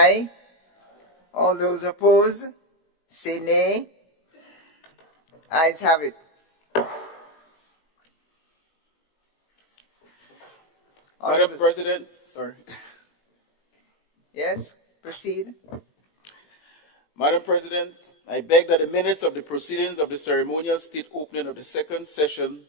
aye. All those opposed, say nay. Ayes have it. Madam President, sorry. Yes, proceed. Madam President, I beg that the minutes of the proceedings of the ceremonial state opening of the second session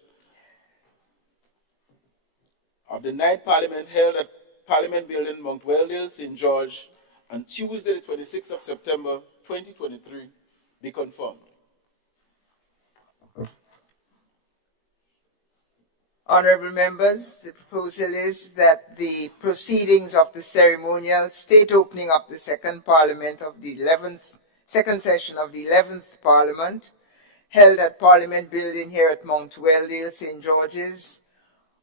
of the ninth Parliament held at Parliament Building, Mount Weldale, St. George, on Tuesday, the 26th of September, 2023, be confirmed. Honorable members, the proposal is that the proceedings of the ceremonial state opening of the second Parliament of the second session of the 11th Parliament, held at Parliament Building here at Mount Weldale, St. George's,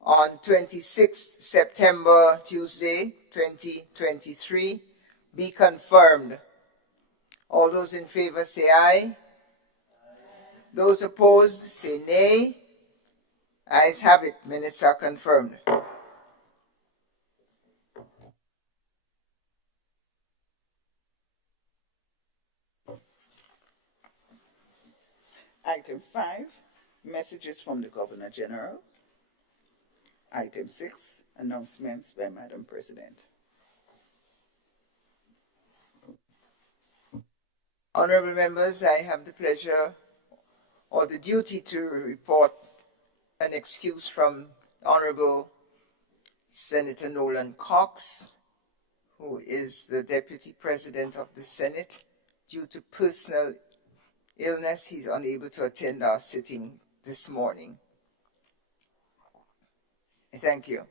on 26th September, Tuesday, 2023, be confirmed. All those in favor say aye. Those opposed say nay. Ayes have it. Minutes are confirmed. Item 5, messages from the Governor General. Item 6, announcements by Madam President. Honorable members, I have the pleasure or the duty to report an excuse from Honorable Senator Nolan Cox, who is the Deputy President of the Senate. Due to personal illness, he's unable to attend our sitting this morning. Thank you.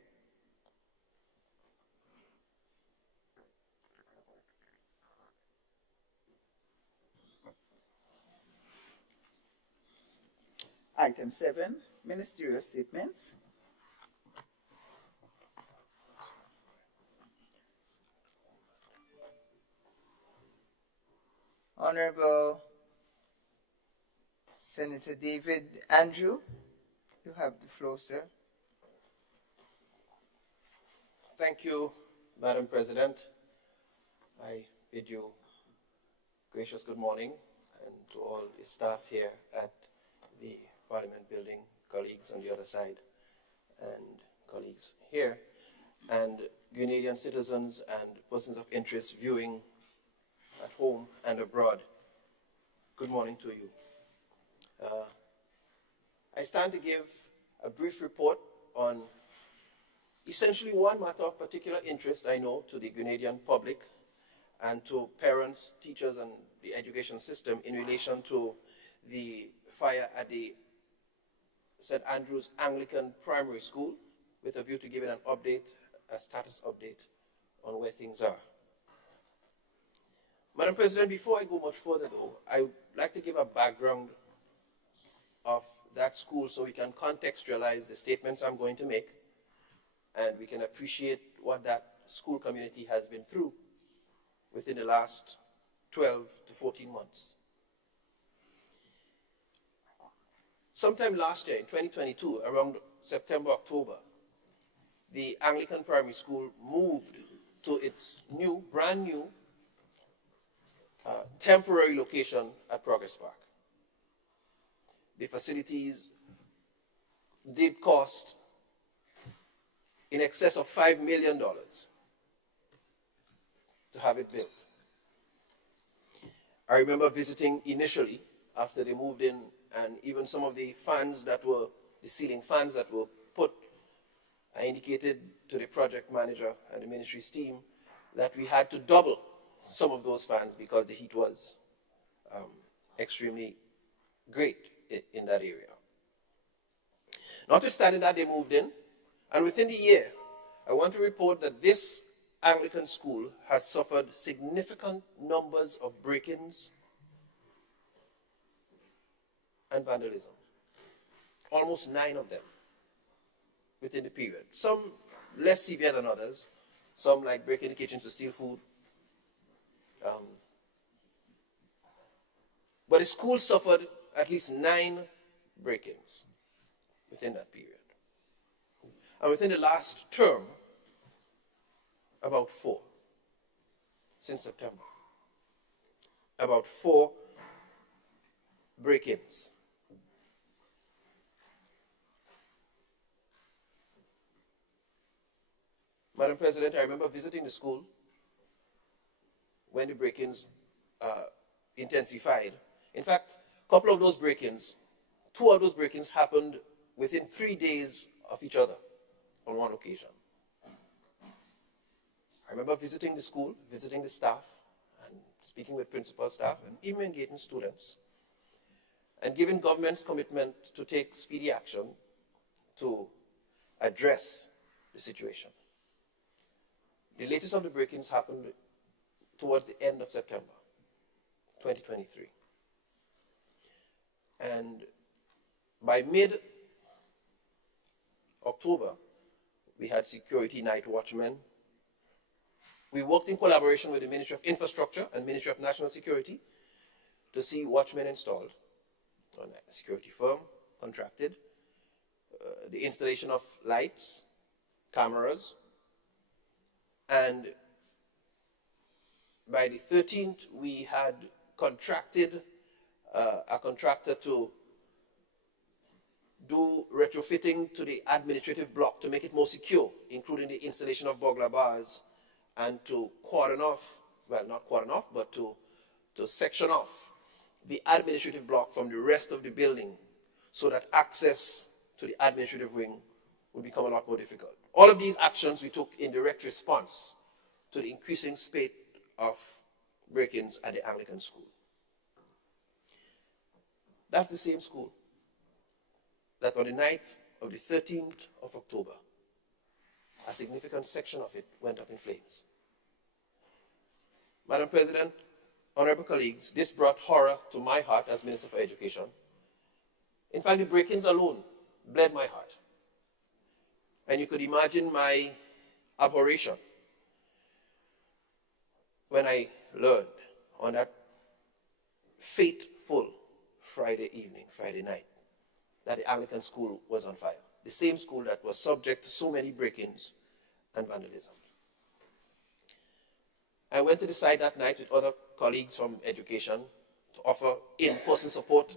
Item 7, ministerial statements. Honorable Senator David Andrew, you have the floor, sir. Thank you, Madam President. I bid you gracious good morning, and to all the staff here at the Parliament Building, colleagues on the other side, and colleagues here, and Grenadian citizens and persons of interest viewing at home and abroad. Good morning to you. I stand to give a brief report on essentially one matter of particular interest, I know, to the Grenadian public and to parents, teachers, and the education system in relation to the fire at the St. Andrew's Anglican Primary School, with a view to giving an update, a status update on where things are. Madam President, before I go much further though, I would like to give a background of that school so we can contextualize the statements I'm going to make, and we can appreciate what that school community has been through within the last 12 to 14 months. Sometime last year, in 2022, around September, October, the Anglican Primary School moved to its new, brand new, temporary location at Progress Park. The facilities did cost in excess of $5 million to have it built. I remember visiting initially after they moved in, and even some of the fans that were, the ceiling fans that were put, I indicated to the project manager and the ministry's team that we had to double some of those fans because the heat was extremely great in that area. Notwithstanding that, they moved in, and within the year, I want to report that this Anglican school has suffered significant numbers of break-ins and vandalism. Almost 9 of them within the period. Some less severe than others. Some like breaking the kitchen to steal food. But the school suffered at least 9 break-ins within that period. And within the last term, about 4. since September. About 4 break-ins. Madam President, I remember visiting the school when the break-ins intensified. In fact, a couple of those break-ins, 2 of those break-ins happened within 3 days of each other on one occasion. I remember visiting the school, visiting the staff, and speaking with principal staff, and even engaging students, and giving government's commitment to take speedy action to address the situation. The latest of the break-ins happened towards the end of September 2023. And by mid-October, we had security night watchmen. We worked in collaboration with the Ministry of Infrastructure and Ministry of National Security to see watchmen installed on a security firm, contracted, the installation of lights, cameras, and by the 13th, we had contracted a contractor to do retrofitting to the administrative block to make it more secure, including the installation of burglar bars, and to cordon off, well, not cordon off, but to section off the administrative block from the rest of the building so that access to the administrative wing would become a lot more difficult. All of these actions we took in direct response to the increasing spate of break-ins at the Anglican school. That's the same school that on the night of the 13th of October, a significant section of it went up in flames. Madam President, honorable colleagues, this brought horror to my heart as Minister for Education. In fact, the break-ins alone bled my heart. And you could imagine my abhorration when I learned on that fateful Friday evening, Friday night, that the Anglican school was on fire. The same school that was subject to so many break-ins and vandalism. I went to the site that night with other colleagues from education to offer in-person support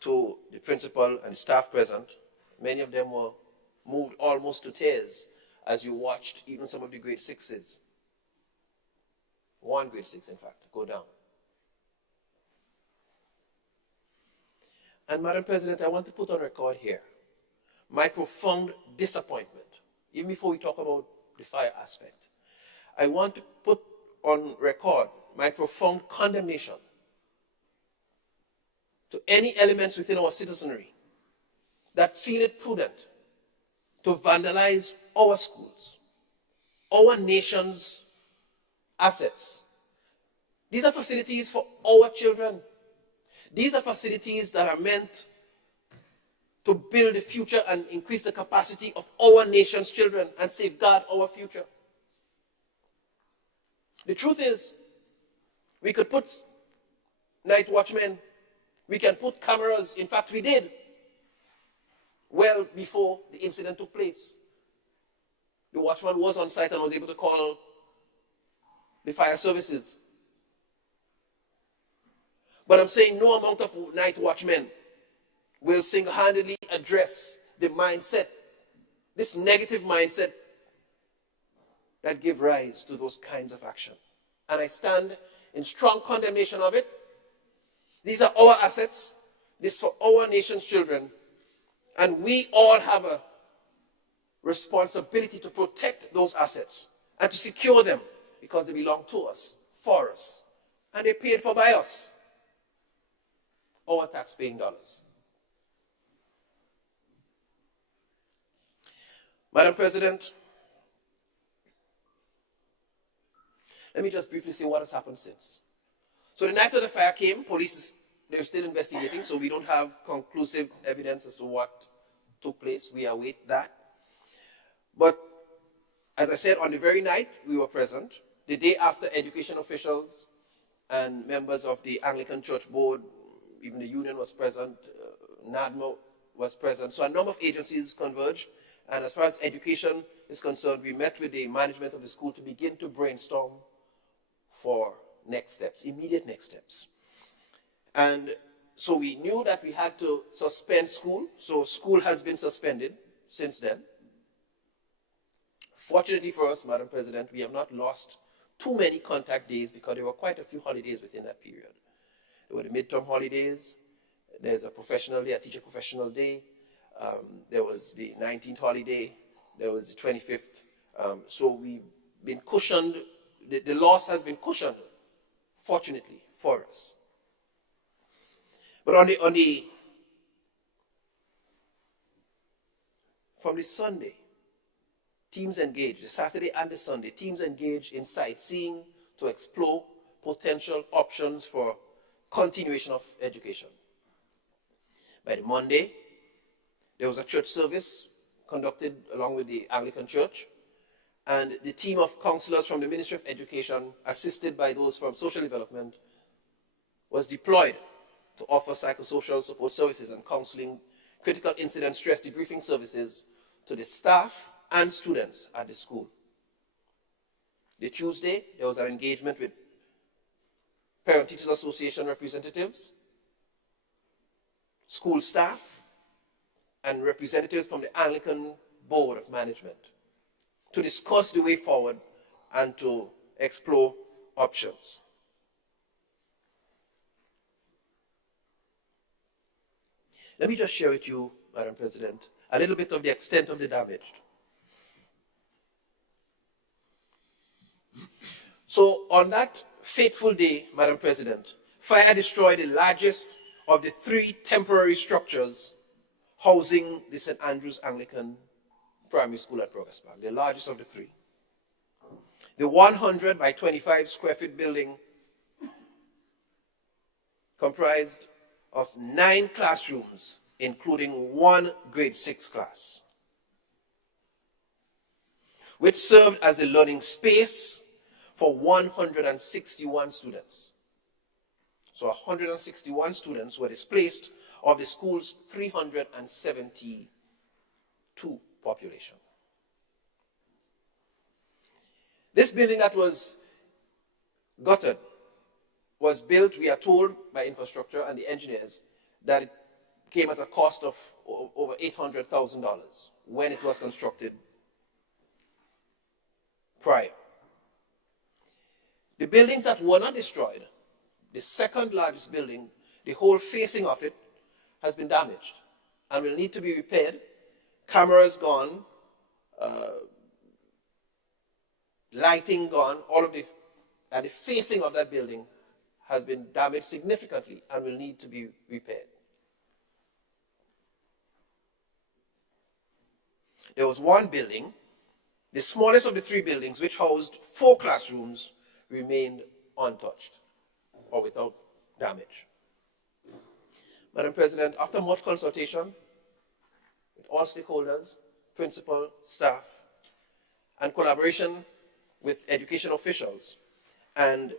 to the principal and the staff present. Many of them were moved almost to tears as you watched even some of the grade 6s, one grade 6 in fact, go down. And Madam President, I want to put on record here my profound disappointment, even before we talk about the fire aspect. I want to put on record my profound condemnation to any elements within our citizenry that feel it prudent to vandalize our schools, our nation's assets. These are facilities for our children. These are facilities that are meant to build the future and increase the capacity of our nation's children and safeguard our future. The truth is, we could put night watchmen, we can put cameras, in fact we did, well before the incident took place. The watchman was on site and was able to call the fire services. But I'm saying no amount of night watchmen will single-handedly address the mindset, this negative mindset that give rise to those kinds of action. And I stand in strong condemnation of it. These are our assets. This is for our nation's children. And we all have a responsibility to protect those assets and to secure them because they belong to us, for us, and they're paid for by us, our tax-paying dollars. Madam President, let me just briefly say what has happened since. So the night of the fire came, they're still investigating, so we don't have conclusive evidence as to what took place. We await that. But as I said, on the very night we were present, the day after, education officials and members of the Anglican Church Board, even the union was present, NADMO was present. So a number of agencies converged. And as far as education is concerned, we met with the management of the school to begin to brainstorm for next steps, immediate next steps. And so we knew that we had to suspend school, so school has been suspended since then. Fortunately for us, Madam President, we have not lost too many contact days because there were quite a few holidays within that period. There were the midterm holidays, there's a professional day, a teacher professional day, there was the 19th holiday, there was the 25th. So we've been cushioned, the loss has been cushioned, fortunately, for us. But from the Sunday, teams engaged, the Saturday and the Sunday, teams engaged in sightseeing to explore potential options for continuation of education. By the Monday, there was a church service conducted along with the Anglican Church, and the team of counselors from the Ministry of Education, assisted by those from social development, was deployed to offer psychosocial support services and counseling, critical incident stress debriefing services to the staff and students at the school. The Tuesday, there was an engagement with Parent Teachers Association representatives, school staff, and representatives from the Anglican Board of Management to discuss the way forward and to explore options. Let me just share with you, Madam President, a little bit of the extent of the damage. So on that fateful day, Madam President, fire destroyed the largest of the 3 temporary structures housing the St. Andrew's Anglican Primary School at Progress Park, the largest of the 3. The 100 by 25 square feet building comprised of 9 classrooms, including 1 grade 6 class, which served as a learning space for 161 students. So 161 students were displaced of the school's 372 population. This building that was gutted was built, we are told, by infrastructure and the engineers, that it came at a cost of over $800,000 when it was constructed prior. The buildings that were not destroyed, the second largest building, the whole facing of it has been damaged and will need to be repaired. Cameras gone, lighting gone, all of the facing of that building has been damaged significantly and will need to be repaired. There was one building, the smallest of the 3 buildings, which housed 4 classrooms, remained untouched or without damage. Madam President, after much consultation with all stakeholders, principal, staff, and collaboration with education officials, and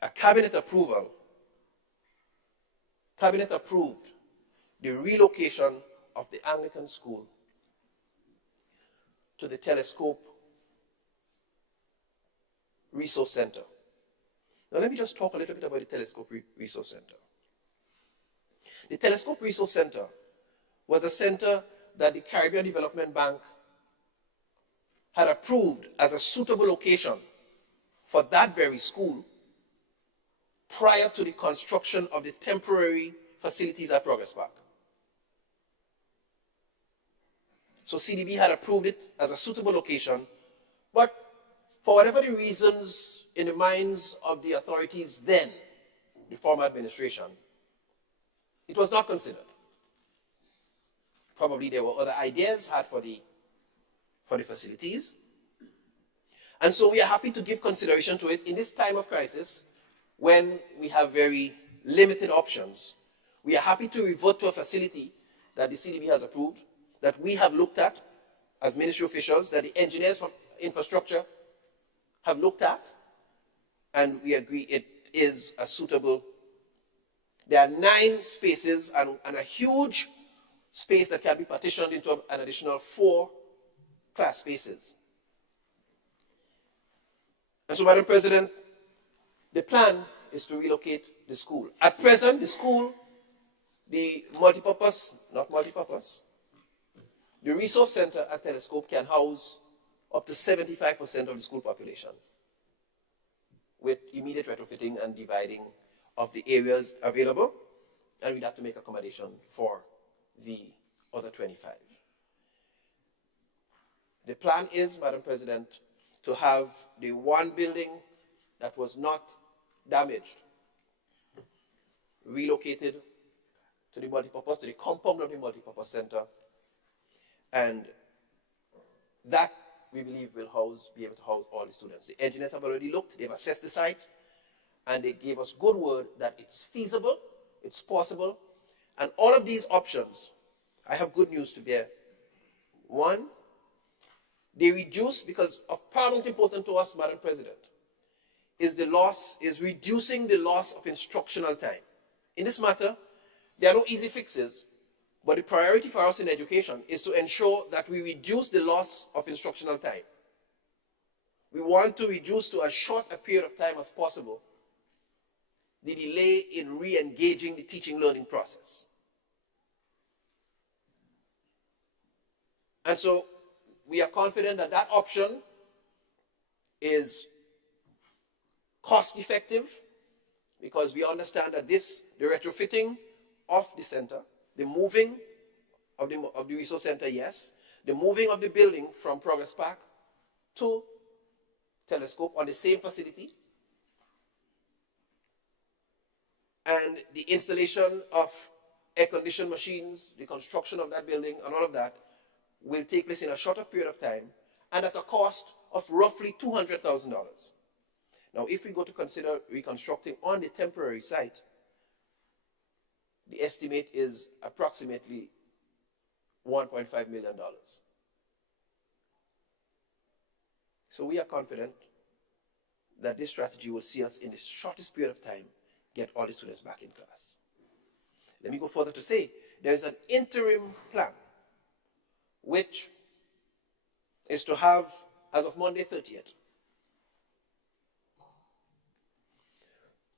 a cabinet approved the relocation of the Anglican school to the Telescope Resource Center. Now let me just talk a little bit about the Telescope Resource Center. The Telescope Resource Center was a center that the Caribbean Development Bank had approved as a suitable location for that very school prior to the construction of the temporary facilities at Progress Park. So CDB had approved it as a suitable location, but for whatever the reasons in the minds of the authorities then, the former administration, it was not considered. Probably there were other ideas had for the facilities. And so we are happy to give consideration to it in this time of crisis when we have very limited options. We are happy to revert to a facility that the CDB has approved, that we have looked at as ministry officials, that the engineers from infrastructure have looked at, and we agree it is a suitable. There are 9 spaces and a huge space that can be partitioned into an additional 4 class spaces. And so, Madam President, the plan is to relocate the school. At present, the school, the multipurpose, not multipurpose, the resource center at Telescope can house up to 75% of the school population with immediate retrofitting and dividing of the areas available, and we'd have to make accommodation for the other 25. The plan is, Madam President, to have the one building that was not damaged relocated to the multipurpose, to the compound of the multipurpose center, and that we believe will be able to house all the students. The engineers have already looked, they've assessed the site, and they gave us good word that it's feasible, it's possible, and all of these options, I have good news to bear. One, they reduce, because of paramount importance to us, Madam President, is reducing the loss of instructional time. In this matter, there are no easy fixes, but the priority for us in education is to ensure that we reduce the loss of instructional time. We want to reduce to as short a period of time as possible the delay in re-engaging the teaching learning process. And so we are confident that that option is cost effective, because we understand that the retrofitting of the center, the moving of the resource center, yes, the moving of the building from Progress Park to Telescope on the same facility, and the installation of air-conditioned machines, the construction of that building, and all of that will take place in a shorter period of time and at a cost of roughly $200,000. Now, if we go to consider reconstructing on the temporary site, the estimate is approximately $1.5 million. So we are confident that this strategy will see us in the shortest period of time get all the students back in class. Let me go further to say there is an interim plan which is to have, as of Monday 30th,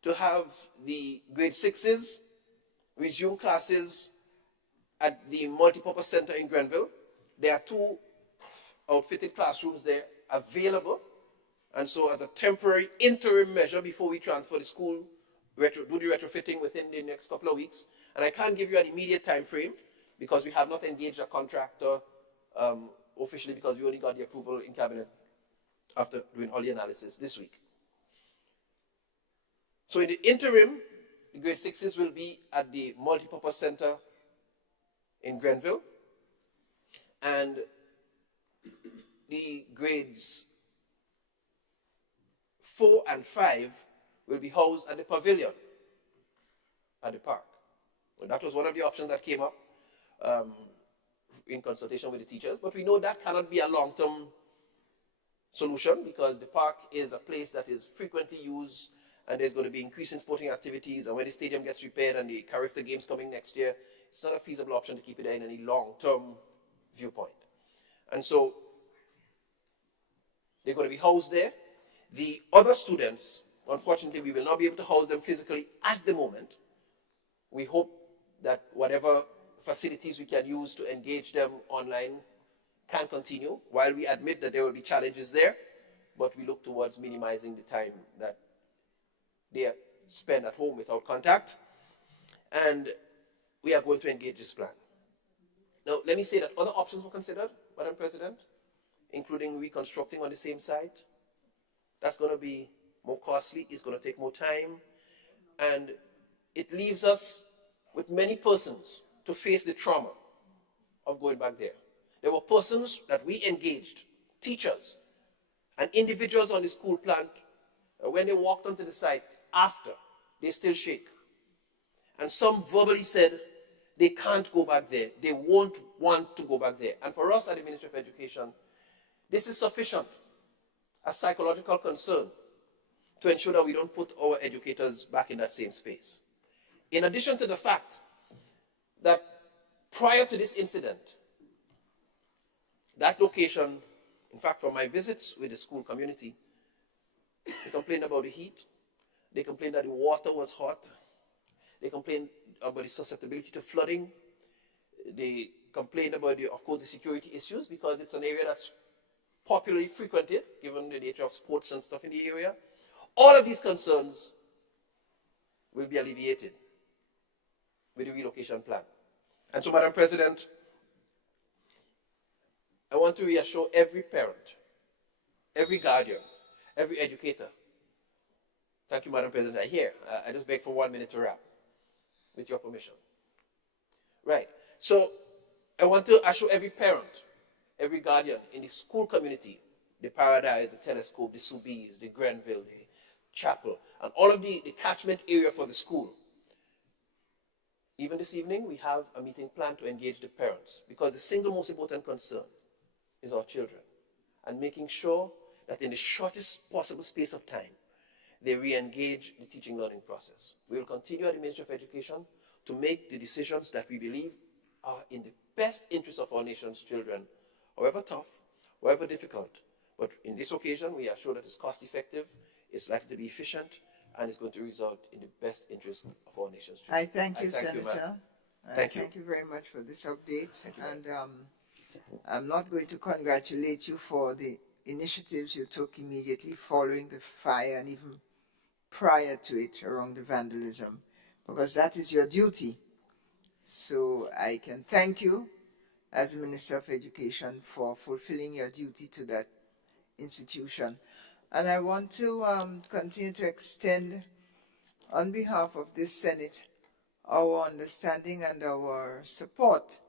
to have the grade 6s resume classes at the multipurpose center in Grenville. There are 2 outfitted classrooms there available, and so as a temporary interim measure before we transfer the school, do the retrofitting within the next couple of weeks. And I can't give you an immediate time frame because we have not engaged a contractor officially, because we only got the approval in cabinet after doing all the analysis this week. So in the interim, the grade 6s will be at the multipurpose center in Grenville, and the grades 4 and 5 will be housed at the pavilion at the park. Well, that was one of the options that came up in consultation with the teachers, but we know that cannot be a long-term solution, because the park is a place that is frequently used, and there's going to be increasing sporting activities, and when the stadium gets repaired and the Carifta Games coming next year, it's not a feasible option to keep it there in any long-term viewpoint. And so they're going to be housed there. The other students, unfortunately, we will not be able to house them physically at the moment. We hope that whatever facilities we can use to engage them online can continue, while we admit that there will be challenges there, but we look towards minimizing the time that they spend at home without contact, and we are going to engage this plan. Now, let me say that other options were considered, Madam President, including reconstructing on the same site. That's going to be more costly, it's going to take more time, and it leaves us with many persons to face the trauma of going back there. There were persons that we engaged, teachers and individuals on the school plant, when they walked onto the site after, they still shake. And some verbally said they can't go back there. They won't want to go back there. And for us at the Ministry of Education, this is sufficient as psychological concern to ensure that we don't put our educators back in that same space. In addition to the fact that prior to this incident, that location, in fact, from my visits with the school community, They complained about the heat. They complained that the water was hot. They complained about the susceptibility to flooding. They complained about, of course, the security issues because it's an area that's popularly frequented, given the nature of sports and stuff in the area. All of these concerns will be alleviated with the relocation plan. And so, Madam President, I want to reassure every parent, every guardian, every educator. Thank you, Madam President. I just beg for 1 minute to wrap, with your permission. Right. So I want to assure every parent, every guardian in the school community, the Paradise, the Telescope, the Soubise, the Grenville, the Chapel, and all of the catchment area for the school. Even this evening, we have a meeting planned to engage the parents because the single most important concern is our children and making sure that in the shortest possible space of time, they re-engage the teaching learning process. We will continue at the Ministry of Education to make the decisions that we believe are in the best interest of our nation's children, however tough, however difficult. But in this occasion, we are sure that it's cost effective, it's likely to be efficient, and it's going to result in the best interest of our nation's children. I thank you, Senator. Thank you. Thank you very much for this update. And I'm not going to congratulate you for the initiatives you took immediately following the fire and even prior to it around the vandalism, because that is your duty. So I can thank you as Minister of Education for fulfilling your duty to that institution. And I want to continue to extend, on behalf of this Senate, our understanding and our support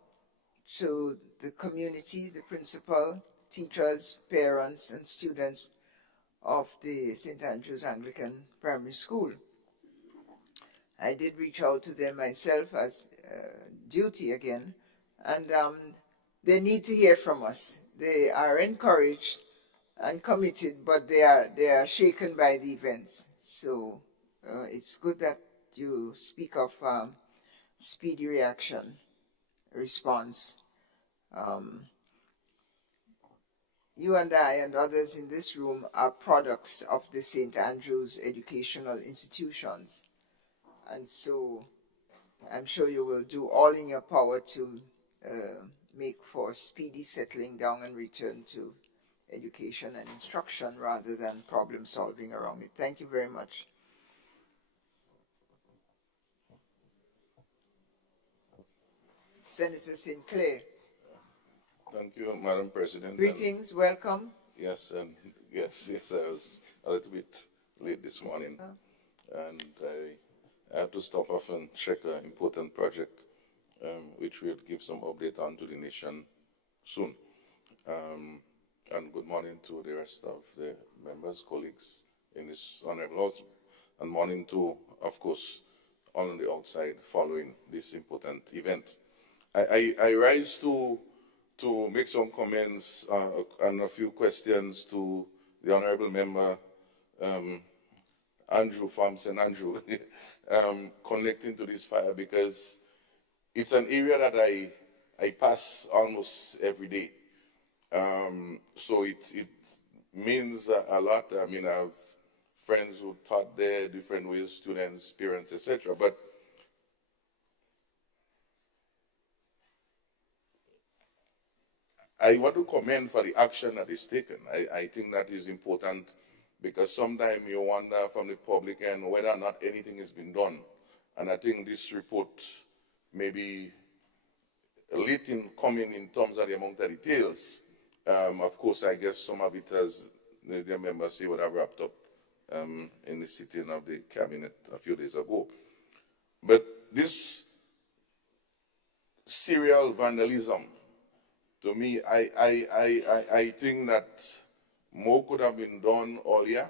to the community, the principal, teachers, parents, and students of the St. Andrew's Anglican Primary School. I did reach out to them myself as duty again, and they need to hear from us. They are encouraged and committed, but they are shaken by the events. So it's good that you speak of speedy reaction, response. You and I and others in this room are products of the St. Andrew's educational institutions. And so I'm sure you will do all in your power to make for speedy settling down and return to education and instruction rather than problem solving around it. Thank you very much. Senator Sinclair. Thank you, Madam President. Greetings, welcome. Yes, and yes, I was a little bit late this morning, and I had to stop off and check an important project, which we'll give some update on to the nation soon. And good morning to the rest of the members, colleagues in this honorable house, and morning to, of course, on the outside following this important event. I rise to make some comments and a few questions to the honorable member, Andrew from St. Andrew, connecting to this fire, because it's an area that I pass almost every day. So it means a lot. I mean, I have friends who taught there, different ways, students, parents, etc. But I want to commend for the action that is taken. I think that is important, because sometimes you wonder from the public end whether or not anything has been done. And I think this report may be late in coming in terms of the amount of details. Of course, I guess some of it, as the members say, would have wrapped up in the sitting of the cabinet a few days ago. But this serial vandalism, to me, I think that more could have been done earlier.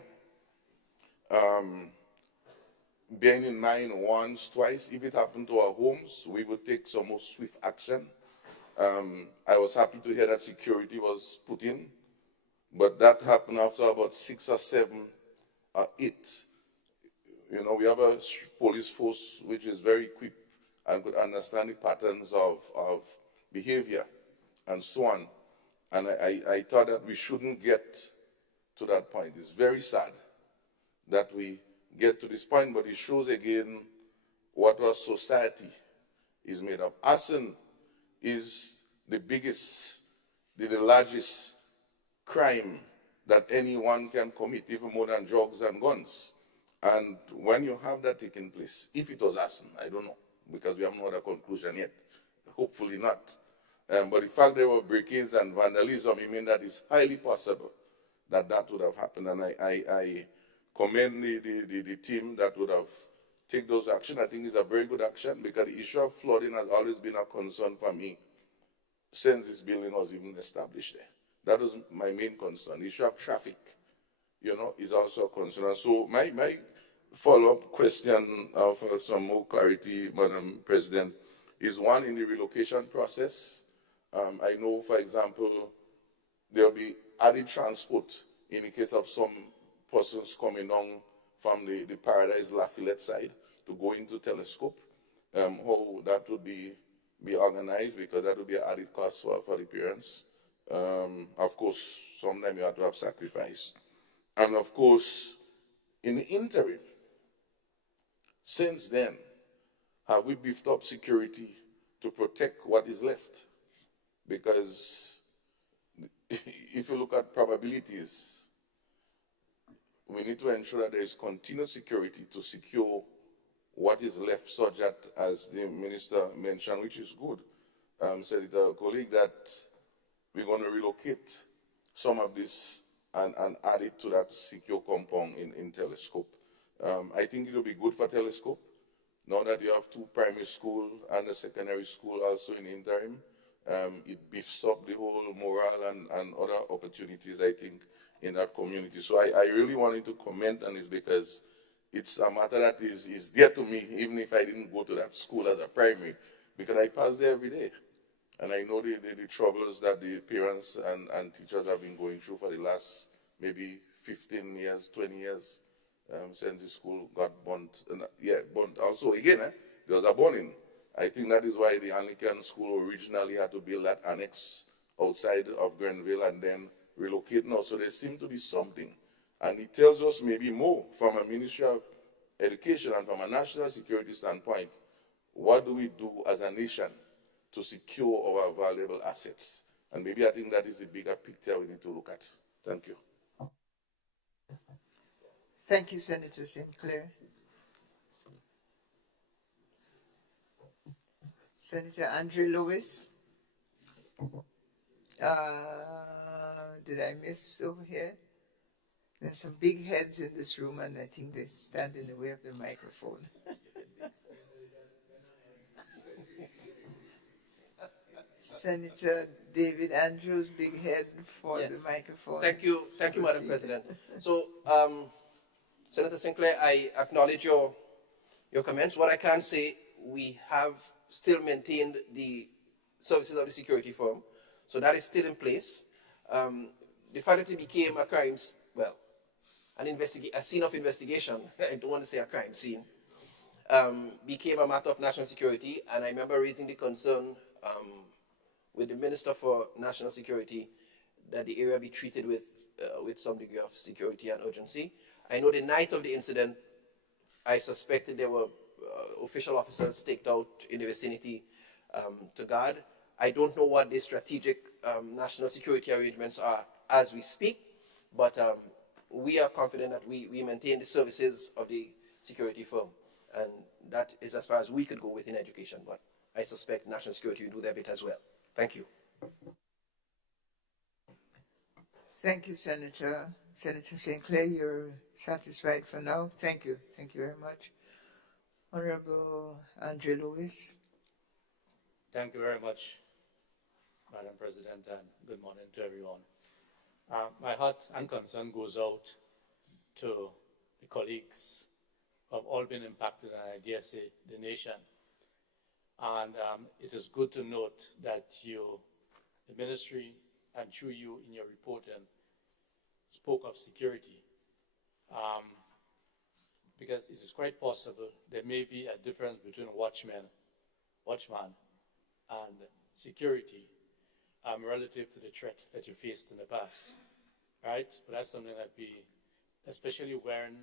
Bearing in mind once, twice, if it happened to our homes, we would take some more swift action. I was happy to hear that security was put in, but that happened after about 6 or 7 or 8. You know, we have a police force which is very quick and could understand the patterns of behavior and so on. And I thought that we shouldn't get to that point. It's very sad that we get to this point, but it shows again what our society is made of. Arson is the biggest, the largest crime that anyone can commit, even more than drugs and guns. And when you have that taking place, if it was arson, I don't know, because we have no other conclusion yet. Hopefully not. But the fact there were break-ins and vandalism, I mean that it's highly possible that that would have happened. And I commend the team that would have taken those actions. I think it's a very good action because the issue of flooding has always been a concern for me since this building was even established there. That was my main concern. The issue of traffic, you know, is also a concern. And so my follow-up question for some more clarity, Madam President, is one in the relocation process. I know, for example, there will be added transport in the case of some persons coming down from the Paradise Lafayette side to go into Telescope. How that would be organized, because that would be an added cost for the parents. Of course, sometimes you have to have sacrifice. And of course, in the interim, since then, have we beefed up security to protect what is left? Because if you look at probabilities, we need to ensure that there is continued security to secure what is left, such that, as the minister mentioned, which is good, said it a colleague, that we're going to relocate some of this and add it to that secure compound in Telescope. I think it will be good for Telescope, now that you have two primary school and a secondary school also in interim. It beefs up the whole morale and other opportunities, I think, in that community. So I really wanted to comment on this because it's a matter that is dear to me, even if I didn't go to that school as a primary, because I pass there every day. And I know the troubles that the parents and teachers have been going through for the last maybe 15 years, 20 years, since the school got burnt. Burnt also. Again, there was a burning. I think that is why the Anglican school originally had to build that annex outside of Grenville and then relocate now. So there seems to be something. And it tells us maybe more from a Ministry of Education and from a national security standpoint, what do we do as a nation to secure our valuable assets? And maybe I think that is the bigger picture we need to look at. Thank you. Thank you, Senator Sinclair. Senator Andre Lewis. Did I miss over here? There's some big heads in this room, and I think they stand in the way of the microphone. Senator David Andrews, big heads for the microphone. Thank you, Madam President. So, Senator Sinclair, I acknowledge your comments. What I can say, we have still maintained the services of the security firm, so that is still in place. The fact that it became a crime, well, a scene of investigation, I don't want to say a crime scene, became a matter of national security, and I remember raising the concern with the Minister for National Security that the area be treated with some degree of security and urgency. I know the night of the incident, I suspected there were official officers staked out in the vicinity to guard. I don't know what the strategic national security arrangements are as we speak, but we are confident that we maintain the services of the security firm, and that is as far as we could go within education, but I suspect national security will do their bit as well. Thank you. Thank you, Senator. Senator Sinclair, you're satisfied for now. Thank you. Thank you very much. Honorable Andre Lewis. Thank you very much, Madam President, and good morning to everyone. My heart and concern goes out to the colleagues who have all been impacted, and I dare say the nation. And it is good to note that the ministry, and through you in your reporting, spoke of security. Because it is quite possible there may be a difference between watchman, and security relative to the threat that you faced in the past, right? But that's something that we especially when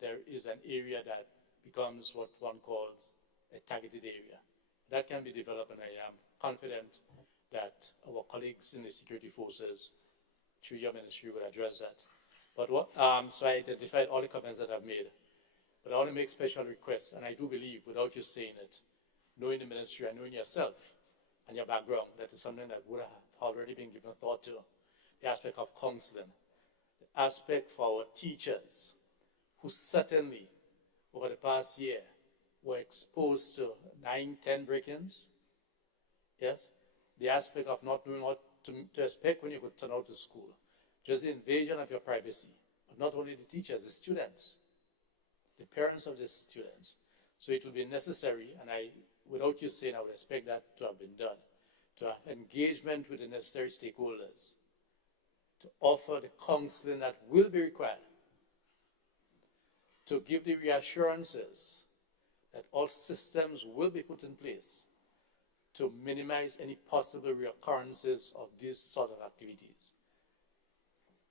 there is an area that becomes what one calls a targeted area. That can be developed, and I am confident that our colleagues in the security forces, through your ministry, will address that. But so I identified all the comments that I've made. But I want to make special requests, and I do believe, without you saying it, knowing the ministry and knowing yourself and your background, that is something that would have already been given thought to. The aspect of counseling, the aspect for our teachers, who certainly, over the past year, were exposed to 9, 10 break-ins. Yes? The aspect of not knowing what to expect when you go turn out to school. Just the invasion of your privacy. But not only the teachers, the students, the parents of the students. So it will be necessary, and without you saying, I would expect that to have been done, to have engagement with the necessary stakeholders, to offer the counseling that will be required, to give the reassurances that all systems will be put in place to minimize any possible reoccurrences of these sort of activities.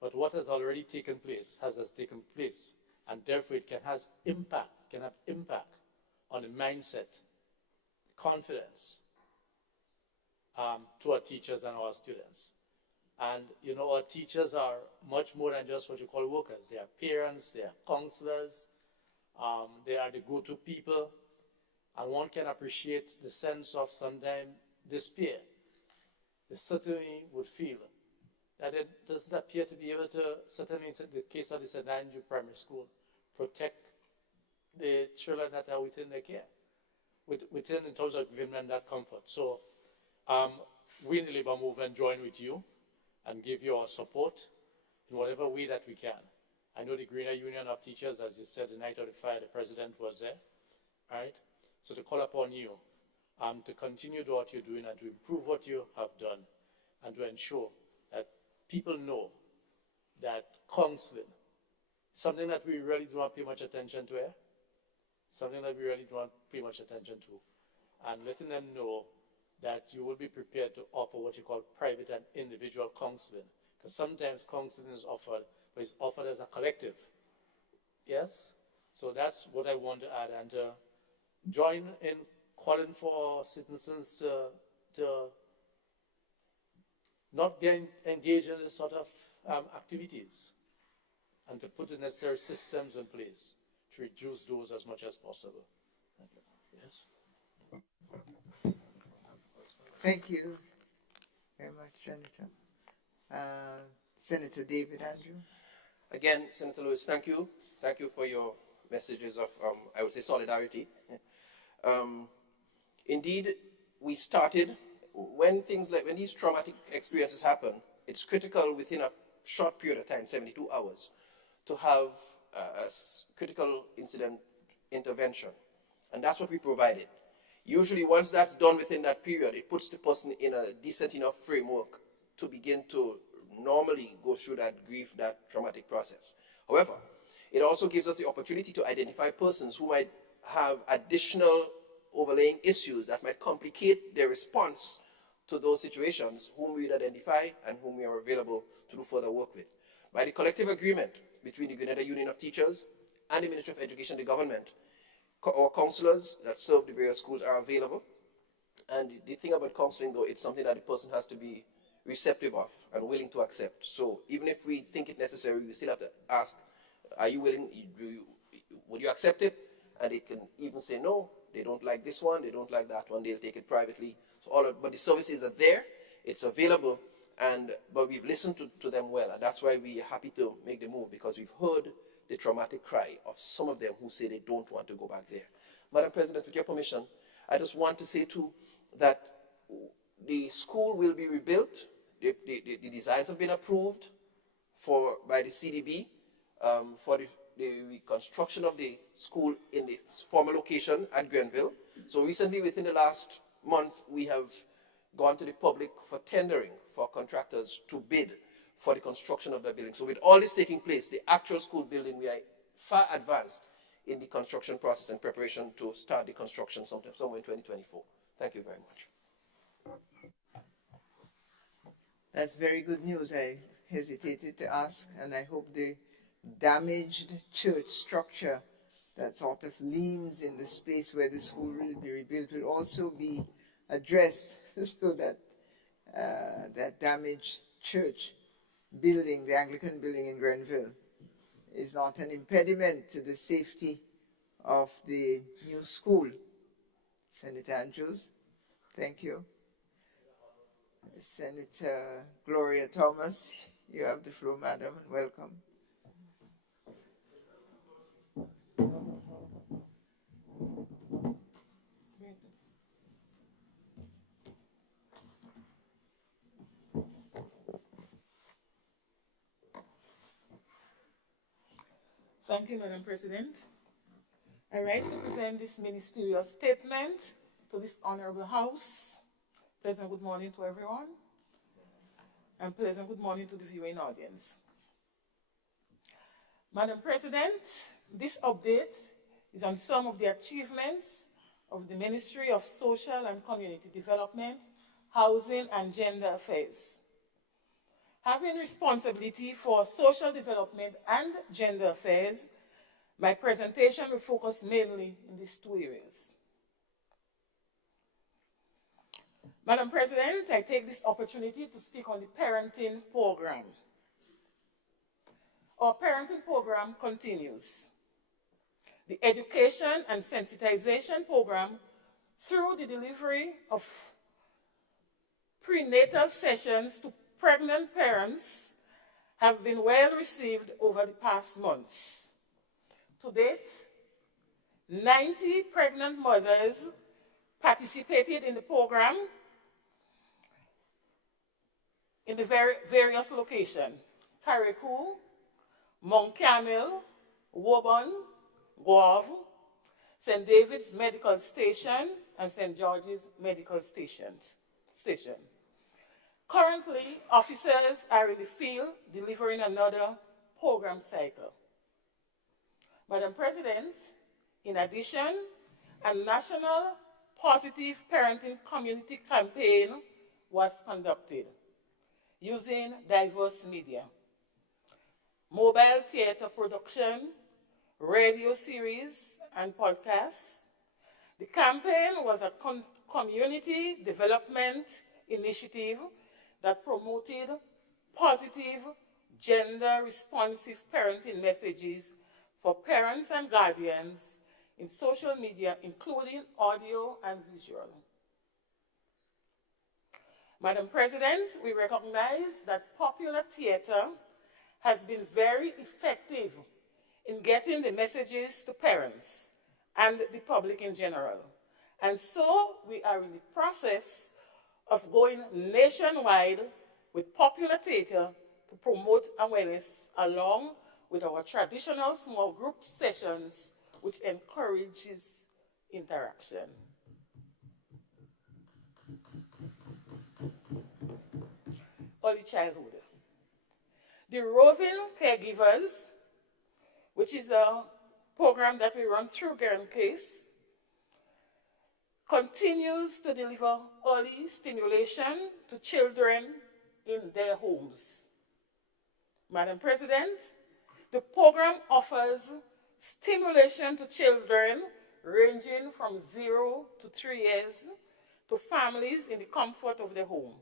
But what has already taken place has taken place, and therefore it can have impact on the mindset, confidence to our teachers and our students. And you know, our teachers are much more than just what you call workers. They are parents, they are counselors, they are the go-to people, and one can appreciate the sense of sometimes despair. They certainly would feel that it doesn't appear to be able to, certainly in the case of the St. Andrew Primary School, protect the children that are within their care, within in terms of giving them that comfort. So we in the Labour Movement join with you and give you our support in whatever way that we can. I know the Greener Union of Teachers, as you said, the night of the fire, the president was there, right? So to call upon you to continue to what you're doing and to improve what you have done and to ensure that people know that counseling, something that we really do not pay much attention to here, something that we really do not pay much attention to, and letting them know that you will be prepared to offer what you call private and individual counseling. Because sometimes counseling is offered, but it's offered as a collective. Yes? So that's what I want to add, and to join in calling for citizens to not get engaged in this sort of activities, and to put the necessary systems in place to reduce those as much as possible. Thank you. Yes? Thank you very much, Senator. Senator David Andrew. Again, Senator Lewis, thank you. Thank you for your messages of, I would say, solidarity. Indeed, we started, when these traumatic experiences happen, it's critical within a short period of time, 72 hours, to have a critical incident intervention. And that's what we provided. Usually, once that's done within that period, it puts the person in a decent enough framework to begin to normally go through that grief, that traumatic process. However, it also gives us the opportunity to identify persons who might have additional overlaying issues that might complicate their response to those situations, whom we would identify and whom we are available to do further work with. By the collective agreement between the Grenada Union of Teachers and the Ministry of Education, the government, our counselors that serve the various schools are available. And the thing about counseling, though, it's something that the person has to be receptive of and willing to accept. So even if we think it necessary, we still have to ask, are you willing, would you accept it? And they can even say no, they don't like this one, they don't like that one, they'll take it privately. So but the services are there, it's available, but we've listened to them well, and that's why we're happy to make the move, because we've heard the traumatic cry of some of them who say they don't want to go back there. Madam President, with your permission, I just want to say too that the school will be rebuilt. The designs have been approved by the CDB for the reconstruction of the school in the former location at Grenville. So recently, within the last month, we have gone to the public for tendering for contractors to bid for the construction of the building. So with all this taking place, the actual school building, we are far advanced in the construction process and preparation to start the construction somewhere in 2024. Thank you very much. That's very good news. I hesitated to ask, and I hope the damaged church structure that sort of leans in the space where the school will be rebuilt will also be addressed so that that damaged church building, the Anglican building in Grenville, is not an impediment to the safety of the new school. Senator Andrews, thank you. Senator Gloria Thomas, you have the floor, madam, and welcome. Thank you, Madam President. I rise to present this ministerial statement to this honorable House. Pleasant good morning to everyone, and pleasant good morning to the viewing audience. Madam President, this update is on some of the achievements of the Ministry of Social and Community Development, Housing and Gender Affairs. Having responsibility for social development and gender affairs, my presentation will focus mainly in these two areas. Madam President, I take this opportunity to speak on the parenting program. Our parenting program continues. The education and sensitization program through the delivery of prenatal sessions to pregnant parents have been well received over the past months. To date, 90 pregnant mothers participated in the program in the various locations: Carriacou, Mount Carmel, Woburn, Guave, St. David's Medical Station, and St. George's Medical Station. Currently, officers are in the field delivering another program cycle. Madam President, in addition, a national positive parenting community campaign was conducted using diverse media: mobile theater production, radio series, and podcasts. The campaign was a community development initiative that promoted positive, gender-responsive parenting messages for parents and guardians in social media, including audio and visual. Madam President, we recognize that popular theater has been very effective in getting the messages to parents and the public in general. And so we are in the process of going nationwide with popular theater to promote awareness along with our traditional small group sessions, which encourages interaction. Early childhood. The Roving Caregivers, which is a program that we run through Guernsey, continues to deliver early stimulation to children in their homes. Madam President, the program offers stimulation to children ranging from 0 to 3 years to families in the comfort of their home.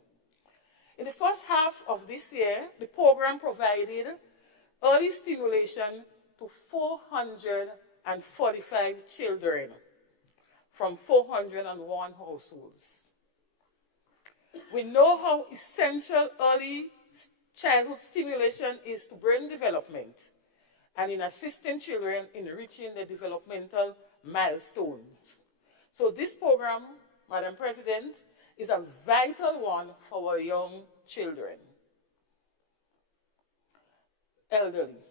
In the first half of this year, the program provided early stimulation to 445 children from 401 households. We know how essential early childhood stimulation is to brain development and in assisting children in reaching their developmental milestones. So this program, Madam President, is a vital one for our young children. Elderly.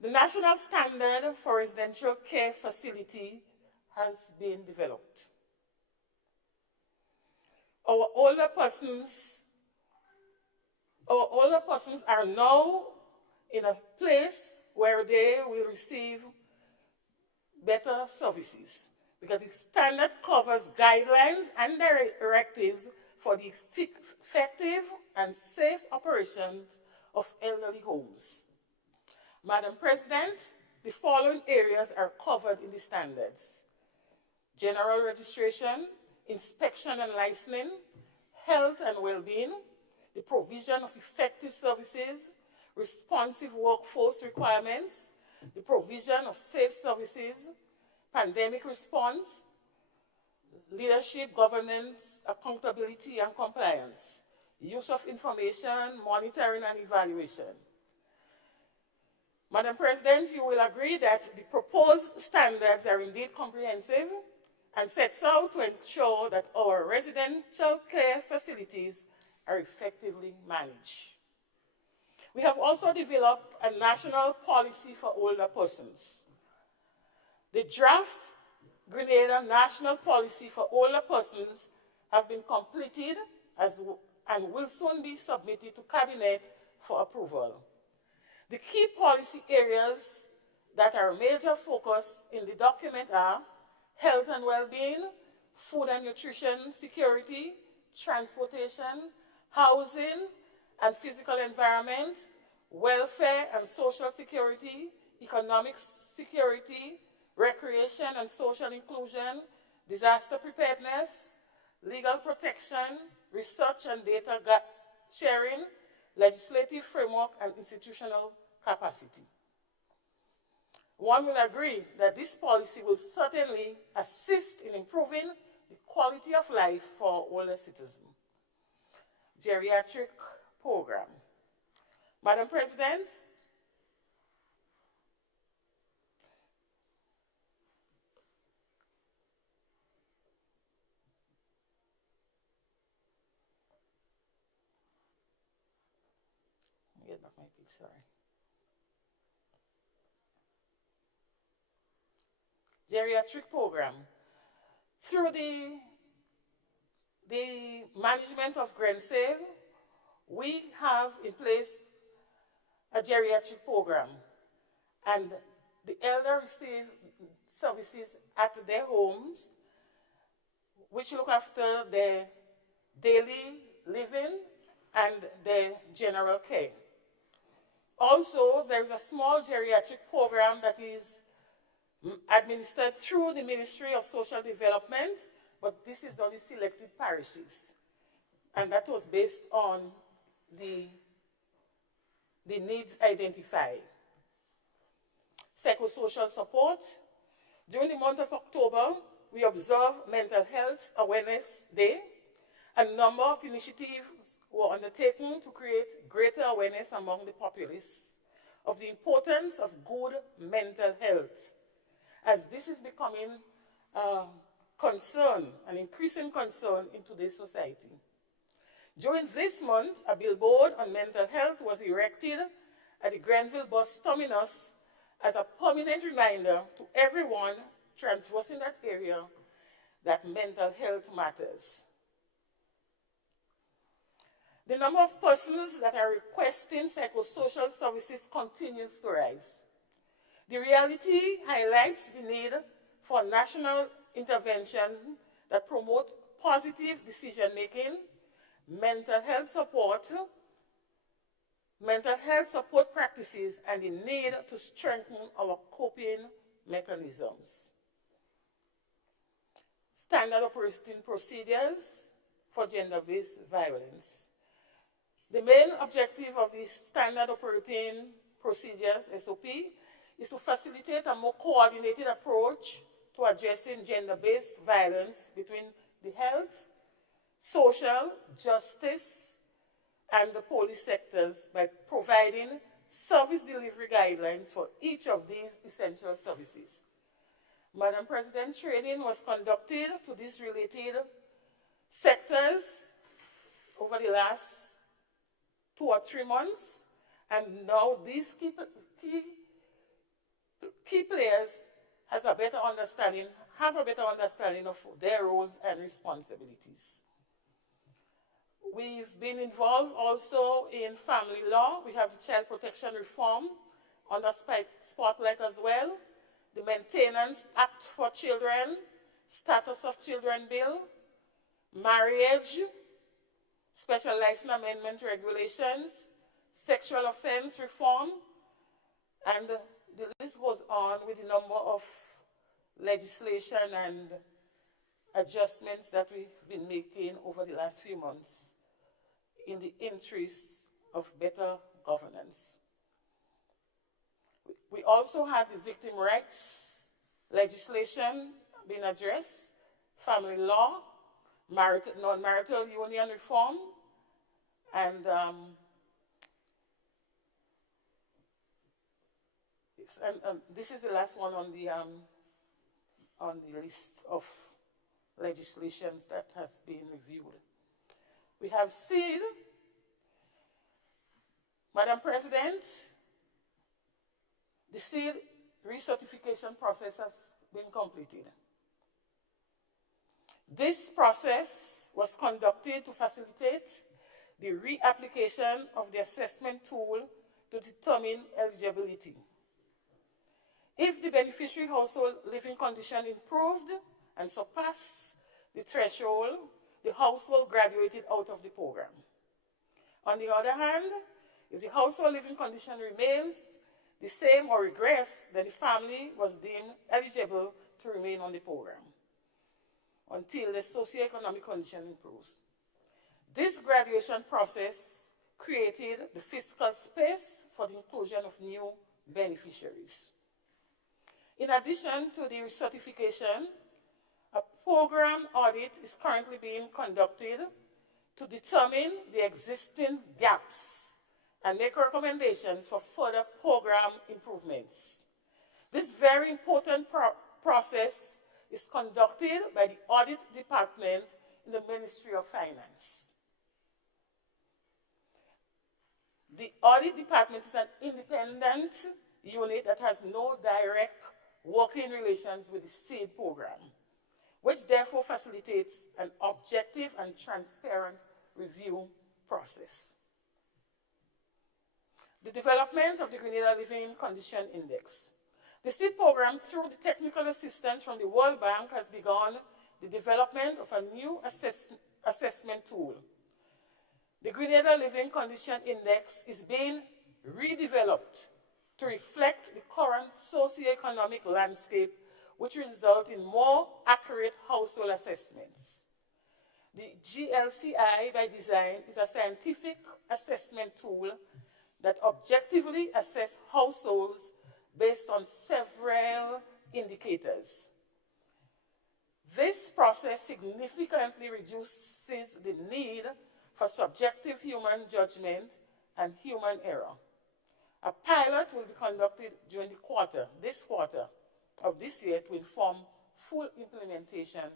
The national standard for residential care facility has been developed. Our older persons are now in a place where they will receive better services, because the standard covers guidelines and directives for the effective and safe operations of elderly homes. Madam President, the following areas are covered in the standards: general registration, inspection and licensing, health and well-being, the provision of effective services, responsive workforce requirements, the provision of safe services, pandemic response, leadership, governance, accountability and compliance, use of information, monitoring and evaluation. Madam President, you will agree that the proposed standards are indeed comprehensive and sets out to ensure that our residential care facilities are effectively managed. We have also developed a national policy for older persons. The draft Grenada National Policy for Older Persons have been completed and will soon be submitted to Cabinet for approval. The key policy areas that are a major focus in the document are health and well-being, food and nutrition security, transportation, housing and physical environment, welfare and social security, economic security, recreation and social inclusion, disaster preparedness, legal protection, research and data sharing, legislative framework, and institutional capacity. One will agree that this policy will certainly assist in improving the quality of life for older citizens. Geriatric program. Madam President, get back my pic, sorry. Geriatric program. Through the management of GrenSave, we have in place a geriatric program, and the elder receive services at their homes, which look after their daily living and their general care. Also, there is a small geriatric program that is administered through the Ministry of Social Development, but this is only selected parishes. And that was based on the needs identified. Psychosocial support. During the month of October, we observe Mental Health Awareness Day. A number of initiatives were undertaken to create greater awareness among the populace of the importance of good mental health, as this is becoming a concern, an increasing concern in today's society. During this month, a billboard on mental health was erected at the Grenville bus terminus as a permanent reminder to everyone traversing that area that mental health matters. The number of persons that are requesting psychosocial services continues to rise. The reality highlights the need for national interventions that promote positive decision-making, mental health support practices, and the need to strengthen our coping mechanisms. Standard operating procedures for gender-based violence. The main objective of the Standard Operating Procedures, SOP, is to facilitate a more coordinated approach to addressing gender-based violence between the health, social, justice, and the police sectors by providing service delivery guidelines for each of these essential services. Madam President, training was conducted to these related sectors over the last 2 or 3 months, and now these key players have a better understanding of their roles and responsibilities. We've been involved also in family law. We have the Child Protection Reform under Spotlight as well, the Maintenance Act for Children, Status of Children Bill, marriage, Special License Amendment Regulations, sexual offense reform, and the list goes on with the number of legislation and adjustments that we've been making over the last few months in the interest of better governance. We also had the victim rights legislation being addressed, family law, non-marital union reform, and this is the last one on the list of legislations that has been reviewed. We have seen, Madam President, the seed recertification process has been completed. This process was conducted to facilitate the reapplication of the assessment tool to determine eligibility. If the beneficiary household living condition improved and surpassed the threshold, the household graduated out of the program. On the other hand, if the household living condition remains the same or regress, then the family was deemed eligible to remain on the program until the socioeconomic condition improves. This graduation process created the fiscal space for the inclusion of new beneficiaries. In addition to the recertification, a program audit is currently being conducted to determine the existing gaps and make recommendations for further program improvements. This very important process is conducted by the Audit Department in the Ministry of Finance. The Audit Department is an independent unit that has no direct working relations with the SEED program, which therefore facilitates an objective and transparent review process. The development of the Grenada Living Condition Index. The SEED program, through the technical assistance from the World Bank, has begun the development of a new assessment tool. The Grenada Living Condition Index is being redeveloped to reflect the current socioeconomic landscape, which result in more accurate household assessments. The GLCI, by design, is a scientific assessment tool that objectively assesses households based on several indicators. This process significantly reduces the need for subjective human judgment and human error. A pilot will be conducted during this quarter of this year to inform full implementation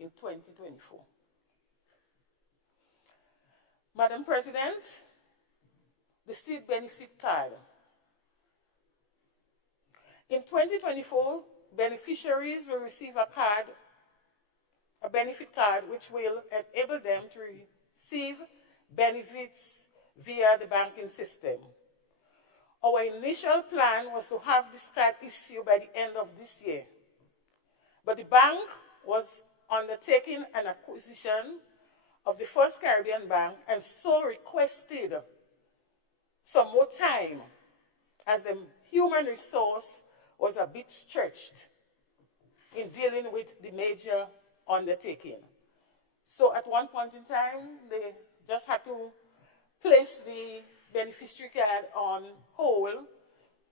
in 2024. Madam President, the SEED benefit card. In 2024, beneficiaries will receive a benefit card which will enable them to receive benefits via the banking system. Our initial plan was to have this card issued by the end of this year, but the bank was undertaking an acquisition of the First Caribbean Bank and so requested some more time as the human resource was a bit stretched in dealing with the major undertaking. So at one point in time, they just had to place the beneficiary card on hold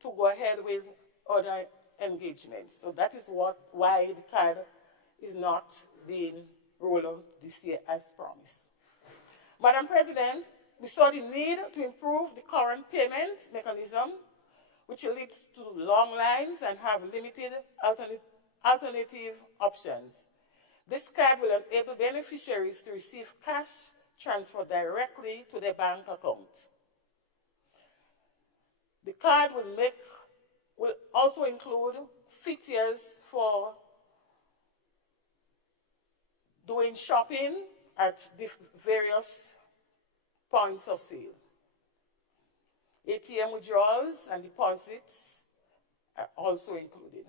to go ahead with other engagements. So that is why the card is not being rolled out this year as promised. Madam President, we saw the need to improve the current payment mechanism, which leads to long lines and have limited alternative options. This card will enable beneficiaries to receive cash transfer directly to their bank account. The card will also include features for doing shopping at the various points of sale. ATM withdrawals and deposits are also included.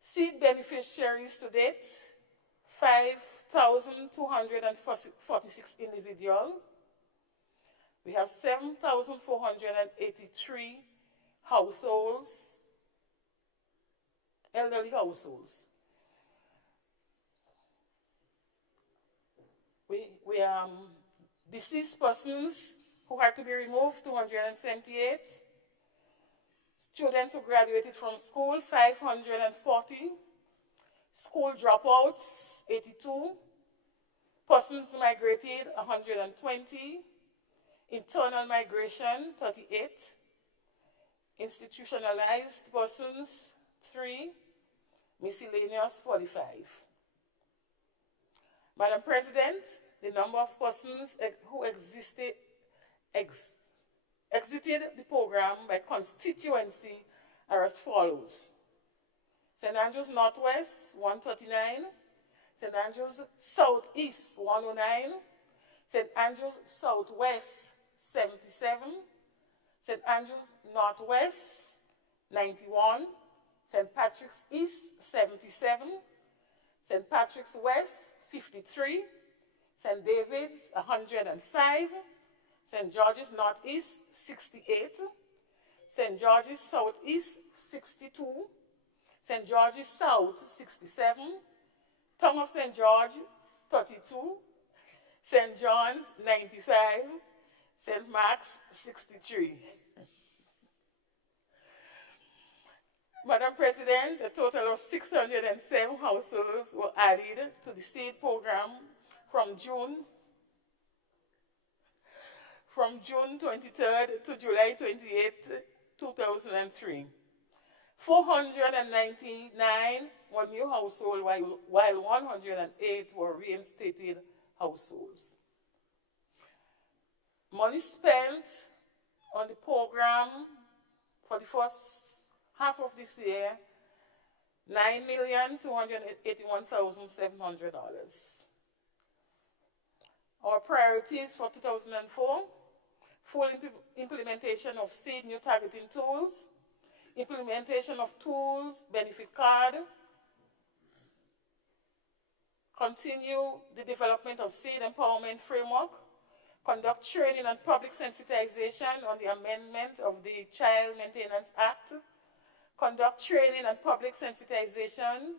SEED beneficiaries to date, 5,246 individuals. We have 7,483 households, elderly households. We deceased persons who had to be removed, 278. Students who graduated from school, 540. School dropouts, 82. Persons migrated, 120. Internal migration, 38. Institutionalized persons, 3. Miscellaneous, 45. Madam President, the number of persons who exited the program by constituency are as follows. St. Andrews Northwest, 139. St. Andrews Southeast, 109. St. Andrews Southwest, 77. St. Andrews Northwest, 91. St. Patrick's East, 77. St. Patrick's West, 53. St. David's, 105. St. George's Northeast, 68. St. George's Southeast, 62. St. George's South, 67. Town of St. George, 32. St. John's, 95. St. Mark's, 63. Madam President, a total of 607 households were added to the SEED program from June 23rd to July 28th, 2003. 499 were new households, while 108 were reinstated households. Money spent on the program for the first half of this year, $9,281,700. Our priorities for 2004, full implementation of SEED new targeting tools, implementation of tools, benefit card, continue the development of SEED empowerment framework, conduct training and public sensitization on the amendment of the Child Maintenance Act, conduct training and public sensitization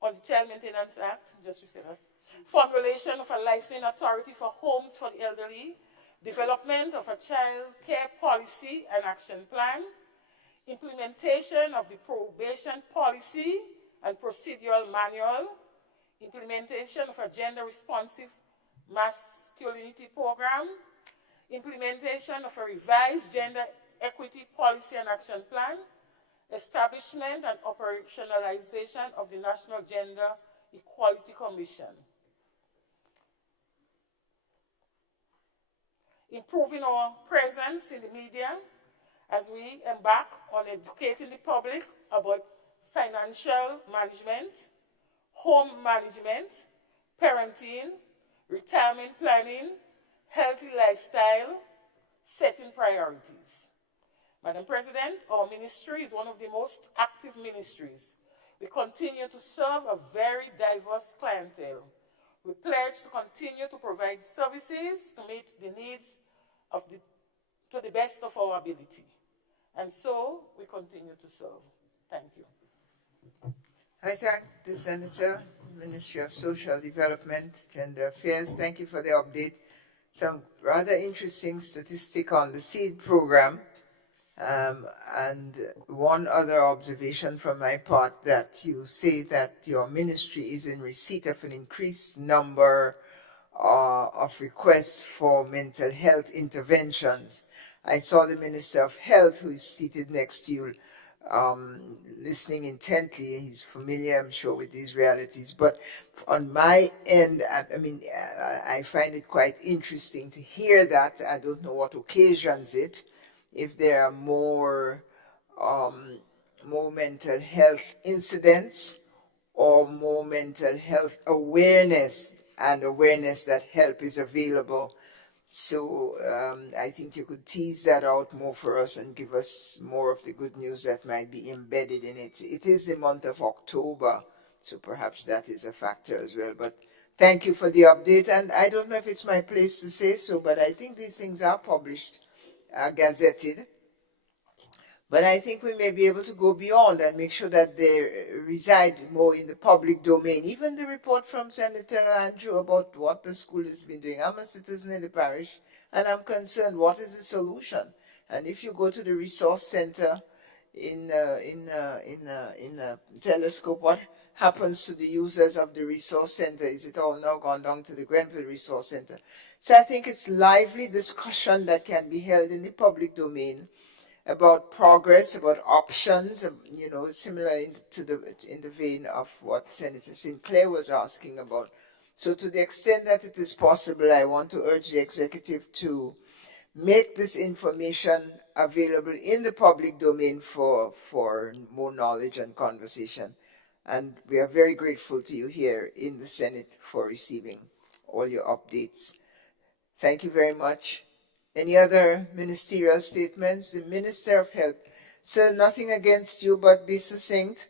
on the Child Maintenance Act, just to say that. Formulation of a licensing authority for homes for the elderly, development of a child care policy and action plan, implementation of the probation policy and procedural manual, implementation of a gender-responsive masculinity program, implementation of a revised gender equity policy and action plan, establishment and operationalization of the National Gender Equality Commission. Improving our presence in the media as we embark on educating the public about financial management, home management, parenting, retirement planning, healthy lifestyle, setting priorities. Madam President, our ministry is one of the most active ministries. We continue to serve a very diverse clientele. We pledge to continue to provide services to meet the needs to the best of our ability. And so we continue to serve. Thank you. I thank the Senator, Ministry of Social Development, Gender Affairs. Thank you for the update. Some rather interesting statistic on the SEED program. And one other observation from my part, that you say that your ministry is in receipt of an increased number of requests for mental health interventions. I saw the Minister of Health, who is seated next to you, listening intently. He's familiar, I'm sure, with these realities. But on my end, I find it quite interesting to hear that. I don't know what occasions it. If there are more mental health incidents or more mental health awareness and awareness that help is available. So I think you could tease that out more for us and give us more of the good news that might be embedded in it. It is the month of October, so perhaps that is a factor as well. But Thank you for the update. And I don't know if it's my place to say so, but I think these things are published, gazetted. But I think we may be able to go beyond and make sure that they reside more in the public domain. Even the report from Senator Andrew about what the school has been doing. I'm a citizen in the parish, and I'm concerned, what is the solution? And if you go to the resource center in Telescope, what happens to the users of the resource center? Is it all now gone down to the Grenville Resource Center? So I think it's lively discussion that can be held in the public domain about progress, about options, you know, similar in the vein of what Senator Sinclair was asking about. So to the extent that it is possible, I want to urge the executive to make this information available in the public domain for more knowledge and conversation. And we are very grateful to you here in the Senate for receiving all your updates. Thank you very much. Any other ministerial statements? The Minister of Health. Sir, nothing against you, but be succinct.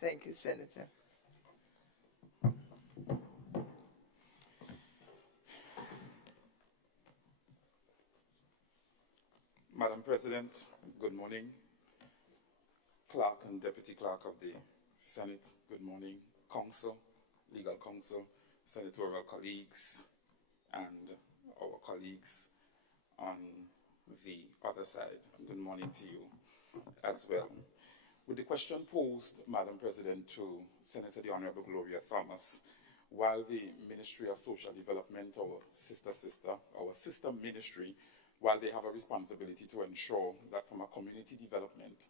Thank you, Senator. Madam President, good morning. Clerk and Deputy Clerk of the Senate, good morning. Council, Legal Counsel, senatorial colleagues, and our colleagues on the other side. Good morning to you as well. With the question posed, Madam President, to Senator the Honorable Gloria Thomas, while the Ministry of Social Development, our sister ministry, while they have a responsibility to ensure that from a community development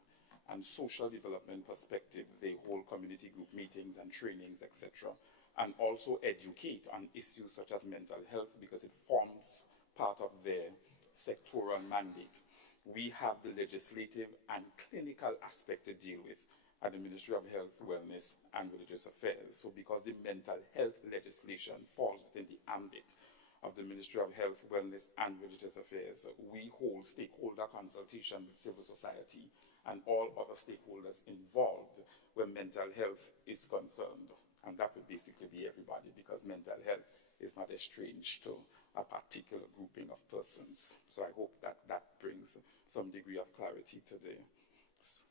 and social development perspective, they hold community group meetings and trainings, etc., and also educate on issues such as mental health because it forms part of their sectoral mandate. We have the legislative and clinical aspect to deal with at the Ministry of Health, Wellness, and Religious Affairs. So because the mental health legislation falls within the ambit of the Ministry of Health, Wellness, and Religious Affairs, we hold stakeholder consultation with civil society and all other stakeholders involved where mental health is concerned. And that would basically be everybody, because mental health is not estranged to a particular grouping of persons. So I hope that that brings some degree of clarity to the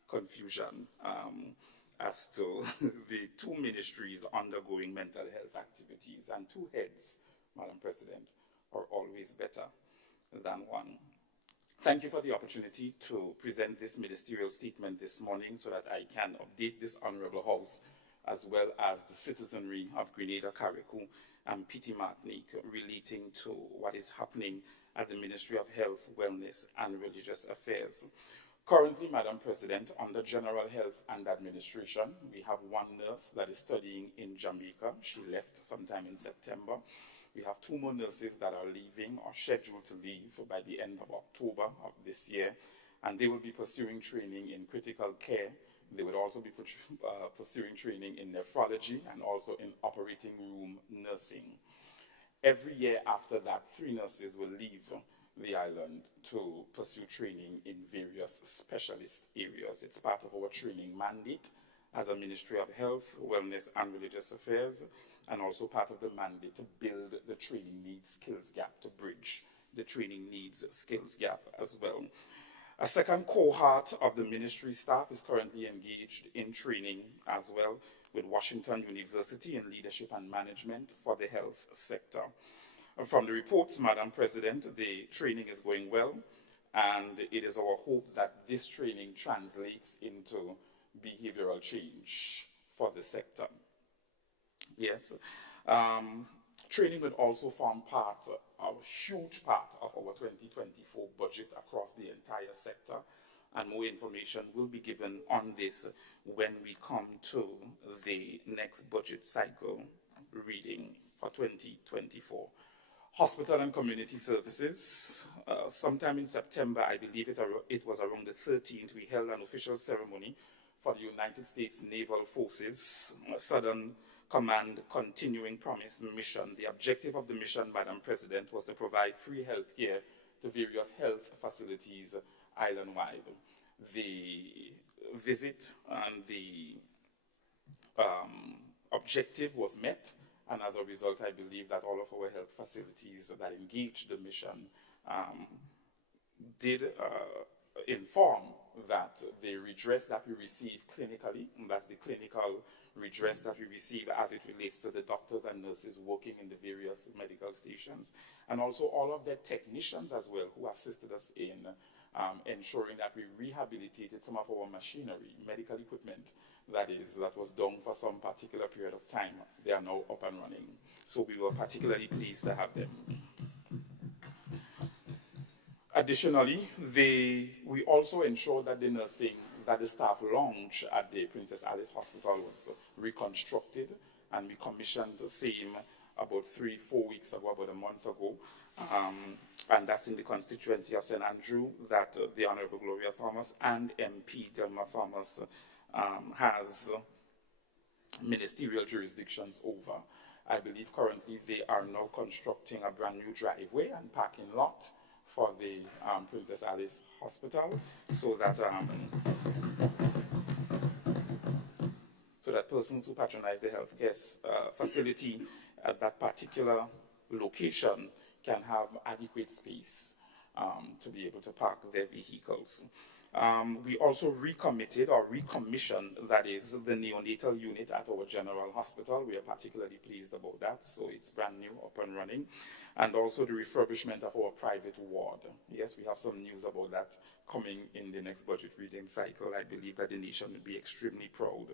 confusion as to the two ministries undergoing mental health activities, and two heads, Madam President, are always better than one. Thank you for the opportunity to present this ministerial statement this morning so that I can update this Honorable House as well as the citizenry of Grenada, Carriacou, and Petite Martinique relating to what is happening at the Ministry of Health, Wellness, and Religious Affairs. Currently, Madam President, under General Health and Administration, we have one nurse that is studying in Jamaica. She left sometime in September. We have two more nurses that are leaving or scheduled to leave by the end of October of this year, and they will be pursuing training in critical care. They would also be pursuing training in nephrology and also in operating room nursing. Every year after that, 3 nurses will leave the island to pursue training in various specialist areas. It's part of our training mandate as a Ministry of Health, Wellness, and Religious Affairs, and also part of the mandate to build the training needs skills gap, to bridge the training needs skills gap as well. A second cohort of the ministry staff is currently engaged in training as well with Washington University in Leadership and Management for the health sector. From the reports, Madam President, the training is going well, and it is our hope that this training translates into behavioral change for the sector. Yes. Training would also form a huge part of our 2024 budget across the entire sector, and more information will be given on this when we come to the next budget cycle reading for 2024. Hospital and community services. Sometime in September, I believe it was around the 13th, we held an official ceremony for the United States Naval Forces Southern Command Continuing Promise Mission. The objective of the mission, Madam President, was to provide free health care to various health facilities island-wide. The visit and the objective was met, and as a result, I believe that all of our health facilities that engaged the mission did inform that the redress that we receive clinically, and that's the clinical redress that we receive as it relates to the doctors and nurses working in the various medical stations, and also all of the technicians as well who assisted us in ensuring that we rehabilitated some of our machinery, medical equipment that was down for some particular period of time. They are now up and running. So we were particularly pleased to have them. Additionally, we also ensured that the nursing, that the staff lounge at the Princess Alice Hospital was reconstructed, and we commissioned the same about 3-4 weeks ago, about a month ago. And that's in the constituency of St. Andrew that the Honorable Gloria Thomas and MP Delma Thomas has ministerial jurisdictions over. I believe currently they are now constructing a brand new driveway and parking lot for the Princess Alice Hospital, so that persons who patronize the healthcare facility at that particular location can have adequate space to be able to park their vehicles. We also recommitted or recommissioned, that is, the neonatal unit at our general hospital. We are particularly pleased about that, so it's brand new, up and running. And also the refurbishment of our private ward. Yes, we have some news about that coming in the next budget reading cycle. I believe that the nation will be extremely proud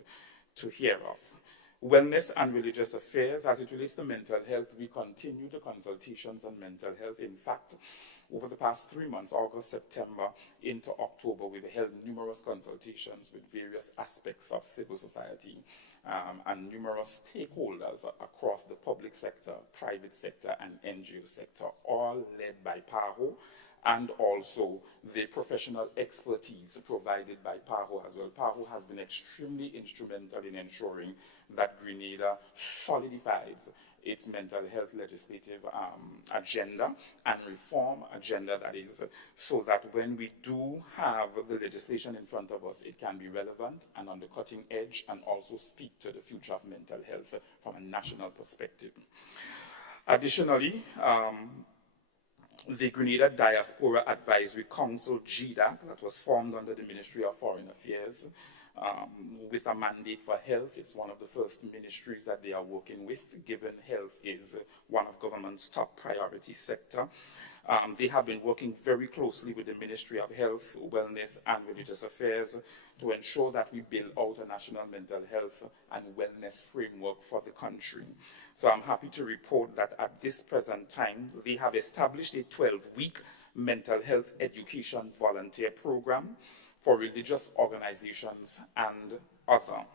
to hear of. Wellness and religious affairs, as it relates to mental health, we continue the consultations on mental health. In fact, over the past 3 months, August, September, into October, we've held numerous consultations with various aspects of civil society and numerous stakeholders across the public sector, private sector, and NGO sector, all led by PAHO, and also the professional expertise provided by PAHO as well. PAHO has been extremely instrumental in ensuring that Grenada solidifies its mental health legislative agenda and reform agenda, that is, so that when we do have the legislation in front of us, it can be relevant and on the cutting edge, and also speak to the future of mental health from a national perspective. Additionally, the Grenada Diaspora Advisory Council, GDAC, that was formed under the Ministry of Foreign Affairs with a mandate for health. It's one of the first ministries that they are working with, given health is one of government's top priority sector. They have been working very closely with the Ministry of Health, Wellness and Religious Affairs to ensure that we build out a national mental health and wellness framework for the country. So I'm happy to report that at this present time, they have established a 12-week mental health education volunteer program for religious organizations and other.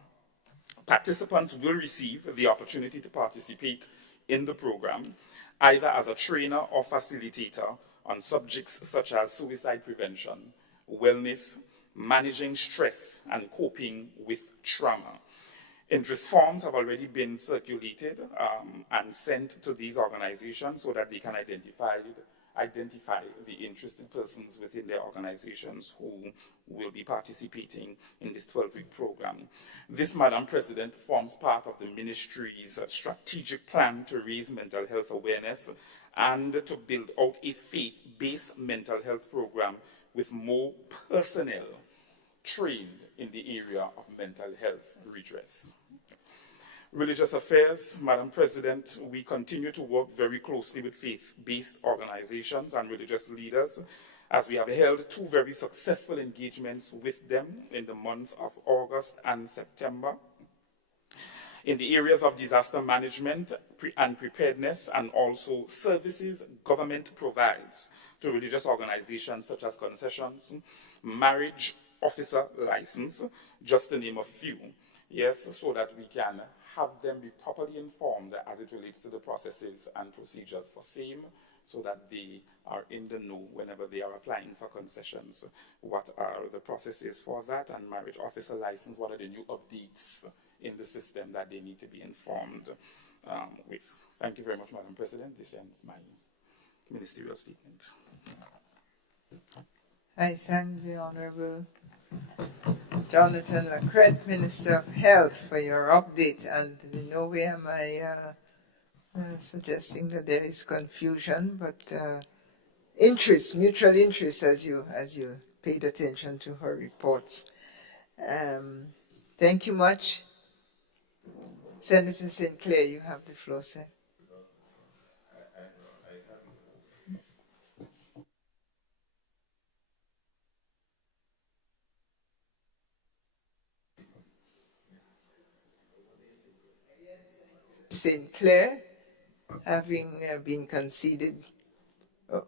Participants will receive the opportunity to participate in the program either as a trainer or facilitator on subjects such as suicide prevention, wellness, managing stress, and coping with trauma. Interest forms have already been circulated and sent to these organizations so that they can identify the interested persons within their organizations who will be participating in this 12-week program. This, Madam President, forms part of the ministry's strategic plan to raise mental health awareness and to build out a faith-based mental health program with more personnel trained in the area of mental health redress. Religious affairs, Madam President, we continue to work very closely with faith-based organizations and religious leaders, as we have held 2 very successful engagements with them in the month of August and September. In the areas of disaster management and preparedness, and also services government provides to religious organizations such as concessions, marriage officer license, just to name a few. Yes, so that we can have them be properly informed as it relates to the processes and procedures for same, so that they are in the know whenever they are applying for concessions. What are the processes for that? And marriage officer license, what are the new updates in the system that they need to be informed with? Thank you very much, Madam President. This ends my ministerial statement. I thank the Honorable Jonathan Lacrette, Minister of Health, for your update, and in no way am I suggesting that there is confusion, but interest, mutual interest, as you paid attention to her reports. Thank you much. Senator St. Clair, you have the floor, sir. St. Clair, having been conceded. Oh.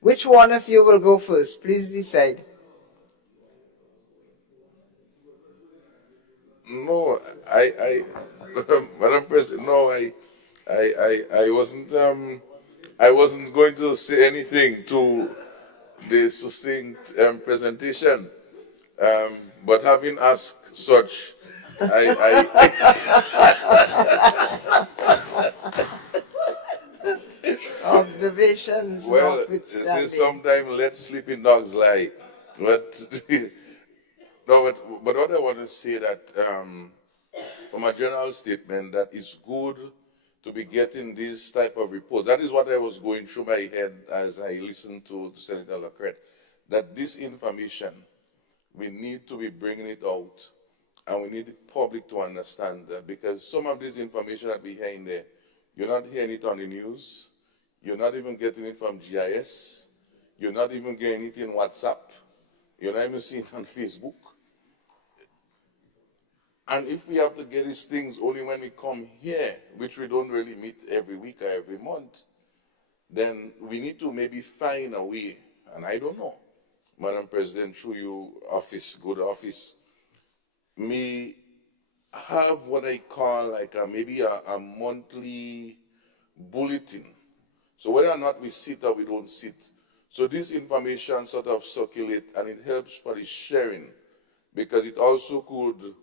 Which one of you will go first? Please decide. No, Madam President, no, I wasn't going to say anything to the succinct presentation, but having asked such, Observations well, notwithstanding. sometimes let sleeping dogs lie, but no, but what I want to say that from a general statement that it's good to be getting this type of reports. That is what I was going through my head as I listened to Senator Lacrette, that this information, we need to be bringing it out, and we need the public to understand that, because some of this information that we hear in there, you're not hearing it on the news, you're not even getting it from GIS, you're not even getting it in WhatsApp, you're not even seeing it on Facebook. And if we have to get these things only when we come here, which we don't really meet every week or every month, then we need to maybe find a way, and I don't know, Madam President, through your office, good office, may have what I call like maybe a monthly bulletin. So whether or not we sit or we don't sit, so this information sort of circulate, and it helps for the sharing, because it also could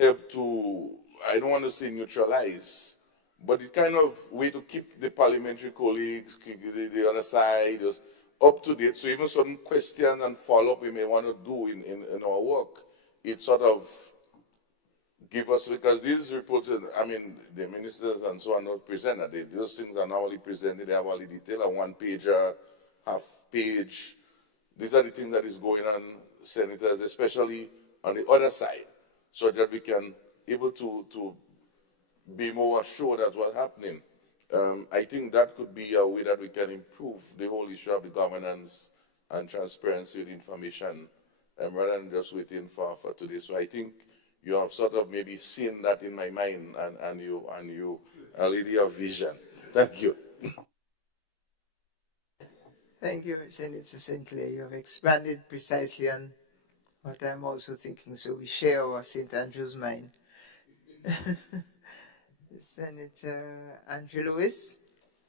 help to, I don't want to say neutralize, but it's kind of way to keep the parliamentary colleagues, the other side, up to date. So even certain questions and follow-up we may want to do in our work, it sort of give us, because these reports, I mean, the ministers and so on not present, those things are normally presented, they have all the detail, a one-pager, half-page. These are the things that is going on, senators, especially on the other side, so that we can able to be more assured at what's happening. I think that could be a way that we can improve the whole issue of the governance and transparency with information, rather than just waiting for today. So I think you have sort of maybe seen that in my mind, and you a lady of vision. Thank you. Thank you, Senator St. Clair. You have expanded precisely on what I'm also thinking, so we share our St. Andrew's mind. Senator Andrew Lewis.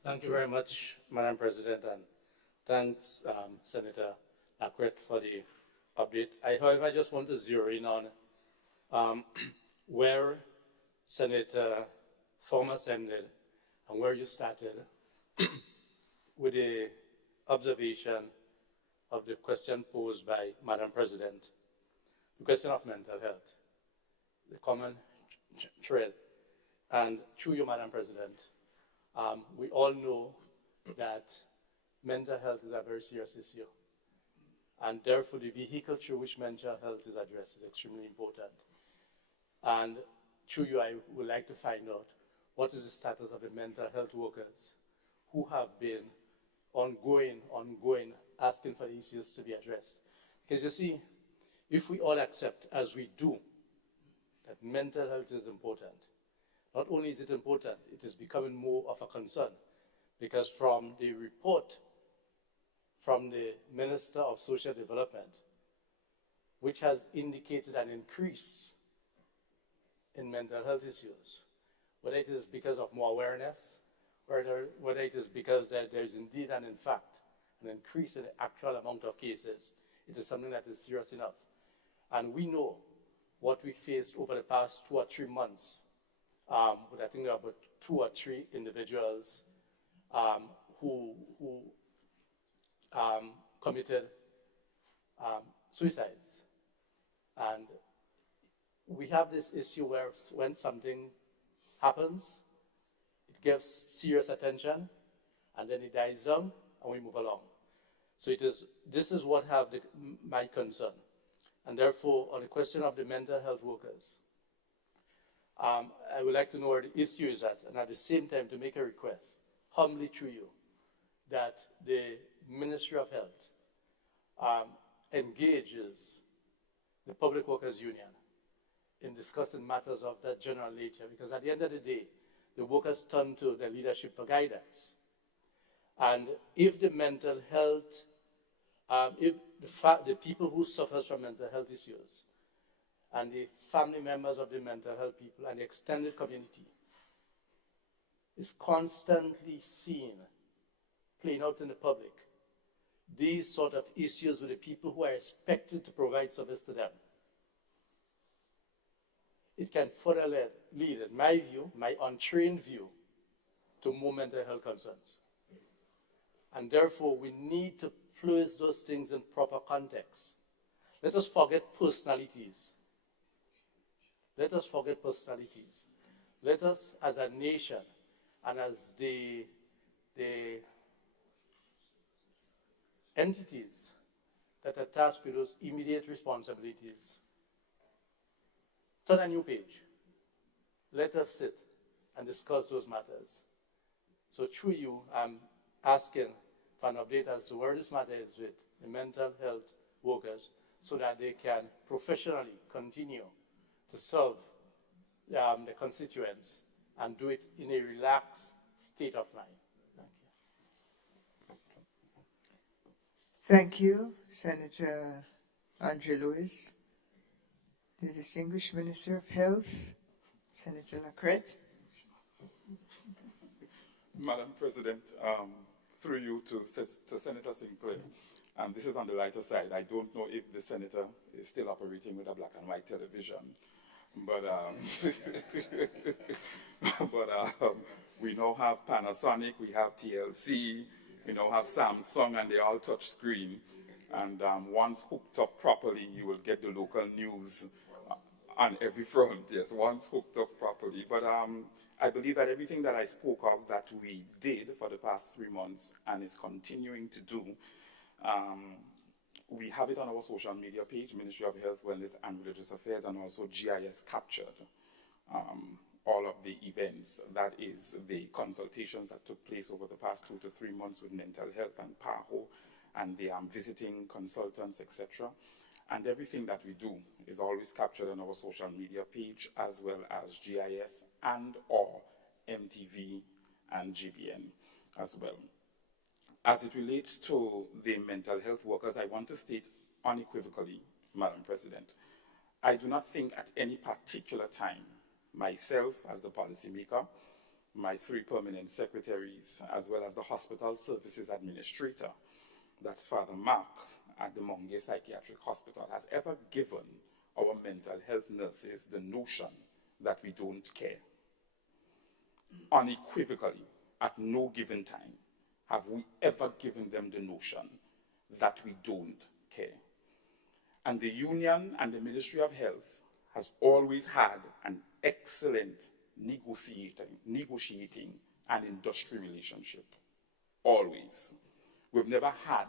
Thank you very much, Madam President, and thanks, Senator Lacrette, for the update. However, I just want to zero in on where Thomas ended and where you started with the observation of the question posed by Madam President, the question of mental health, the common thread. And through you, Madam President, we all know that mental health is a very serious issue. And therefore, the vehicle through which mental health is addressed is extremely important. And through you, I would like to find out what is the status of the mental health workers who have been ongoing, asking for the issues to be addressed. Because you see, if we all accept, as we do, that mental health is important, not only is it important, it is becoming more of a concern, because from the report from the Minister of Social Development, which has indicated an increase in mental health issues, whether it is because of more awareness, whether it is because there is indeed and in fact an increase in the actual amount of cases, it is something that is serious enough. And we know what we faced over the past 2 or 3 months, but I think there are about 2 or 3 individuals who committed suicides. And we have this issue where when something happens, it gives serious attention, and then it dies down, and we move along. So this is what have my concern. And therefore, on the question of the mental health workers, I would like to know where the issue is at, and at the same time to make a request, humbly through you, that the Ministry of Health engages the Public Workers Union in discussing matters of that general nature, because at the end of the day, the workers turn to their leadership for guidance. And if the mental health, if the people who suffer from mental health issues and the family members of the mental health people and the extended community is constantly seen playing out in the public, these sort of issues with the people who are expected to provide service to them, it can further lead, in my view, my untrained view, to more mental health concerns. And therefore, we need to place those things in proper context. Let us forget personalities. Let us forget personalities. Let us, as a nation, and as the entities that are tasked with those immediate responsibilities, turn a new page. Let us sit and discuss those matters. So through you, I'm asking for an update as to where this matter is with the mental health workers so that they can professionally continue to serve the constituents and do it in a relaxed state of mind. Thank Thank you. you, Senator Andre Lewis. The distinguished Minister of Health, Senator Lacrette. Madam President, through you to Senator Sinclair, and this is on the lighter side. I don't know if the senator is still operating with a black and white television, but we now have Panasonic, we have TLC, we now have Samsung, and they all touch screen. And once hooked up properly, you will get the local news on every front. Yes, once hooked up properly. But I believe that everything that I spoke of that we did for the past 3 months and is continuing to do, we have it on our social media page, Ministry of Health, Wellness and Religious Affairs, and also GIS captured all of the events, that is the consultations that took place over the past 2 to 3 months with mental health and PAHO and the visiting consultants, etc. And everything that we do is always captured on our social media page, as well as GIS and or MTV and GBN as well. As it relates to the mental health workers, I want to state unequivocally, Madam President, I do not think at any particular time, myself as the policymaker, my 3 permanent secretaries, as well as the hospital services administrator, that's Father Mark at the Monge Psychiatric Hospital, has ever given our mental health nurses the notion that we don't care. Unequivocally, at no given time, have we ever given them the notion that we don't care. And the union and the Ministry of Health has always had an excellent negotiating and industry relationship. Always. We've never had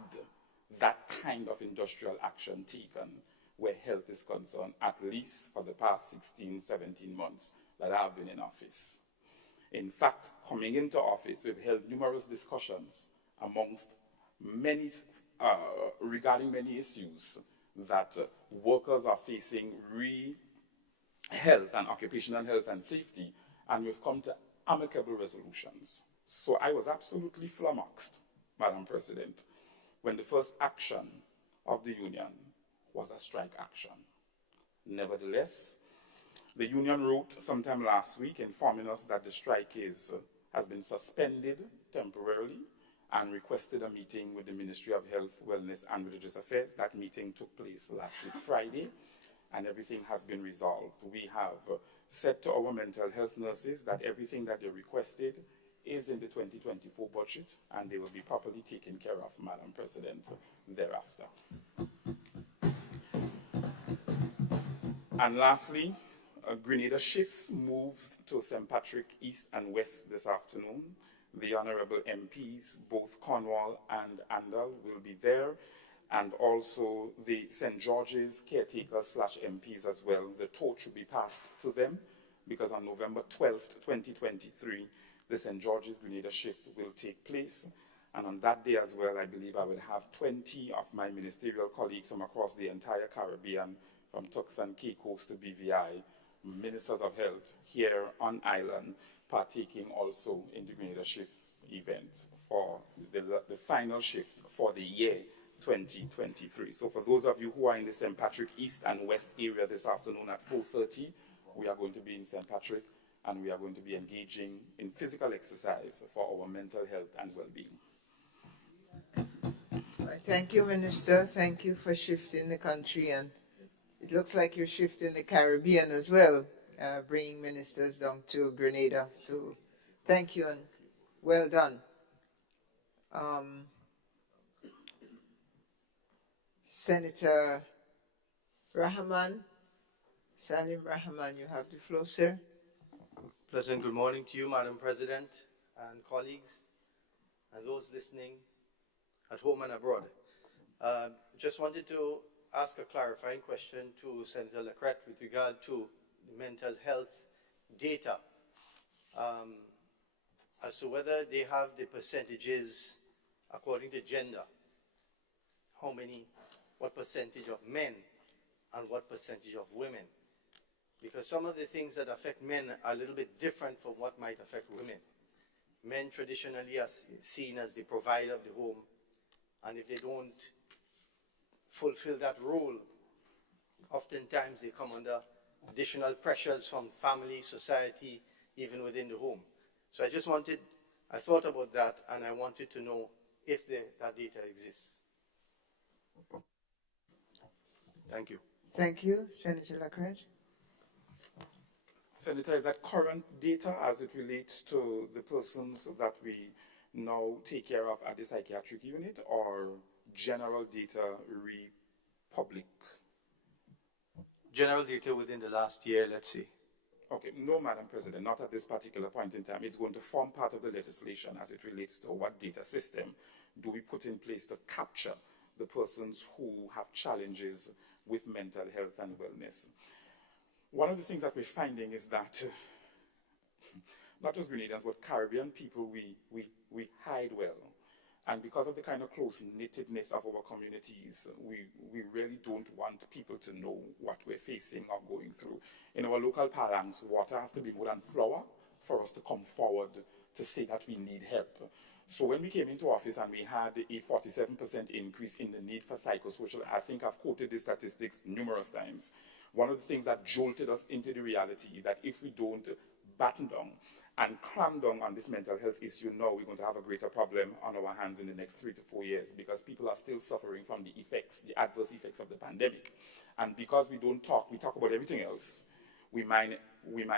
that kind of industrial action taken where health is concerned, at least for the past 16, 17 months that I've been in office. In fact, coming into office, we've held numerous discussions amongst many, regarding many issues that workers are facing health and occupational health and safety, and we've come to amicable resolutions. So I was absolutely flummoxed, Madam President, when the first action of the union was a strike action. Nevertheless, the union wrote sometime last week informing us that the strike has been suspended temporarily and requested a meeting with the Ministry of Health, Wellness and Religious Affairs. That meeting took place last week, Friday, and everything has been resolved. We have said to our mental health nurses that everything that they requested is in the 2024 budget, and they will be properly taken care of, Madam President, thereafter. And lastly, Grenada shifts moves to St. Patrick East and West this afternoon. The Honourable MPs, both Cornwall and Andal, will be there, and also the St. George's caretakers / MPs as well. The torch will be passed to them, because on November 12th, 2023, the St. George's Grenada shift will take place. And on that day as well, I believe I will have 20 of my ministerial colleagues from across the entire Caribbean, from Turks and Caicos to BVI, Ministers of Health here on island, partaking also in the Grenada shift event for the final shift for the year 2023. So for those of you who are in the St. Patrick East and West area this afternoon at 4:30, we are going to be in St. Patrick, and we are going to be engaging in physical exercise for our mental health and well-being. Thank you, Minister. Thank you for shifting the country, and it looks like you're shifting the Caribbean as well, bringing ministers down to Grenada. So thank you and well done. Senator Rahman, Salim Rahman, you have the floor, sir. Pleasant good morning to you, Madam President and colleagues, and those listening at home and abroad. Just wanted to ask a clarifying question to Senator Lacrette with regard to the mental health data, as to whether they have the percentages according to gender. What percentage of men and what percentage of women? Because some of the things that affect men are a little bit different from what might affect women. Men traditionally are seen as the provider of the home, and if they don't fulfill that role, oftentimes they come under additional pressures from family, society, even within the home. So I thought about that, and I wanted to know if that data exists. Thank you. Thank you, Senator Lacrette. Senator, is that current data as it relates to the persons that we now take care of at the psychiatric unit, or general data public? General data within the last year, let's say. Okay, no, Madam President, not at this particular point in time. It's going to form part of the legislation as it relates to what data system do we put in place to capture the persons who have challenges with mental health and wellness. One of the things that we're finding is that not just Grenadians, but Caribbean people, we hide well. And because of the kind of close-knittedness of our communities, we really don't want people to know what we're facing or going through. In our local parlance, water has to be more than flour for us to come forward to say that we need help. So when we came into office and we had a 47% increase in the need for psychosocial, I think I've quoted the statistics numerous times. One of the things that jolted us into the reality that if we don't batten down and clamp down on this mental health issue now, we're going to have a greater problem on our hands in the next 3 to 4 years, because people are still suffering from the effects, the adverse effects of the pandemic. And because we don't talk, we talk about everything else. We mind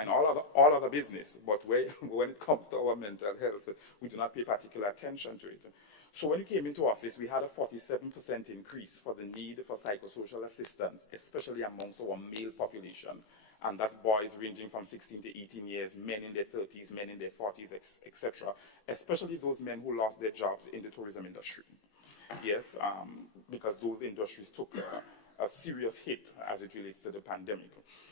all other business, but when it comes to our mental health, we do not pay particular attention to it. So when we came into office, we had a 47% increase for the need for psychosocial assistance, especially amongst our male population. And that's boys ranging from 16 to 18 years, men in their 30s, men in their 40s, etc. Especially those men who lost their jobs in the tourism industry. Yes, because those industries took a serious hit as it relates to the pandemic.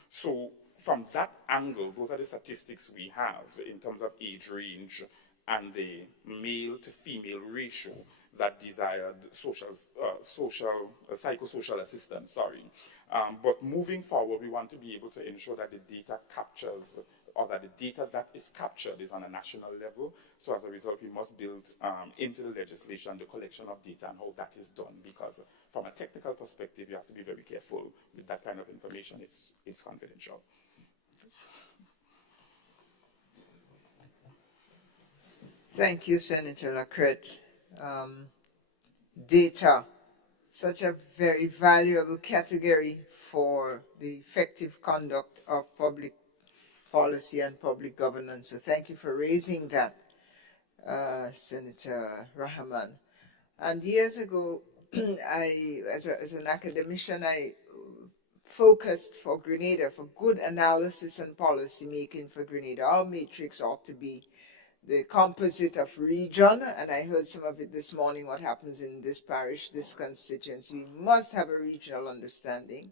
So from that angle, those are the statistics we have in terms of age range and the male to female ratio that desired psychosocial assistance, but moving forward, we want to be able to ensure that the data captures, or that the data that is captured is on a national level. So as a result, we must build into the legislation the collection of data and how that is done, because from a technical perspective, you have to be very careful with that kind of information. It's confidential. Thank you, Senator Lacrette. Data, such a very valuable category for the effective conduct of public policy and public governance. So thank you for raising that, Senator Rahman. And years ago, as an academician, I focused for Grenada, for good analysis and policy making for Grenada. Our matrix ought to be the composite of region, and I heard some of it this morning, what happens in this parish, this constituency. We must have a regional understanding.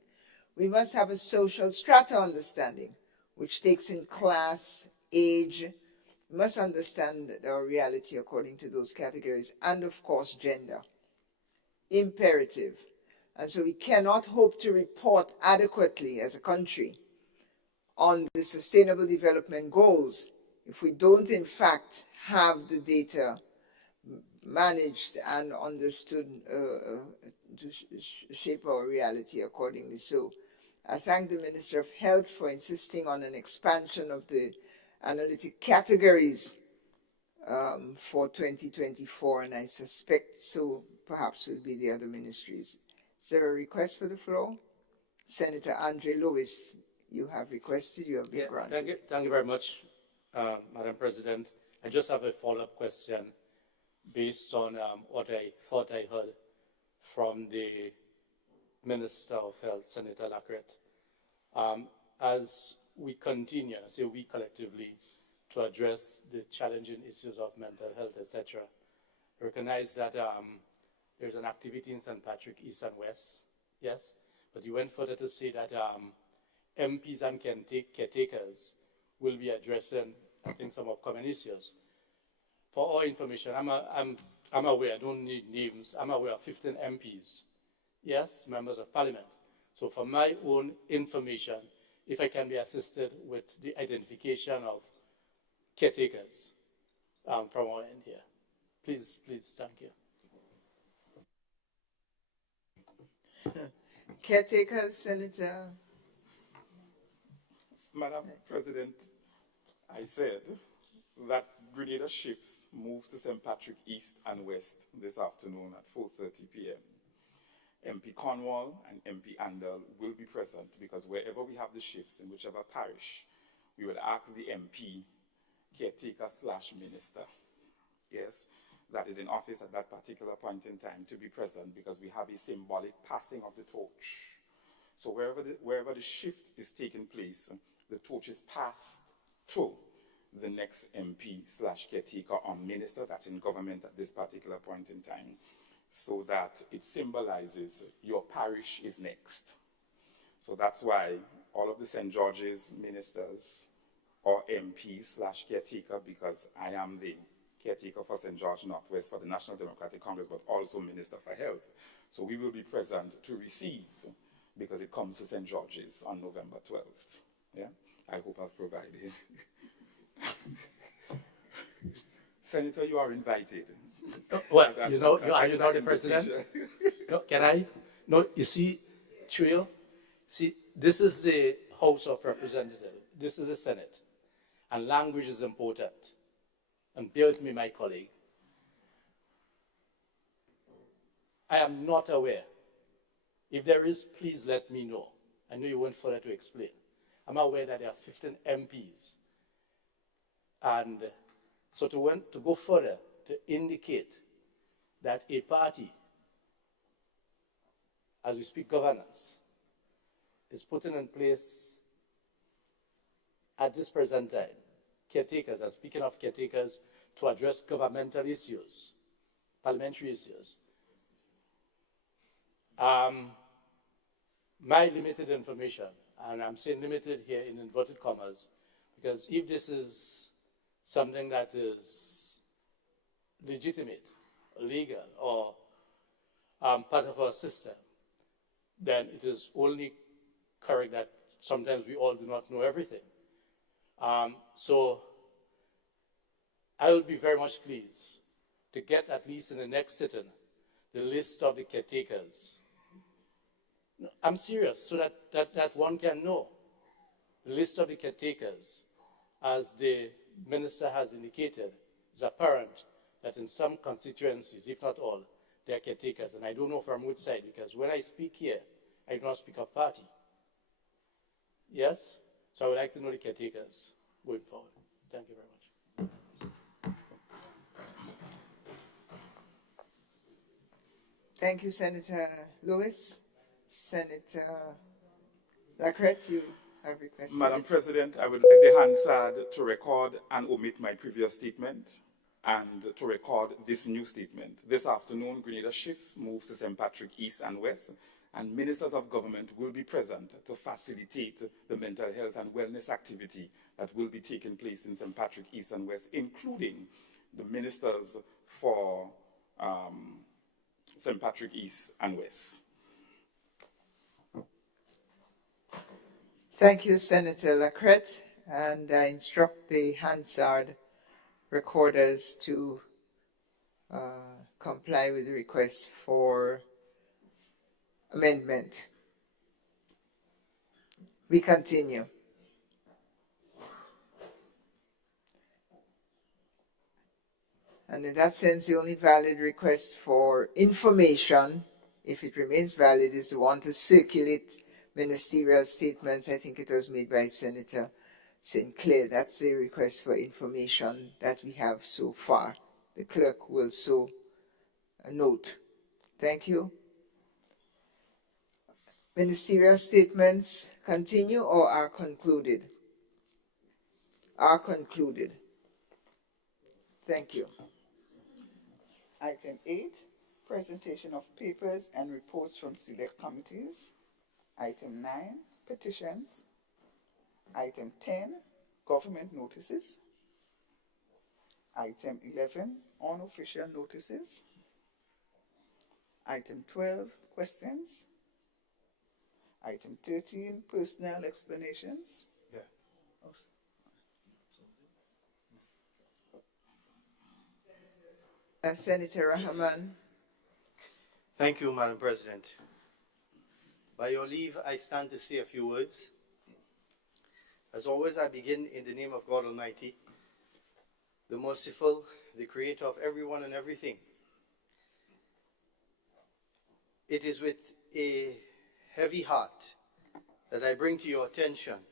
We must have a social strata understanding, which takes in class, age. We must understand our reality according to those categories, and of course, gender. Imperative. And so we cannot hope to report adequately as a country on the Sustainable Development Goals if we don't, in fact, have the data managed and understood to shape our reality accordingly. So I thank the Minister of Health for insisting on an expansion of the analytic categories for 2024, and I suspect so perhaps will be the other ministries. Is there a request for the floor? Senator Andre Lewis, you have requested, you have been granted. Thank you very much, Madam President. I just have a follow-up question based on what I thought I heard from the Minister of Health, Senator Lacrette. As we continue, I say we collectively, to address the challenging issues of mental health, etc., recognize that there's an activity in St. Patrick, East and West, yes, but you went further to say that MPs and caretakers will be addressing, I think, some upcoming issues. For our information, I'm aware, I don't need names, I'm aware of 15 MPs, yes, members of parliament. So for my own information, if I can be assisted with the identification of caretakers from our end here, please, thank you. Caretakers, Senator. Madam President, I said that Grenada ships moves to St. Patrick East and West this afternoon at 4:30 p.m. MP Cornwall and MP Andal will be present because wherever we have the shifts in whichever parish, we will ask the MP, caretaker/minister, yes, that is in office at that particular point in time to be present because we have a symbolic passing of the torch. So wherever the shift is taking place, the torch is passed to the next MP/caretaker or minister that's in government at this particular point in time, so that it symbolizes your parish is next. So that's why all of the St. George's ministers or MP/caretaker, because I am the caretaker for St. George Northwest for the National Democratic Congress, but also Minister for Health. So we will be present to receive because it comes to St. George's on November 12th. Yeah, I hope I've provided. Senator, you are invited. Well, are you not the president? No, can I? No, you see, Trio, see, this is the House of Representatives. This is the Senate. And language is important. And bear with me, my colleague. I am not aware. If there is, please let me know. I know you went further to explain. I'm aware that there are 15 MPs. And so to go further, to indicate that a party, as we speak governance, is putting in place at this present time caretakers, and speaking of caretakers, to address governmental issues, parliamentary issues. My limited information, and I'm saying limited here in inverted commas, because if this is something that is legitimate, legal, or part of our system, then it is only correct that sometimes we all do not know everything. So I will be very much pleased to get, at least in the next sitting, the list of the caretakers. No, I'm serious, so that one can know the list of the caretakers. As the minister has indicated, it's apparent that in some constituencies, if not all, they are caretakers. And I don't know from which side, because when I speak here, I do not speak of party. Yes? So I would like to know the caretakers going forward. Thank you very much. Thank you, Senator Lewis. Senator Lacrette, you have requested. Madam President, I would like the Hansard to record and omit my previous statement and to record this new statement. This afternoon, Grenada shifts moves to St. Patrick East and West, and ministers of government will be present to facilitate the mental health and wellness activity that will be taking place in St. Patrick East and West, including the ministers for St. Patrick East and West. Thank you, Senator Lacrette, and I instruct the Hansard recorders to comply with the request for amendment. We continue. And in that sense, the only valid request for information, if it remains valid, is the one to circulate ministerial statements. I think it was made by Senator St. Clair. That's the request for information that we have so far. The clerk will so note. Thank you. Ministerial statements continue or are concluded? Are concluded. Thank you. Item 8, presentation of papers and reports from select committees. Item 9, petitions. Item 10, government notices. Item 11, unofficial notices. Item 12, questions. Item 13, personnel explanations. Yeah. Senator Rahman. Thank you, Madam President. By your leave, I stand to say a few words. As always, I begin in the name of God Almighty, the merciful, the creator of everyone and everything. It is with a heavy heart that I bring to your attention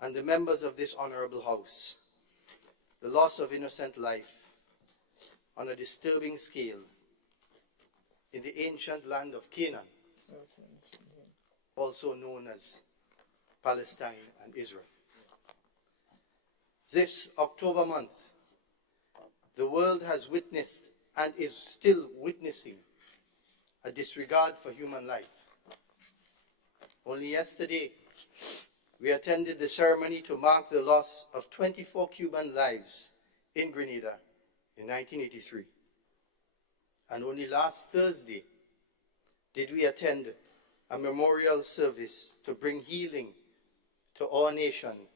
and the members of this honorable house the loss of innocent life on a disturbing scale in the ancient land of Canaan, also known as Palestine and Israel. This October month, the world has witnessed and is still witnessing a disregard for human life. Only yesterday, we attended the ceremony to mark the loss of 24 Cuban lives in Grenada in 1983. And only last Thursday did we attend a memorial service to bring healing to our nation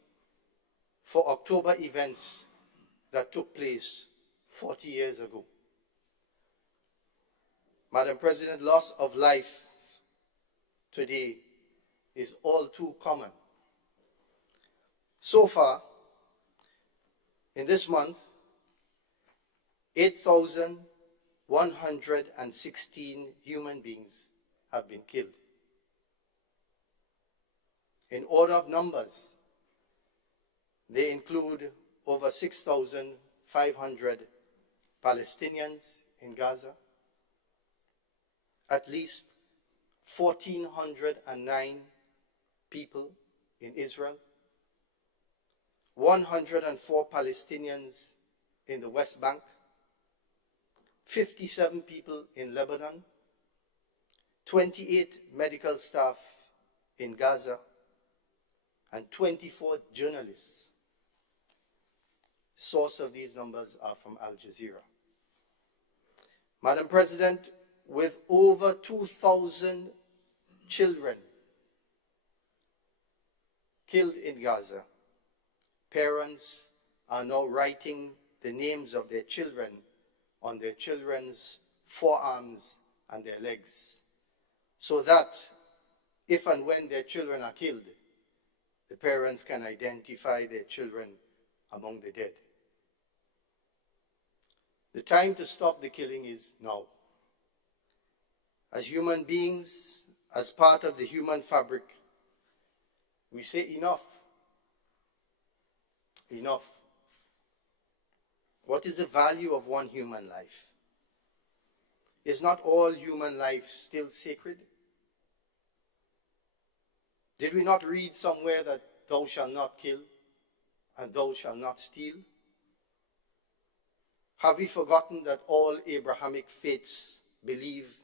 for October events that took place 40 years ago. Madam President, loss of life today is all too common. So far, in this month, 8,116 human beings have been killed. In order of numbers, they include over 6,500 Palestinians in Gaza, at least 1,409 people in Israel, 104 Palestinians in the West Bank, 57 people in Lebanon, 28 medical staff in Gaza, and 24 journalists. Source of these numbers are from Al Jazeera. Madam President, with over 2,000 children killed in Gaza, parents are now writing the names of their children on their children's forearms and their legs, so that if and when their children are killed, the parents can identify their children among the dead. The time to stop the killing is now. As human beings, as part of the human fabric, we say enough. Enough. What is the value of one human life? Is not all human life still sacred? Did we not read somewhere that thou shalt not kill and thou shalt not steal? Have we forgotten that all Abrahamic faiths believe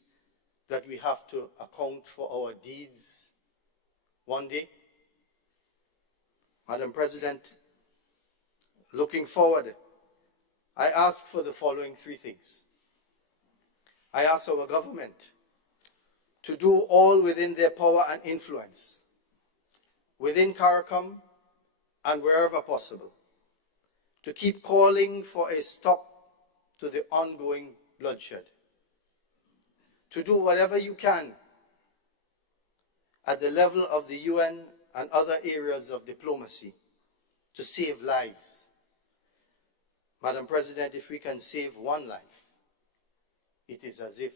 that we have to account for our deeds one day? Madam President, looking forward, I ask for the following three things. I ask our government to do all within their power and influence, within CARICOM and wherever possible, to keep calling for a stop to the ongoing bloodshed, to do whatever you can at the level of the UN and other areas of diplomacy to save lives. Madam President, if we can save one life, it is as if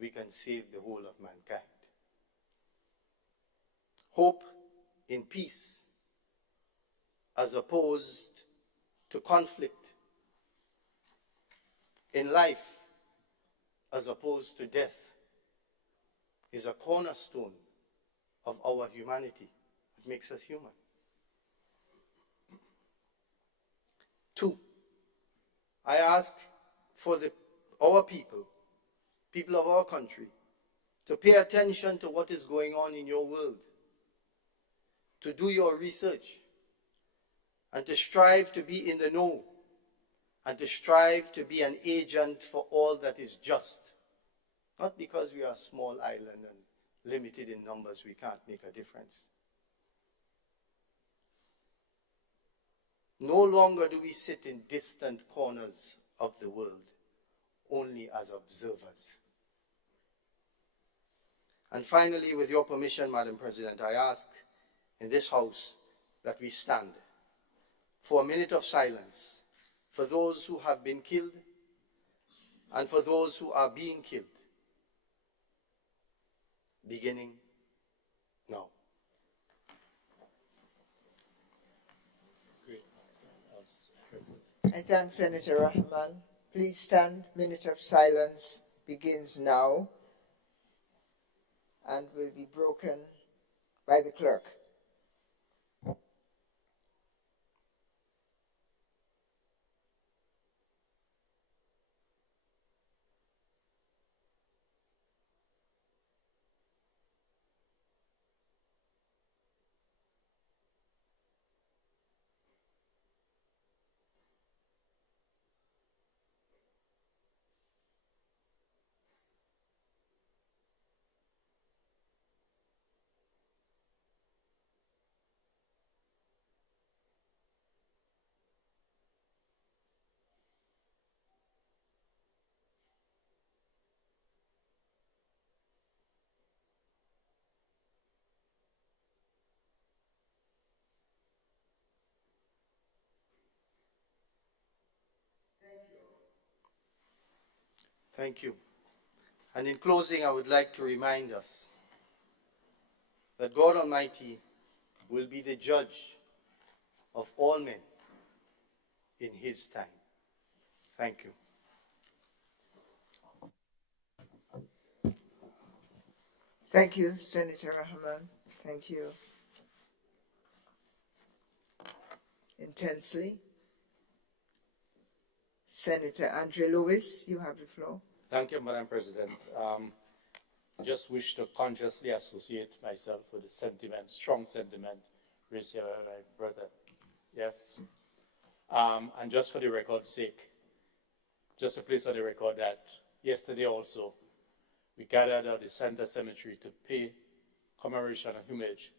we can save the whole of mankind. Hope in peace as opposed to conflict, in life as opposed to death, is a cornerstone of our humanity. It makes us human. 2, I ask for our people of our country, to pay attention to what is going on in your world, to do your research, and to strive to be in the know, and to strive to be an agent for all that is just. Not because we are a small island and limited in numbers, we can't make a difference. No longer do we sit in distant corners of the world, only as observers. And finally, with your permission, Madam President, I ask in this House that we stand for a minute of silence for those who have been killed and for those who are being killed, beginning now. I thank Senator Rahman. Please stand. Minute of silence begins now and will be broken by the clerk. Thank you. And in closing, I would like to remind us that God Almighty will be the judge of all men in His time. Thank you. Thank you, Senator Rahman. Thank you. Intensely. Senator Andre Lewis, you have the floor. Thank you, Madam President. I just wish to consciously associate myself with the sentiment, strong sentiment raised here by my brother. Yes. And just for the record's sake, just to place on the record that yesterday also, we gathered at the Center Cemetery to pay commemoration and homage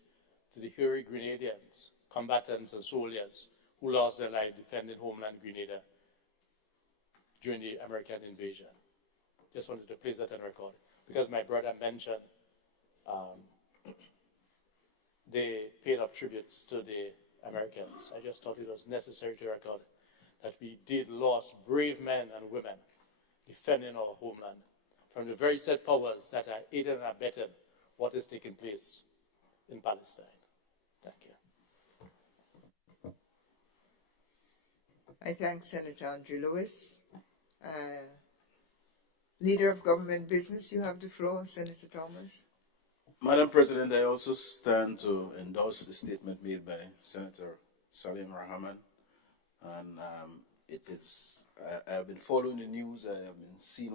to the Huey Grenadians, combatants and soldiers who lost their life defending homeland Grenada during the American invasion. Just wanted to place that on record because my brother mentioned they paid up tributes to the Americans. I just thought it was necessary to record that we did lose brave men and women defending our homeland from the very set powers that are aiding and abetting what is taking place in Palestine. Thank you. I thank Senator Andre Lewis. Leader of Government Business, you have the floor, Senator Thomas. Madam President, I also stand to endorse the statement made by Senator Salim Rahman. And I have been following the news, I have been seeing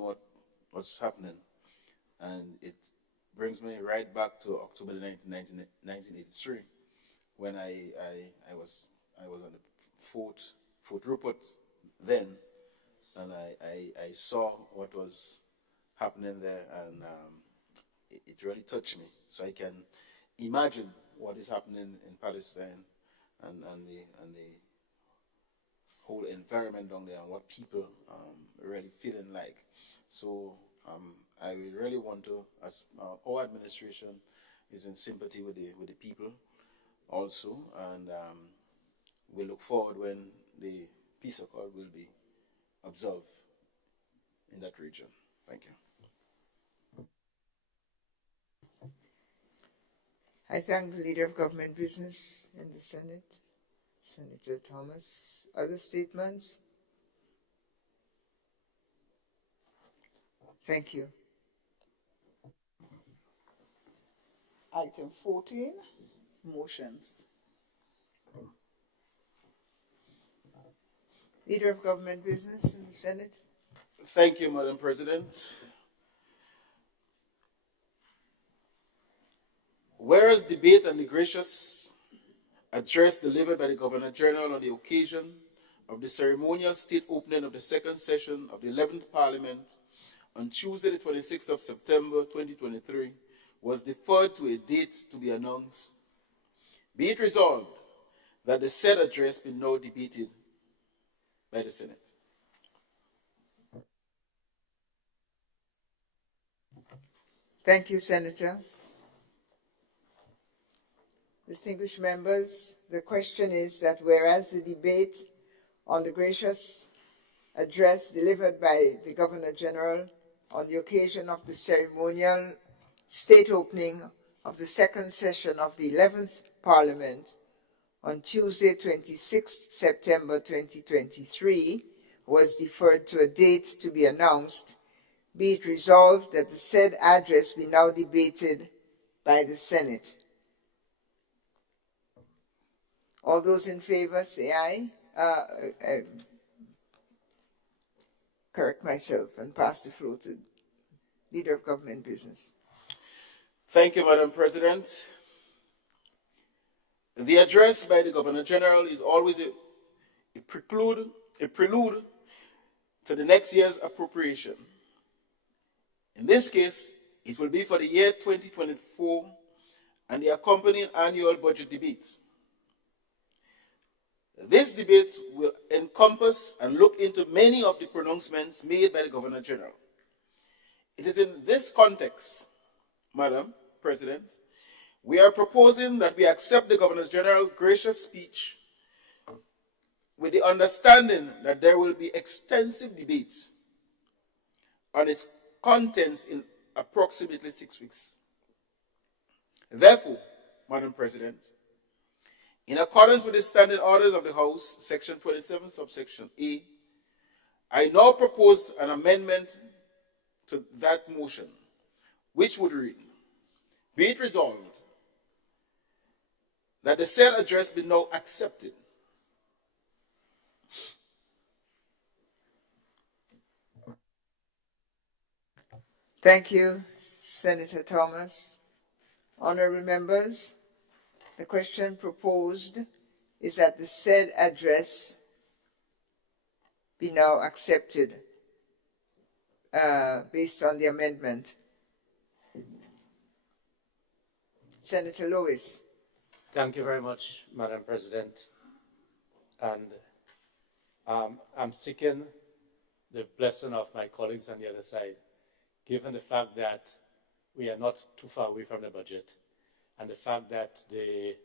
what's happening. And it brings me right back to October 1983, when I was on the Fort Rupert then, and I saw what was happening there, and it really touched me. So I can imagine what is happening in Palestine and the whole environment down there and what people really feeling like. So I really want to, as our administration is in sympathy with the people also, and we look forward when the peace accord will be observed in that region. Thank you. I thank the Leader of Government Business in the Senate, Senator Thomas. Other statements? Thank you. Item 14, motions. Leader of Government Business in the Senate. Thank you, Madam President. Whereas debate and the gracious address delivered by the Governor General on the occasion of the ceremonial state opening of the second session of the 11th Parliament on Tuesday, the 26th of September 2023, was deferred to a date to be announced, be it resolved that the said address be now debated by the Senate. Thank you, Senator. Distinguished members, the question is that whereas the debate on the gracious address delivered by the Governor General on the occasion of the ceremonial state opening of the second session of the 11th Parliament on Tuesday, 26 September 2023, was deferred to a date to be announced, be it resolved that the said address be now debated by the Senate. All those in favor say aye. Correct myself and pass the floor to Leader of Government Business. Thank you, Madam President. The address by the Governor General is always a prelude to the next year's appropriation. In this case, it will be for the year 2024 and the accompanying annual budget debate. This debate will encompass and look into many of the pronouncements made by the Governor General. It is in this context, Madam President, we are proposing that we accept the Governor General's gracious speech with the understanding that there will be extensive debate on its contents in approximately 6 weeks. Therefore, Madam President, in accordance with the standing orders of the House, Section 27, subsection A, I now propose an amendment to that motion, which would read, be it resolved that the said address be now accepted. Thank you, Senator Thomas. Honorable members, the question proposed is that the said address be now accepted based on the amendment. Senator Lewis. Thank you very much, Madam President. And I'm seeking the blessing of my colleagues on the other side, given the fact that we are not too far away from the budget, and the fact that the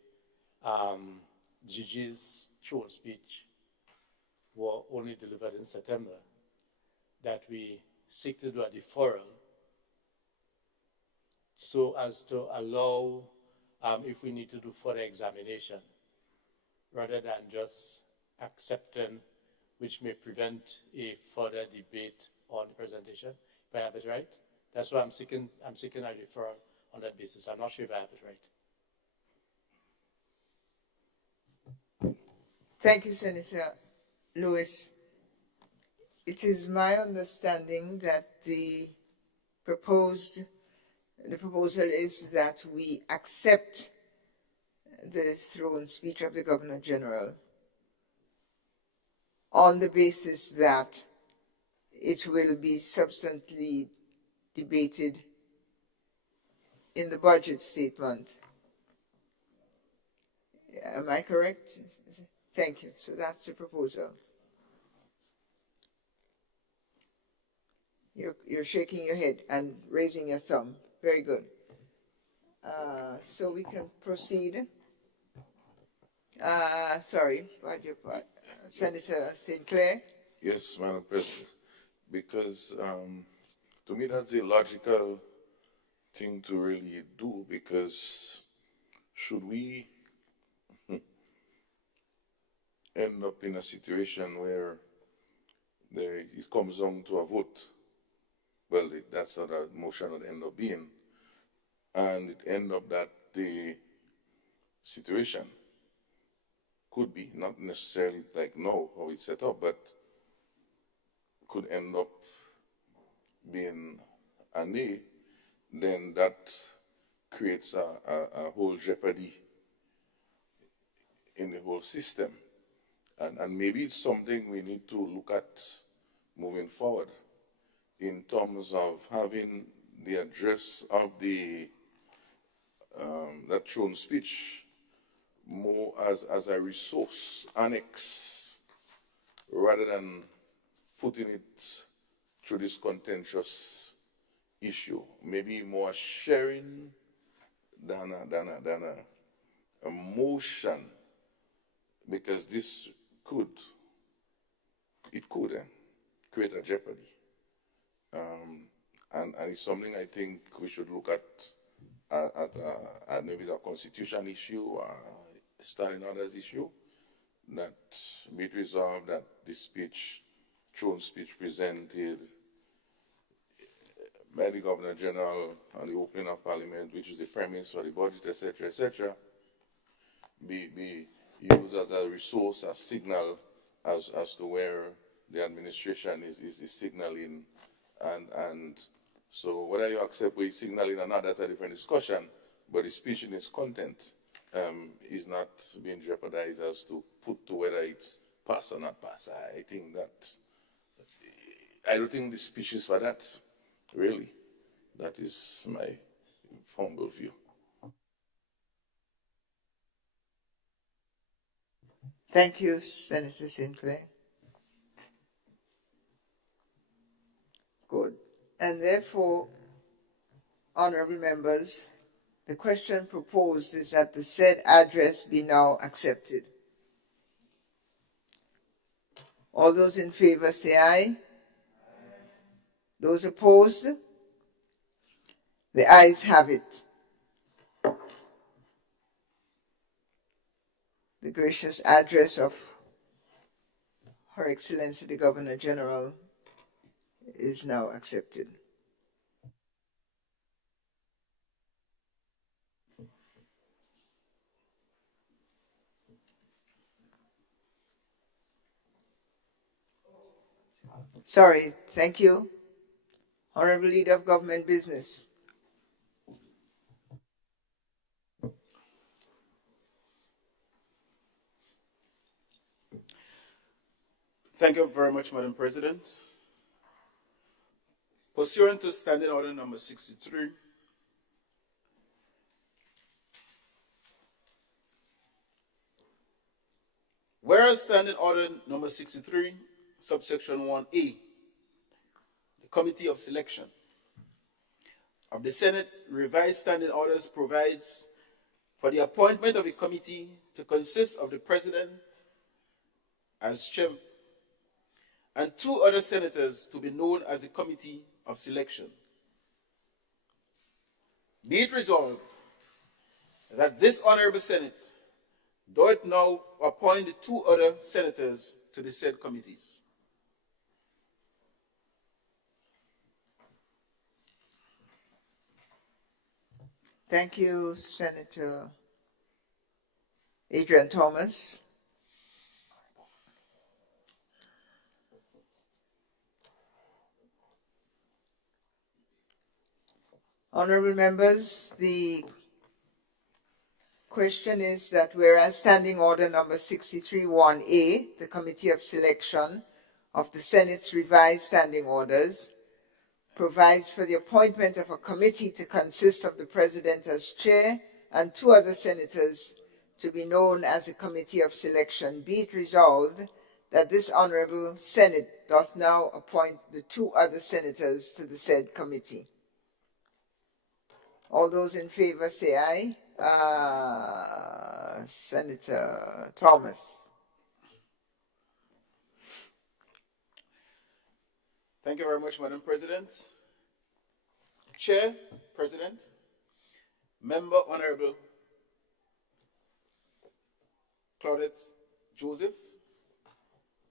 Gigi's short speech were only delivered in September, that we seek to do a deferral so as to allow, if we need to do further examination, rather than just accepting, which may prevent a further debate on the presentation. If I have it right, that's why I'm seeking a deferral on that basis. I'm not sure if I have it right. Thank you, Senator Lewis. It is my understanding that the proposal is that we accept the throne speech of the Governor General on the basis that it will be subsequently debated in the budget statement. Am I correct? Thank you. So that's the proposal. You're shaking your head and raising your thumb. Very good. So we can proceed. Sorry, Senator Sinclair. Yes, Madam President, because to me that's a logical thing to really do, because should we end up in a situation where it comes down to a vote, well, that's how that motion would end up being, and it end up that the situation could be, not necessarily like now how it's set up, but could end up being a nay, then that creates a whole jeopardy in the whole system. And maybe it's something we need to look at moving forward in terms of having the address of the that throne speech more as a resource annex rather than putting it through this contentious issue. Maybe more sharing than a motion, because this could create a jeopardy. And it's something I think we should look at maybe a constitution issue or starting others issue, that be it resolved that this speech, throne speech presented by the Governor General on the opening of Parliament, which is the premise for the budget, etc., be used as a resource, a signal as to where the administration is signaling, and so whether you accept what he's signaling or not, that's a different discussion, but the speech in its content is not being jeopardized as to put to whether it's pass or not pass. I don't think the speech is for that, really. That is my humble view. Thank you, Senator Sinclair. Good. And therefore, honorable members, the question proposed is that the said address be now accepted. All those in favor say aye. Those opposed? The ayes have it. The gracious address of Her Excellency the Governor General is now accepted. Sorry, thank you. Honorable Leader of Government Business. Thank you very much, Madam President. Pursuant to Standing Order number 63, whereas Standing Order number 63, subsection 1A, the Committee of Selection of the Senate revised standing orders provides for the appointment of a committee to consist of the President as chairman and 2 other senators to be known as the Committee of Selection. Be it resolved that this Honorable Senate doth now appoint the 2 other senators to the said committees. Thank you, Senator Adrian Thomas. Honorable members, the question is that whereas Standing Order number 631A, the Committee of Selection of the Senate's revised standing orders, provides for the appointment of a committee to consist of the President as chair and 2 other senators to be known as a Committee of Selection. Be it resolved that this Honorable Senate doth now appoint the 2 other senators to the said committee. All those in favor say aye. Senator Thomas. Thank you very much, Madam President. Chair, President, Member Honorable Claudette Joseph,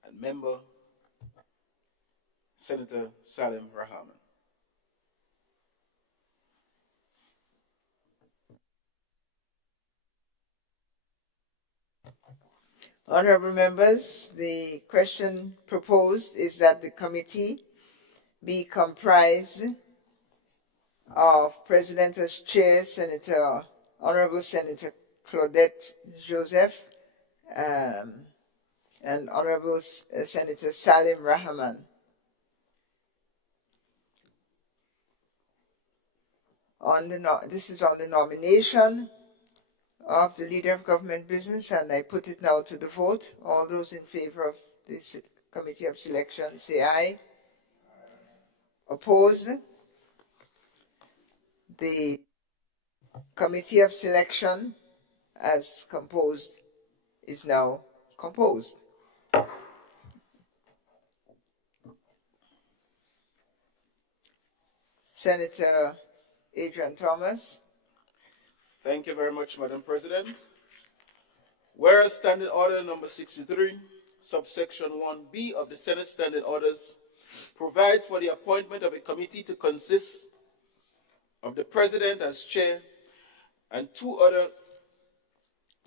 and Member Senator Salim Rahman. Honorable members, the question proposed is that the committee be comprised of President as Chair, Honorable Senator Claudette Joseph, and Honorable Senator Salim Rahman. This is on the nomination of the Leader of Government Business, and I put it now to the vote. All those in favor of this Committee of Selection say aye. Opposed? The Committee of Selection as composed is now composed. Senator Adrian Thomas. Thank you very much, Madam President. Whereas Standing Order number 63, subsection 1B of the Senate Standing Orders provides for the appointment of a committee to consist of the President as chair and 2 other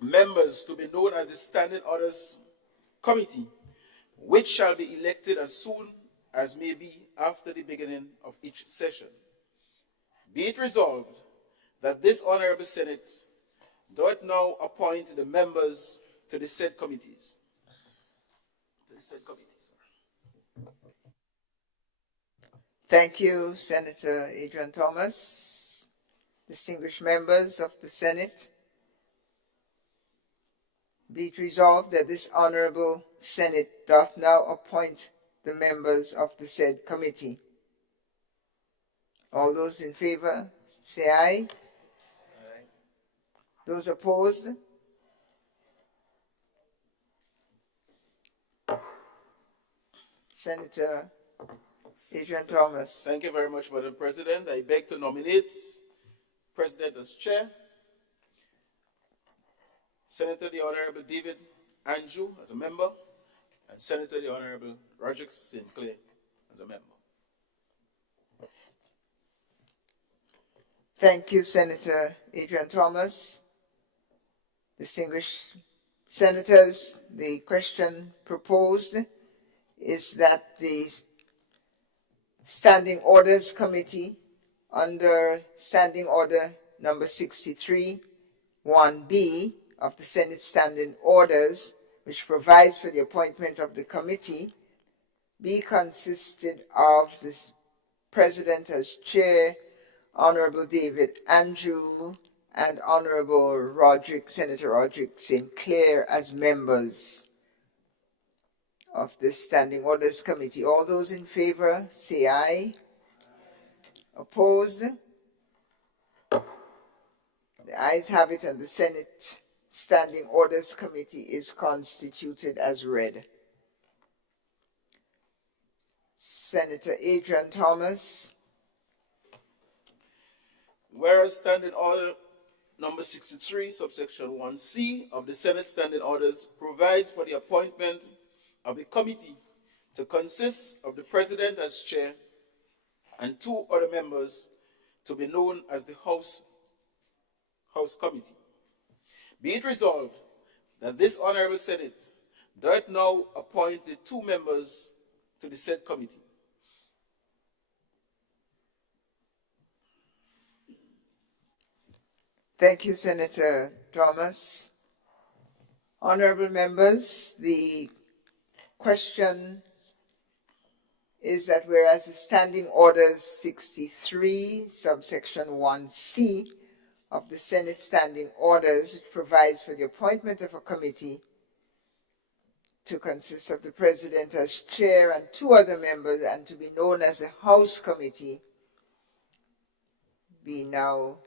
members to be known as the Standing Orders Committee, which shall be elected as soon as may be after the beginning of each session. Be it resolved that this Honorable Senate doth now appoint the members to the said committees. Thank you, Senator Adrian Thomas. Distinguished members of the Senate, be it resolved that this Honorable Senate doth now appoint the members of the said committee. All those in favor say aye. Aye. Those opposed? Senator Adrian Thomas. Thank you very much, Madam President. I beg to nominate President as chair, Senator the Honorable David Andrew as a member, and Senator the Honorable Roderick Sinclair as a member. Thank you, Senator Adrian Thomas. Distinguished senators, the question proposed is that the Standing Orders Committee under Standing Order number 63, 1B of the Senate Standing Orders, which provides for the appointment of the committee, be consisted of the President as chair, Honorable David Andrew, and Honorable Senator Roderick Sinclair as members of this Standing Orders Committee. All those in favor say aye. Opposed? The ayes have it, and the Senate Standing Orders Committee is constituted as read. Senator Adrian Thomas. Whereas Standing Order number 63, subsection 1C of the Senate Standing Orders provides for the appointment of a committee to consist of the President as chair and 2 other members to be known as the House House Committee. Be it resolved that this Honorable Senate doth now appoint the 2 members to the said committee. Thank you, Senator Thomas. Honorable members, the question is that whereas the Standing Orders 63, subsection 1C of the Senate Standing Orders, which provides for the appointment of a committee to consist of the President as chair and 2 other members and to be known as a House Committee, be now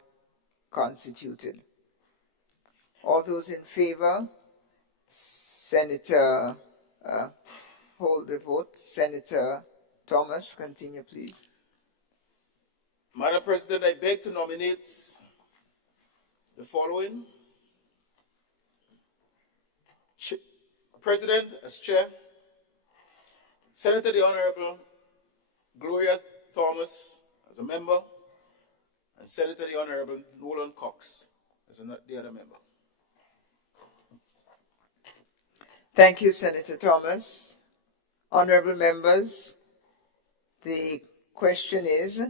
constituted. All those in favor, Senator, hold the vote. Senator Thomas, continue, please. Madam President, I beg to nominate the following. President as chair, Senator the Honorable Gloria Thomas as a member, and Senator the Honorable Nolan Cox as the other member. Thank you, Senator Thomas. Honorable members, the question is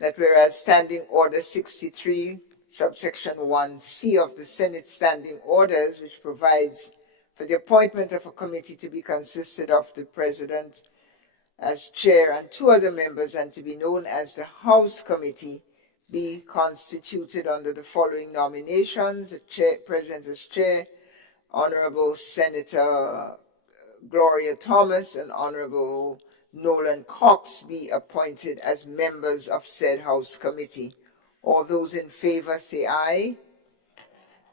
that whereas Standing Order 63, subsection 1C of the Senate Standing Orders, which provides for the appointment of a committee to be consisted of the President as chair and 2 other members and to be known as the House Committee, be constituted under the following nominations: President as chair, Honorable Senator Gloria Thomas and Honorable Nolan Cox be appointed as members of said House Committee. All those in favor say aye.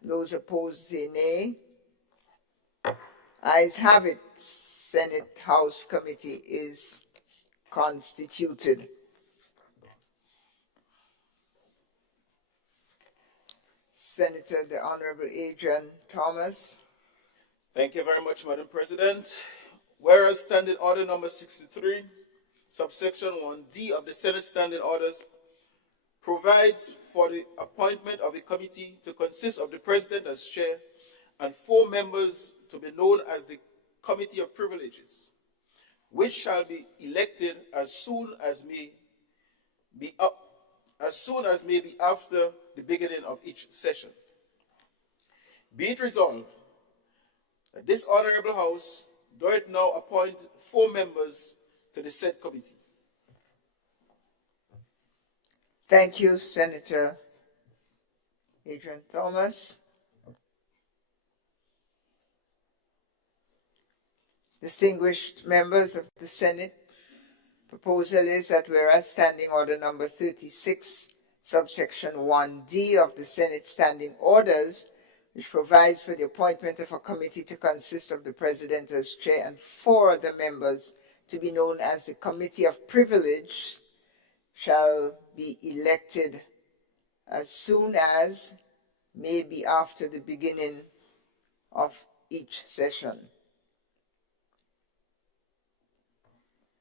Those opposed say nay. Ayes have it. Senate House Committee is constituted. Senator the Honorable Adrian Thomas. Thank you very much, Madam President. Whereas Standing Order number 63, subsection 1D of the Senate Standing Orders provides for the appointment of a committee to consist of the President as chair and 4 members to be known as the Committee of Privileges, which shall be elected as soon as may be after the beginning of each session. Be it resolved that this Honorable House doth now appoint 4 members to the said committee. Thank you, Senator Adrian Thomas. Distinguished members of the Senate, proposal is that whereas Standing Order number 36, subsection 1D of the Senate Standing Orders, which provides for the appointment of a committee to consist of the President as chair and 4 other members to be known as the Committee of Privilege, shall be elected as soon as may be after the beginning of each session.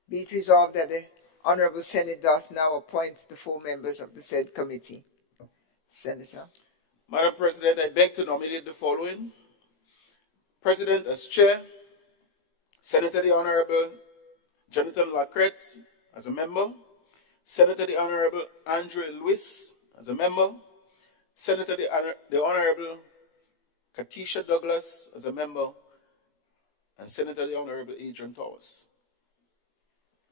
Be it resolved that the Honorable Senate doth now appoint the 4 members of the said committee. Senator. Madam President, I beg to nominate the following. President as chair, Senator the Honorable Jonathan Lacrette as a member, Senator the Honorable Andrew Lewis as a member, Senator the Honorable Katisha Douglas as a member, and Senator the Honorable Adrian Thomas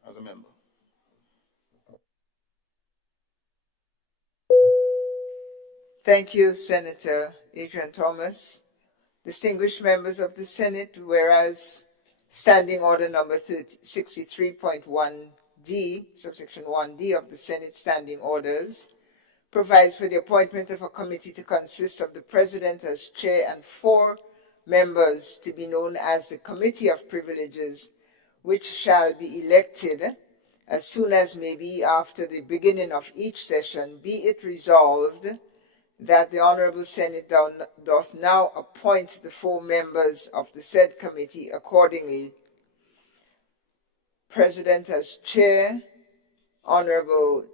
as a member. Thank you, Senator Adrian Thomas. Distinguished members of the Senate, whereas Standing Order number 63.1D, subsection 1D of the Senate Standing Orders, provides for the appointment of a committee to consist of the President as chair and 4 members to be known as the Committee of Privileges, which shall be elected as soon as may be after the beginning of each session. Be it resolved that the Honorable Senate doth now appoint the 4 members of the said committee accordingly. President as chair, Honorable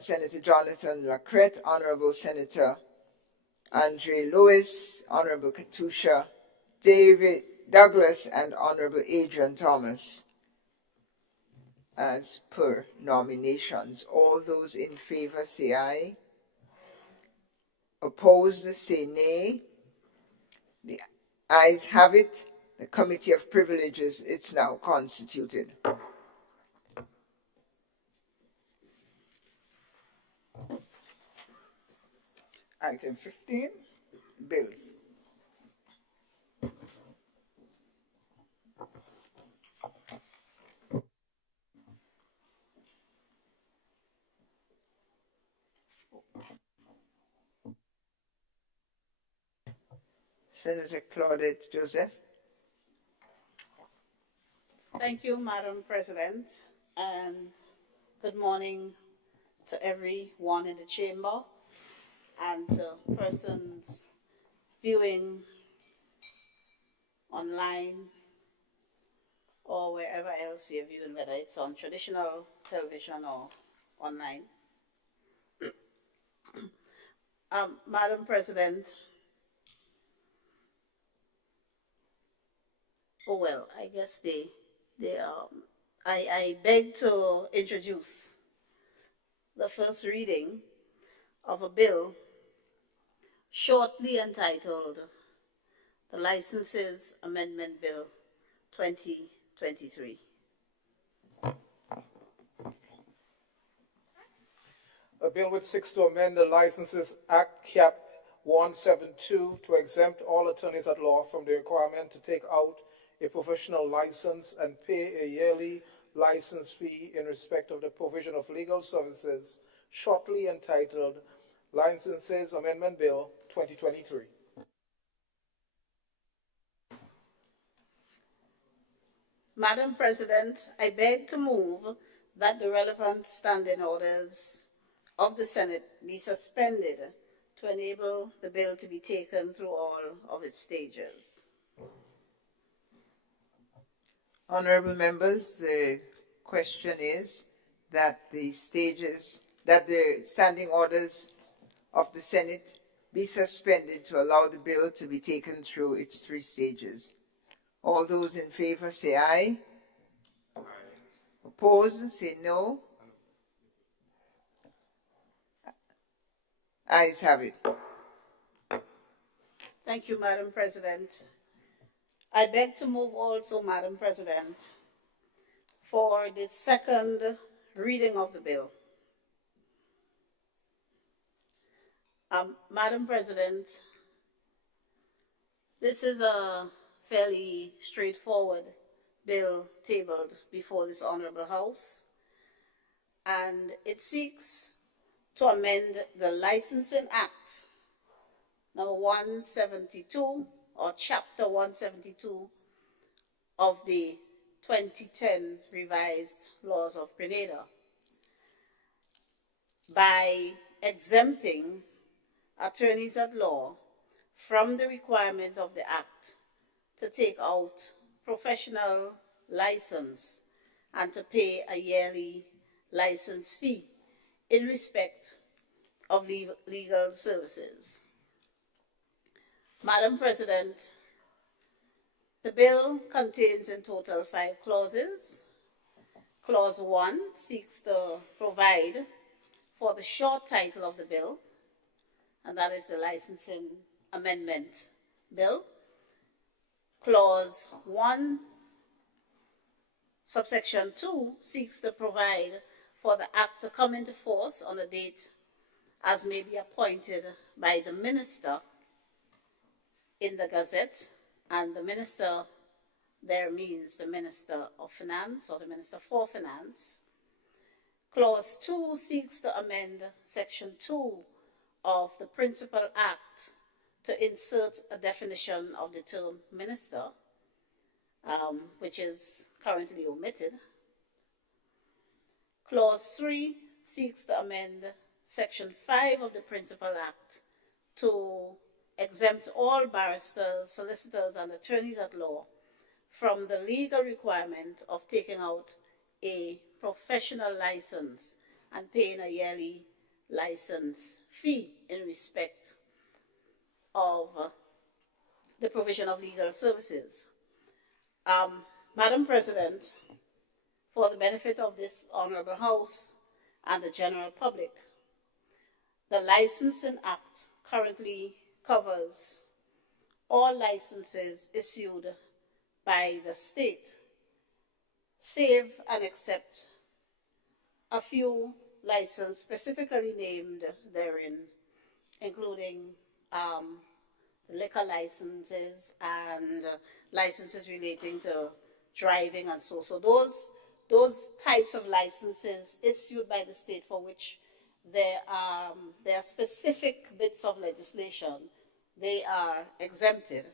Senator Jonathan Lacrette, Honorable Senator Andre Lewis, Honorable Katusha David Douglas, and Honorable Adrian Thomas as per nominations. All those in favor say aye. Opposed say nay. The ayes have it. The Committee of Privileges is now constituted. Item 15, bills. Senator Claudette Joseph. Thank you, Madam President, and good morning to everyone in the chamber and to persons viewing online or wherever else you're viewing, whether it's on traditional television or online. Madam President, oh well, I guess I beg to introduce the first reading of a bill shortly entitled the Licenses Amendment Bill 2023. A bill which seeks to amend the Licenses Act Cap 172 to exempt all attorneys at law from the requirement to take out a professional license and pay a yearly license fee in respect of the provision of legal services, shortly entitled Licenses Amendment Bill 2023. Madam President, I beg to move that the relevant standing orders of the Senate be suspended to enable the bill to be taken through all of its stages. Honorable members, the question is that the standing orders of the Senate be suspended to allow the bill to be taken through its 3 stages. All those in favor say aye. Aye. Opposed say no. Ayes have it. Thank you, Madam President. I beg to move also, Madam President, for the second reading of the bill. Madam President, this is a fairly straightforward bill tabled before this Honorable House, and it seeks to amend the Licensing Act, number 172, or Chapter 172 of the 2010 Revised Laws of Grenada by exempting attorneys at law from the requirement of the Act to take out professional license and to pay a yearly license fee in respect of legal services. Madam President, the bill contains in total 5 clauses. Clause 1 seeks to provide for the short title of the bill, and that is the Licensing Amendment Bill. Clause 1, subsection 2, seeks to provide for the Act to come into force on a date as may be appointed by the Minister in the Gazette, and the Minister there means the Minister of Finance or the Minister for Finance. Clause 2 seeks to amend Section 2 of the Principal Act to insert a definition of the term minister, which is currently omitted. Clause 3 seeks to amend Section 5 of the Principal Act to exempt all barristers, solicitors, and attorneys at law from the legal requirement of taking out a professional license and paying a yearly license fee in respect of the provision of legal services. Madam President, for the benefit of this Honorable House and the general public, the Licensing Act currently covers all licenses issued by the state, save and except a few licenses specifically named therein, including liquor licenses and licenses relating to driving and so. So those types of licenses issued by the state for which there are specific bits of legislation, they are exempted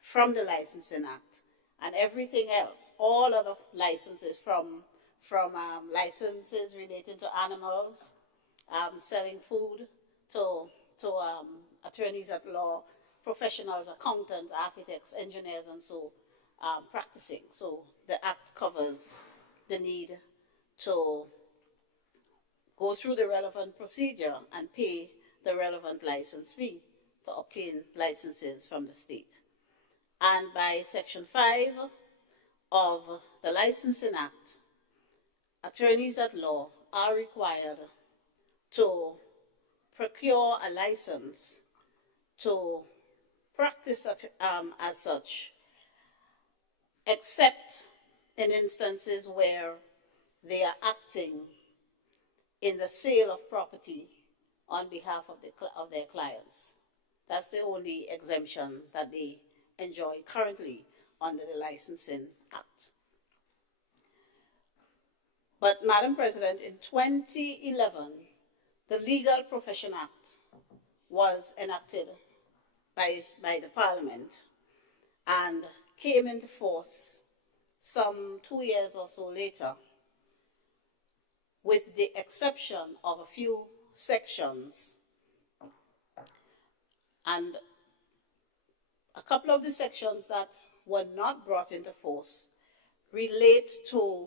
from the Licensing Act. And everything else, all other licenses from licenses relating to animals, selling food, to attorneys at law, professionals, accountants, architects, engineers, and so practicing. So the Act covers the need to go through the relevant procedure and pay the relevant license fee to obtain licenses from the state. And by Section 5 of the Licensing Act, attorneys at law are required to procure a license to practice as such, except in instances where they are acting in the sale of property on behalf of their clients. That's the only exemption that they enjoy currently under the Licensing Act. But, Madam President, in 2011, the Legal Profession Act was enacted by the Parliament and came into force some 2 years or so later, with the exception of a few sections. And a couple of the sections that were not brought into force relate to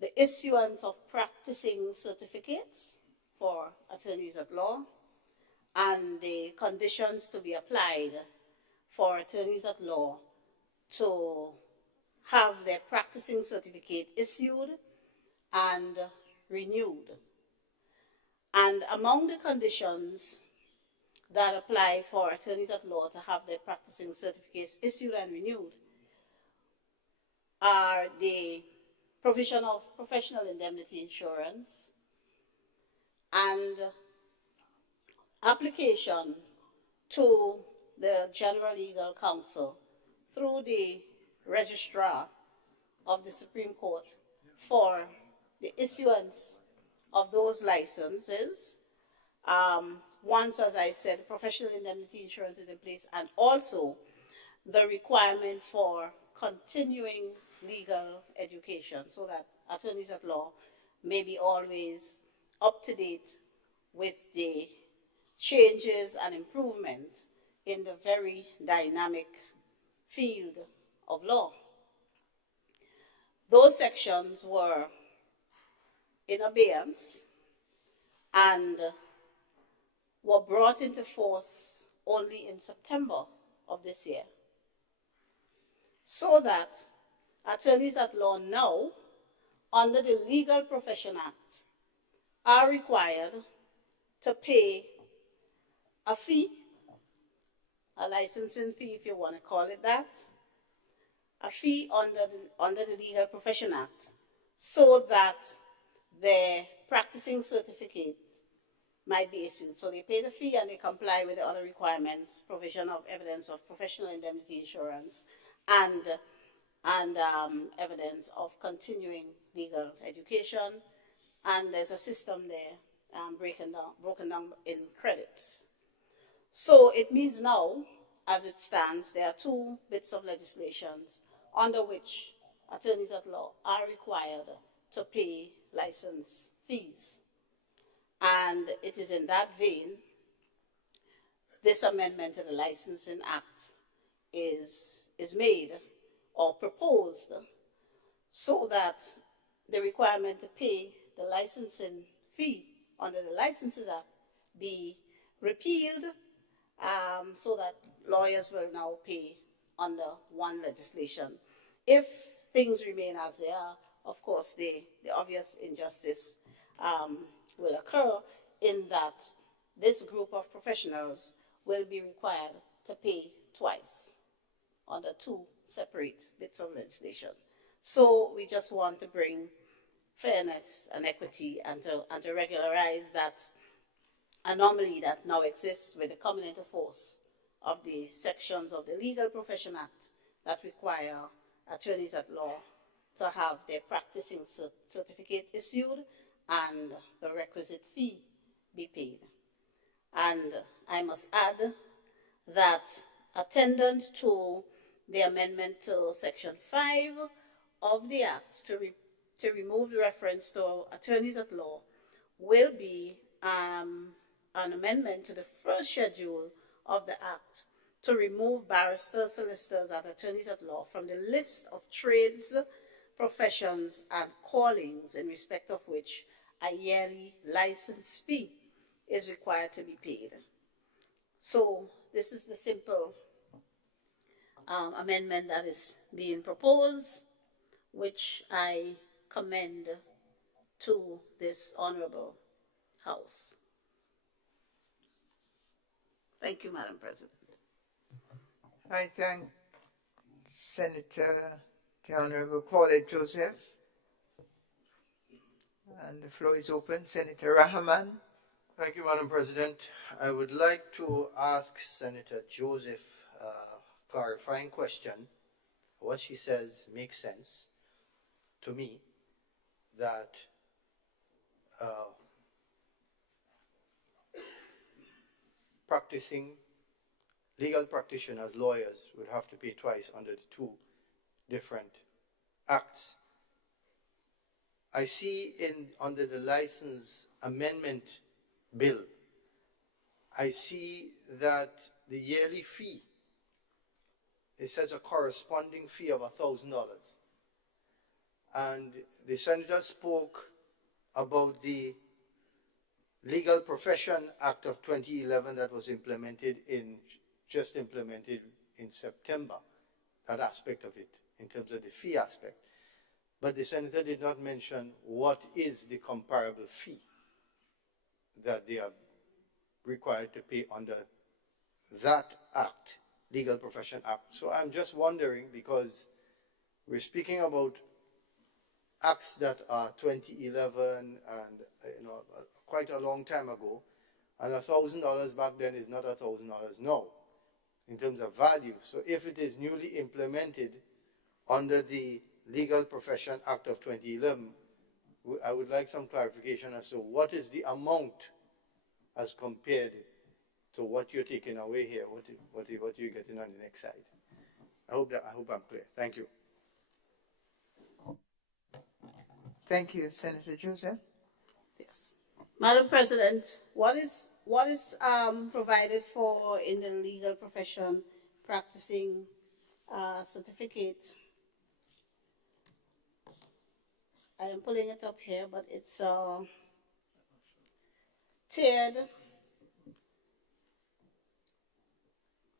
the issuance of practicing certificates for attorneys at law and the conditions to be applied for attorneys at law to have their practicing certificate issued and renewed. And among the conditions that apply for attorneys at law to have their practicing certificates issued and renewed are the provision of professional indemnity insurance and application to the General Legal Counsel through the Registrar of the Supreme Court for the issuance of those licenses. Once, as I said, professional indemnity insurance is in place, and also the requirement for continuing legal education so that attorneys at law may be always up to date with the changes and improvement in the very dynamic field of law. Those sections were in abeyance and were brought into force only in September of this year, so that attorneys at law now, under the Legal Profession Act, are required to pay a fee, a licensing fee if you want to call it that, a fee under the Legal Profession Act, so that their practicing certificate might be issued. So they pay the fee and they comply with the other requirements, provision of evidence of professional indemnity insurance, and evidence of continuing legal education. And there's a system there broken down in credits. So it means now, as it stands, there are two bits of legislations under which attorneys at law are required to pay license fees. And it is in that vein, this amendment to the Licensing Act is made or proposed so that the requirement to pay the licensing fee under the Licensing Act be repealed so that lawyers will now pay under one legislation. If things remain as they are, of course, the obvious injustice will occur in that this group of professionals will be required to pay twice under two separate bits of legislation. So we just want to bring fairness and equity and to regularize that anomaly that now exists with the coming into force of the sections of the Legal Profession Act that require attorneys at law to have their practicing certificate issued and the requisite fee be paid. And I must add that attendant to the amendment to Section 5 of the Act to remove the reference to attorneys at law will be an amendment to the first schedule of the Act to remove barristers, solicitors, and attorneys at law from the list of trades, professions, and callings in respect of which a yearly license fee is required to be paid. So this is the simple amendment that is being proposed, which I commend to this honorable House. Thank you, Madam President. I thank Senator, the Honorable Claudette Joseph. And the floor is open. Senator Rahman. Thank you, Madam President. I would like to ask Senator Joseph a clarifying question. What she says makes sense to me, that practicing legal practitioners, lawyers, would have to pay twice under the two different acts. I see under the license amendment bill, I see that the yearly fee, it says a corresponding fee of $1,000. And the senator spoke about the Legal Profession Act of 2011 that was just implemented in September, that aspect of it, in terms of the fee aspect. But the senator did not mention what is the comparable fee that they are required to pay under that act, Legal Profession Act. So I'm just wondering, because we're speaking about acts that are 2011 and quite a long time ago, and $1,000 back then is not $1,000 now in terms of value. So if it is newly implemented under the Legal Profession Act of 2011, I would like some clarification as to what is the amount as compared to what you're taking away here, what you're getting on the next side. I hope I'm clear. Thank you. Thank you, Senator Joseph. Yes. Madam President, what is provided for in the legal profession practicing certificate? I am pulling it up here, but it's tiered.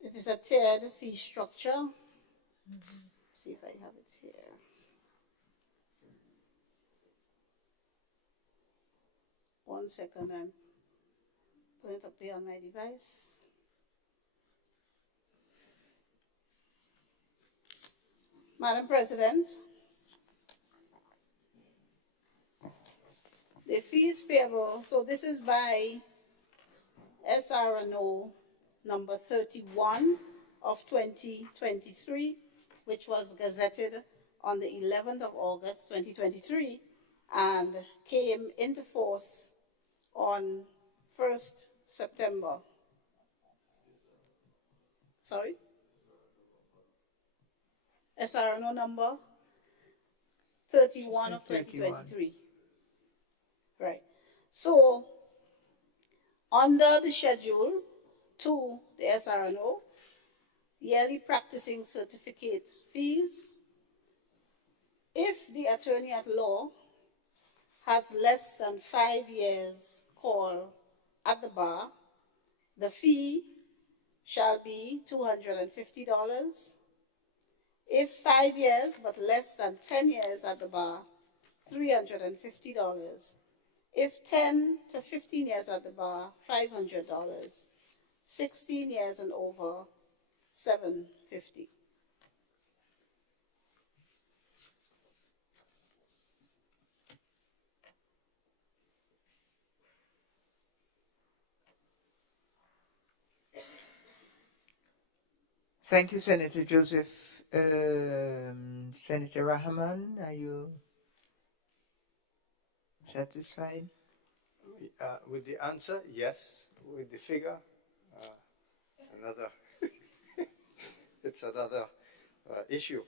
It is a tiered fee structure. See if I have it here. One second, I'm putting it up here on my device. Madam President, the fees payable, so this is by SRNO number 31 of 2023, which was gazetted on the 11th of August 2023 and came into force on 1st September. Sorry? SRNO number 31 of 2023. Right. So, under the schedule to the SRNO, yearly practicing certificate fees, if the attorney at law has less than 5 years call at the bar, the fee shall be $250. If 5 years but less than 10 years at the bar, $350. If 10 to 15 years at the bar, $500. 16 years and over, $750. Thank you, Senator Joseph. Senator Rahman, are you satisfied? With the answer, yes. With the figure, another. It's another issue.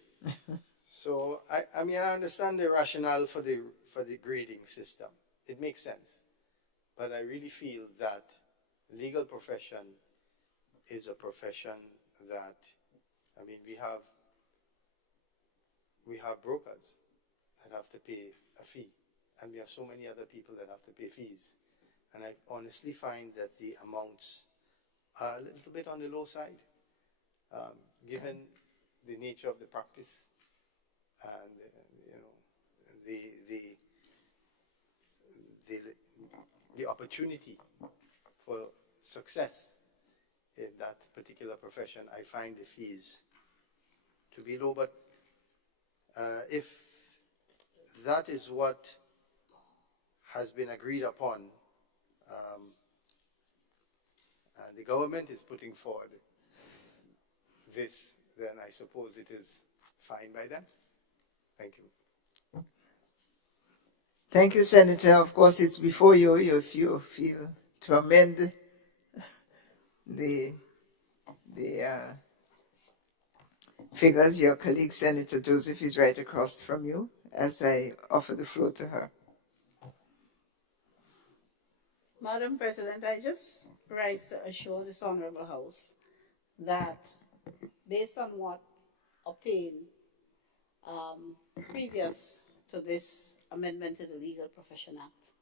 So I mean, I understand the rationale for the grading system. It makes sense, but I really feel that legal profession is a profession that, I mean, we have brokers that have to pay a fee, and we have so many other people that have to pay fees. And I honestly find that the amounts are a little bit on the low side, given the nature of the practice and the opportunity for success in that particular profession. I find the fees to be low, but if that is what has been agreed upon, and the government is putting forward this, then I suppose it is fine by them. Thank you. Thank you, Senator. Of course, it's before you if you feel to amend the figures. Your colleague, Senator Joseph, is right across from you as I offer the floor to her. Madam President, I just rise to assure this Honorable House that based on what obtained previous to this amendment to the Legal Profession Act,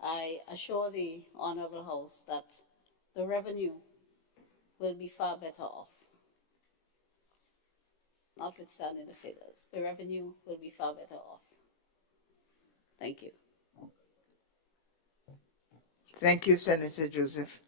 I assure the Honorable House that the revenue will be far better off. Notwithstanding the figures, the revenue will be far better off. Thank you. Thank you, Senator Joseph.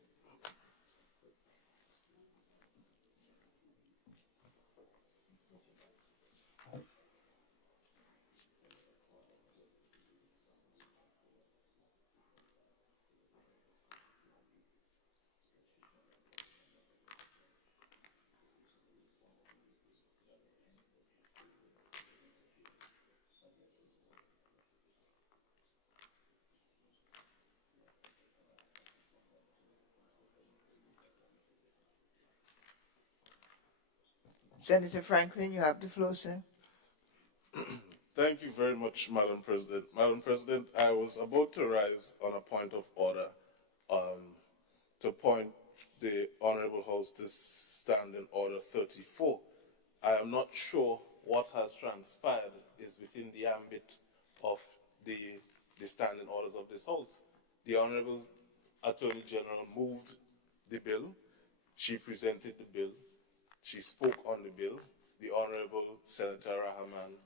Senator Franklin, you have the floor, sir. Thank you very much, Madam President. Madam President, I was about to rise on a point of order to point the Honorable House to Standing Order 34. I am not sure what has transpired is within the ambit of the standing orders of this House. The Honorable Attorney General moved the bill. She presented the bill. She spoke on the bill. The Honorable Senator Rahman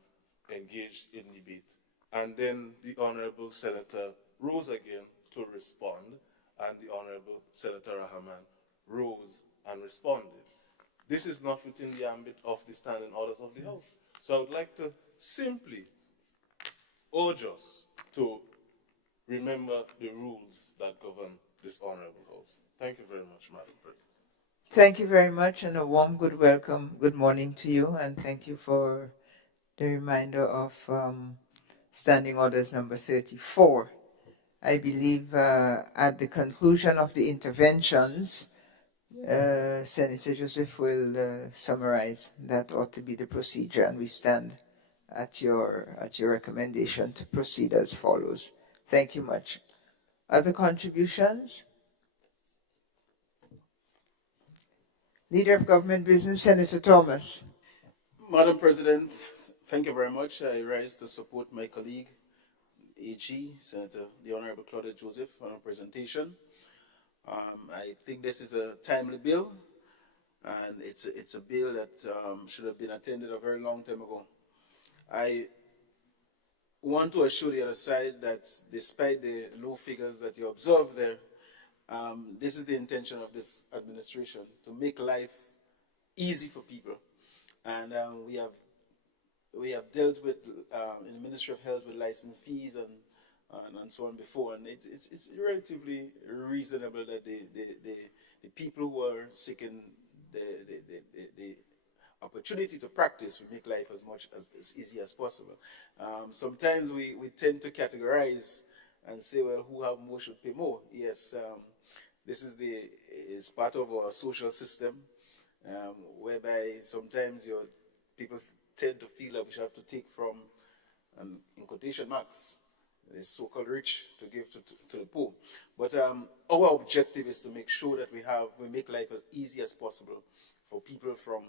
engaged in debate. And then the Honorable Senator rose again to respond, and the Honorable Senator Rahman rose and responded. This is not within the ambit of the standing orders of the House. So I would like to simply urge us to remember the rules that govern this Honorable House. Thank you very much, Madam President. Thank you very much, and a warm good welcome, good morning to you, and thank you for the reminder of Standing Orders number 34. I believe at the conclusion of the interventions, Senator Joseph will summarize. That ought to be the procedure, and we stand at your recommendation to proceed as follows. Thank you much. Other contributions? Leader of Government Business, Senator Thomas. Madam President, thank you very much. I rise to support my colleague, AG, Senator the Honorable Claudette Joseph, on her presentation. I think this is a timely bill. and it's a bill that should have been attended a very long time ago. I want to assure the other side that despite the low figures that you observe there, this is the intention of this administration, to make life easy for people. And we have dealt with in the Ministry of Health with license fees and so on before, and it's relatively reasonable that the people who are seeking the opportunity to practice, we make life as easy as possible. Sometimes we tend to categorize and say, well, who have more should pay more. Yes, this is part of our social system, whereby sometimes people tend to feel that we should have to take from, in quotation marks, the so-called rich to give to the poor. But our objective is to make sure that we make life as easy as possible for people from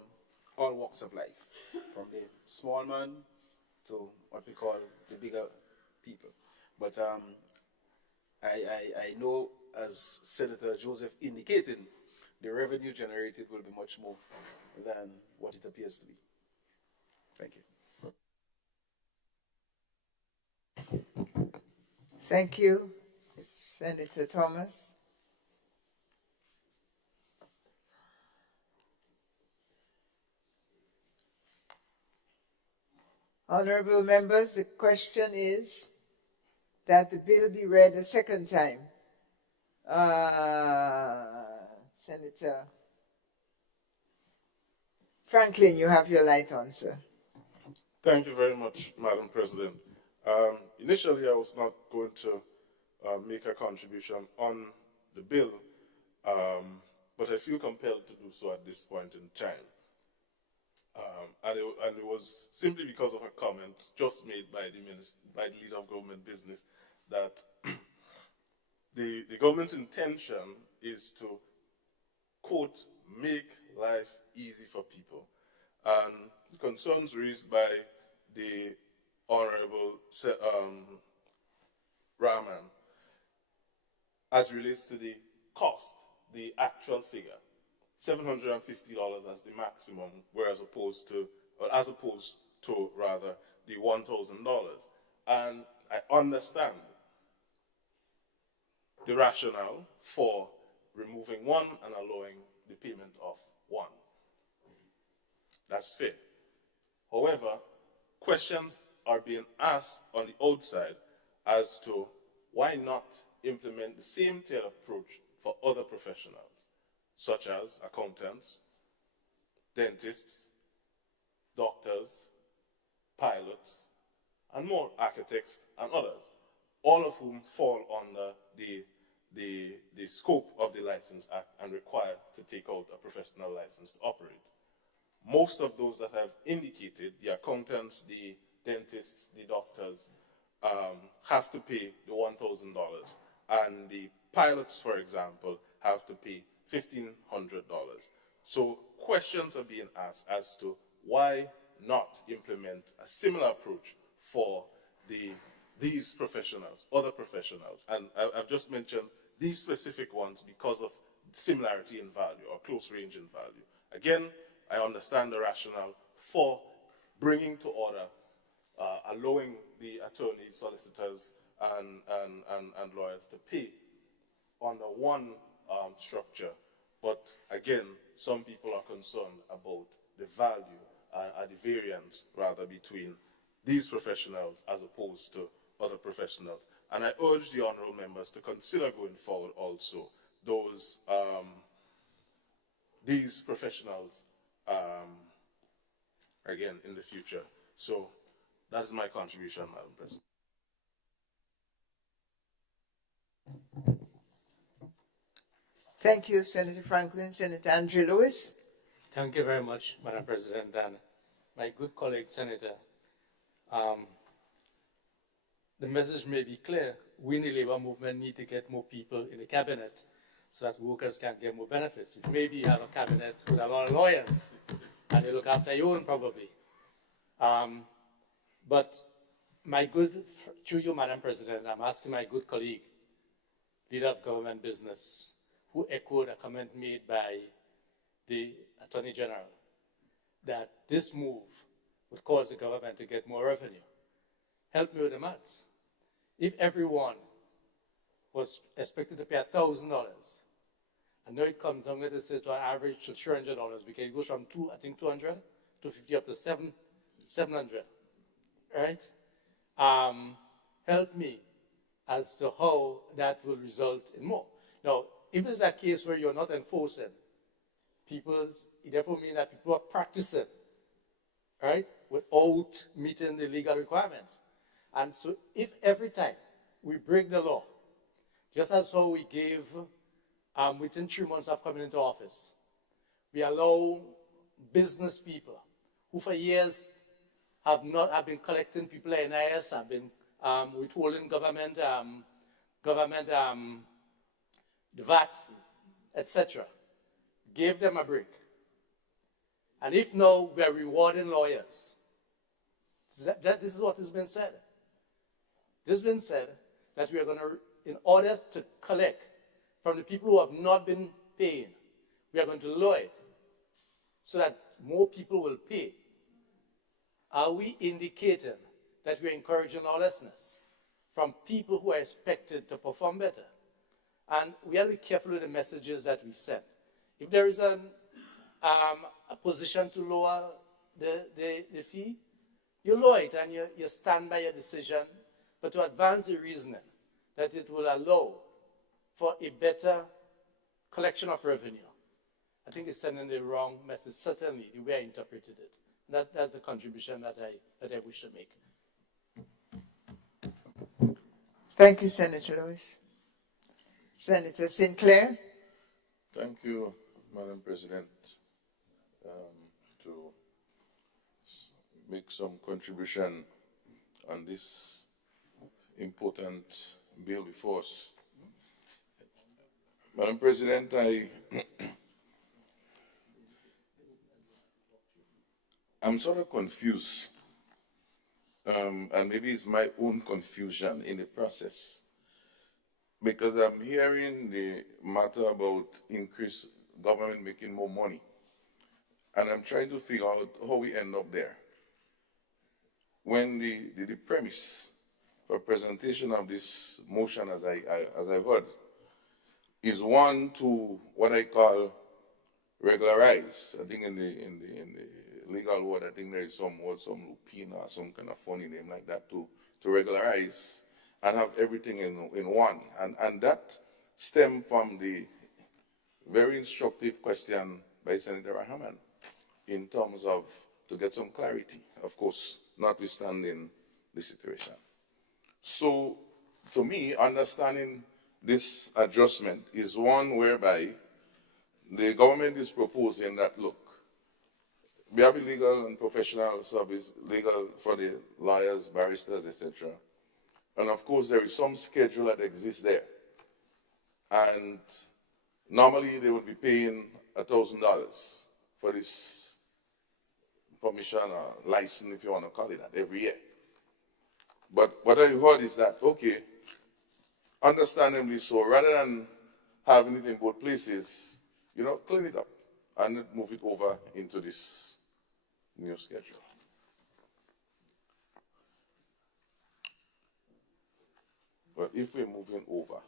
all walks of life, from the small man to what we call the bigger people. But I know, as Senator Joseph indicated, the revenue generated will be much more than what it appears to be. Thank you. Thank you, Senator Thomas. Honorable members, the question is that the bill be read a second time. Senator Franklin, you have your light on, sir. Thank you very much, Madam President. Initially, I was not going to make a contribution on the bill, but I feel compelled to do so at this point in time. And it was simply because of a comment just made by the leader of government business that the government's intention is to, quote, make life easy for people. And the concerns raised by the Honorable Rahman as relates to the cost, the actual figure, $750 as the maximum, as opposed to the $1,000. And I understand the rationale for removing one and allowing the payment of one. That's fair. However, questions are being asked on the outside as to why not implement the same tiered approach for other professionals, such as accountants, dentists, doctors, pilots, and more, architects and others, all of whom fall under the scope of the License Act and required to take out a professional license to operate. Most of those that I've indicated, the accountants, the dentists, the doctors, have to pay the $1,000. And the pilots, for example, have to pay $1,500. So questions are being asked as to why not implement a similar approach for these professionals, other professionals. And I've just mentioned these specific ones because of similarity in value or close range in value. Again, I understand the rationale for bringing to order, allowing the attorneys, solicitors, and lawyers to pay under one structure. But again, some people are concerned about the value, the variance rather, between these professionals as opposed to other professionals. And I urge the honorable members to consider going forward also these professionals again in the future. So that is my contribution, Madam President. Thank you, Senator Franklin. Senator Andrew Lewis. Thank you very much, Madam President, and my good colleague, Senator. The message may be clear. We in the labor movement need to get more people in the cabinet so that workers can get more benefits. If maybe you have a cabinet with a lot of lawyers and you look after your own probably. But through you, Madam President, I'm asking my good colleague, leader of government business, who echoed a comment made by the Attorney General that this move would cause the government to get more revenue. Help me with the maths. If everyone was expected to pay $1,000, and now it comes, I'm going to say, to an average of $300, because it goes from 200, 250 up to 700, right? Help me as to how that will result in more. Now, if it's a case where you're not enforcing, it therefore means that people are practicing, right, without meeting the legal requirements. And so if every time we break the law, just as how we gave within 3 months of coming into office, we allow business people who for years have been collecting people NIS, have been withholding government, the VAT, etc. Gave them a break. And if now we are rewarding lawyers, this is what has been said. It has been said that we are going to, in order to collect from the people who have not been paying, we are going to lower it so that more people will pay. Are we indicating that we are encouraging lawlessness from people who are expected to perform better? And we have to be careful with the messages that we send. If there is a position to lower the fee, you lower it and you stand by your decision, but to advance the reasoning that it will allow for a better collection of revenue, I think it's sending the wrong message, certainly the way I interpreted it. That's a contribution that I wish to make. Thank you, Senator Lewis. Senator Sinclair. Thank you, Madam President, to make some contribution on this important bill before us. Madam President, I'm sort of confused, and maybe it's my own confusion in the process, because I'm hearing the matter about increased government making more money, and I'm trying to figure out how we end up there. When the premise for presentation of this motion, as I've heard, is one to what I call regularize. I think in the legal word, I think there is some word, some lupina, or some kind of funny name like that, to regularize and have everything in one. And that stemmed from the very instructive question by Senator Rahman in terms of to get some clarity, of course, notwithstanding the situation. So, to me, understanding this adjustment is one whereby the government is proposing that, look, we have a legal and professional service, legal for the lawyers, barristers, etc. And of course, there is some schedule that exists there. And normally they would be paying $1,000 for this permission or license, if you want to call it that, every year. But what I heard is that, okay, understandably so, rather than having it in both places, clean it up and move it over into this new schedule. But if we're moving over,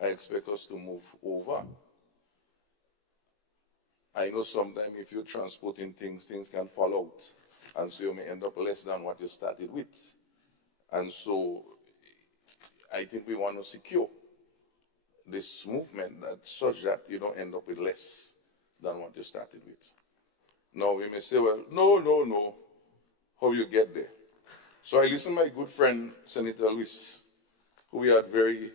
I expect us to move over. I know sometimes if you're transporting things, things can fall out. And so you may end up less than what you started with. And so I think we want to secure this movement such that you don't end up with less than what you started with. Now we may say, well, no, how you get there? So I listened to my good friend, Senator Lewis, who we had very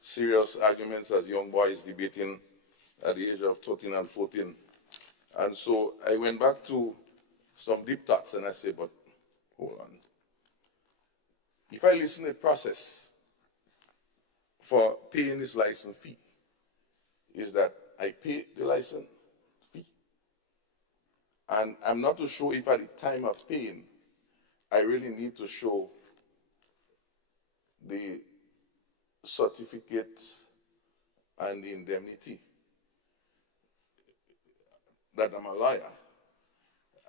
serious arguments as young boys debating at the age of 13 and 14. And so I went back to some deep thoughts and I said, but hold on. If I listen to the process for paying this license fee, is that I pay the license fee. And I'm not too sure if at the time of paying, I really need to show the certificate and the indemnity. that I'm a lawyer,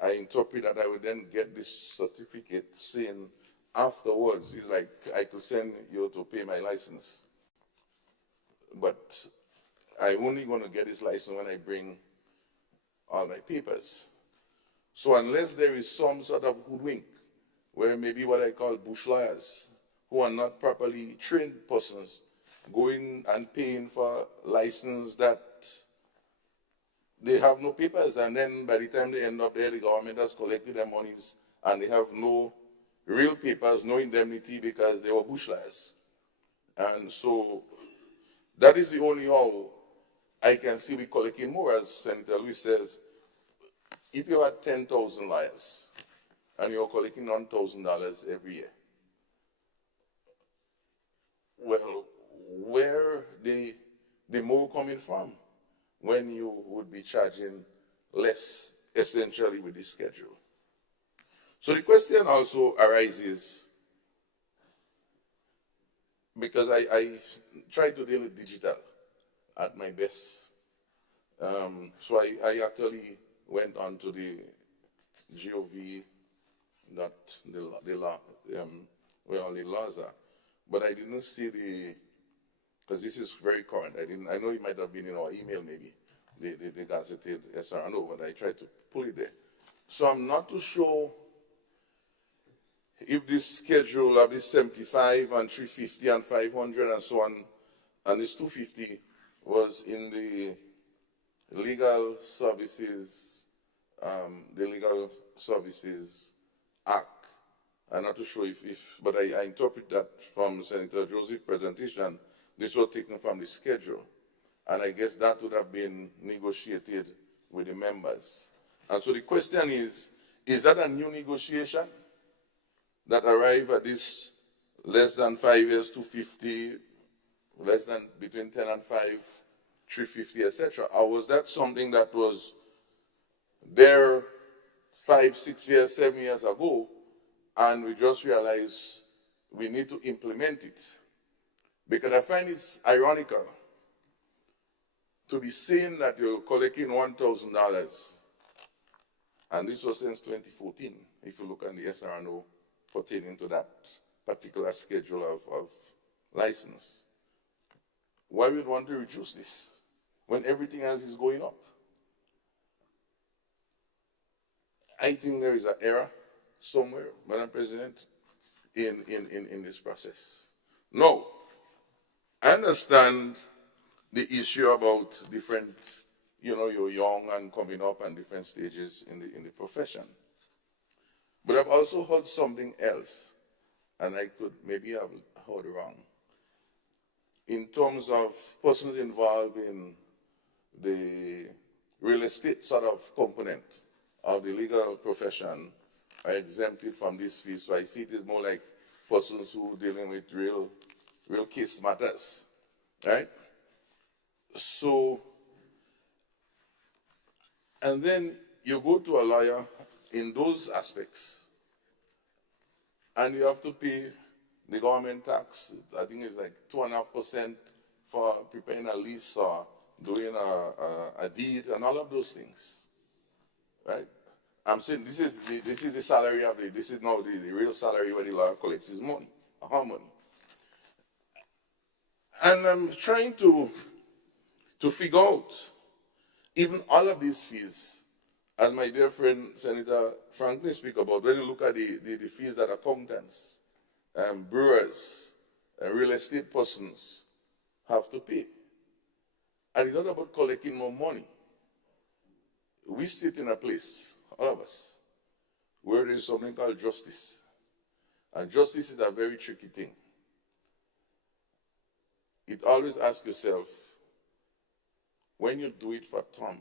I interpret that I would then get this certificate saying afterwards, it's like I could send you to pay my license. But I only going to get this license when I bring all my papers. So unless there is some sort of hoodwink, where maybe what I call bush lawyers, who are not properly trained persons, going and paying for license that they have no papers, and then by the time they end up there, the government has collected their monies, and they have no real papers, no indemnity, because they were bush lawyers. And so that is the only how I can see we collecting more, as Senator Lewis says. If you had 10,000 lawyers and you're collecting $1,000 every year, well, where the more coming from when you would be charging less, essentially, with this schedule? So the question also arises, because I try to deal with digital at my best. So I actually went on to the GOV, where all the laws are, but I didn't see because this is very current. I know it might have been in our email maybe, the gazetted SRNO, but I tried to pull it there. So I'm not too sure if this schedule of this 75 and 350 and 500 and so on, and this 250 was in the Legal Services, Act. I'm not too sure but I interpret that from Senator Joseph's presentation, this was taken from the schedule. And I guess that would have been negotiated with the members. And so the question is that a new negotiation that arrived at this less than 5 years, 250, less than between 10 and 5, 350, etc.? Or was that something that was there 5, 6 years, 7 years ago, and we just realized we need to implement it? Because I find it's ironical to be saying that you're collecting $1,000, and this was since 2014, if you look at the SRNO pertaining to that particular schedule of license. Why would we want to reduce this when everything else is going up? I think there is an error somewhere, Madam President, in this process. No, I understand the issue about different, you're young and coming up and different stages in the profession. But I've also heard something else, and I could maybe have heard wrong, in terms of persons involved in the real estate sort of component of the legal profession are exempted from this fee. So I see it is more like persons who are dealing with real case matters, right? So, and then you go to a lawyer in those aspects, and you have to pay the government tax. I think it's like 2.5% for preparing a lease or doing a deed and all of those things, right? I'm saying this is the salary of this is now the real salary where the lawyer collects his money, our money. And I'm trying to figure out even all of these fees, as my dear friend Senator Franklin speak about, when you look at the fees that accountants, brewers, real estate persons have to pay. And it's not about collecting more money. We sit in a place, all of us, where there is something called justice. And justice is a very tricky thing. It always asks yourself, when you do it for Tom,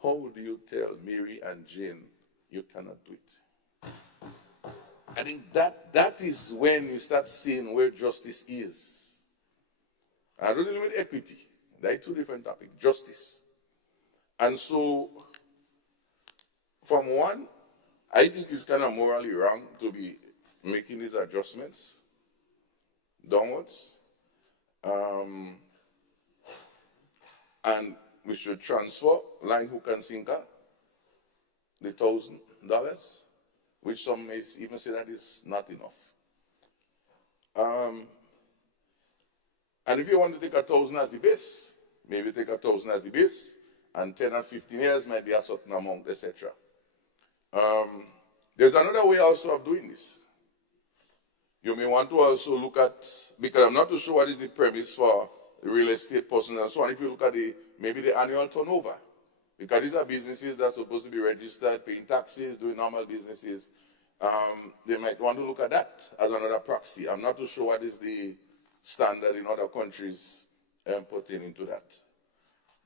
how do you tell Mary and Jane you cannot do it? I think that is when you start seeing where justice is. I don't deal with equity. They are two different topics, justice. And so, from one, I think it's kind of morally wrong to be making these adjustments downwards. And we should transfer line hook and sinker, the $1,000, which some may even say that is not enough. And if you want to take 1,000 as the base, maybe take 1,000 as the base, and 10 and 15 years might be a certain amount, etc. There's another way also of doing this. You may want to also look at, because I'm not too sure what is the premise for the real estate person and so on, if you look at maybe the annual turnover, because these are businesses that are supposed to be registered, paying taxes, doing normal businesses, they might want to look at that as another proxy. I'm not too sure what is the standard in other countries pertaining to that.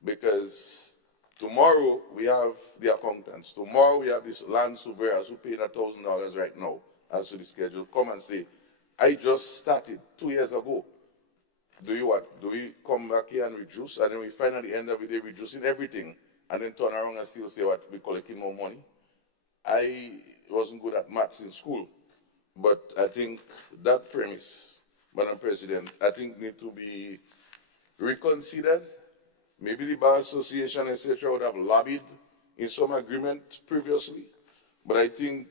Because tomorrow we have the accountants. Tomorrow we have these land surveyors who paid $1,000 right now as to the schedule. Come and say, I just started 2 years ago. Do you what? Do we come back here and reduce? And then we find at the end of the day reducing everything and then turn around and still say what? We're collecting more money. I wasn't good at maths in school, but I think that premise, Madam President, I think need to be reconsidered. Maybe the Bar Association, etc., would have lobbied in some agreement previously, but I think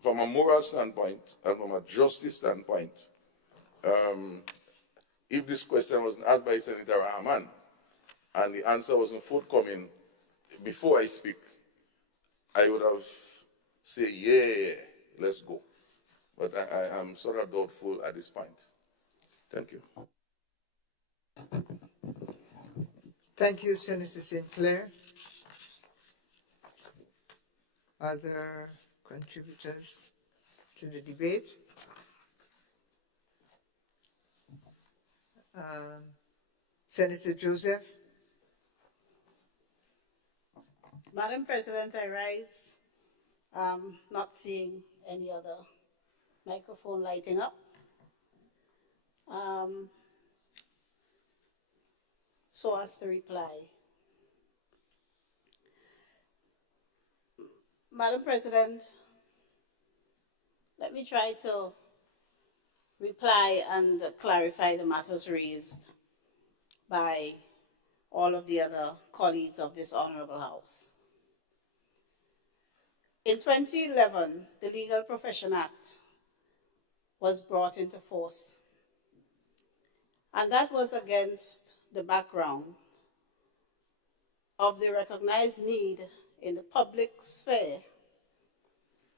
from a moral standpoint and from a justice standpoint, if this question was asked by Senator Rahman and the answer wasn't forthcoming before I speak, I would have said, yeah, let's go. But I am sort of doubtful at this point. Thank you. Thank you, Senator Sinclair. Other contributors to the debate? Senator Joseph? Madam President, I rise, not seeing any other microphone lighting up. So as to reply. Madam President, let me try to reply and clarify the matters raised by all of the other colleagues of this Honorable House. In 2011, the Legal Profession Act was brought into force, and that was against the background of the recognized need in the public sphere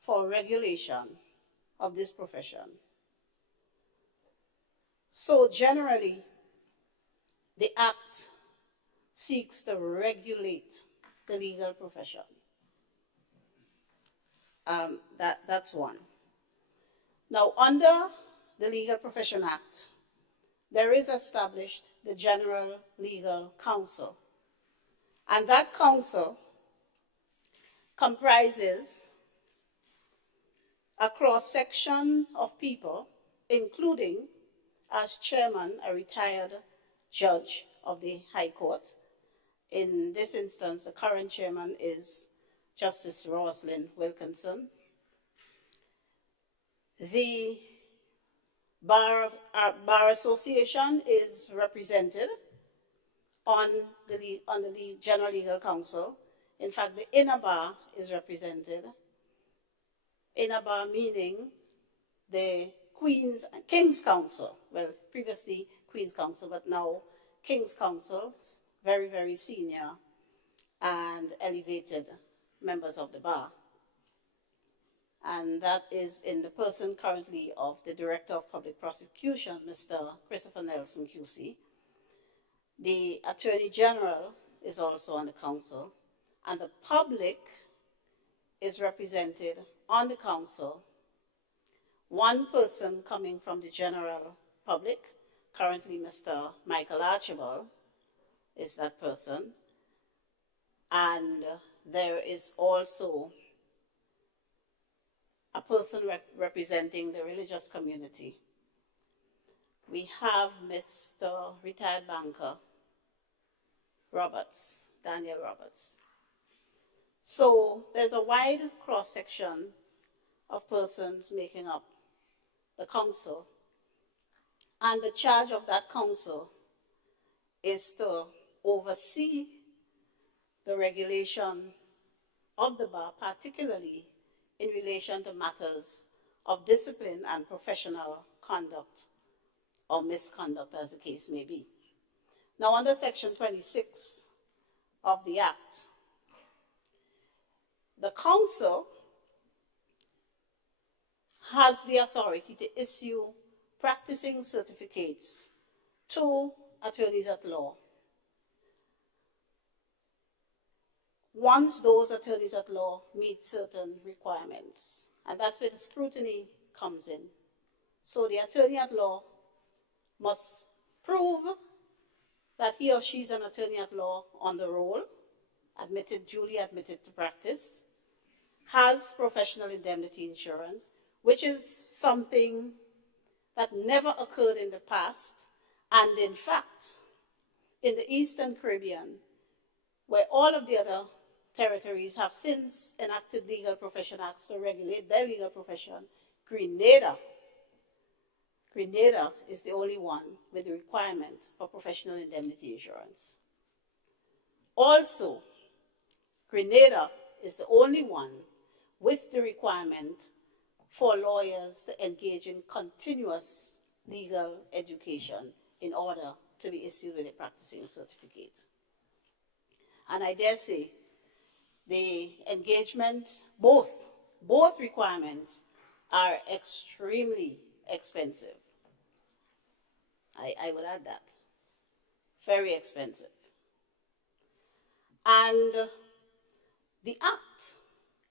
for regulation of this profession. So generally, the Act seeks to regulate the legal profession. That's one. Now, under the Legal Profession Act, there is established the General Legal Counsel. And that council comprises a cross-section of people, including, as chairman, a retired judge of the High Court. In this instance, the current chairman is Justice Roslyn Wilkinson. The Bar Association is represented on the General Legal Counsel. In fact, the Inner Bar is represented. Inner Bar meaning the King's Counsel. Well, previously Queen's Counsel, but now King's Counsel, very, very senior and elevated members of the bar. And that is in the person currently of the Director of Public Prosecution, Mr. Christopher Nelson, QC. The Attorney General is also on the council, and the public is represented on the council. One person coming from the general public, currently Mr. Michael Archibald is that person, and there is also a person representing the religious community. We have Mr. retired banker Roberts, Daniel Roberts. So there's a wide cross-section of persons making up the council, and the charge of that council is to oversee the regulation of the bar, particularly in relation to matters of discipline and professional conduct or misconduct, as the case may be. Now, under Section 26 of the Act, the Council has the authority to issue practicing certificates to attorneys at law once those attorneys at law meet certain requirements. And that's where the scrutiny comes in. So the attorney at law must prove that he or she is an attorney at law on the roll, duly admitted to practice, has professional indemnity insurance, which is something that never occurred in the past. And in fact, in the Eastern Caribbean, where all of the other territories have since enacted legal profession acts to regulate their legal profession, Grenada is the only one with the requirement for professional indemnity insurance. Also, Grenada is the only one with the requirement for lawyers to engage in continuous legal education in order to be issued with a practicing certificate. And I dare say the engagement, both requirements are extremely expensive. I would add that. Very expensive. And the Act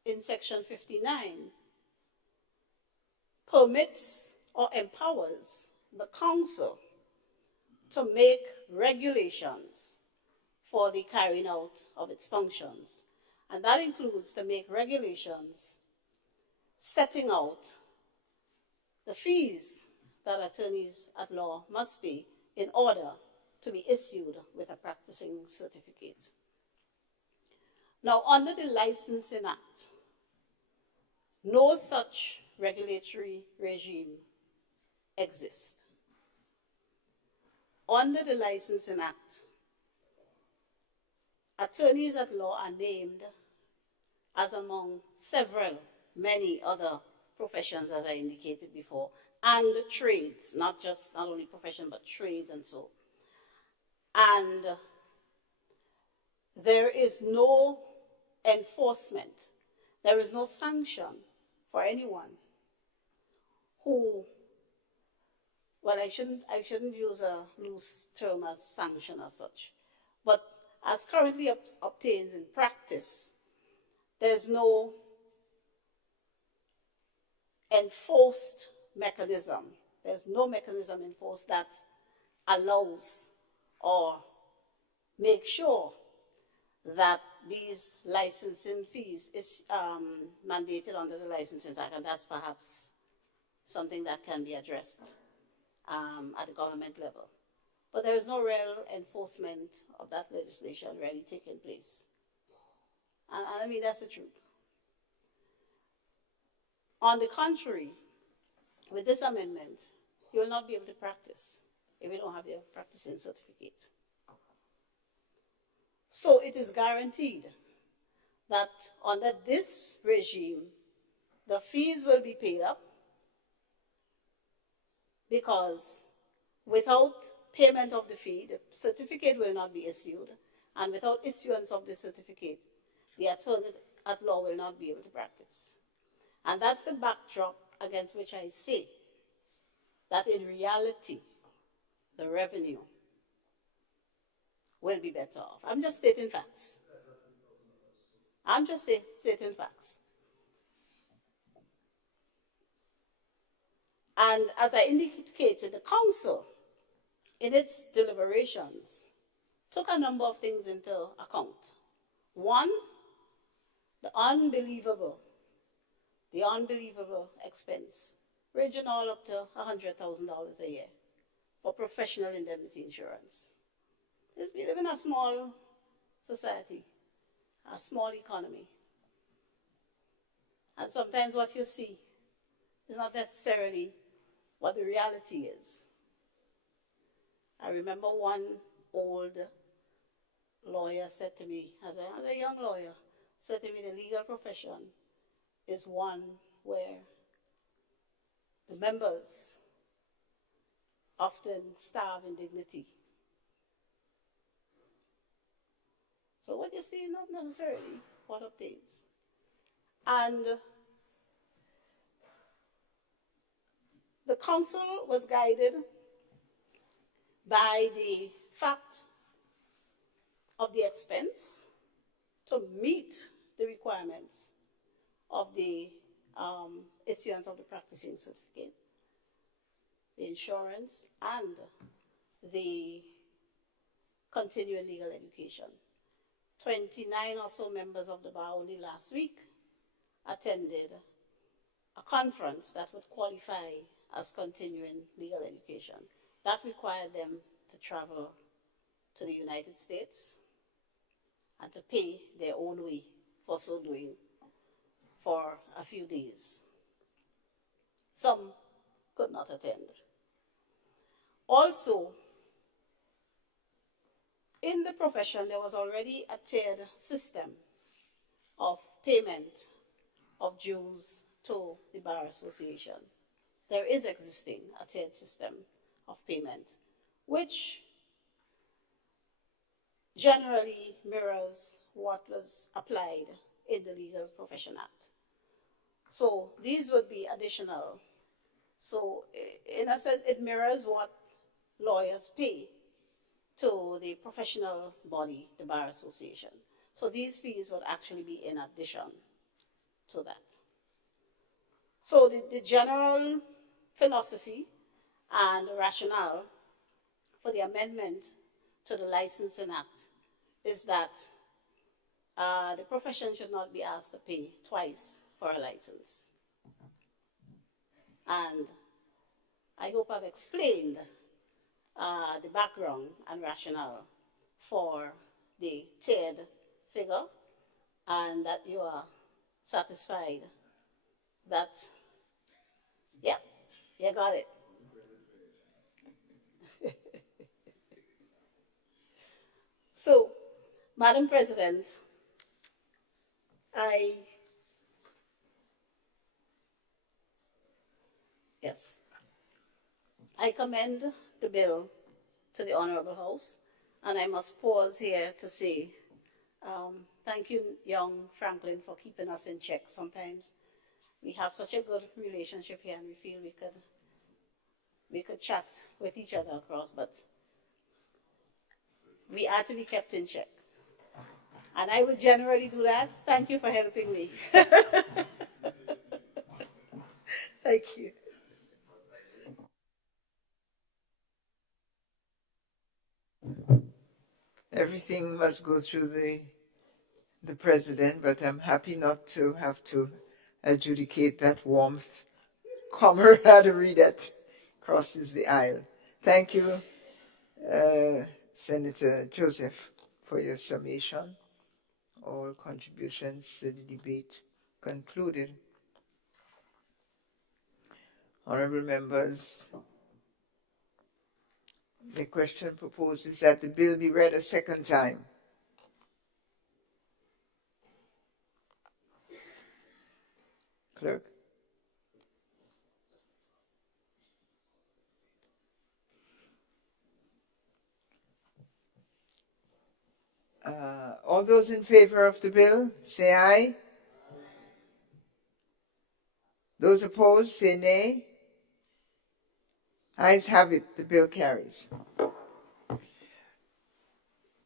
in Section 59 permits or empowers the Council to make regulations for the carrying out of its functions. And that includes to make regulations setting out the fees that attorneys at law must pay in order to be issued with a practicing certificate. Now, under the Licensing Act, no such regulatory regime exists. Under the Licensing Act, attorneys at law are named as among many other professions, as I indicated before, and trades, not only profession, but trades and so. And there is no enforcement, there is no sanction for anyone who, well, I shouldn't use a loose term as sanction as such, but as currently obtains in practice, there's no enforced mechanism. There's no mechanism enforced that allows or makes sure that these licensing fees is mandated under the Licensing Act, and that's perhaps something that can be addressed at the government level. But there is no real enforcement of that legislation really taking place. And I mean, that's the truth. On the contrary, with this amendment, you will not be able to practice if you don't have your practicing certificate. So it is guaranteed that under this regime, the fees will be paid up, because without payment of the fee, the certificate will not be issued, and without issuance of the certificate, the attorney at law will not be able to practice. And that's the backdrop against which I say that in reality, the revenue will be better off. I'm just stating facts. I'm just stating facts. And as I indicated, the Council, in its deliberations, took a number of things into account. One, the unbelievable expense, ranging all up to $100,000 a year for professional indemnity insurance. We live in a small society, a small economy. And sometimes what you see is not necessarily what the reality is. I remember one old lawyer said to me, as a young lawyer, said to me, the legal profession is one where the members often starve in dignity. So what you see, not necessarily what obtains. And the council was guided by the fact of the expense to meet the requirements of the issuance of the practicing certificate, the insurance, and the continuing legal education. 29 or so members of the bar only last week attended a conference that would qualify as continuing legal education. That required them to travel to the United States and to pay their own way for so doing for a few days. Some could not attend. Also, in the profession, there was already a tiered system of payment of dues to the Bar Association. There is existing a tiered system of payment, which generally mirrors what was applied in the Legal Profession Act. So these would be additional. So in a sense, it mirrors what lawyers pay to the professional body, the Bar Association. So these fees would actually be in addition to that. So the general philosophy and rationale for the amendment to the Licensing Act is that the profession should not be asked to pay twice for a license. And I hope I've explained the background and rationale for the tiered figure, and that you are satisfied that, yeah, you got it. So, Madam President, I commend the bill to the Honorable House, and I must pause here to say thank you, young Franklin, for keeping us in check. Sometimes we have such a good relationship here, and we feel we could chat with each other across, but we are to be kept in check. And I would generally do that. Thank you for helping me. Thank you. Everything must go through the president, but I'm happy not to have to adjudicate that warmth camaraderie that crosses the aisle. Thank you, Senator Joseph, for your summation. All contributions to the debate concluded. Honorable members, the question proposed is that the bill be read a second time. Clerk. All those in favor of the bill, say aye. Those opposed, say nay. Ayes have it, the bill carries.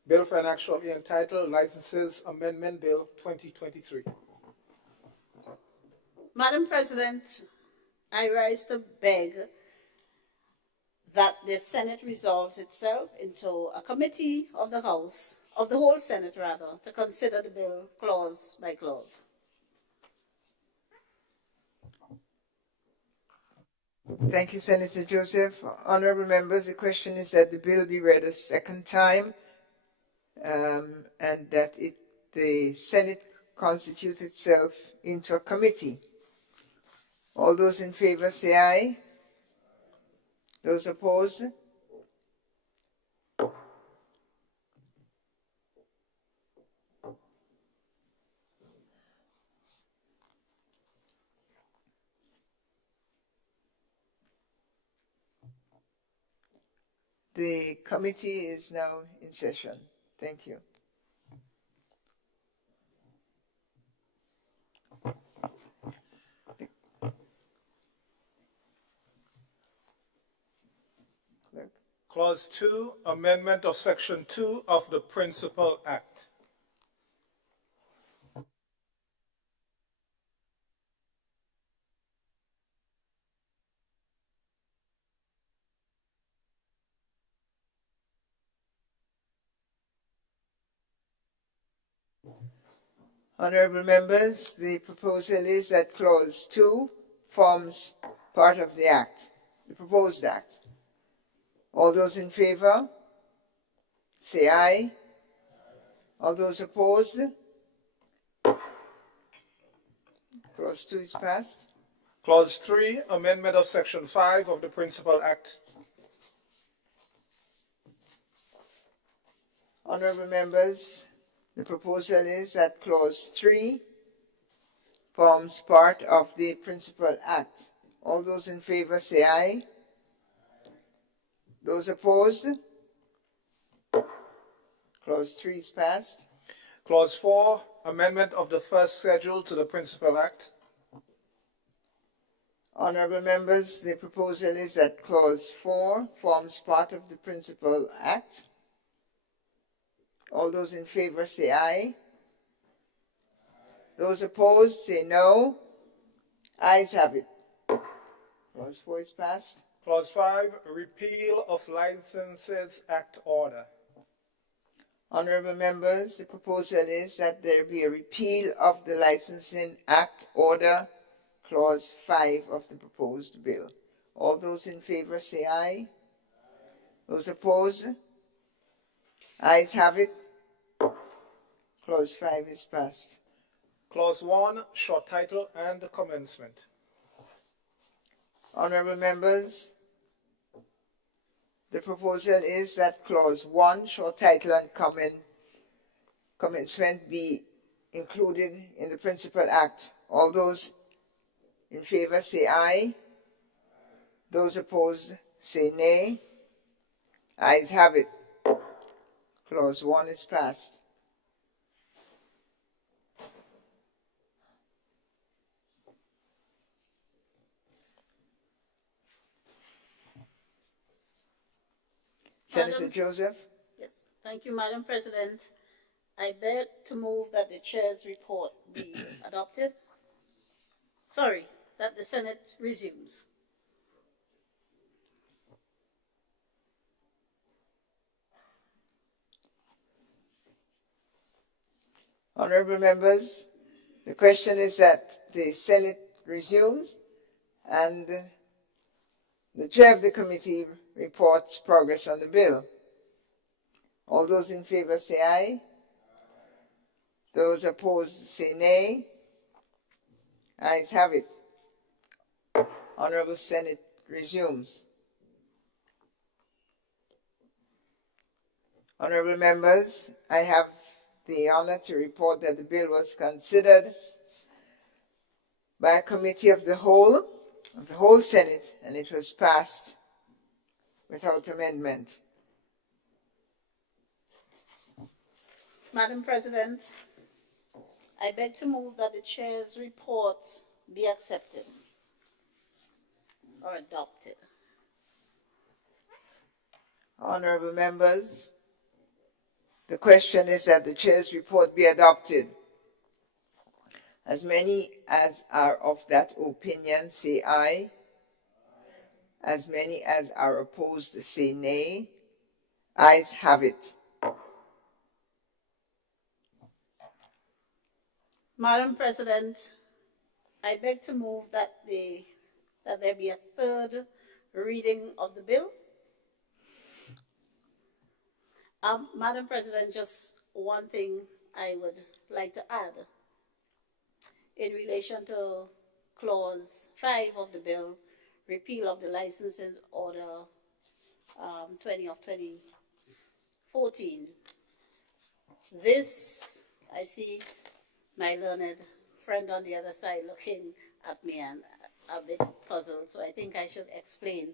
Bill for enactment entitled Licenses Amendment Bill 2023. Madam President, I rise to beg that the Senate resolves itself into a committee of the House, of the whole Senate rather, to consider the bill clause by clause. Thank you, Senator Joseph. Honorable members, the question is that the bill be read a second time and that the Senate constitute itself into a committee. All those in favor say aye. Those opposed? The committee is now in session. Thank you. Clerk. Clause 2, amendment of Section 2 of the Principal Act. Honorable members, the proposal is that Clause 2 forms part of the Act, the proposed Act. All those in favor, say aye. All those opposed? Clause 2 is passed. Clause 3, amendment of Section 5 of the Principal Act. Honorable members, the proposal is that Clause 3 forms part of the Principal Act. All those in favor say aye. Those opposed? Clause 3 is passed. Clause 4, amendment of the first schedule to the Principal Act. Honorable members, the proposal is that Clause 4 forms part of the Principal Act. All those in favor say aye. Those opposed say no. Ayes have it. Clause 4 is passed. Clause 5, repeal of Licenses Act order. Honorable members, the proposal is that there be a repeal of the Licensing Act Order, Clause 5 of the proposed bill. All those in favor say aye. Those opposed? Ayes have it. Clause 5 is passed. Clause 1, short title and commencement. Honorable members, the proposal is that Clause 1, short title and commencement be included in the Principal Act. All those in favor say aye. Those opposed say nay. Ayes have it. Clause 1 is passed. Senator Joseph? Yes, thank you, Madam President. I beg to move that the chair's report be adopted. Sorry, that the Senate resumes. Honorable members, the question is that the Senate resumes and the chair of the committee reports progress on the bill. All those in favor say aye. Those opposed say nay. Ayes have it. Honorable Senate resumes. Honorable members, I have the honor to report that the bill was considered by a committee of the whole Senate, and it was passed without amendment. Madam President, I beg to move that the chair's report be accepted or adopted. Honorable members, the question is that the chair's report be adopted. As many as are of that opinion say aye. As many as are opposed say nay. Ayes have it. Madam President, I beg to move that there be a third reading of the bill. Madam President, just one thing I would like to add in relation to Clause 5 of the bill, repeal of the Licensing Order 20 of 2014. This, I see my learned friend on the other side looking at me and a bit puzzled, so I think I should explain.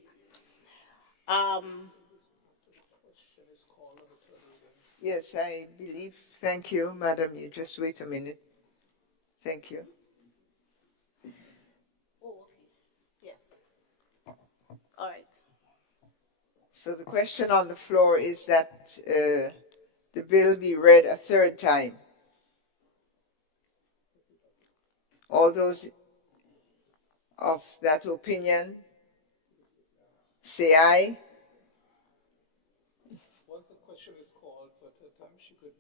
Yes, I believe. Thank you, madam. You just wait a minute. Thank you. Oh, okay. Yes. All right. So the question on the floor is that the bill be read a third time. All those of that opinion, say aye. Once the question is called for third time, she could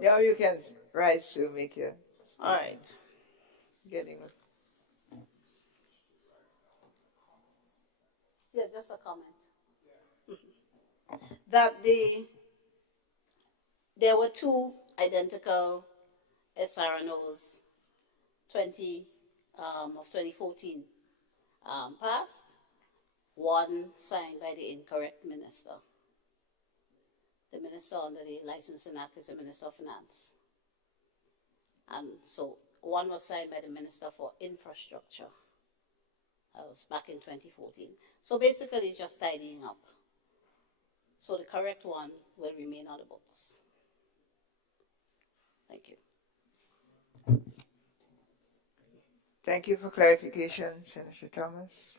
Now you can rise to make your All right. getting. Yeah, just a comment. That there were two identical SRNOs 2014 passed, one signed by the incorrect minister. The minister under the Licensing Act is the Minister of Finance. And so one was signed by the Minister for Infrastructure. That was back in 2014. So basically just tidying up. So the correct one will remain on the books. Thank you. Thank you for clarification, Senator Thomas.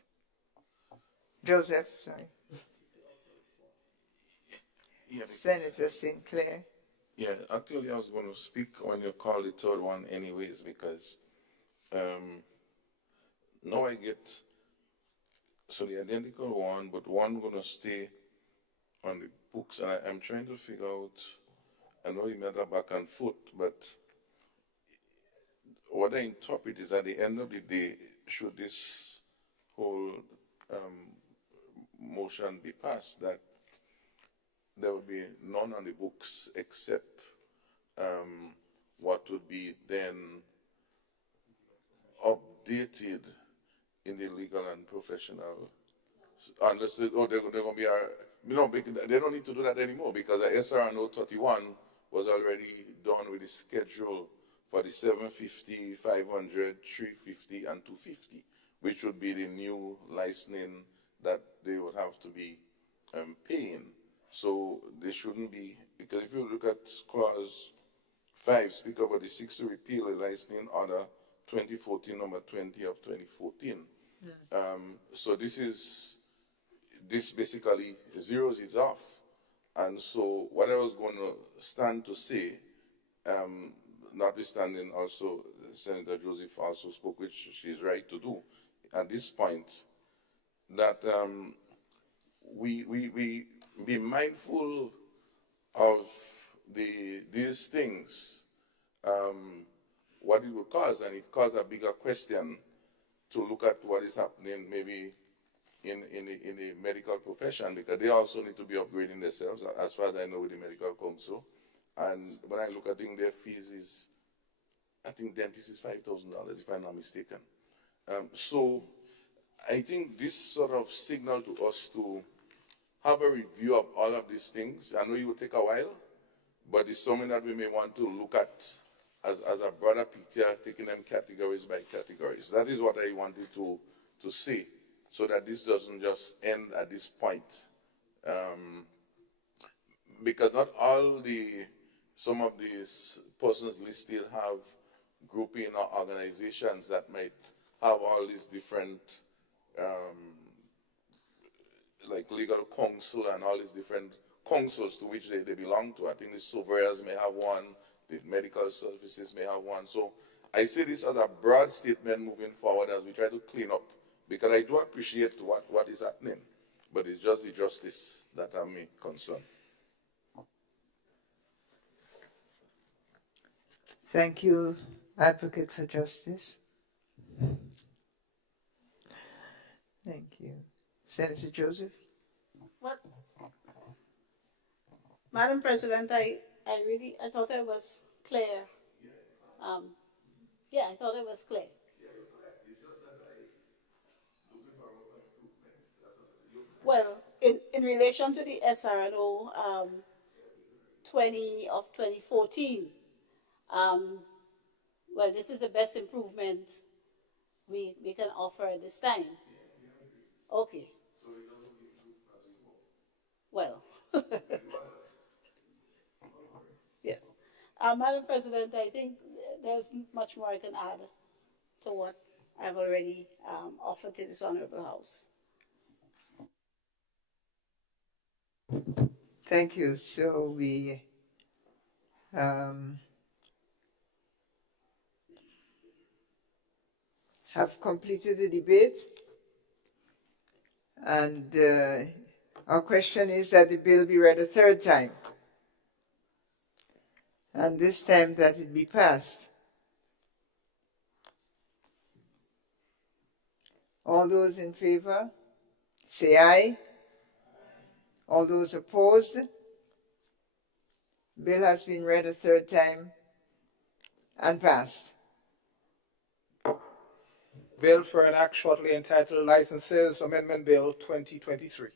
Joseph, sorry. Yeah, Senator Sinclair. yeah, actually, I was going to speak when you call the third one, anyways, because now I get so the identical one, but one going to stay on the books, and I'm trying to figure out. I know you made a back and forth, but what I interpret is at the end of the day, should this whole motion be passed, that there will be none on the books except what would be then updated in the legal and professional. Unless they're going to be they don't need to do that anymore, because the SRNO 31 was already done with the schedule for the 750, 500, 350, and 250, which would be the new licensing that they would have to be paying. So they shouldn't be, because if you look at clause 5, speak about the 6 to repeal the licensing order 2014 number 20 of 2014. So this basically zeroes it off. And so what I was going to stand to say, notwithstanding also Senator Joseph also spoke, which she's right to do at this point, that we be mindful of these things, what it will cause, and it caused a bigger question to look at what is happening maybe in the medical profession, because they also need to be upgrading themselves, as far as I know, with the Medical Council. And when I look at their fees is, I think dentist is $5,000, if I'm not mistaken. So I think this sort of signal to us to have a review of all of these things. I know it will take a while, but it's something that we may want to look at as a broader picture, taking them categories by categories. That is what I wanted to say, so that this doesn't just end at this point. Because not all some of these persons listed have grouping or organizations that might have all these different, like legal counsel and all these different councils to which they belong to. I think the surveyors may have one, the medical services may have one. So I say this as a broad statement moving forward as we try to clean up, because I do appreciate what is happening, but it's just the justice that I'm concerned. Thank you, Advocate for Justice. Thank you. Senator Joseph? Well, Madam President, I thought I was clear. Yeah, I thought it was clear. Well, in relation to the SRNO 20 of 2014, well, this is the best improvement we can offer at this time. Okay. Well, Madam President, I think there's much more I can add to what I've already offered to this Honorable House. Thank you. So we have completed the debate, and our question is that the bill be read a third time, and this time that it be passed. All those in favor, say aye. All those opposed? Bill has been read a third time and passed. Bill for an act shortly entitled Licenses Amendment Bill 2023.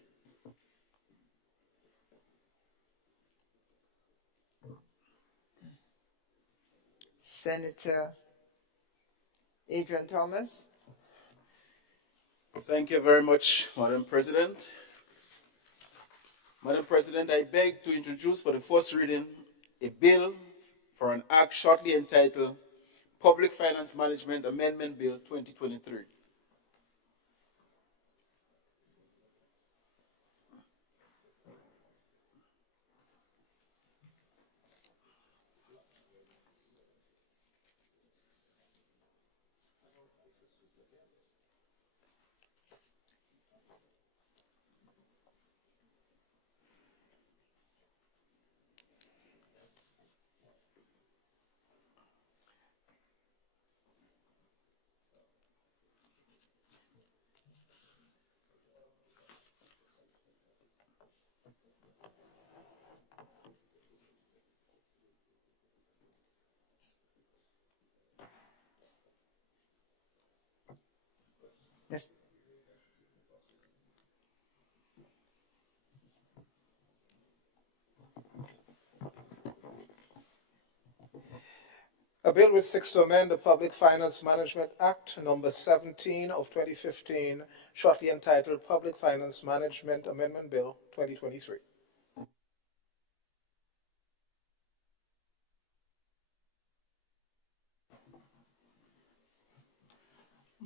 Senator Adrian Thomas. Thank you very much, Madam President. Madam President, I beg to introduce for the first reading a bill for an act shortly entitled Public Finance Management Amendment Bill 2023. Yes. A bill which seeks to amend the Public Finance Management Act number 17 of 2015, shortly entitled Public Finance Management Amendment Bill 2023.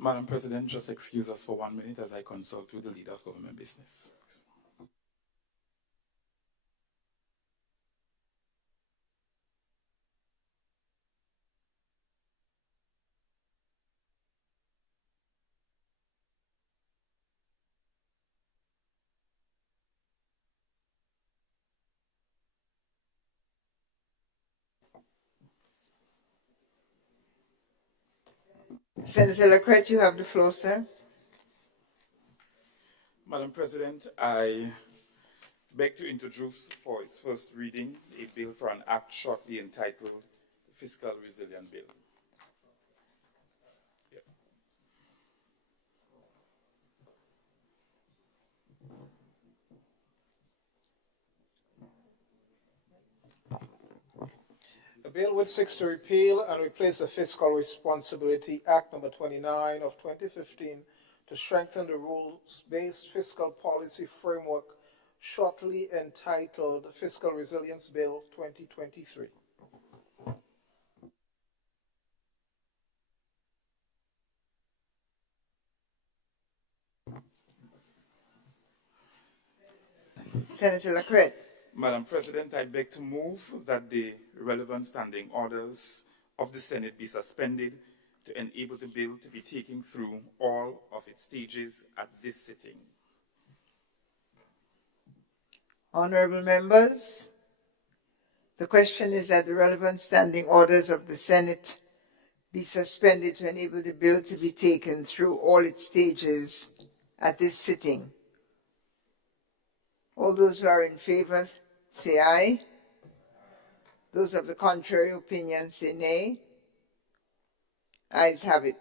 Madam President, just excuse us for 1 minute as I consult with the leader of government business. Senator Lacrette, you have the floor, sir. Madam President, I beg to introduce for its first reading a bill for an act shortly entitled Fiscal Resilience Bill. A bill which seeks to repeal and replace the Fiscal Responsibility Act number 29 of 2015 to strengthen the rules-based fiscal policy framework, shortly entitled Fiscal Resilience Bill 2023. Senator Lacrette. Madam President, I beg to move that the relevant standing orders of the Senate be suspended to enable the bill to be taken through all of its stages at this sitting. Honorable members, the question is that the relevant standing orders of the Senate be suspended to enable the bill to be taken through all its stages at this sitting. All those who are in favor say aye. Those of the contrary opinion say nay. Ayes have it.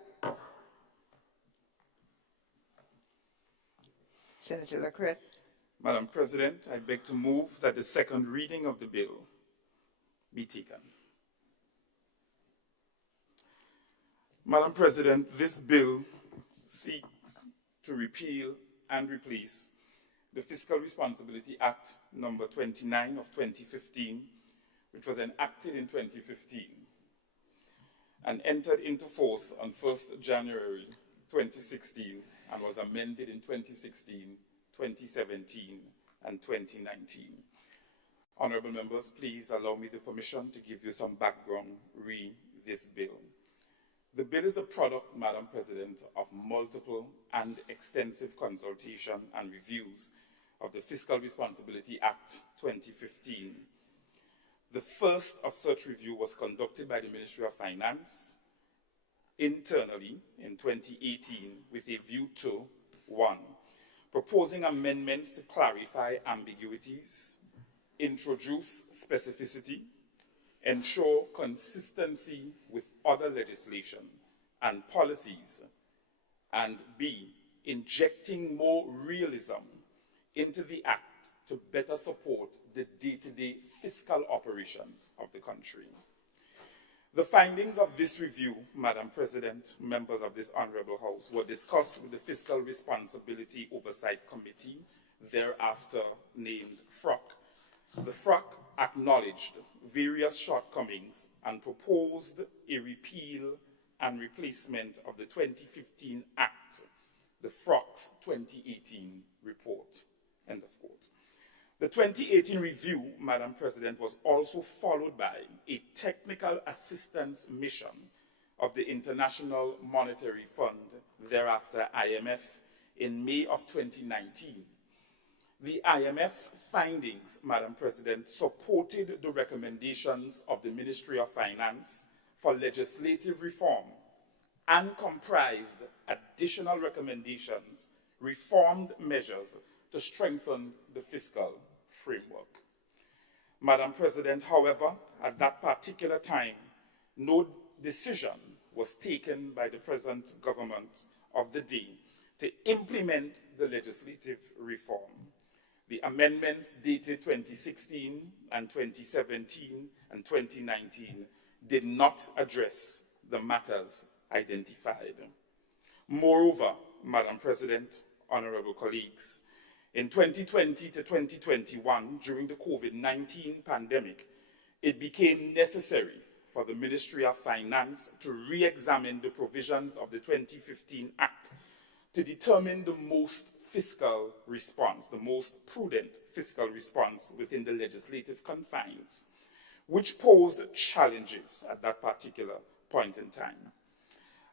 Senator Lacrette. Madam President, I beg to move that the second reading of the bill be taken. Madam President, this bill seeks to repeal and replace the Fiscal Responsibility Act number 29 of 2015, which was enacted in 2015 and entered into force on 1st January 2016 and was amended in 2016, 2017, and 2019. Honorable members, please allow me the permission to give you some background re this bill. The bill is the product, Madam President, of multiple and extensive consultation and reviews of the Fiscal Responsibility Act 2015. The first of such review was conducted by the Ministry of Finance internally in 2018 with a view to, 1, proposing amendments to clarify ambiguities, introduce specificity, ensure consistency with other legislation and policies, and B, injecting more realism into the Act to better support the day-to-day fiscal operations of the country. The findings of this review, Madam President, members of this Honourable House, were discussed with the Fiscal Responsibility Oversight Committee, thereafter named FROC. The FROC acknowledged various shortcomings and proposed a repeal and replacement of the 2015 Act, the FROC's 2018 report. End of quote. The 2018 review, Madam President, was also followed by a technical assistance mission of the International Monetary Fund, thereafter IMF, in May of 2019. The IMF's findings, Madam President, supported the recommendations of the Ministry of Finance for legislative reform and comprised additional recommendations, reformed measures to strengthen the fiscal framework. Madam President, however, at that particular time, no decision was taken by the present government of the day to implement the legislative reform. The amendments dated 2016 and 2017 and 2019 did not address the matters identified. Moreover, Madam President, honorable colleagues, in 2020 to 2021, during the COVID-19 pandemic, it became necessary for the Ministry of Finance to re-examine the provisions of the 2015 Act to determine the most fiscal response, the most prudent fiscal response within the legislative confines, which posed challenges at that particular point in time.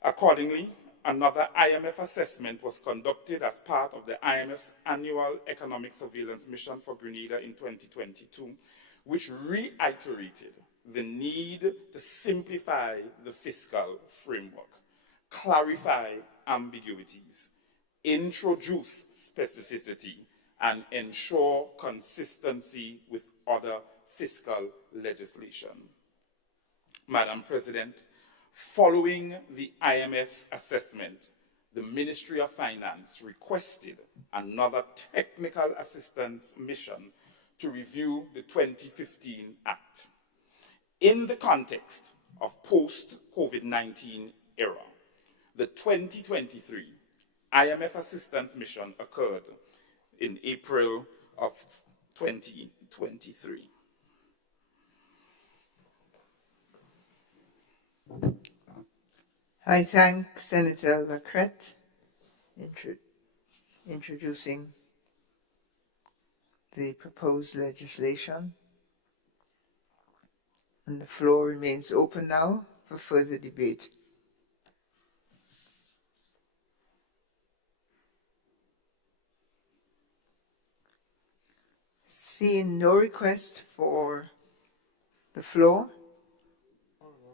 Accordingly, another IMF assessment was conducted as part of the IMF's annual economic surveillance mission for Grenada in 2022, which reiterated the need to simplify the fiscal framework, clarify ambiguities, introduce specificity, and ensure consistency with other fiscal legislation. Madam President, following the IMF's assessment, the Ministry of Finance requested another technical assistance mission to review the 2015 Act. In the context of post-COVID-19 era, the 2023 IMF assistance mission occurred in April of 2023. I thank Senator Lacrette introducing the proposed legislation. And the floor remains open now for further debate. Seeing no request for the floor,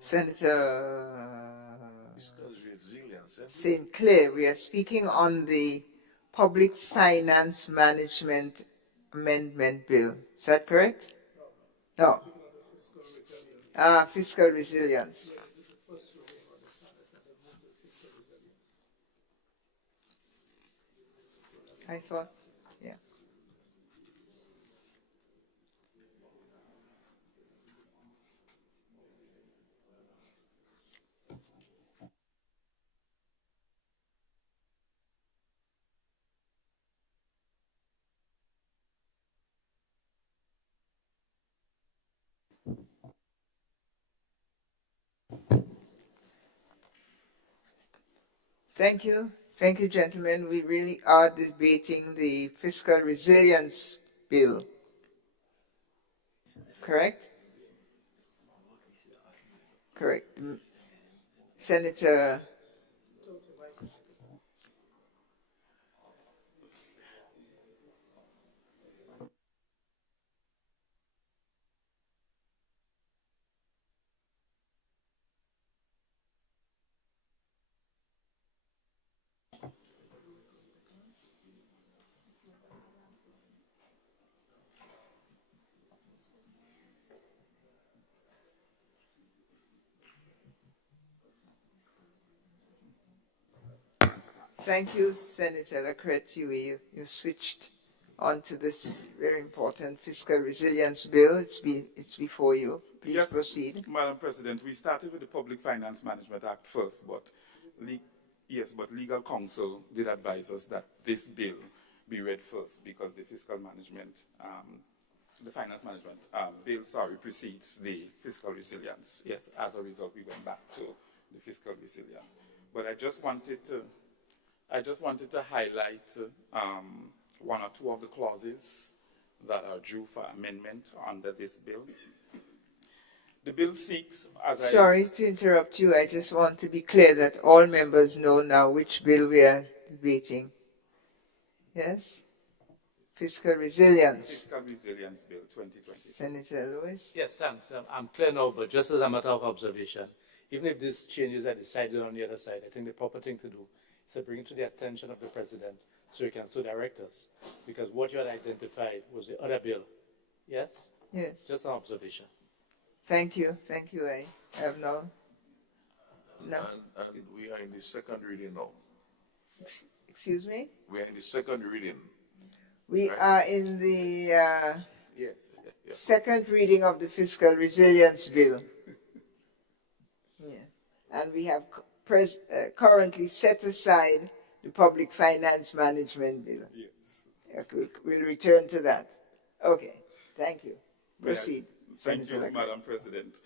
Senator St. Clair, we are speaking on the Public Finance Management Amendment Bill. Is that correct? No. Fiscal resilience. I thought, yeah. Thank you. Thank you, gentlemen. We really are debating the fiscal resilience bill. Correct? Correct. Senator. Thank you, Senator Lakreti. You switched onto this very important fiscal resilience bill. It's before you. Please Yes, proceed. Madam President, we started with the Public Finance Management Act first, but legal counsel did advise us that this bill be read first because the fiscal management, the finance management bill, precedes the fiscal resilience. Yes, as a result, we went back to the fiscal resilience. But I just wanted to highlight one or two of the clauses that are due for amendment under this bill. The bill seeks, Sorry to interrupt you. I just want to be clear that all members know now which bill we are debating. Yes? Fiscal resilience. Fiscal Resilience Bill 2020. Senator Lewis? Yes, thanks. I'm clear now, but just as a matter of observation, even if these changes are decided on the other side, I think the proper thing to do is to bring it to the attention of the President so he can so direct us. Because what you had identified was the other bill. Yes? Yes. Just an observation. Thank you. Thank you. I have no. And we are in the second reading now. Excuse me? We are in the second reading. We are in the yes. second reading of the fiscal resilience bill. Yeah. And we have currently set aside the public finance management bill. Yes. We'll return to that. Okay. Thank you. Proceed. Thank you, Madam President.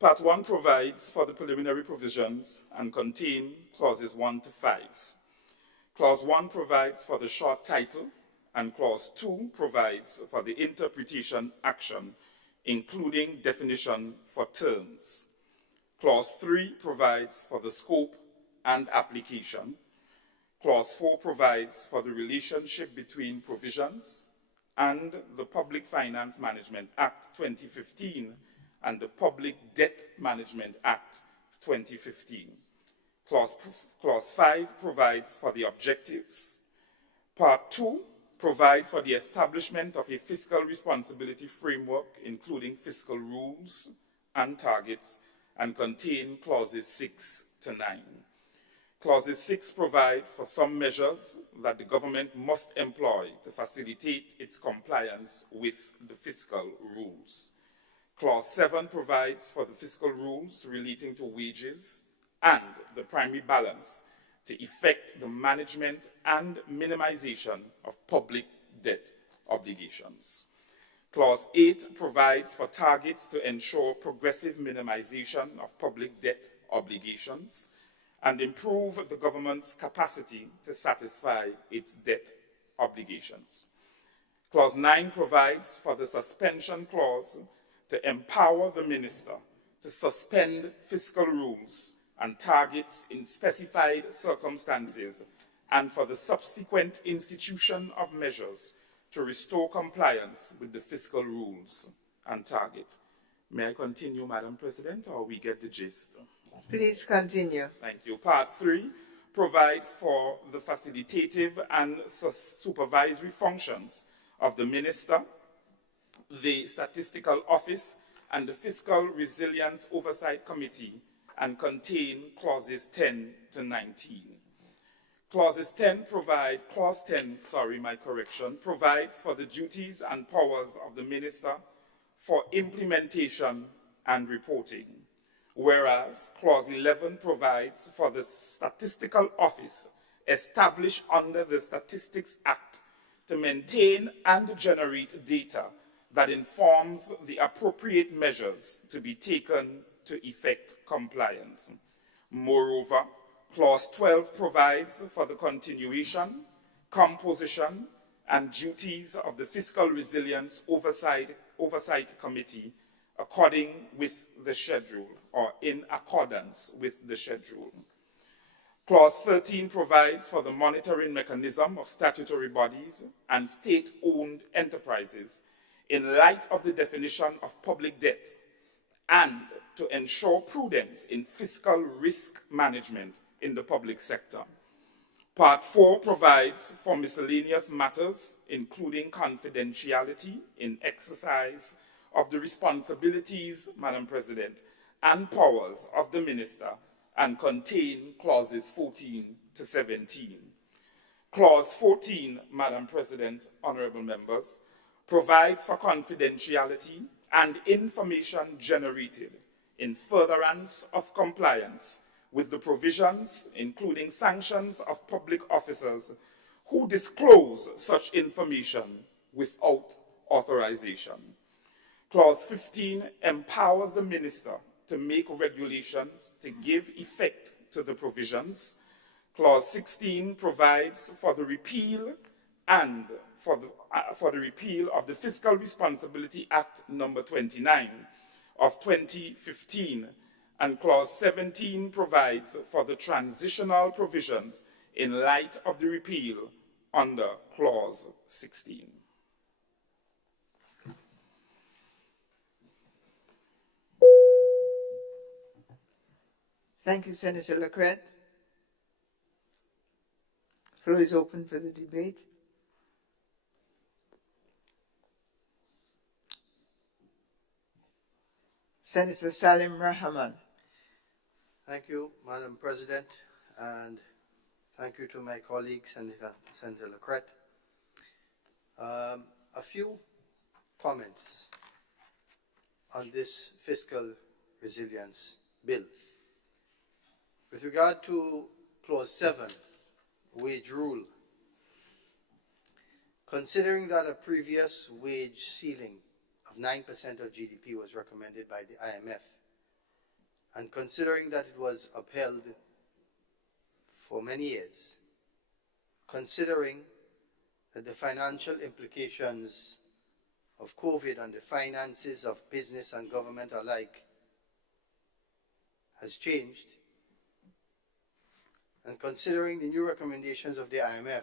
Part 1 provides for the preliminary provisions and contain clauses 1 to 5. Clause 1 provides for the short title, and Clause 2 provides for the interpretation action, including definition for terms. Clause 3 provides for the scope and application. Clause 4 provides for the relationship between provisions and the Public Finance Management Act 2015 and the Public Debt Management Act 2015. Clause 5 provides for the objectives. Part 2 provides for the establishment of a fiscal responsibility framework, including fiscal rules and targets, and contain clauses 6 to 9. Clauses 6 provide for some measures that the government must employ to facilitate its compliance with the fiscal rules. Clause 7 provides for the fiscal rules relating to wages and the primary balance to effect the management and minimization of public debt obligations. Clause 8 provides for targets to ensure progressive minimization of public debt obligations and improve the government's capacity to satisfy its debt obligations. Clause 9 provides for the suspension clause to empower the minister to suspend fiscal rules and targets in specified circumstances and for the subsequent institution of measures to restore compliance with the fiscal rules and target. May I continue, Madam President, or we get the gist? Please continue. Thank you. Part 3 provides for the facilitative and supervisory functions of the Minister, the Statistical Office, and the Fiscal Resilience Oversight Committee, and contain clauses 10 to 19. Clause 10 provides for the duties and powers of the Minister for implementation and reporting, whereas Clause 11 provides for the Statistical Office established under the Statistics Act to maintain and generate data that informs the appropriate measures to be taken to effect compliance. Moreover, Clause 12 provides for the continuation, composition, and duties of the Fiscal Resilience Oversight Committee according with the schedule, or in accordance with the schedule. Clause 13 provides for the monitoring mechanism of statutory bodies and state-owned enterprises in light of the definition of public debt and to ensure prudence in fiscal risk management in the public sector. Part 4 provides for miscellaneous matters, including confidentiality in exercise of the responsibilities, Madam President, and powers of the Minister, and contain clauses 14 to 17. Clause 14, Madam President, honorable members, provides for confidentiality and information generated in furtherance of compliance with the provisions, including sanctions of public officers who disclose such information without authorization. Clause 15 empowers the Minister to make regulations to give effect to the provisions. Clause 16 provides for the repeal and for the repeal of the Fiscal Responsibility Act number 29 of 2015, and Clause 17 provides for the transitional provisions in light of the repeal under Clause 16. Thank you, Senator Lacrette. Floor is open for the debate. Senator Salim Rahman. Thank you, Madam President, and thank you to my colleague, Senator Lacrette. A few comments on this fiscal resilience bill. With regard to Clause 7, wage rule, considering that a previous wage ceiling of 9% of GDP was recommended by the IMF, and considering that it was upheld for many years, considering that the financial implications of COVID on the finances of business and government alike has changed, and considering the new recommendations of the IMF,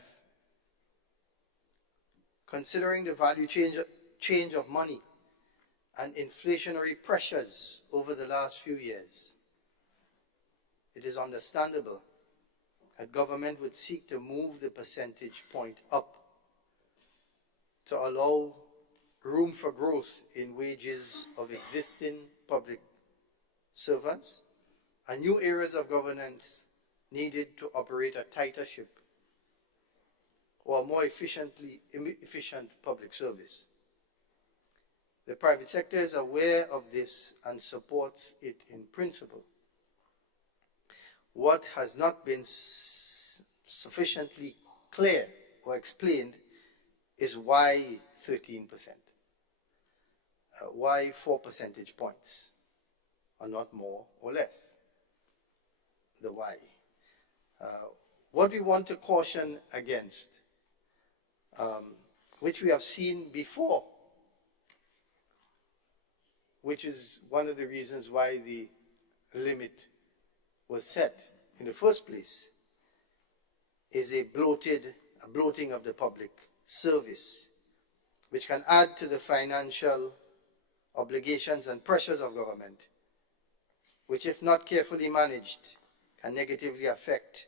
considering the value change of money and inflationary pressures over the last few years, it is understandable that government would seek to move the percentage point up to allow room for growth in wages of existing public servants and new areas of governance needed to operate a tighter ship or a more efficient public service. The private sector is aware of this and supports it in principle. What has not been sufficiently clear or explained is why 13%? Why 4 percentage points, or not more or less? The why. What we want to caution against, which we have seen before, which is one of the reasons why the limit was set in the first place, is a bloating of the public service, which can add to the financial obligations and pressures of government, which, if not carefully managed, can negatively affect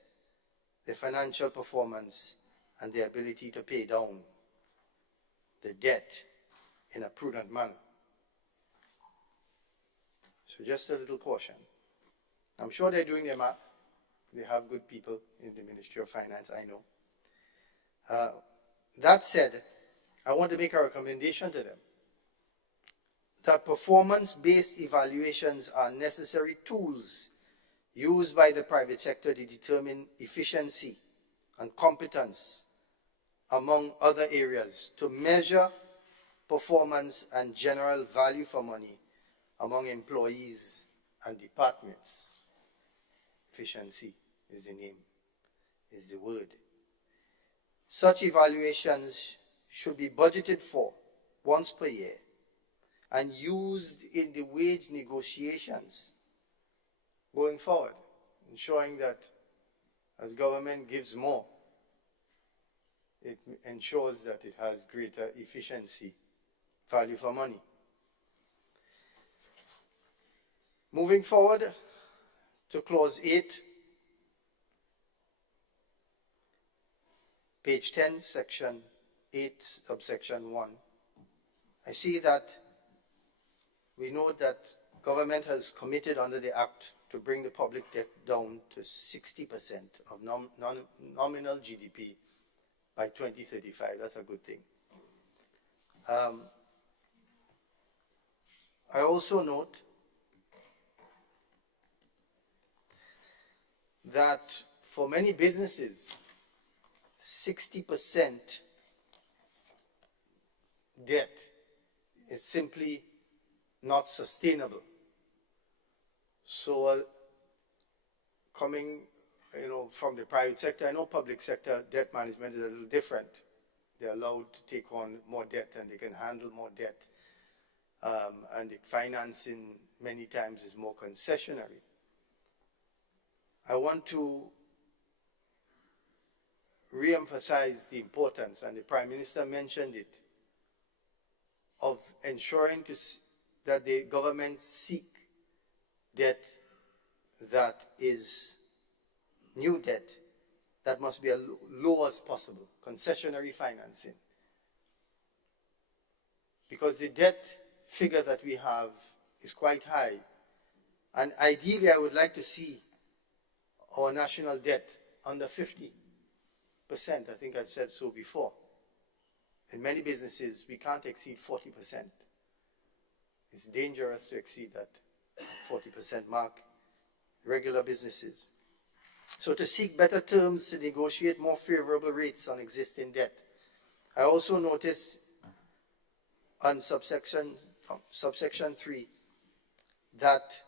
the financial performance and the ability to pay down the debt in a prudent manner. So just a little caution. I'm sure they're doing their math. They have good people in the Ministry of Finance, I know. That said, I want to make a recommendation to them that performance-based evaluations are necessary tools used by the private sector to determine efficiency and competence, among other areas, to measure performance and general value for money among employees and departments. Efficiency is the name, is the word. Such evaluations should be budgeted for once per year and used in the wage negotiations going forward, ensuring that as government gives more, it ensures that it has greater efficiency, value for money. Moving forward to clause 8, page 10, section 8, subsection 1. I see that we know that government has committed under the Act to bring the public debt down to 60% of nominal GDP by 2035. That's a good thing. I also note that for many businesses, 60% debt is simply not sustainable. So coming from the private sector, I know public sector debt management is a little different. They're allowed to take on more debt and they can handle more debt. And the financing many times is more concessionary. I want to re-emphasize the importance, and the Prime Minister mentioned it, of ensuring that the government seek debt that is new debt that must be as low as possible, concessionary financing. Because the debt figure that we have is quite high, and ideally I would like to see our national debt under 50%. I think I said so before. In many businesses, we can't exceed 40%. It's dangerous to exceed that 40% mark, regular businesses. So to seek better terms to negotiate more favorable rates on existing debt. I also noticed on subsection 3 that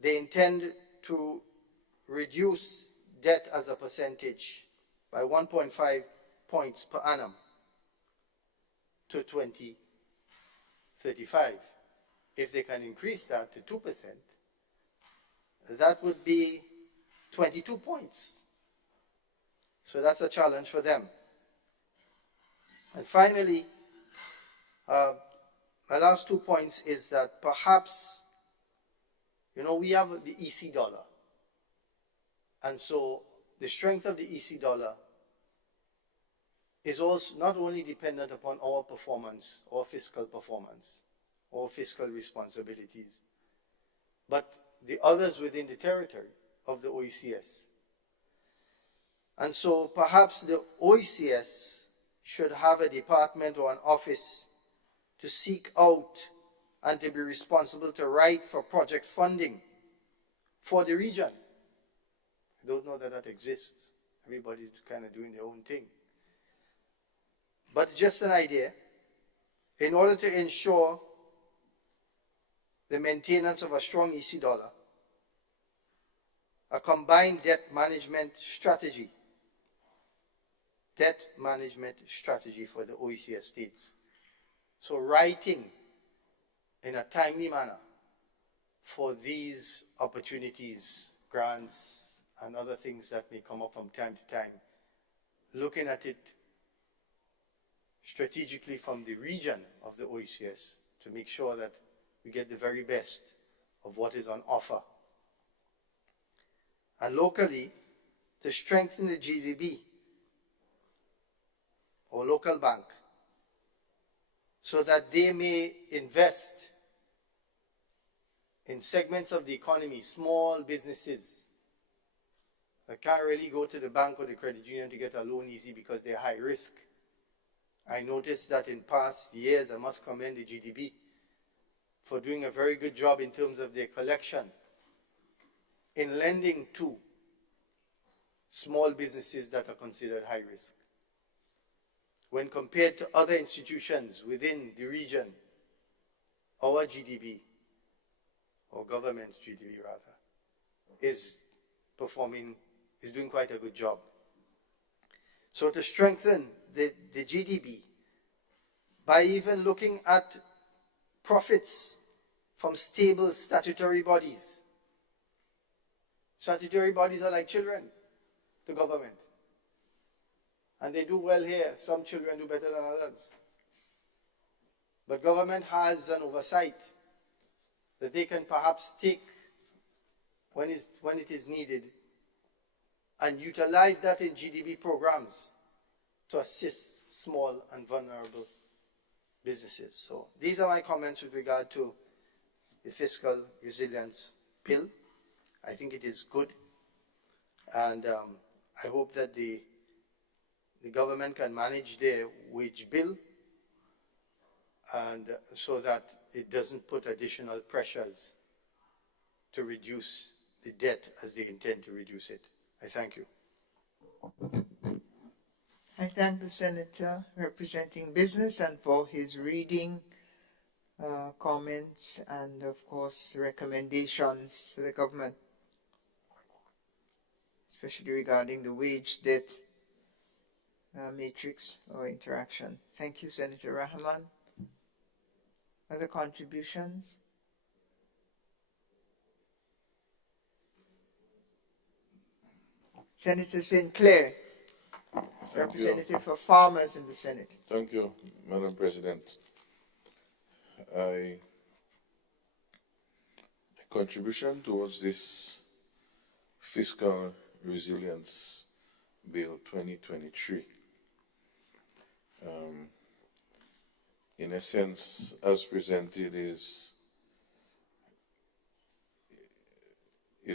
they intend to reduce debt as a percentage by 1.5 points per annum to 2035. If they can increase that to 2%, that would be 22 points. So that's a challenge for them. And finally, my last 2 points is that perhaps, we have the EC dollar. And so the strength of the EC dollar is also not only dependent upon our performance, our fiscal performance, our fiscal responsibilities, but the others within the territory of the OECS. And so perhaps the OECS should have a department or an office to seek out and to be responsible to write for project funding for the region. I don't know that that exists. Everybody's kind of doing their own thing. But just an idea, in order to ensure the maintenance of a strong EC dollar, a combined debt management strategy for the OECS states. So writing in a timely manner for these opportunities, grants, and other things that may come up from time to time, looking at it strategically from the region of the OECS to make sure that we get the very best of what is on offer. And locally, to strengthen the GDB or local bank so that they may invest in segments of the economy, small businesses that can't really go to the bank or the credit union to get a loan easy because they're high risk. I noticed that in past years, I must commend the GDB for doing a very good job in terms of their collection in lending to small businesses that are considered high risk. When compared to other institutions within the region, our GDB, or government's GDB rather, is is doing quite a good job. So to strengthen the GDP, by even looking at profits from stable statutory bodies. Statutory bodies are like children to government. And they do well here. Some children do better than others. But government has an oversight that they can perhaps take when it is needed and utilize that in GDP programs to assist small and vulnerable businesses. So these are my comments with regard to the fiscal resilience bill. I think it is good, and I hope that the government can manage their wage bill, and so that it doesn't put additional pressures to reduce the debt as they intend to reduce it. I thank you. I thank the Senator representing business and for his reading, comments, and of course recommendations to the government, especially regarding the wage debt matrix or interaction. Thank you, Senator Rahman. Other contributions? Senator Sinclair, representative for farmers in the Senate. Thank you, Madam President. A contribution towards this fiscal resilience bill 2023. In essence, as presented, is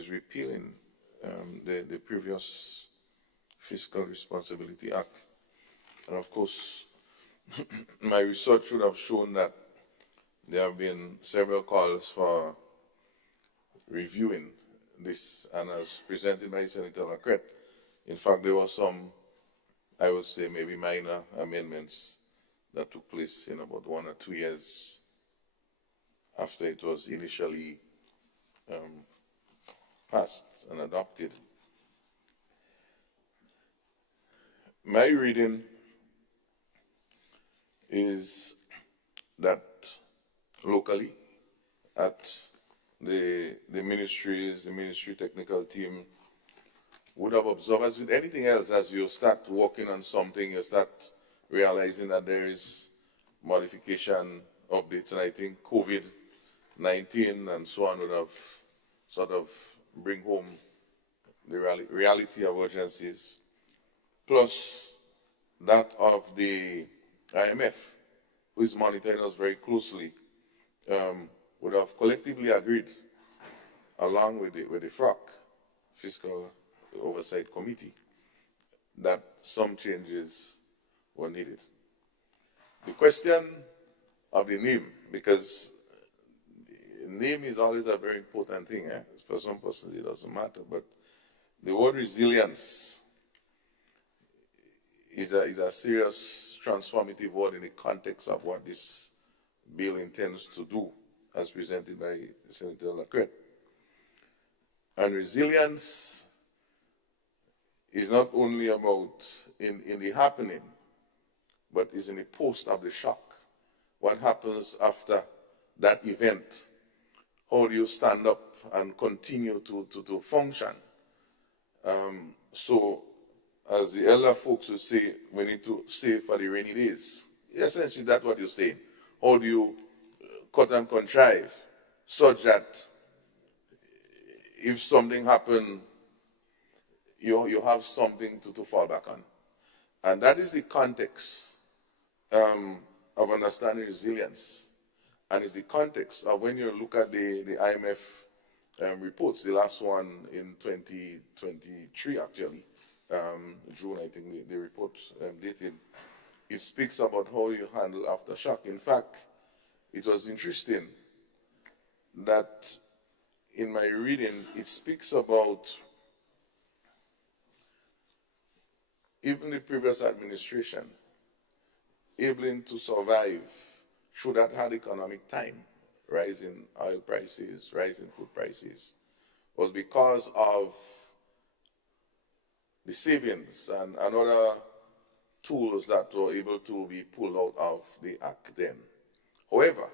repealing the previous Fiscal Responsibility Act. And of course, my research would have shown that there have been several calls for reviewing this, and as presented by Senator Lacrette, in fact, there were some, I would say, maybe minor amendments that took place in about 1 or 2 years after it was initially passed and adopted. My reading is that locally at the ministries, the ministry technical team would have observed, as with anything else, as you start working on something, you start realizing that there is modification, updates, and I think COVID-19 and so on would have sort of bring home the reality of urgencies, plus that of the IMF, who is monitoring us very closely, would have collectively agreed, along with the FROC, Fiscal Oversight Committee, that some changes were needed. The question of the name, because the name is always a very important thing. For some persons it doesn't matter, but the word resilience is a serious transformative word in the context of what this bill intends to do, as presented by Senator Lacrette. And resilience is not only about in the happening, but is in the post of the shock. What happens after that event? How do you stand up and continue to function? So, as the elder folks will say, we need to save for the rainy days. Essentially, that's what you're saying. How do you cut and contrive such that if something happens, you have something to fall back on? And that is the context of understanding resilience. And it's the context of when you look at the IMF reports, the last one in 2023 actually, June I think the report dated, it speaks about how you handle aftershock. In fact, it was interesting that in my reading, it speaks about even the previous administration able to survive through that hard economic time, rising oil prices, rising food prices, was because of the savings and other tools that were able to be pulled out of the act then. However,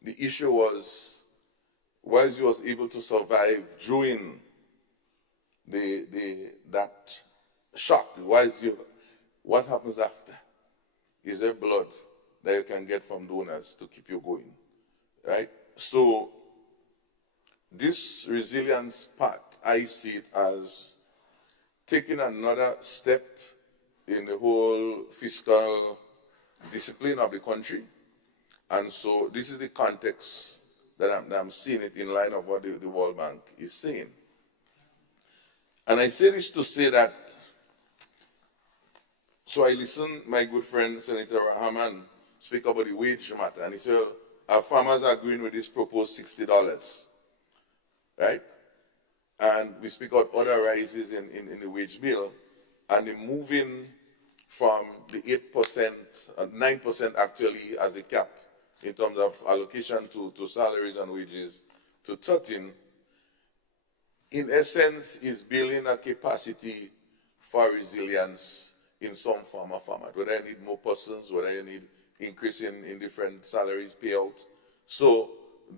the issue was, whilst he was able to survive during that shock, what happens after? Is there blood that you can get from donors to keep you going, right? So this resilience part, I see it as taking another step in the whole fiscal discipline of the country. And so this is the context that I'm seeing it in line of what the World Bank is saying. And I say this to say that, so I listened my good friend Senator Rahman speak about the wage matter, and he said, our farmers are agreeing with this proposed $60, right? And we speak about other rises in the wage bill, and the moving from the 8%, 9% actually as a cap in terms of allocation to salaries and wages to 13, in essence, is building a capacity for resilience in some form of format, whether you need more persons, whether you need increase in different salaries payout. So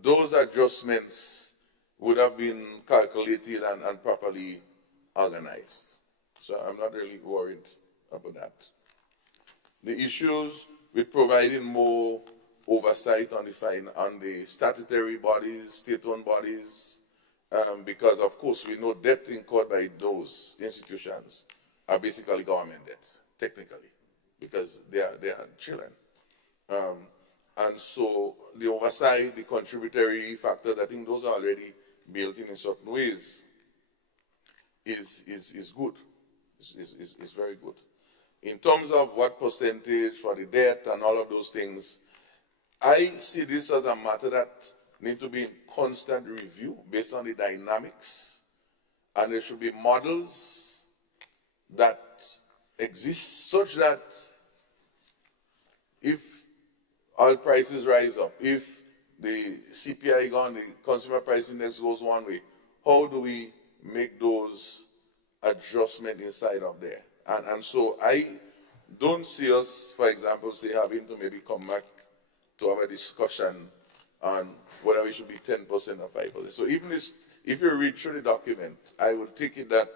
those adjustments would have been calculated and properly organized. So I'm not really worried about that. The issues with providing more oversight on the statutory bodies, state-owned bodies, because of course we know debt incurred by those institutions are basically government debts, technically, because they are children. And so the oversight, the contributory factors, I think those are already built in certain ways, is good, is very good. In terms of what percentage for the debt and all of those things, I see this as a matter that needs to be in constant review based on the dynamics, and there should be models that exist such that if oil prices rise up, if the CPI gone, the consumer price index goes one way, how do we make those adjustments inside of there? And so I don't see us, for example, say having to maybe come back to have a discussion on whether we should be 10% or 5%. So even if you read through the document, I would take it that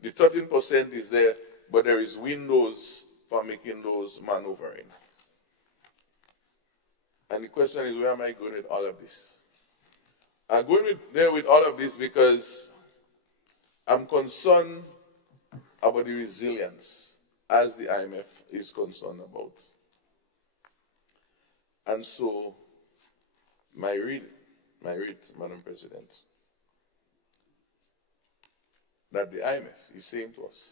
the 13% is there, but there is windows for making those maneuvering. And the question is, where am I going with all of this? I'm going there with all of this because I'm concerned about the resilience as the IMF is concerned about. And so, my read, Madam President, that the IMF is saying to us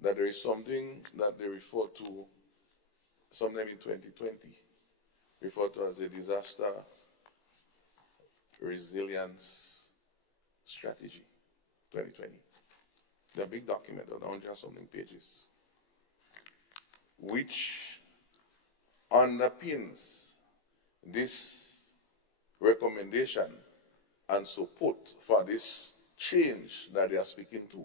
that there is something that they refer to sometime in 2020, referred to as a disaster resilience strategy 2020. The big document of 100-something pages, which underpins this recommendation and support for this change that they are speaking to.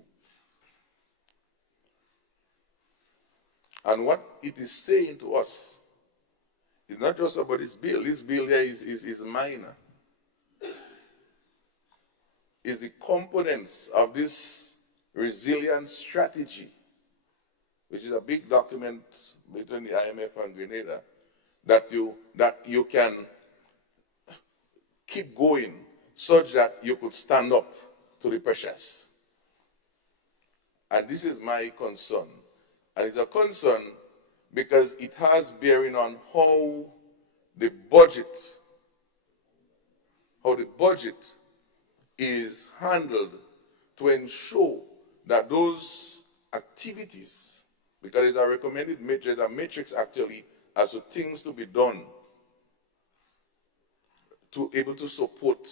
And what it is saying to us is not just about this bill. This bill here is minor. Is the components of this resilience strategy, which is a big document between the IMF and Grenada, that you can keep going such that you could stand up to the pressures. And this is my concern. And it's a concern because it has bearing on how the budget is handled to ensure that those activities, because there's a recommended matrix, a matrix actually as to things to be done to able to support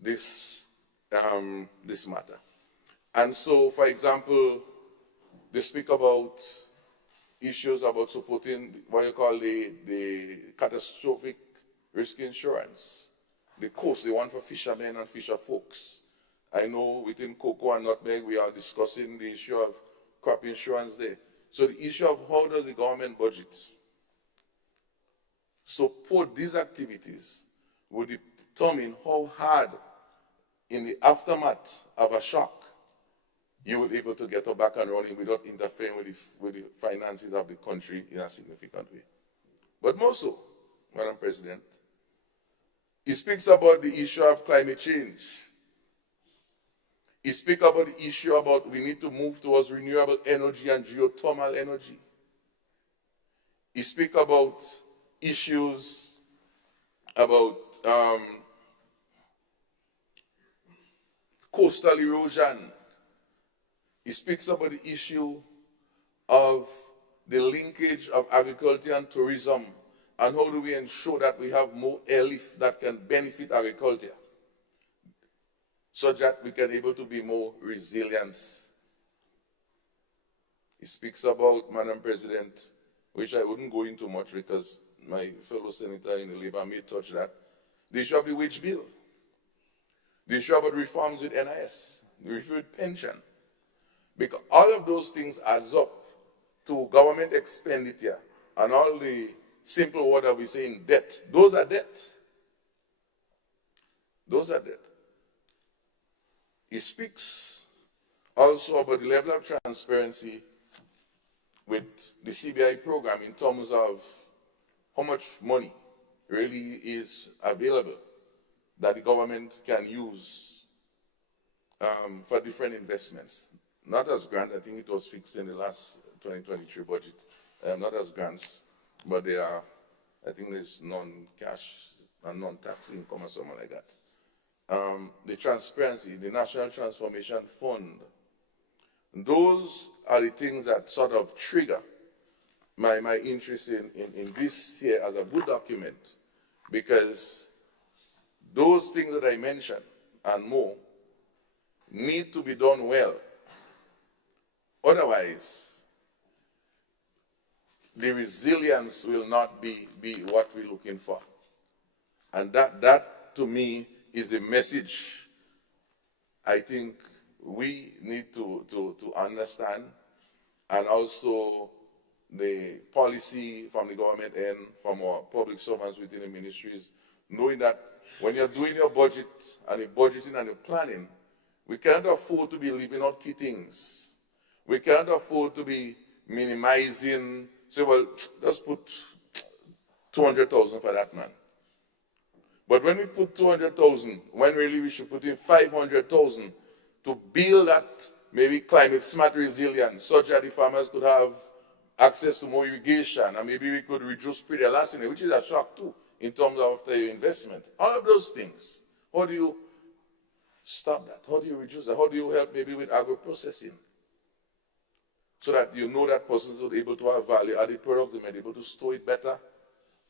this this matter. And so, for example, they speak about issues about supporting what you call the catastrophic risk insurance, the cost, the one for fishermen and fisher folks. I know within Cocoa and Nutmeg we are discussing the issue of crop insurance there. So the issue of how does the government budget support these activities will determine how hard in the aftermath of a shock you will be able to get her back and running without interfering with the finances of the country in a significant way. But more so, Madam President, he speaks about the issue of climate change. He speaks about the issue about we need to move towards renewable energy and geothermal energy. He speaks about issues about coastal erosion. He speaks about the issue of the linkage of agriculture and tourism, and how do we ensure that we have more airlift that can benefit agriculture, so that we can able to be more resilient. He speaks about, Madam President, which I wouldn't go into much because my fellow senator in the Labour may touch that, the issue of the wage bill, the issue about reforms with NIS, the review with pension, because all of those things adds up to government expenditure and all the simple word that we say in debt. Those are debt. Those are debt. He speaks also about the level of transparency with the CBI program in terms of how much money really is available that the government can use for different investments. Not as grant, I think it was fixed in the last 2023 budget, not as grants, but they are, I think there's non-cash and non-tax income or something like that. The transparency, the National Transformation Fund, those are the things that sort of trigger my interest in this here as a good document, because those things that I mentioned and more need to be done well. Otherwise, the resilience will not be what we're looking for. And that to me is a message I think we need to understand, and also the policy from the government and from our public servants within the ministries, knowing that when you're doing your budget and the budgeting and the planning, we cannot afford to be leaving out key things. We cannot afford to be minimizing, say, well, let's put 200,000 for that man. But when we put 200,000, when really we should put in 500,000 to build that maybe climate smart resilience, such that the farmers could have access to more irrigation, and maybe we could reduce pre-elasticity, which is a shock too, in terms of the investment. All of those things, how do you stop that? How do you reduce that? How do you help maybe with agro-processing? So that you know that persons will be able to have value-added products, they may be able to store it better.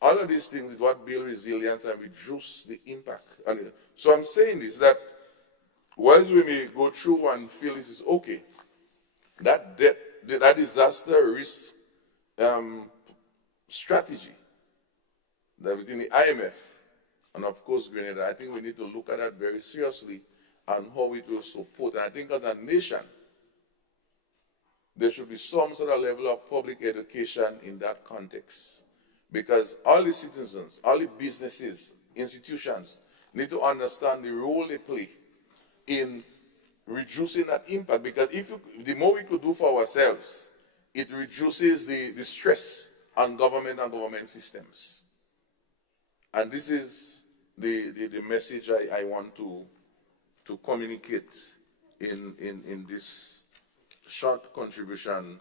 All of these things is what build resilience and reduce the impact. And so I'm saying this, that once we may go through and feel this is okay, that disaster risk strategy that within the IMF and of course Grenada, I think we need to look at that very seriously and how it will support. And I think as a nation, there should be some sort of level of public education in that context. Because all the citizens, all the businesses, institutions need to understand the role they play in reducing that impact. Because the more we could do for ourselves, it reduces the stress on government and government systems. And this is the message I want to communicate in this short contribution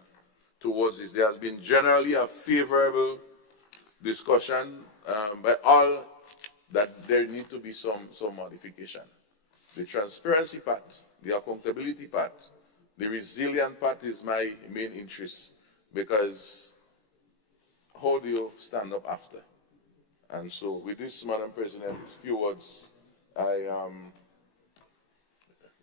towards this. There has been generally a favorable discussion by all that there need to be some modification. The transparency part, the accountability part, the resilient part is my main interest, because how do you stand up after? And so with this, Madam President, few words, I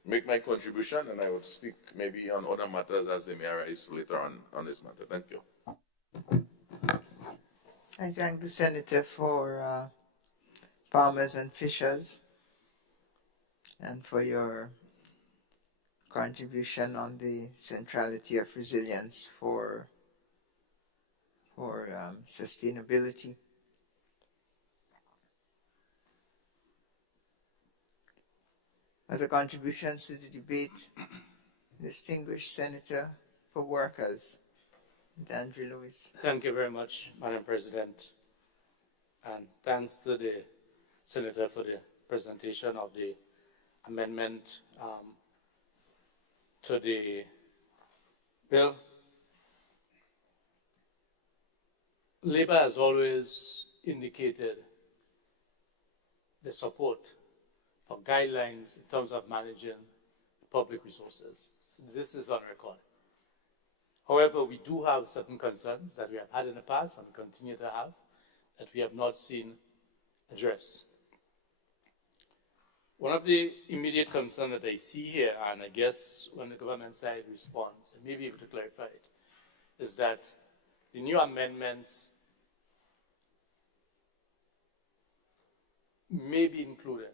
make my contribution, and I will speak maybe on other matters as they may arise later on this matter. Thank you. I thank the Senator for farmers and fishers and for your contribution on the centrality of resilience for sustainability. Other contributions to the debate, distinguished Senator for Workers, Dandre Lewis. Thank you very much, Madam President. And thanks to the Senator for the presentation of the amendment to the bill. Labour has always indicated the support for guidelines in terms of managing public resources. This is on record. However, we do have certain concerns that we have had in the past and continue to have that we have not seen addressed. One of the immediate concerns that I see here, and I guess when the government side responds, and may be able to clarify it, is that the new amendments may be included.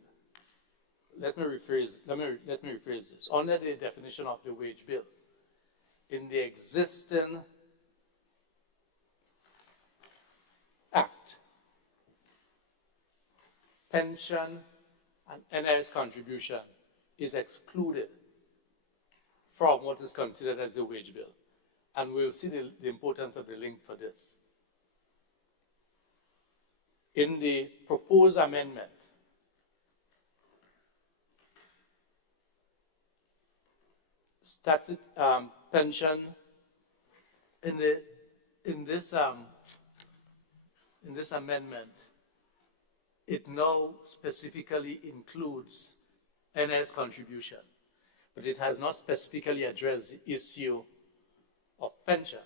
Let me rephrase this. Under the definition of the wage bill, in the existing act, pension and NIS contribution is excluded from what is considered as the wage bill. And we'll see the importance of the link for this. In the proposed amendment, pension in this amendment, it now specifically includes NS contribution, but it has not specifically addressed the issue of pension.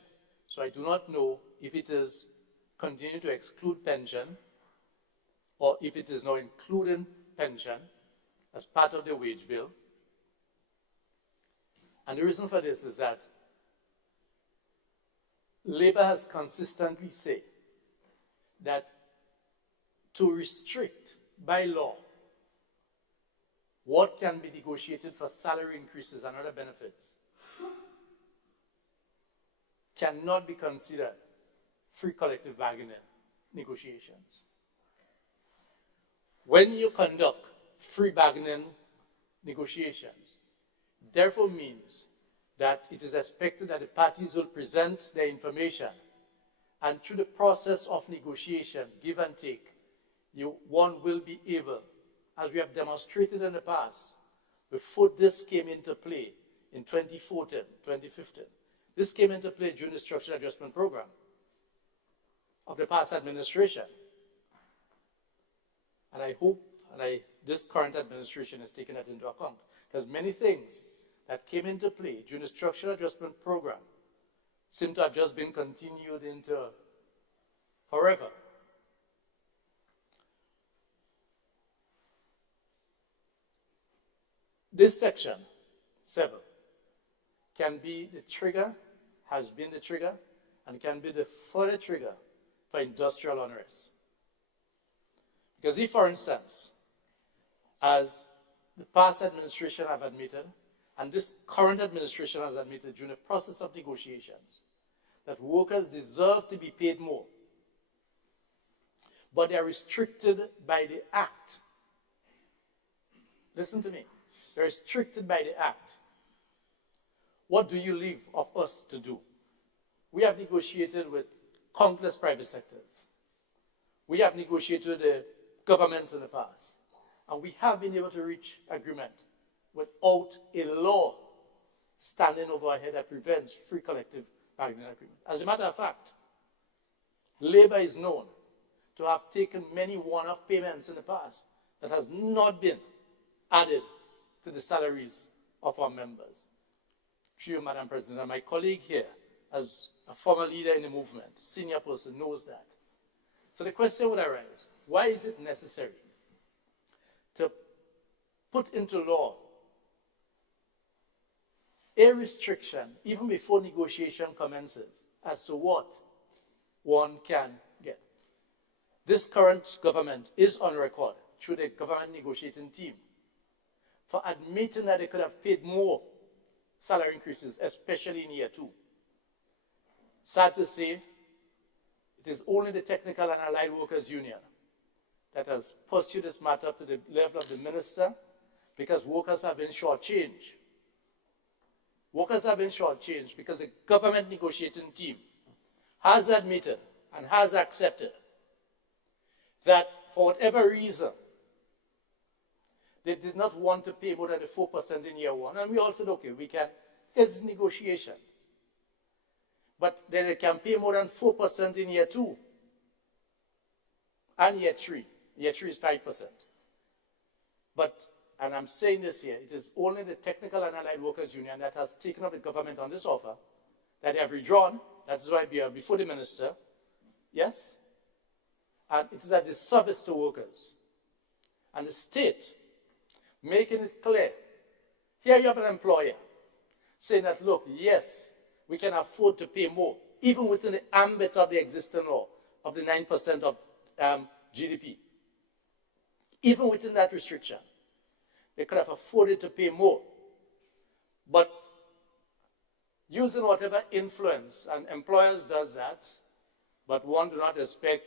So I do not know if it is continuing to exclude pension or if it is now including pension as part of the wage bill. And the reason for this is that Labour has consistently said that to restrict by law what can be negotiated for salary increases and other benefits cannot be considered free collective bargaining negotiations. When you conduct free bargaining negotiations, therefore means that it is expected that the parties will present their information, and through the process of negotiation, give and take, one will be able, as we have demonstrated in the past, before this came into play in 2014, 2015. This came into play during the Structural Adjustment Program of the past administration. And I hope this current administration has taken that into account, because many things that came into play during the Structural Adjustment Program seem to have just been continued into forever. This section 7 can be the trigger, has been the trigger, and can be the further trigger for industrial unrest. Because if, for instance, as the past administration have admitted, and this current administration has admitted during the process of negotiations, that workers deserve to be paid more, but they are restricted by the Act. Listen to me. They're restricted by the Act. What do you leave of us to do? We have negotiated with countless private sectors. We have negotiated with the governments in the past. And we have been able to reach agreement without a law standing over our head that prevents free collective bargaining agreement. As a matter of fact, Labour is known to have taken many one-off payments in the past that has not been added to the salaries of our members. Through you, Madam President, and my colleague here, as a former leader in the movement, senior person, knows that. So the question would arise, why is it necessary to put into law a restriction, even before negotiation commences, as to what one can get? This current government is on record through the government negotiating team for admitting that they could have paid more salary increases, especially in year 2. Sad to say, it is only the Technical and Allied Workers Union that has pursued this matter to the level of the minister, because workers have been shortchanged. Workers have been shortchanged because the government negotiating team has admitted and has accepted that for whatever reason, they did not want to pay more than the 4% in year 1. And we all said, okay, we can, because it's negotiation. But then they can pay more than 4% in year 2 and year 3. Year 3 is 5%. But, and I'm saying this here, it is only the Technical and Allied Workers Union that has taken up the government on this offer, that they have withdrawn. That's why we are before the minister. Yes? And it is a disservice to workers. And the state making it clear. Here you have an employer saying that, look, yes, we can afford to pay more, even within the ambit of the existing law of the 9% of GDP. Even within that restriction, they could have afforded to pay more. But using whatever influence, and employers does that, but one do not expect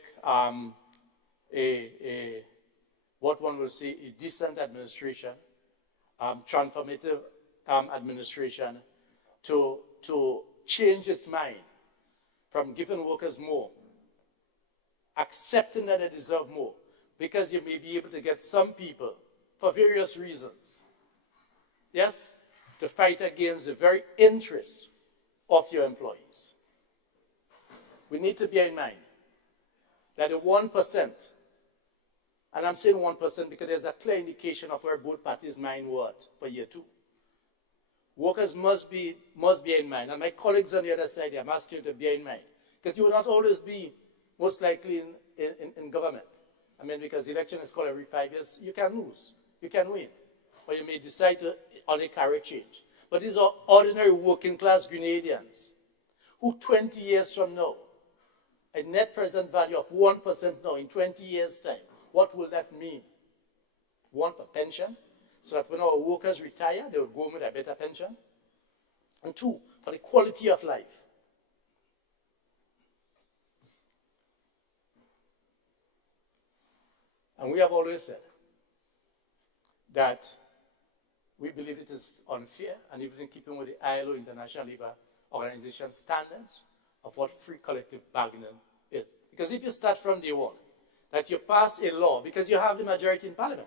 what one will say a decent administration, transformative administration, to change its mind from giving workers more, accepting that they deserve more, because you may be able to get some people, for various reasons, yes, to fight against the very interests of your employees. We need to bear in mind that the 1%, and I'm saying 1% because there's a clear indication of where both parties' mind were for year 2. Workers must bear in mind, and my colleagues on the other side, I'm asking you to bear in mind, because you will not always be most likely in government. I mean, because the election is called every 5 years, you can lose, you can win, or you may decide to only carry change. But these are ordinary working class Grenadians who 20 years from now, a net present value of 1% now in 20 years' time, what will that mean? 1, for pension, so that when our workers retire, they will go home with a better pension. And 2, for the quality of life. And we have always said that we believe it is unfair, and even in keeping with the ILO, International Labour Organization standards of what free collective bargaining is. Because if you start from day 1, that you pass a law, because you have the majority in Parliament.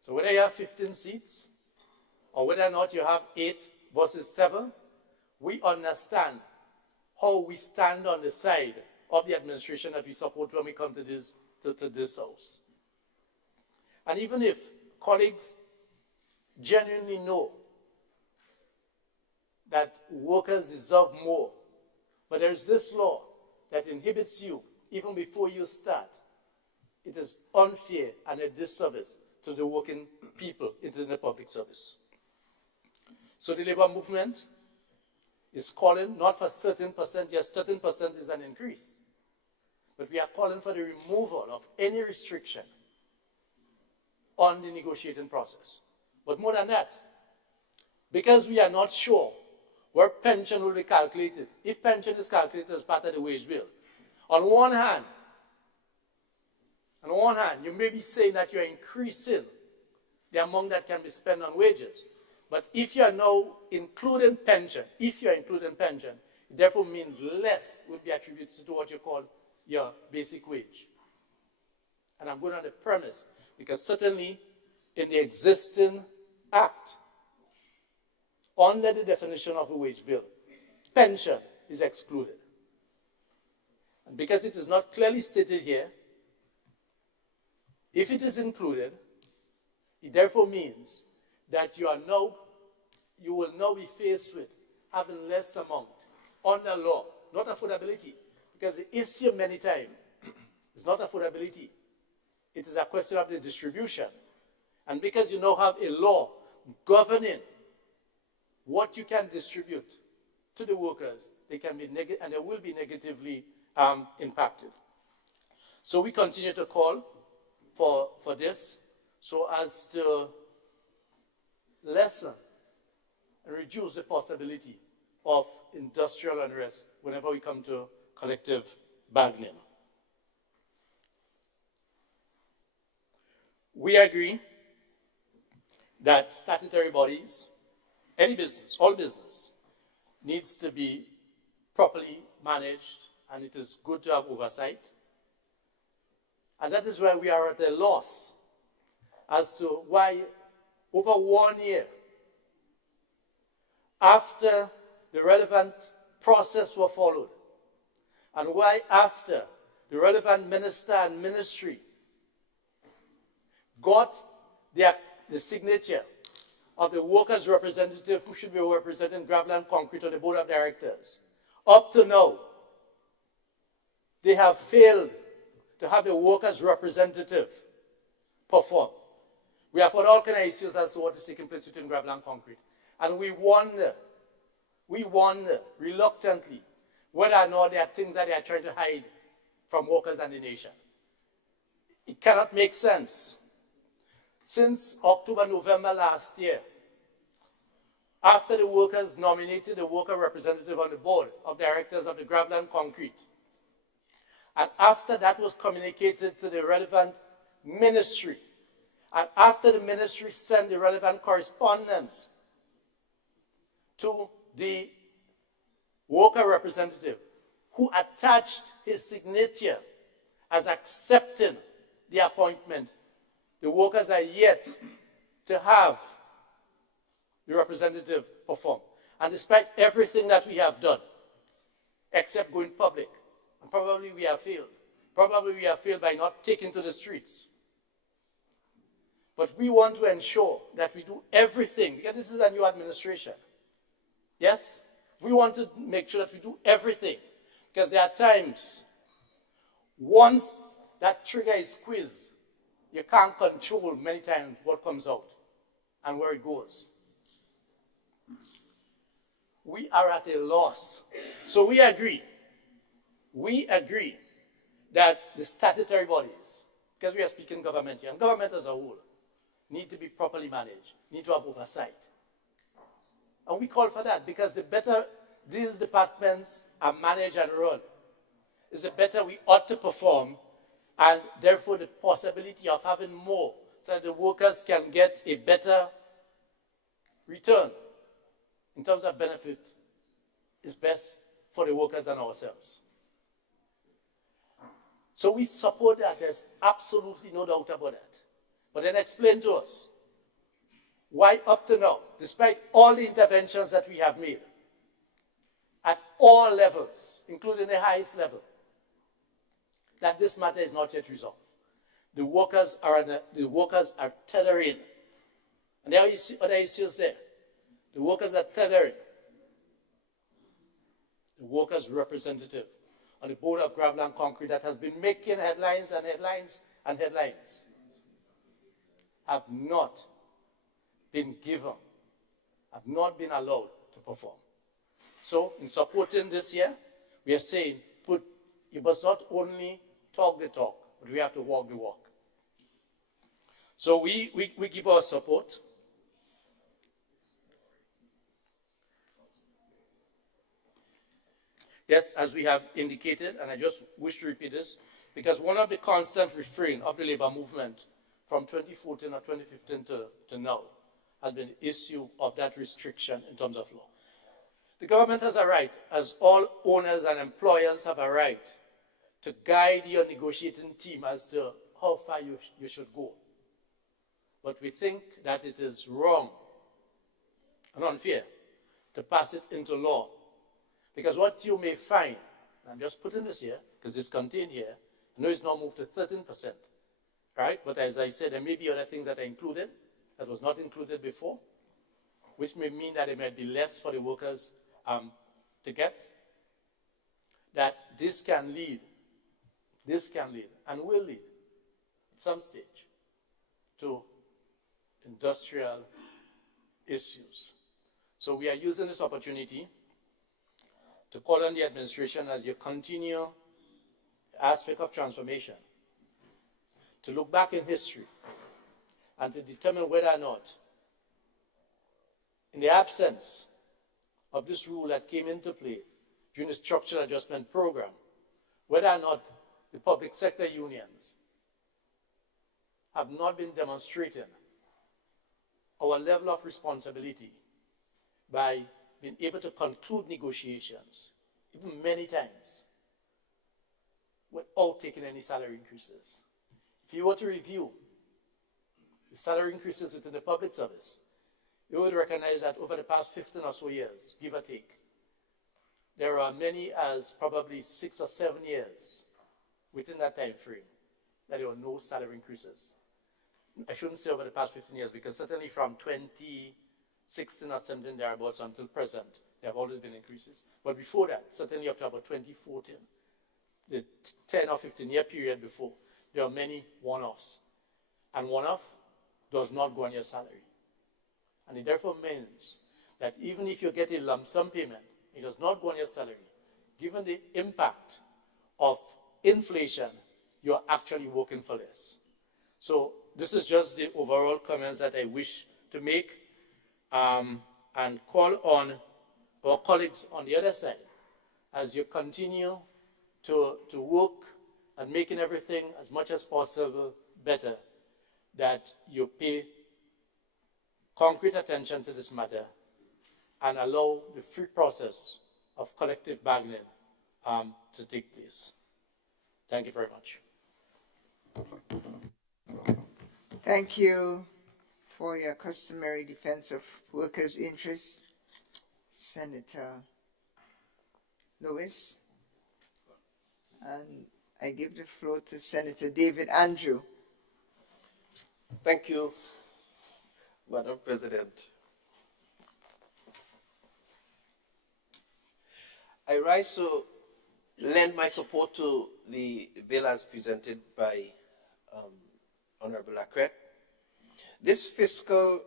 So whether you have 15 seats, or whether or not you have 8 versus 7, we understand how we stand on the side of the administration that we support when we come to this house. And even if colleagues genuinely know that workers deserve more, but there is this law that inhibits you even before you start, it is unfair and a disservice to the working people into the public service. So the labor movement is calling not for 13%, yes, 13% is an increase, but we are calling for the removal of any restriction on the negotiating process. But more than that, because we are not sure where pension will be calculated, if pension is calculated as part of the wage bill, on one hand, you may be saying that you're increasing the amount that can be spent on wages. But if you're now including pension, it therefore means less will be attributed to what you call your basic wage. And I'm going on the premise, because certainly in the existing Act, under the definition of a wage bill, pension is excluded. And because it is not clearly stated here, if it is included, it therefore means that you will now be faced with having less amount under law, not affordability. Because the issue many times is not affordability. It is a question of the distribution. And because you now have a law governing what you can distribute to the workers, they can be and they will be negatively impacted. So we continue to call for this so as to lessen and reduce the possibility of industrial unrest whenever we come to collective bargaining. We agree that statutory bodies, any business, all business, needs to be properly managed, and it is good to have oversight. And that is why we are at a loss as to why over 1 year after the relevant process was followed, and why after the relevant minister and ministry got the signature of the workers' representative who should be representing Graveland Concrete on the board of directors, up to now, they have failed to have the workers' representative perform. We have had all kinds of issues as to what is taking place within Graveland Concrete. And we wonder reluctantly whether or not there are things that they are trying to hide from workers and the nation. It cannot make sense. Since October, November last year, after the workers nominated the worker representative on the board of directors of the Graveland Concrete, and after that was communicated to the relevant ministry, and after the ministry sent the relevant correspondence to the worker representative, who attached his signature as accepting the appointment, the workers are yet to have the representative perform. And despite everything that we have done, except going public, and probably we have failed. Probably we have failed by not taking to the streets. But we want to ensure that we do everything, because this is a new administration. Yes? We want to make sure that we do everything, because there are times, once that trigger is squeezed, you can't control many times what comes out and where it goes. We are at a loss. So we agree that the statutory bodies, because we are speaking government here, and government as a whole, need to be properly managed, need to have oversight. And we call for that, because the better these departments are managed and run, is the better we ought to perform, and therefore the possibility of having more, so that the workers can get a better return in terms of benefit, is best for the workers and ourselves. So we support that. There's absolutely no doubt about that. But then explain to us why up to now, despite all the interventions that we have made, at all levels, including the highest level, that this matter is not yet resolved. The workers are tethering. And there are other issues there. The workers are tethering. The workers' representative on the board of Graveland Concrete that has been making headlines and headlines and headlines have not been given, have not been allowed to perform. So in supporting this year, we are saying, you must not only talk the talk, but we have to walk the walk. So we give our support. Yes, as we have indicated, and I just wish to repeat this, because one of the constant refrain of the labor movement from 2014 or 2015 to now has been the issue of that restriction in terms of law. The government has a right, as all owners and employers have a right, to guide your negotiating team as to how far you should go. But we think that it is wrong and unfair to pass it into law. Because what you may find, I'm just putting this here, because it's contained here, I know it's now moved to 13%, right? But as I said, there may be other things that are included that was not included before, which may mean that it might be less for the workers to get, that this can lead, and will lead at some stage to industrial issues. So we are using this opportunity to call on the administration, as you continue the aspect of transformation, to look back in history and to determine whether or not in the absence of this rule that came into play during the structural adjustment program, whether or not the public sector unions have not been demonstrating our level of responsibility by being able to conclude negotiations, even many times, without taking any salary increases. If you were to review the salary increases within the public service, you would recognize that over the past 15 or so years, give or take, there are many as probably 6 or 7 years within that time frame that there were no salary increases. I shouldn't say over the past 15 years, because certainly from 2016 or 17 thereabouts until present, there have always been increases. But before that, certainly up to about 2014, the 10 or 15-year period before, there are many one-offs. And one-off does not go on your salary. And it therefore means that even if you get a lump sum payment, it does not go on your salary. Given the impact of inflation, you're actually working for less. So this is just the overall comments that I wish to make, and call on our colleagues on the other side as you continue to work and making everything as much as possible better, that you pay concrete attention to this matter and allow the free process of collective bargaining to take place. Thank you very much. Thank you for your customary defense of workers' interests, Senator Lewis. And I give the floor to Senator David Andrew. Thank you, Madam President. I rise to lend my support to the bill as presented by Honorable Lacrette. This fiscal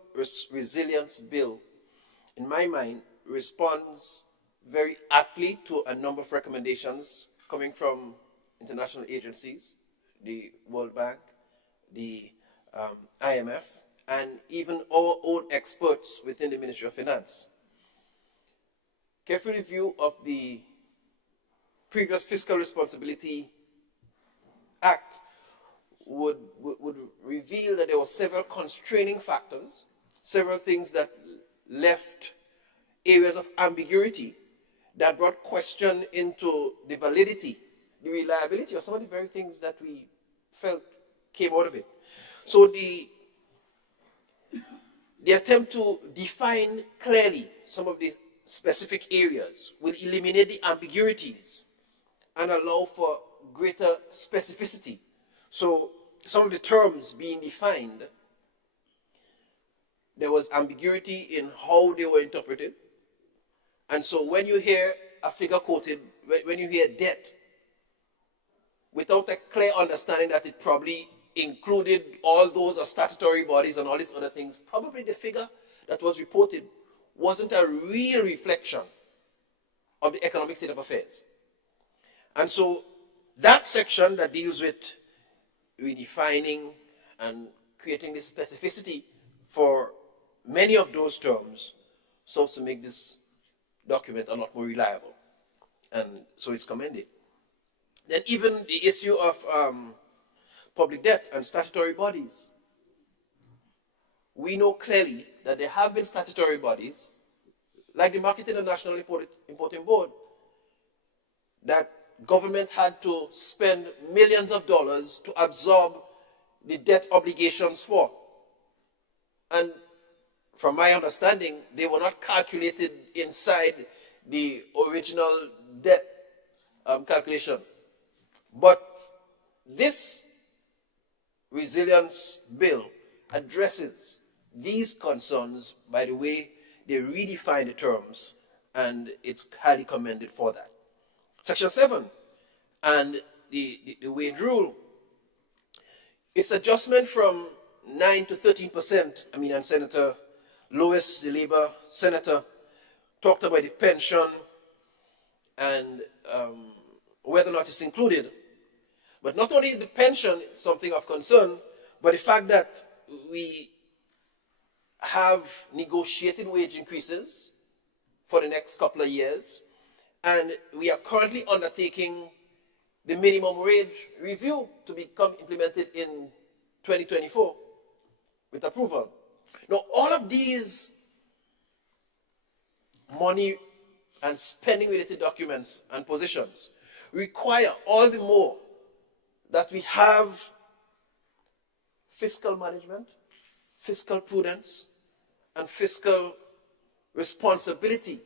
resilience bill, in my mind, responds very aptly to a number of recommendations coming from international agencies, the World Bank, the IMF, and even our own experts within the Ministry of Finance. Careful review of the previous Fiscal Responsibility Act would reveal that there were several constraining factors, several things that left areas of ambiguity that brought question into the validity, the reliability of some of the very things that we felt came out of it. So the attempt to define clearly some of the specific areas will eliminate the ambiguities and allow for greater specificity. So some of the terms being defined, there was ambiguity in how they were interpreted. And so when you hear a figure quoted, when you hear debt, without a clear understanding that it probably included all those statutory bodies and all these other things, probably the figure that was reported wasn't a real reflection of the economic state of affairs. And so that section that deals with redefining and creating this specificity for many of those terms serves to make this document a lot more reliable. And so it's commended. Then even the issue of public debt and statutory bodies. We know clearly that there have been statutory bodies, like the Marketing and National Importing Board, that government had to spend millions of dollars to absorb the debt obligations for. And from my understanding, they were not calculated inside the original debt calculation. But this resilience bill addresses these concerns by the way they redefine the terms, and it's highly commended for that. Section 7 and the wage rule, its adjustment from 9 to 13%, and Senator Lewis, the Labour senator, talked about the pension and whether or not it's included. But not only is the pension something of concern, but the fact that we have negotiated wage increases for the next couple of years, and we are currently undertaking the minimum wage review to become implemented in 2024 with approval. Now, all of these money and spending related documents and positions require all the more that we have fiscal management, fiscal prudence, and fiscal responsibility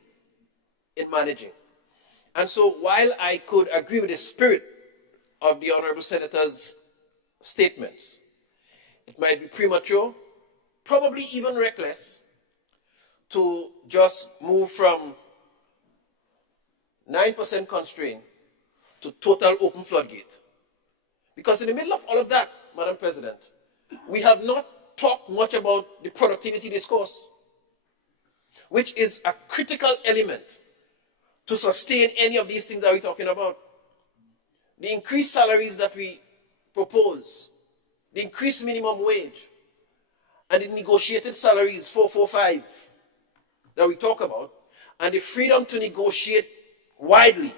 in managing. And so while I could agree with the spirit of the Honorable Senator's statements, it might be premature, probably even reckless, to just move from 9% constraint to total open floodgate. Because in the middle of all of that, Madam President, we have not talked much about the productivity discourse, which is a critical element to sustain any of these things that we're talking about. The increased salaries that we propose, the increased minimum wage, and the negotiated salaries 445 that we talk about, and the freedom to negotiate widely,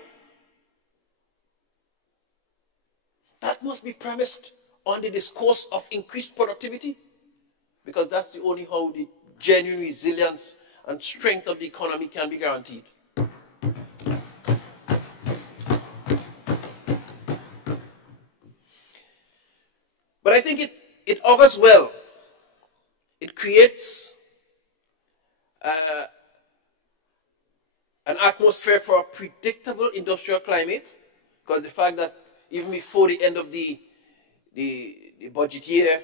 that must be premised on the discourse of increased productivity, because that's the only how the genuine resilience and strength of the economy can be guaranteed. But I think it augurs well. It creates an atmosphere for a predictable industrial climate, because the fact that even before the end of the budget year,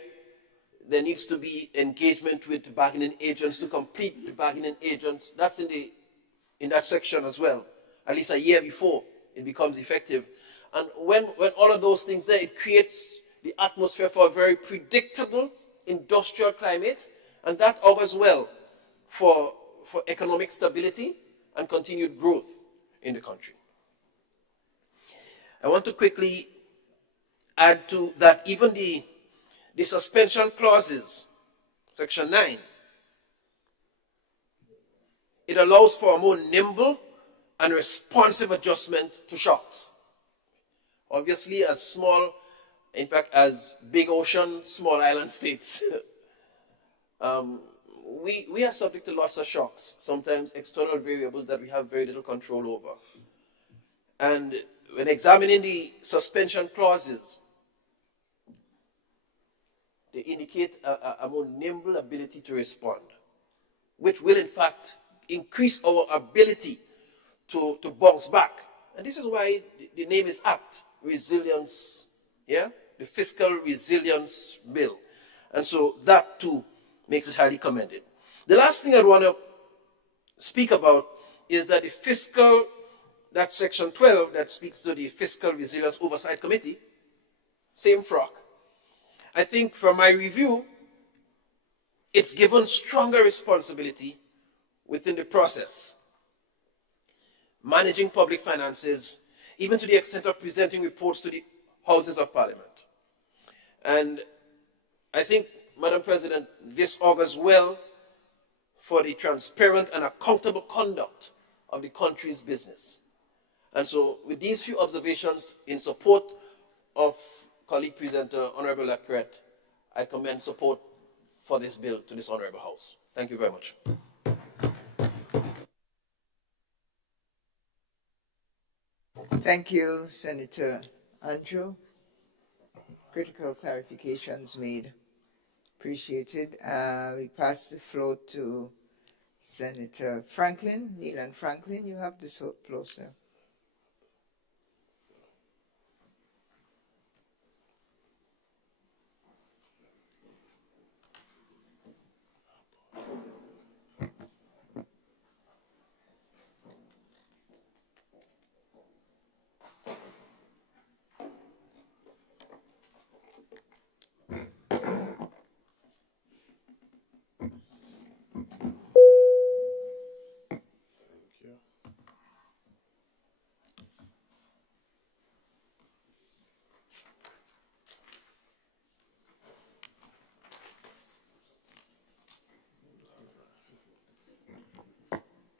there needs to be engagement with the bargaining agents to complete the bargaining agents. That's in that section as well, at least a year before it becomes effective. And when all of those things there, it creates the atmosphere for a very predictable industrial climate, and that augurs well for economic stability and continued growth in the country. I want to quickly add to that even the suspension clauses, section 9, it allows for a more nimble and responsive adjustment to shocks. Obviously, as small, in fact, as big ocean, small island states, we are subject to lots of shocks, sometimes external variables that we have very little control over. And when examining the suspension clauses, they indicate a more nimble ability to respond, which will in fact increase our ability to bounce back. And this is why the name is apt, resilience, yeah? The fiscal resilience bill. And so that too makes it highly commended. The last thing I want to speak about is that the fiscal, that section 12 that speaks to the Fiscal Resilience Oversight Committee, same frock. I think from my review, it's given stronger responsibility within the process, managing public finances, even to the extent of presenting reports to the Houses of Parliament. And I think, Madam President, this augurs well for the transparent and accountable conduct of the country's business. And so with these few observations in support of colleague presenter, Honorable Lacret, I commend support for this bill to this Honorable House. Thank you very much. Thank you, Senator Andrew. Critical clarifications made. Appreciated. We pass the floor to Senator Franklin, Neelan Franklin. You have the floor, sir.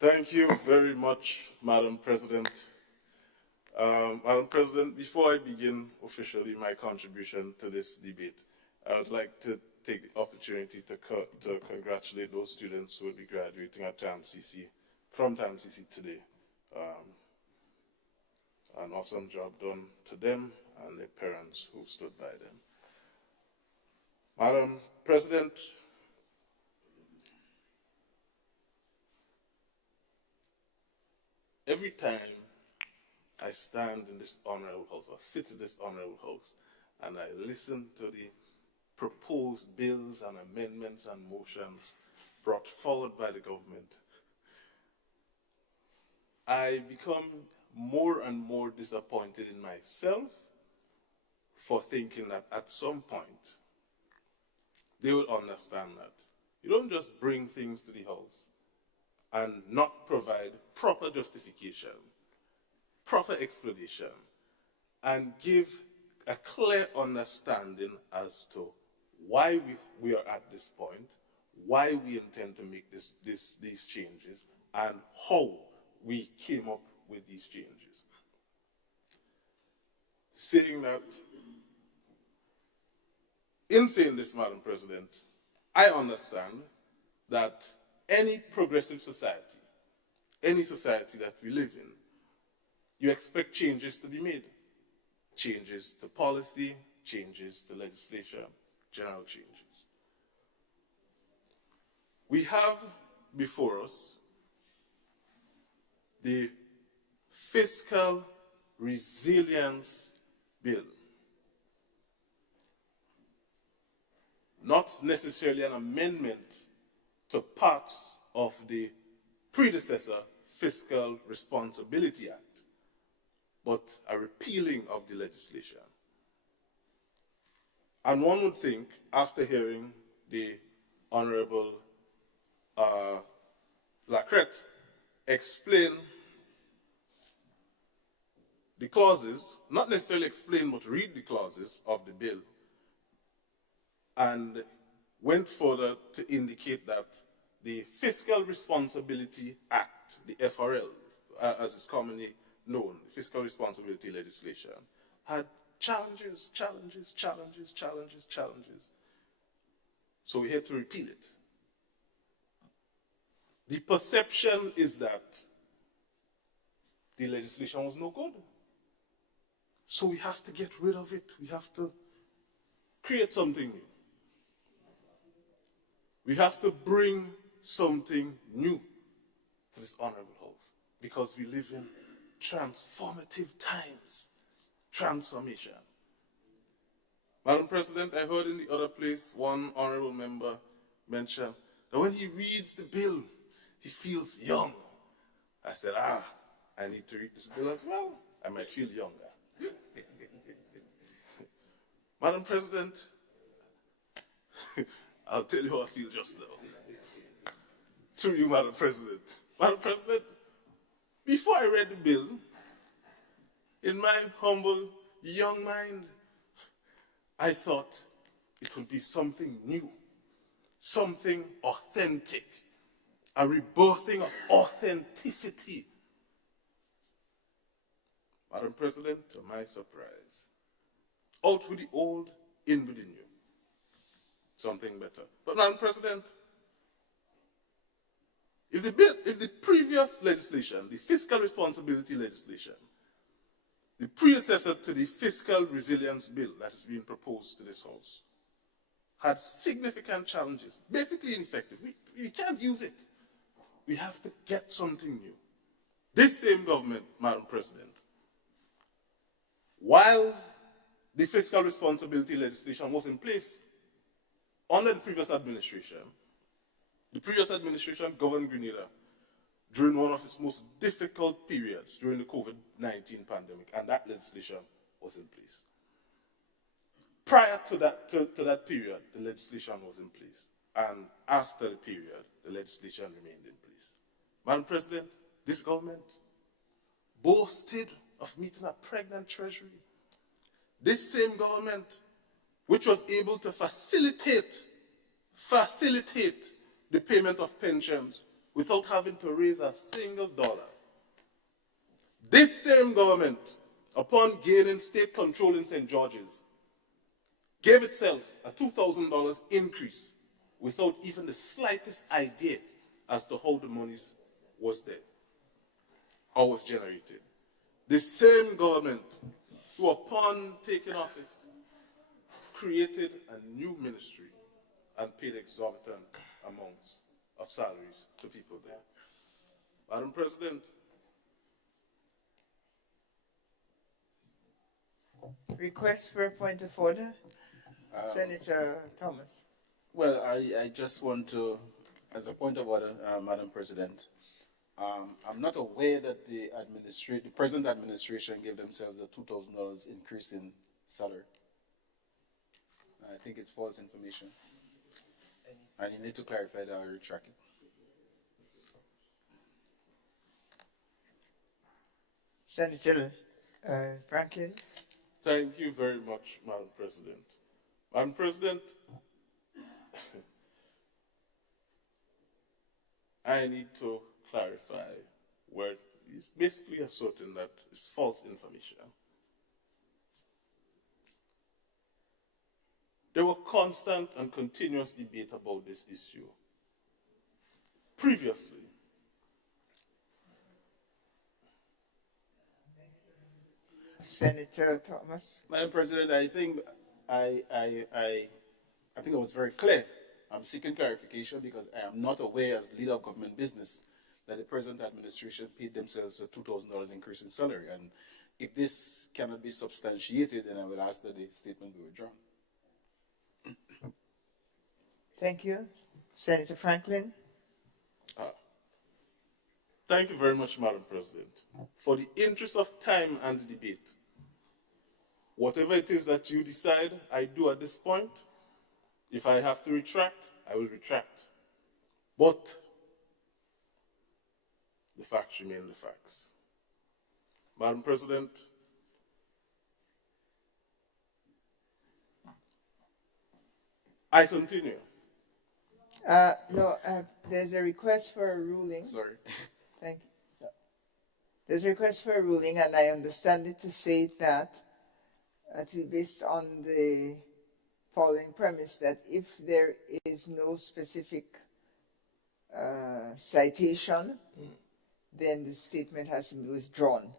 Thank you very much, Madam President. Madam President, before I begin officially my contribution to this debate, I would like to take the opportunity to congratulate those students who will be graduating at from TAMCC today. An awesome job done to them and their parents who stood by them. Madam President, every time I stand in this honorable house or sit in this honorable house and I listen to the proposed bills and amendments and motions brought forward by the government, I become more and more disappointed in myself for thinking that at some point they will understand that you don't just bring things to the house and not provide proper justification, proper explanation, and give a clear understanding as to why we are at this point, why we intend to make these changes, and how we came up with these changes. In saying this, Madam President, I understand that any progressive society, any society that we live in, you expect changes to be made. Changes to policy, changes to legislation, general changes. We have before us the Fiscal Resilience Bill. Not necessarily an amendment to parts of the predecessor Fiscal Responsibility Act, but a repealing of the legislation. And one would think, after hearing the Honorable Lacrette explain the clauses, not necessarily explain, but read the clauses of the bill, and went further to indicate that the Fiscal Responsibility Act, the FRL, as is commonly known, the Fiscal Responsibility legislation, had challenges. So we had to repeal it. The perception is that the legislation was no good. So we have to get rid of it. We have to create something new. We have to bring something new to this honorable house because we live in transformative times. Transformation. Madam President, I heard in the other place one honorable member mention that when he reads the bill, he feels young. I said, I need to read this bill as well. I might feel younger. Madam President, I'll tell you how I feel just now. Through you, Madam President. Madam President, before I read the bill, in my humble young mind, I thought it would be something new, something authentic, a rebirthing of authenticity. Madam President, to my surprise, out with the old, in with the new. Something better. But Madam President, if the previous legislation, the fiscal responsibility legislation, the predecessor to the Fiscal Resilience Bill that is being proposed to this House, had significant challenges, basically ineffective. We can't use it. We have to get something new. This same government, Madam President, while the fiscal responsibility legislation was in place under the previous administration governed Grenada during one of its most difficult periods during the COVID-19 pandemic, and that legislation was in place. Prior to that period, the legislation was in place, and after the period, the legislation remained in place. Madam President, this government boasted of meeting a pregnant treasury. This same government, which was able to facilitate the payment of pensions without having to raise a single dollar. This same government, upon gaining state control in St. George's, gave itself a $2,000 increase without even the slightest idea as to how the monies was there or was generated. The same government who, upon taking office, created a new ministry and paid exorbitant amounts of salaries to people there. Madam President, Request for a point of order. Senator Thomas. well, I just want to, as a point of order, Madam President, I'm not aware that the present administration gave themselves a $2,000 increase in salary. I think it's false information. And you need to clarify that or retract it. Senator Franklin. Thank you very much, Madam President. Madam President, I need to clarify where it's basically asserting that it's false information. There were constant and continuous debate about this issue. Previously, Senator Thomas. Madam President, I think I think I was very clear. I'm seeking clarification because I am not aware as leader of government business that the present administration paid themselves a $2,000 increase in salary. And if this cannot be substantiated, then I will ask that the statement be withdrawn. Thank you. Senator Franklin. Thank you very much, Madam President. For the interest of time and the debate, whatever it is that you decide I do at this point, if I have to retract, I will retract. But the facts remain the facts. Madam President, I continue. No, there's a request for a ruling. Sorry. Thank you. So, there's a request for a ruling, and I understand it to say that, to be based on the following premise, that if there is no specific citation, then the statement has to be withdrawn.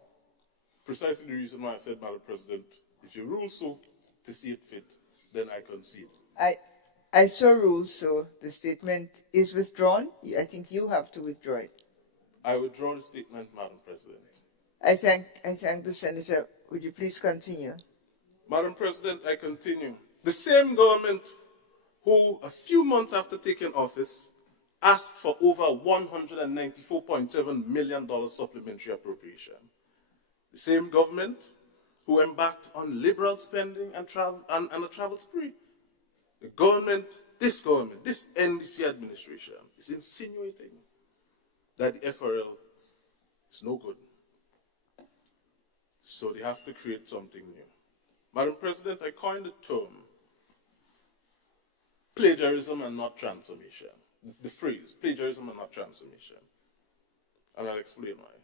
Precisely the reason why I said, Madam President, if you rule so to see it fit, then I concede. I so rule, so the statement is withdrawn. I think you have to withdraw it. I withdraw the statement, Madam President. I thank the senator. Would you please continue? Madam President, I continue. The same government who, a few months after taking office, asked for over $194.7 million supplementary appropriation. The same government who embarked on liberal spending and a travel spree. The government, this NDC administration, is insinuating that the FRL is no good. So they have to create something new. Madam President, I coined the term plagiarism and not transformation. The phrase, plagiarism and not transformation. And I'll explain why.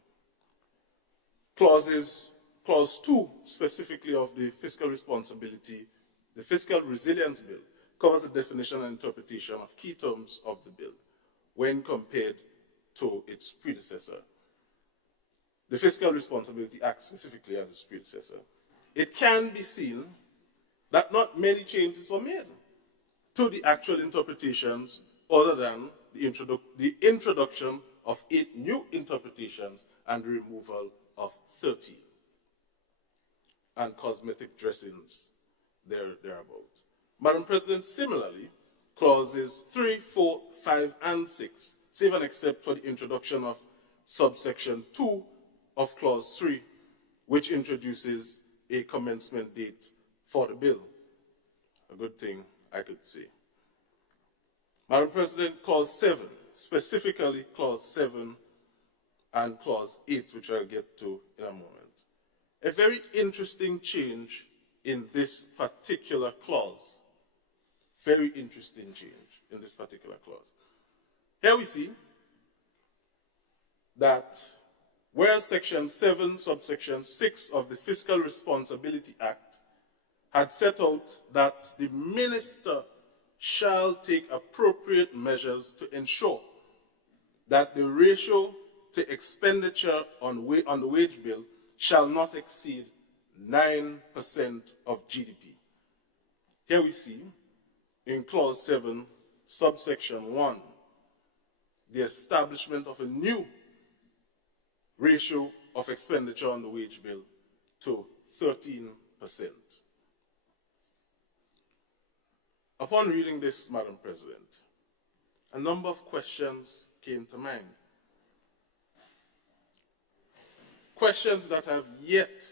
Clause 2, specifically of the fiscal responsibility, the fiscal resilience bill, covers the definition and interpretation of key terms of the bill when compared to its predecessor. The Fiscal Responsibility Act specifically as its predecessor. It can be seen that not many changes were made to the actual interpretations other than the introduction of 8 new interpretations and the removal of 30 and cosmetic dressings thereabout. Madam President, similarly, clauses 3, 4, 5, and 6, save and except for the introduction of subsection 2 of clause 3, which introduces a commencement date for the bill. A good thing, I could say. Madam President, clause 7, specifically clause 7 and clause 8, which I'll get to in a moment. A very interesting change in this particular clause. Very interesting change in this particular clause. Here we see that whereas Section 7, subsection 6 of the Fiscal Responsibility Act had set out that the minister shall take appropriate measures to ensure that the ratio to expenditure on the wage bill shall not exceed 9% of GDP. Here we see in Clause 7, subsection 1, the establishment of a new ratio of expenditure on the wage bill to 13%. Upon reading this, Madam President, a number of questions came to mind. Questions that have yet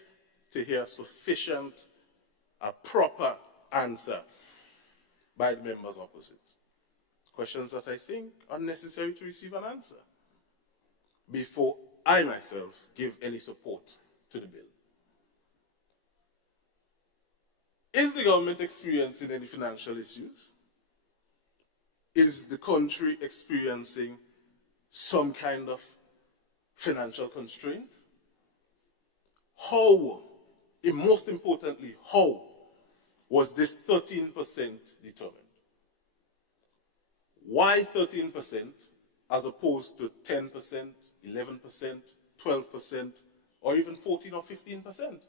to hear sufficient, a proper answer by the members opposite. Questions that I think are necessary to receive an answer before I myself give any support to the bill. Is the government experiencing any financial issues? Is the country experiencing some kind of financial constraint? How, and most importantly, how was this 13% determined? Why 13% as opposed to 10%, 11%, 12%, or even 14 or 15%?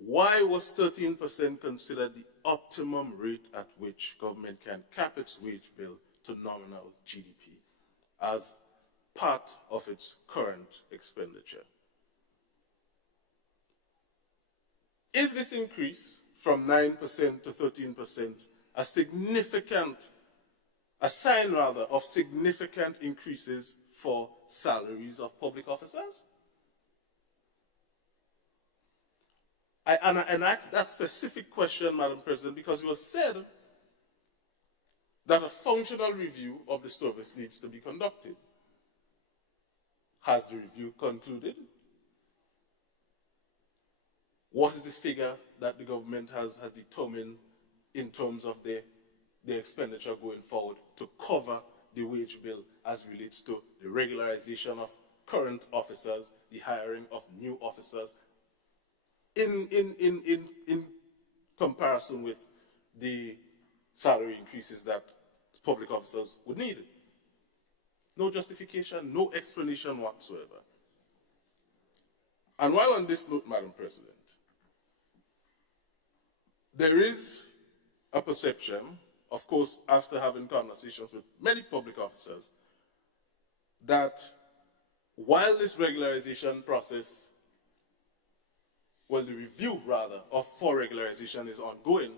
Why was 13% considered the optimum rate at which government can cap its wage bill to nominal GDP as part of its current expenditure? Is this increase from 9% to 13% a sign of significant increases for salaries of public officers? I asked that specific question, Madam President, because it was said that a functional review of the service needs to be conducted. Has the review concluded? What is the figure that the government has determined in terms of the expenditure going forward to cover the wage bill as relates to the regularization of current officers, the hiring of new officers, in comparison with the salary increases that public officers would need? No justification, no explanation whatsoever. And while on this note, Madam President, there is a perception, of course, after having conversations with many public officers, that while this regularization process, well, the review, rather, for regularization is ongoing,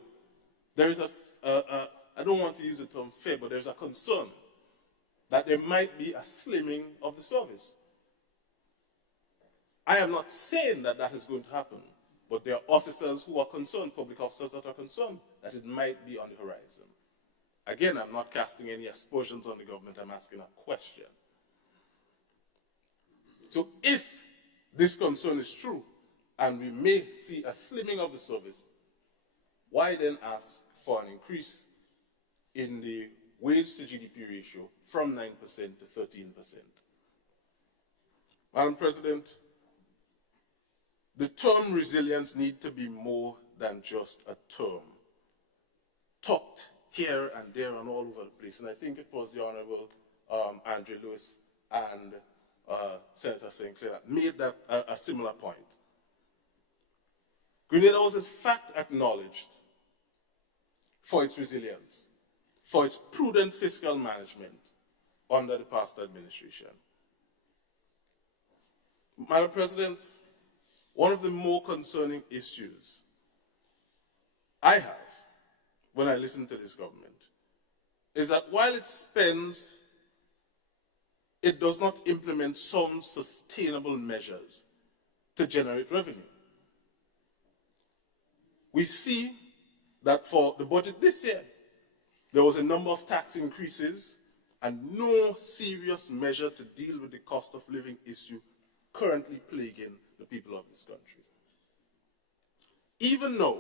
there is I don't want to use the term fear, but there's a concern that there might be a slimming of the service. I am not saying that that is going to happen, but there are officers who are concerned, public officers that are concerned, that it might be on the horizon. Again, I'm not casting any aspersions on the government, I'm asking a question. So if this concern is true, and we may see a slimming of the service, why then ask for an increase in the wage to GDP ratio from 9% to 13%? Madam President, the term resilience needs to be more than just a term, talked here and there and all over the place. And I think it was the Honorable Andre Lewis and Senator St. Clair that made that a similar point. Grenada was in fact acknowledged for its resilience, for its prudent fiscal management under the past administration. Madam President, one of the more concerning issues I have when I listen to this government is that while it spends, it does not implement some sustainable measures to generate revenue. We see that for the budget this year, there was a number of tax increases and no serious measure to deal with the cost of living issue currently plaguing the people of this country. Even though,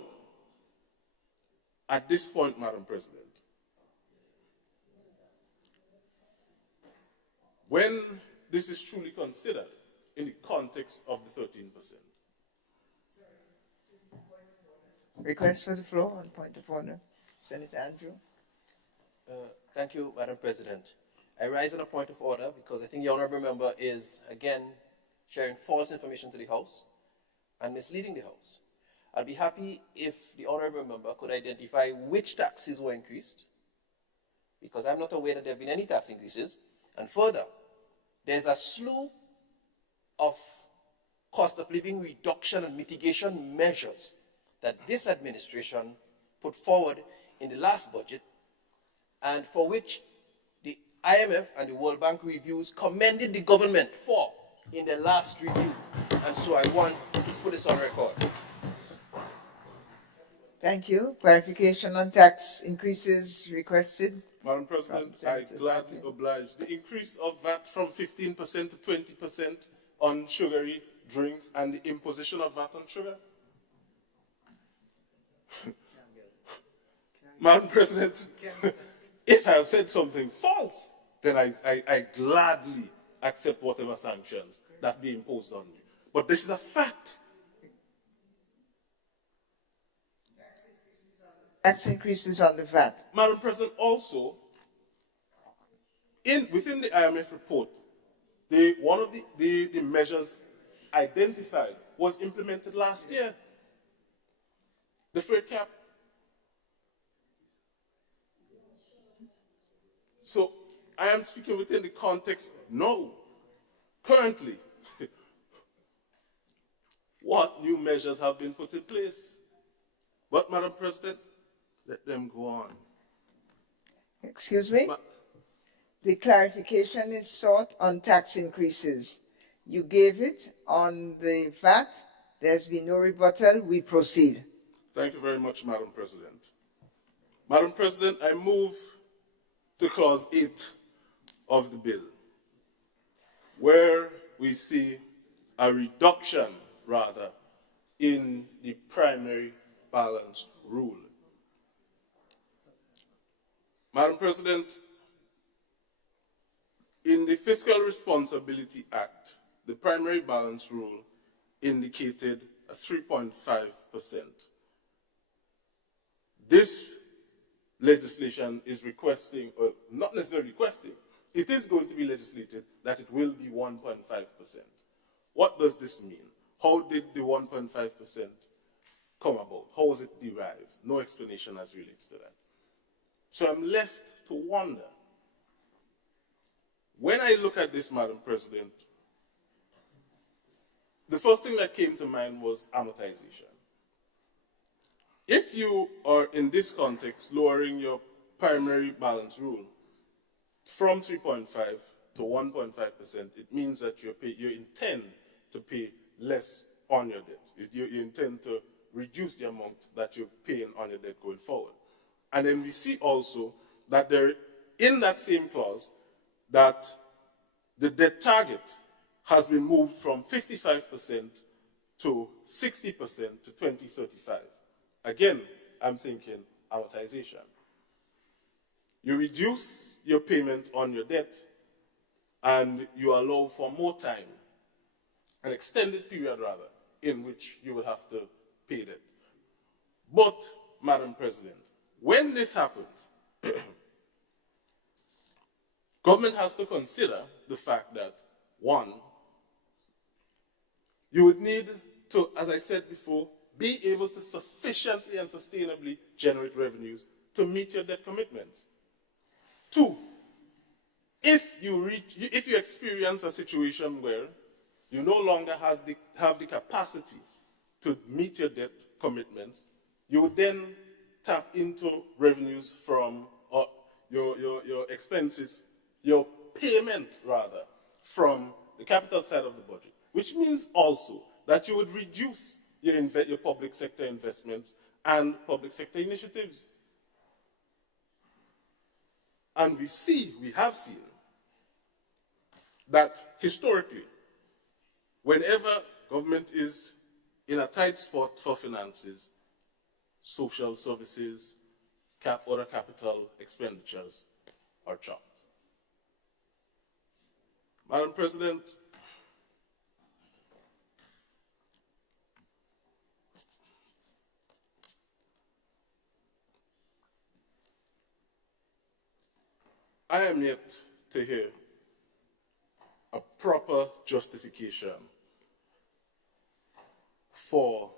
at this point, Madam President, when this is truly considered in the context of the 13%. Request for the floor on point of order. Senator Andrew. Thank you, Madam President. I rise on a point of order because I think the honourable member is, again, sharing false information to the House and misleading the House. I'd be happy if the honourable member could identify which taxes were increased, because I'm not aware that there have been any tax increases. And further, there's a slew of cost of living reduction and mitigation measures that this administration put forward in the last budget, and for which the IMF and the World Bank reviews commended the government for in their last review. And so I want to put this on record. Thank you. Clarification on tax increases requested. Madam President, I gladly oblige. The increase of VAT from 15% to 20% on sugary drinks and the imposition of VAT on sugar. Madam President, if I have said something false, then I gladly accept whatever sanctions that be imposed on me. But this is a fact. Tax increases on the VAT. Madam President, also, within the IMF report, one of the measures identified was implemented last year. The freight cap. So I am speaking within the context, no. Currently, what new measures have been put in place? But, Madam President, let them go on. Excuse me? The clarification is sought on tax increases. You gave it on the VAT. There's been no rebuttal. We proceed. Thank you very much, Madam President. Madam President, I move to Clause 8 of the bill, where we see a reduction, rather, in the primary balance rule. Madam President, in the Fiscal Responsibility Act, the primary balance rule indicated a 3.5%. This legislation is requesting, or not necessarily requesting, it is going to be legislated that it will be 1.5%. What does this mean? How did the 1.5% come about? How was it derived? No explanation as relates to that. So I'm left to wonder. When I look at this, Madam President, the first thing that came to mind was amortization. If you are, in this context, lowering your primary balance rule from 3.5 to 1.5%, it means that you intend to pay less on your debt. You intend to reduce the amount that you're paying on your debt going forward. And then we see also that there, in that same clause, that the debt target has been moved from 55% to 60% to 2035. Again, I'm thinking amortization. You reduce your payment on your debt and you allow for more time, an extended period rather, in which you will have to pay debt. But, Madam President, when this happens, government has to consider the fact that, one, you would need to, as I said before, be able to sufficiently and sustainably generate revenues to meet your debt commitments. Two, if you experience a situation where you no longer have the capacity to meet your debt commitments, you would then tap into revenues from your expenses, your payment rather, from the capital side of the budget, which means also that you would reduce your public sector investments and public sector initiatives. And we have seen that historically, whenever government is in a tight spot for finances, social services, other capital expenditures are chopped. Madam President, I am yet to hear a proper justification for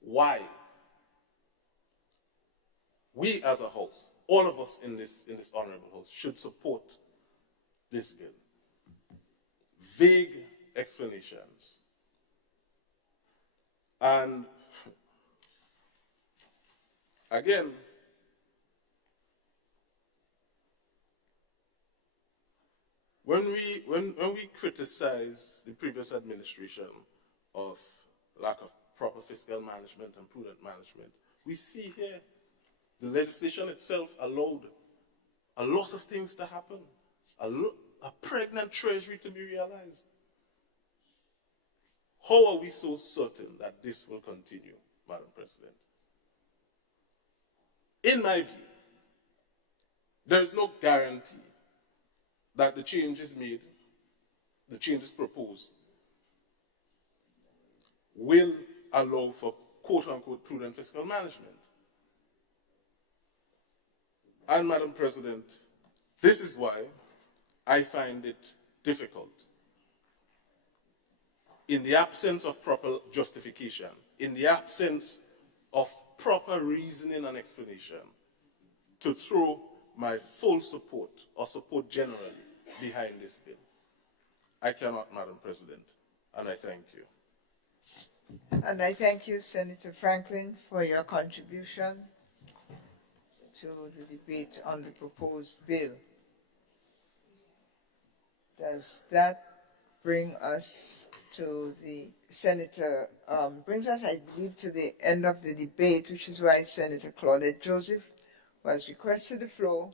why we as a house, all of us in this honorable house, should support this bill. Vague explanations. And again, when we criticize the previous administration of lack of proper fiscal management and prudent management, we see here the legislation itself allowed a lot of things to happen, a pregnant treasury to be realized. How are we so certain that this will continue, Madam President? In my view, there is no guarantee that the changes made, the changes proposed, will allow for quote-unquote prudent fiscal management. And Madam President, this is why I find it difficult, in the absence of proper justification, in the absence of proper reasoning and explanation, to throw my full support, or support generally, behind this bill. I cannot, Madam President, and I thank you. And I thank you, Senator Franklin, for your contribution to the debate on the proposed bill. Does that bring us to the Senator, brings us, I believe, to the end of the debate, which is why Senator Claudette Joseph, who has requested the floor,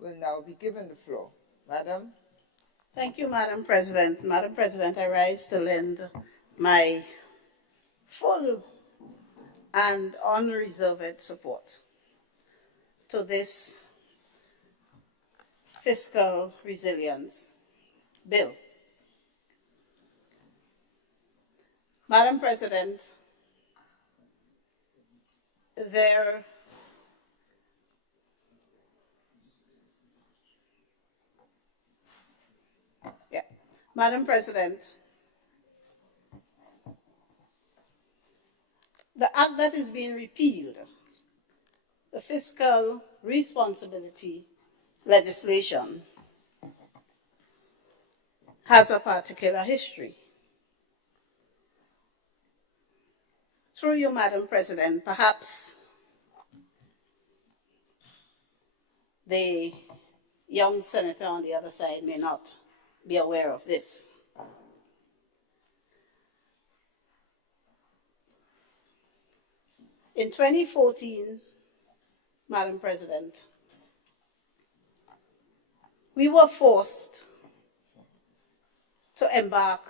will now be given the floor. Madam? Thank you, Madam President. Madam President, I rise to lend my full and unreserved support to this fiscal resilience bill. Madam President, Madam President, the act that is being repealed, the fiscal responsibility legislation, has a particular history. Through you, Madam President, perhaps the young senator on the other side may not be aware of this. In 2014, Madam President, we were forced to embark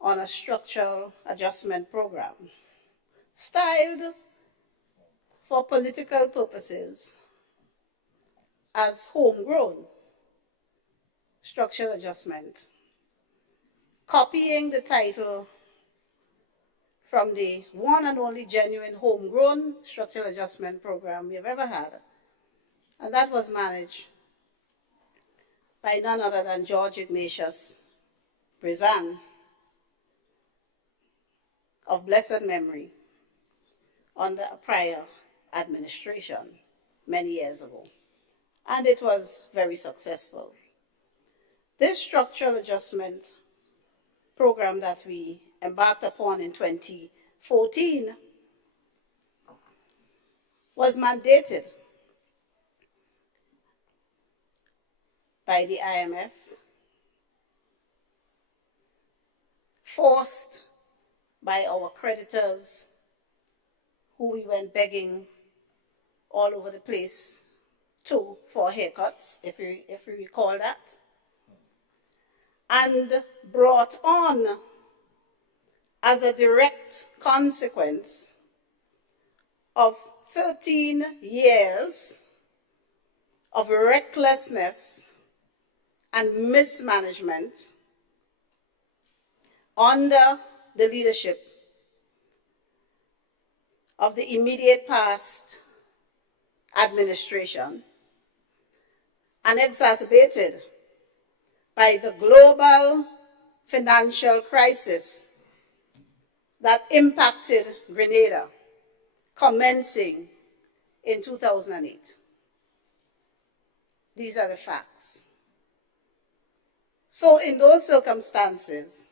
on a structural adjustment program, styled for political purposes as homegrown structural adjustment, copying the title from the one and only genuine homegrown structural adjustment program we've ever had. And that was managed by none other than George Ignatius Brizan, of blessed memory, under a prior administration many years ago. And it was very successful. This structural adjustment program that we embarked upon in 2014 was mandated by the IMF, forced by our creditors, who we went begging all over the place for haircuts, if we recall that, and brought on as a direct consequence of 13 years of recklessness and mismanagement under the leadership of the immediate past administration and exacerbated by the global financial crisis that impacted Grenada commencing in 2008. These are the facts. So in those circumstances,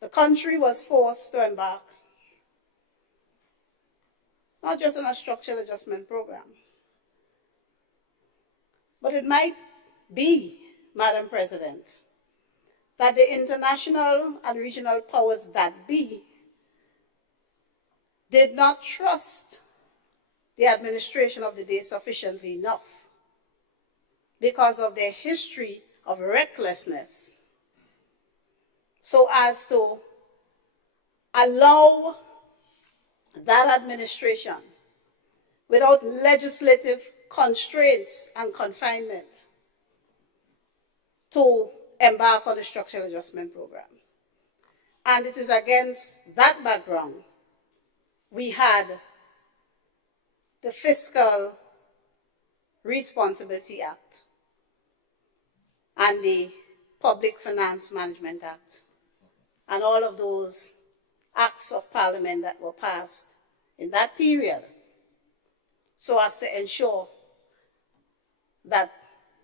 the country was forced to embark not just on a structural adjustment program, but it might be, Madam President, that the international and regional powers that be did not trust the administration of the day sufficiently enough because of their history of recklessness, so as to allow that administration, without legislative constraints and confinement, to embark on the structural adjustment program. And it is against that background we had the Fiscal Responsibility Act and the Public Finance Management Act, and all of those acts of parliament that were passed in that period, so as to ensure that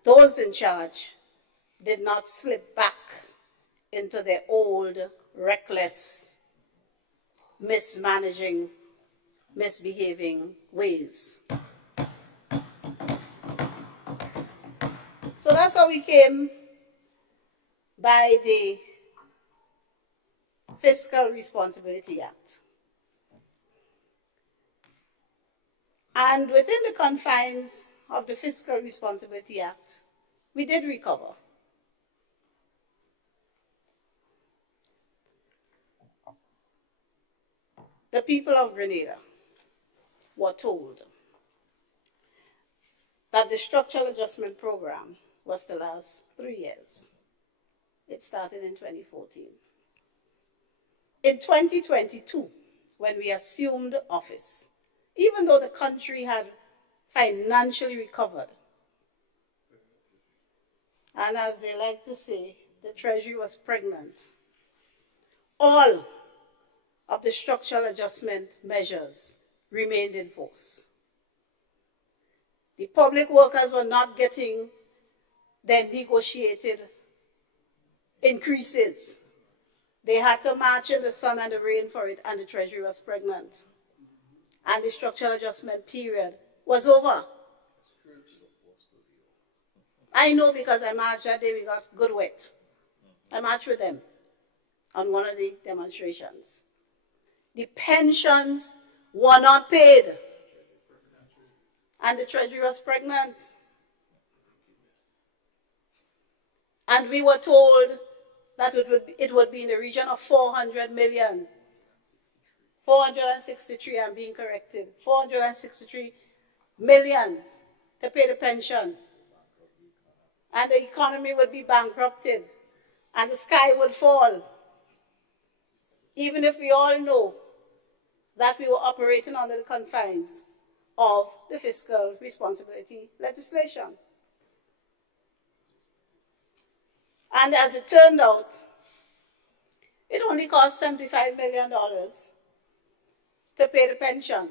those in charge did not slip back into their old, reckless, mismanaging, misbehaving ways. So that's how we came by the Fiscal Responsibility Act. And within the confines of the Fiscal Responsibility Act, we did recover. The people of Grenada were told that the structural adjustment program was to last 3 years. It started in 2014. In 2022, when we assumed office, even though the country had financially recovered, and as they like to say, the Treasury was pregnant, all of the structural adjustment measures remained in force. The public workers were not getting their negotiated increases. They had to march in the sun and the rain for it, and the Treasury was pregnant. And the structural adjustment period was over. I know because I marched that day, we got good wet. I marched with them on one of the demonstrations. The pensions were not paid, and the Treasury was pregnant. And we were told that it would be in the region of 400 million. 463, I'm being corrected. 463 million to pay the pension. And the economy would be bankrupted, and the sky would fall. Even if we all know that we were operating under the confines of the fiscal responsibility legislation. And as it turned out, it only cost $75 million to pay the pension.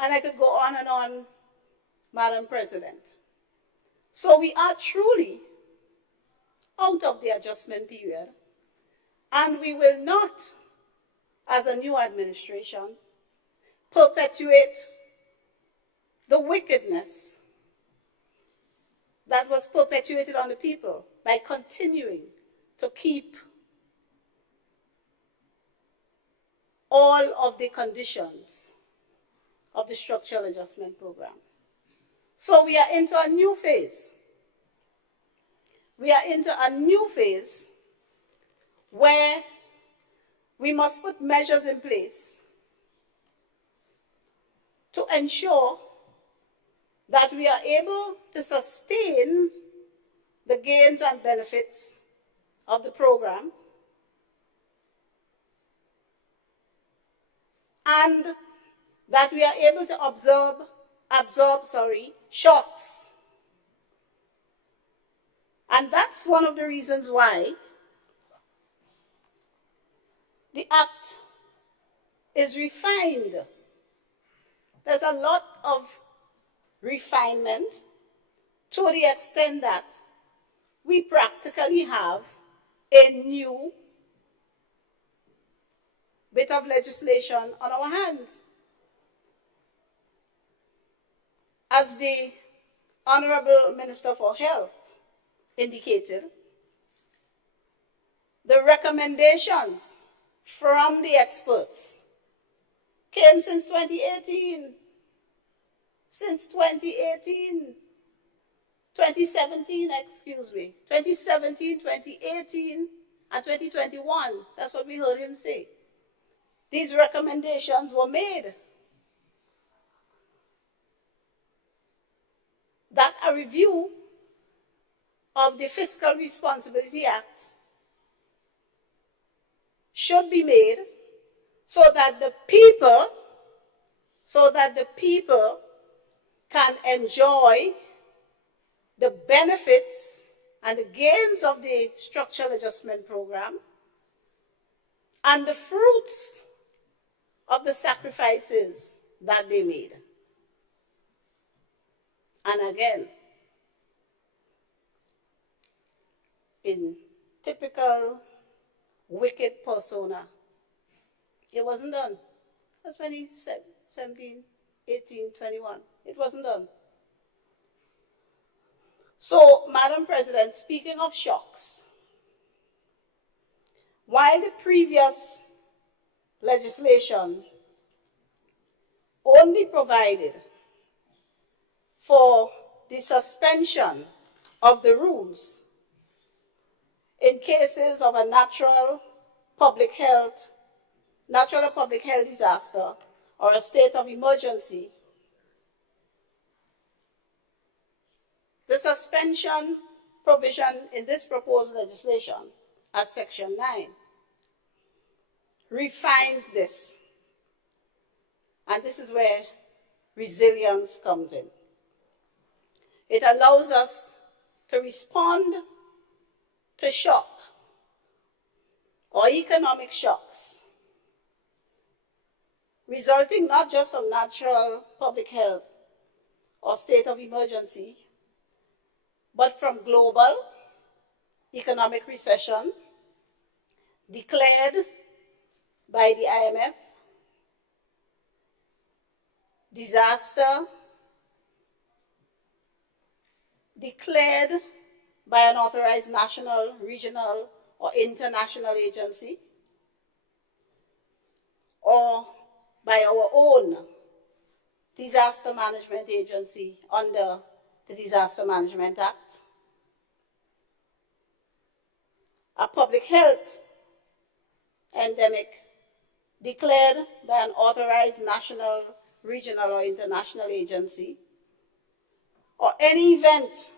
And I could go on and on, Madam President. So we are truly out of the adjustment period, and we will not, as a new administration, perpetuate the wickedness that was perpetuated on the people by continuing to keep all of the conditions of the structural adjustment program. So we are into a new phase. We are into a new phase where we must put measures in place to ensure that we are able to sustain the gains and benefits of the program, and that we are able to absorb shocks. And that's one of the reasons why the Act is refined. There's a lot of refinement to the extent that we practically have a new bit of legislation on our hands. As the Honorable Minister for Health indicated, the recommendations from the experts came since 2018. Since 2017, 2018, and 2021. That's what we heard him say. These recommendations were made. That a review of the Fiscal Responsibility Act should be made so that the people can enjoy the benefits and the gains of the structural adjustment program and the fruits of the sacrifices that they made. And again, in typical wicked persona, it wasn't done. 2017, 18, 21, it wasn't done. So, Madam President, speaking of shocks, while the previous legislation only provided for the suspension of the rules in cases of a natural public health disaster or a state of emergency, the suspension provision in this proposed legislation at Section 9 refines this. And this is where resilience comes in. It allows us to respond to shock or economic shocks resulting not just from natural public health or state of emergency, but from global economic recession declared by the IMF, disaster declared by an authorized national, regional, or international agency, or by our own disaster management agency under the Disaster Management Act, a public health endemic declared by an authorized national, regional, or international agency, or any event,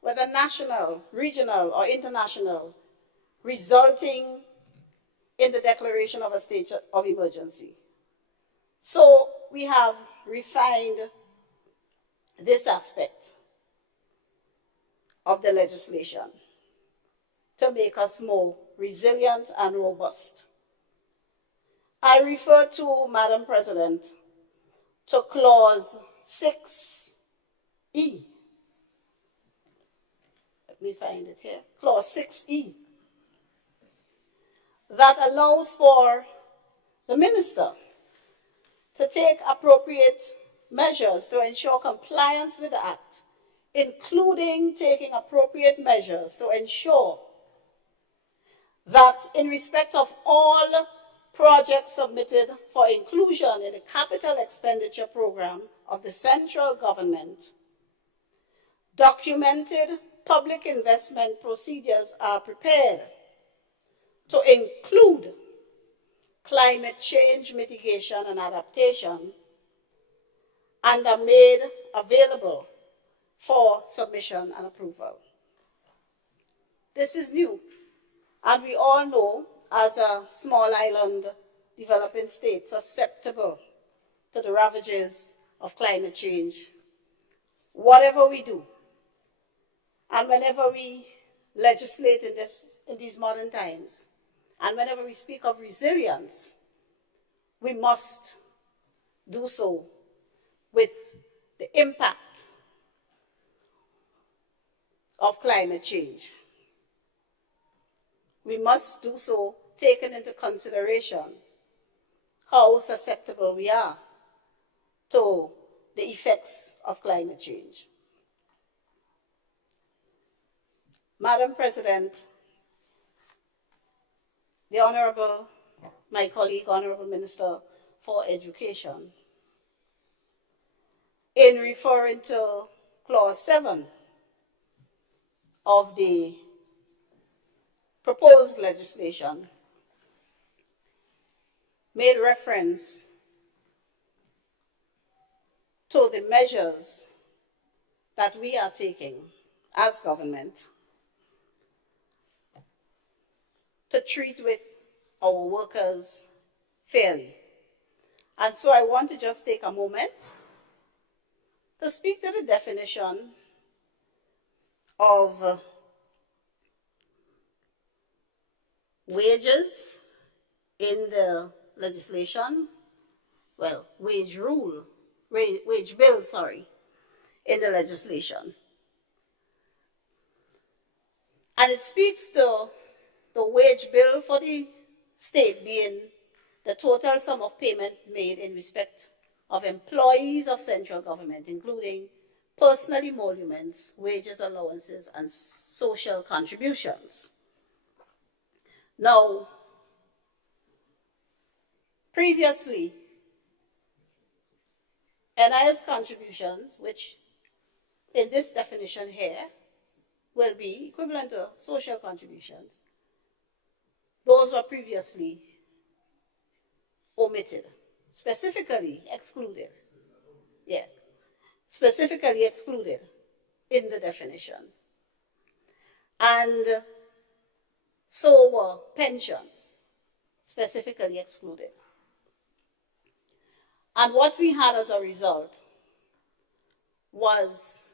whether national, regional, or international, resulting in the declaration of a state of emergency. So we have refined this aspect of the legislation to make us more resilient and robust. I refer to, Madam President, to Clause 6E. Let me find it here. Clause 6E. That allows for the minister to take appropriate measures to ensure compliance with the Act, including taking appropriate measures to ensure that in respect of all projects submitted for inclusion in the capital expenditure program of the central government, documented public investment procedures are prepared to include climate change mitigation and adaptation, and are made available for submission and approval. This is new, and we all know, as a small island developing state susceptible to the ravages of climate change, whatever we do, and whenever we legislate in these modern times, and whenever we speak of resilience, we must do so with the impact of climate change. We must do so taking into consideration how susceptible we are to the effects of climate change. Madam President, the Honorable, my colleague, Honorable Minister for Education, in referring to Clause 7 of the proposed legislation, made reference to the measures that we are taking as government to treat with our workers fairly. And so I want to just take a moment to speak to the definition of wages in the legislation, well, wage bill, in the legislation. And it speaks to the wage bill for the state being the total sum of payment made in respect of employees of central government, including personal emoluments, wages, allowances, and social contributions. Now, previously, NIS contributions, which in this definition here will be equivalent to social contributions, those were previously omitted, specifically excluded. Yeah, specifically excluded in the definition. And so were pensions, specifically excluded. And what we had as a result was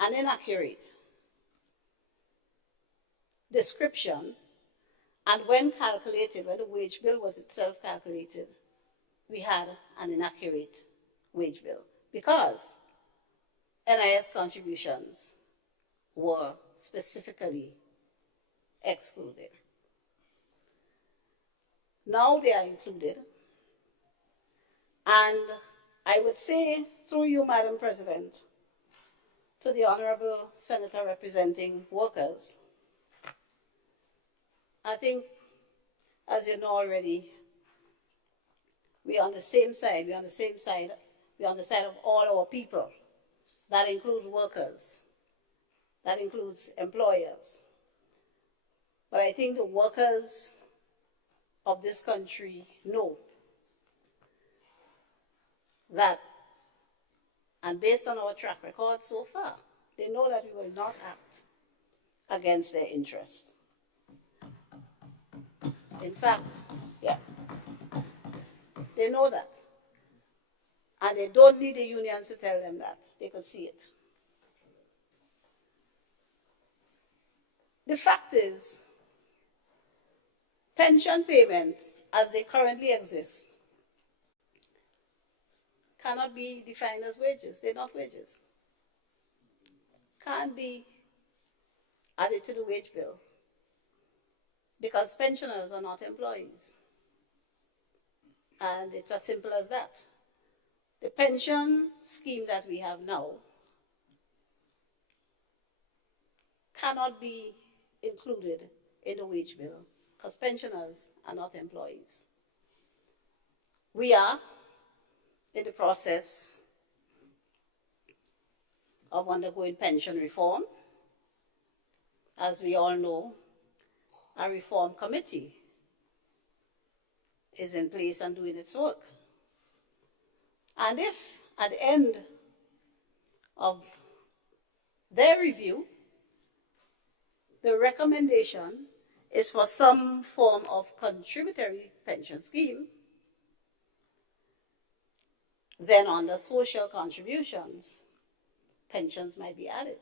an inaccurate description. And when calculated, when the wage bill was itself calculated, we had an inaccurate wage bill because NIS contributions were specifically excluded. Now they are included. And I would say, through you, Madam President, to the Honorable Senator representing workers, I think, as you know already, we're on the same side. We're on the same side. We're on the side of all our people. That includes workers. That includes employers. But I think the workers of this country know that, and based on our track record so far, they know that we will not act against their interest. In fact, yeah, they know that. And they don't need the unions to tell them that. They could see it. The fact is, pension payments, as they currently exist, cannot be defined as wages. They're not wages. Can't be added to the wage bill because pensioners are not employees. And it's as simple as that. The pension scheme that we have now cannot be included in the wage bill because pensioners are not employees. We are in the process of undergoing pension reform. As we all know, a reform committee is in place and doing its work. And if at the end of their review, the recommendation is for some form of contributory pension scheme, then under social contributions, pensions might be added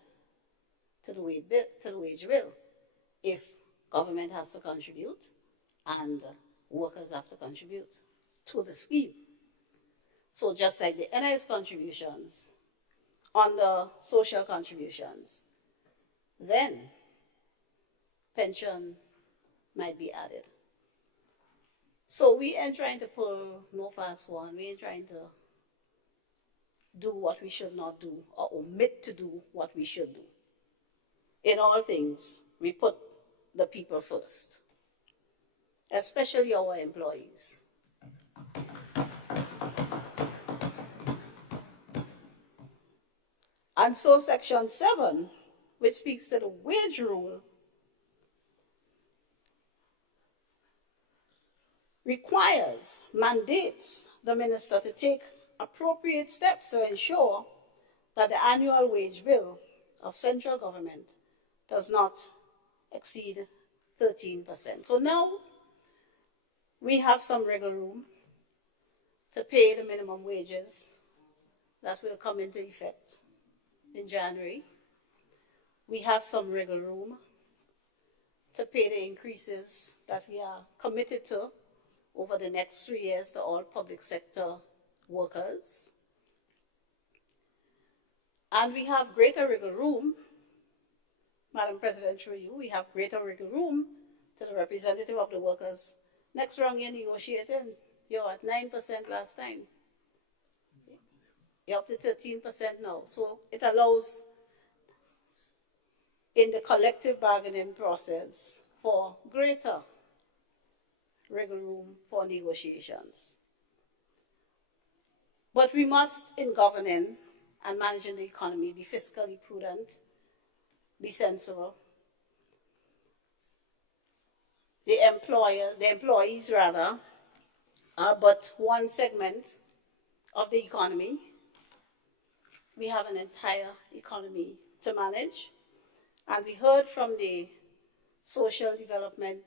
to the wage bill if government has to contribute and workers have to contribute to the scheme. So just like the NIS contributions, under social contributions, then pension might be added. So we ain't trying to pull no fast one. We ain't trying to do what we should not do or omit to do what we should do. In all things, we put the people first, especially our employees. And so Section 7, which speaks to the wage rule, mandates the minister to take appropriate steps to ensure that the annual wage bill of central government does not exceed 13%. So now we have some wiggle room to pay the minimum wages that will come into effect in January. We have some wiggle room to pay the increases that we are committed to over the next 3 years to all public sector workers. And we have greater wiggle room, Madam President, through you, we have greater wiggle room to the representative of the workers. Next round you're negotiating, you're at 9% last time. You're up to 13% now. So it allows, in the collective bargaining process, for greater wiggle room for negotiations. But we must, in governing and managing the economy, be fiscally prudent, be sensible. The employees rather, are but one segment of the economy. We have an entire economy to manage. And we heard from the Social Development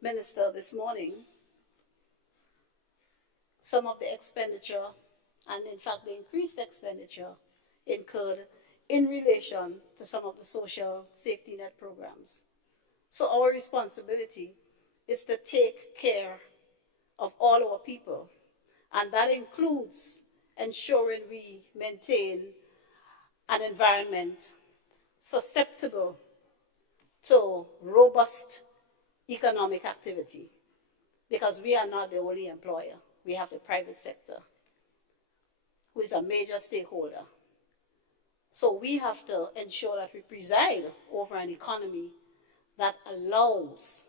Minister this morning some of the expenditure, and in fact the increased expenditure incurred in relation to some of the social safety net programs. So our responsibility is to take care of all our people, and that includes ensuring we maintain an environment susceptible to robust economic activity, because we are not the only employer. We have the private sector, who is a major stakeholder. So we have to ensure that we preside over an economy that allows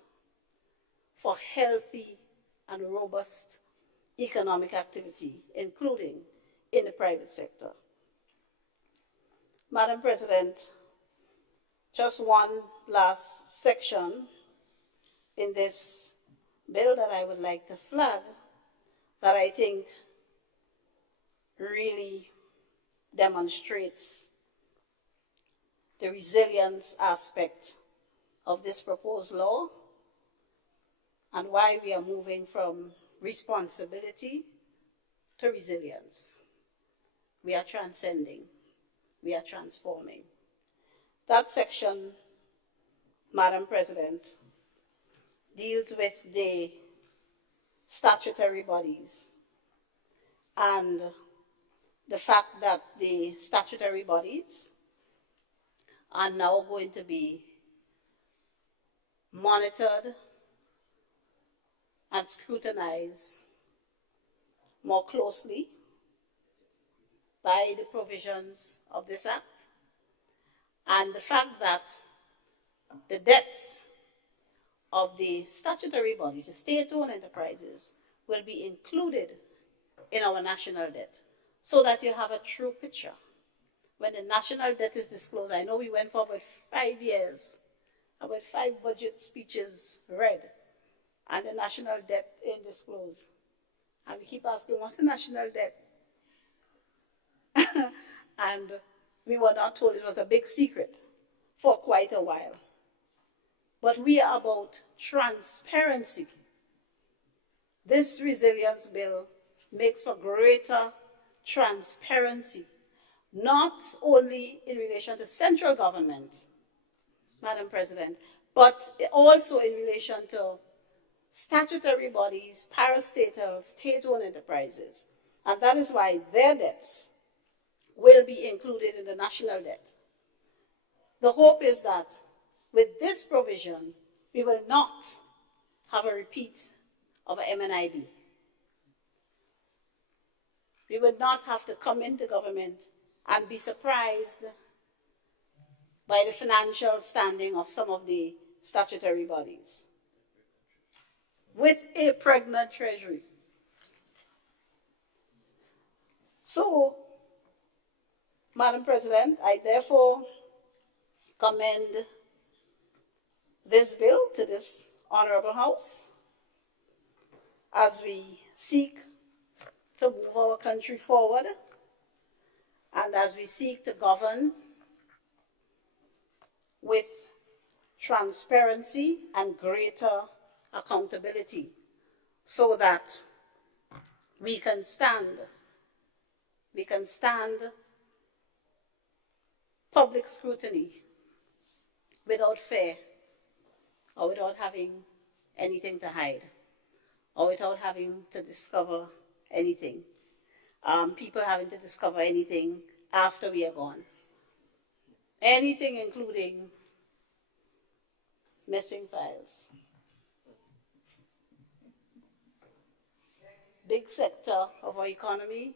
for healthy and robust economic activity, including in the private sector. Madam President, just one last section in this bill that I would like to flag that I think really demonstrates the resilience aspect of this proposed law and why we are moving from responsibility to resilience. We are transcending. We are transforming. That section, Madam President, deals with the statutory bodies and the fact that the statutory bodies are now going to be monitored and scrutinized more closely by the provisions of this Act, and the fact that the debts of the statutory bodies, the state-owned enterprises, will be included in our national debt, so that you have a true picture. When the national debt is disclosed, I know we went for about 5 years, about 5 budget speeches read, and the national debt ain't disclosed. And we keep asking, what's the national debt? And we were not told. It was a big secret for quite a while. But we are about transparency. This resilience bill makes for greater transparency, not only in relation to central government, Madam President, but also in relation to statutory bodies, parastatal, state-owned enterprises. And that is why their debts will be included in the national debt. The hope is that with this provision, we will not have a repeat of a MNIB. We will not have to come into government and be surprised by the financial standing of some of the statutory bodies with a pregnant treasury. So, Madam President, I therefore commend this bill to this Honorable House as we seek to move our country forward and as we seek to govern with transparency and greater accountability so that we can stand public scrutiny without fear or without having anything to hide or without having to discover anything. People having to discover anything after we are gone. Anything including missing files. Big sector of our economy,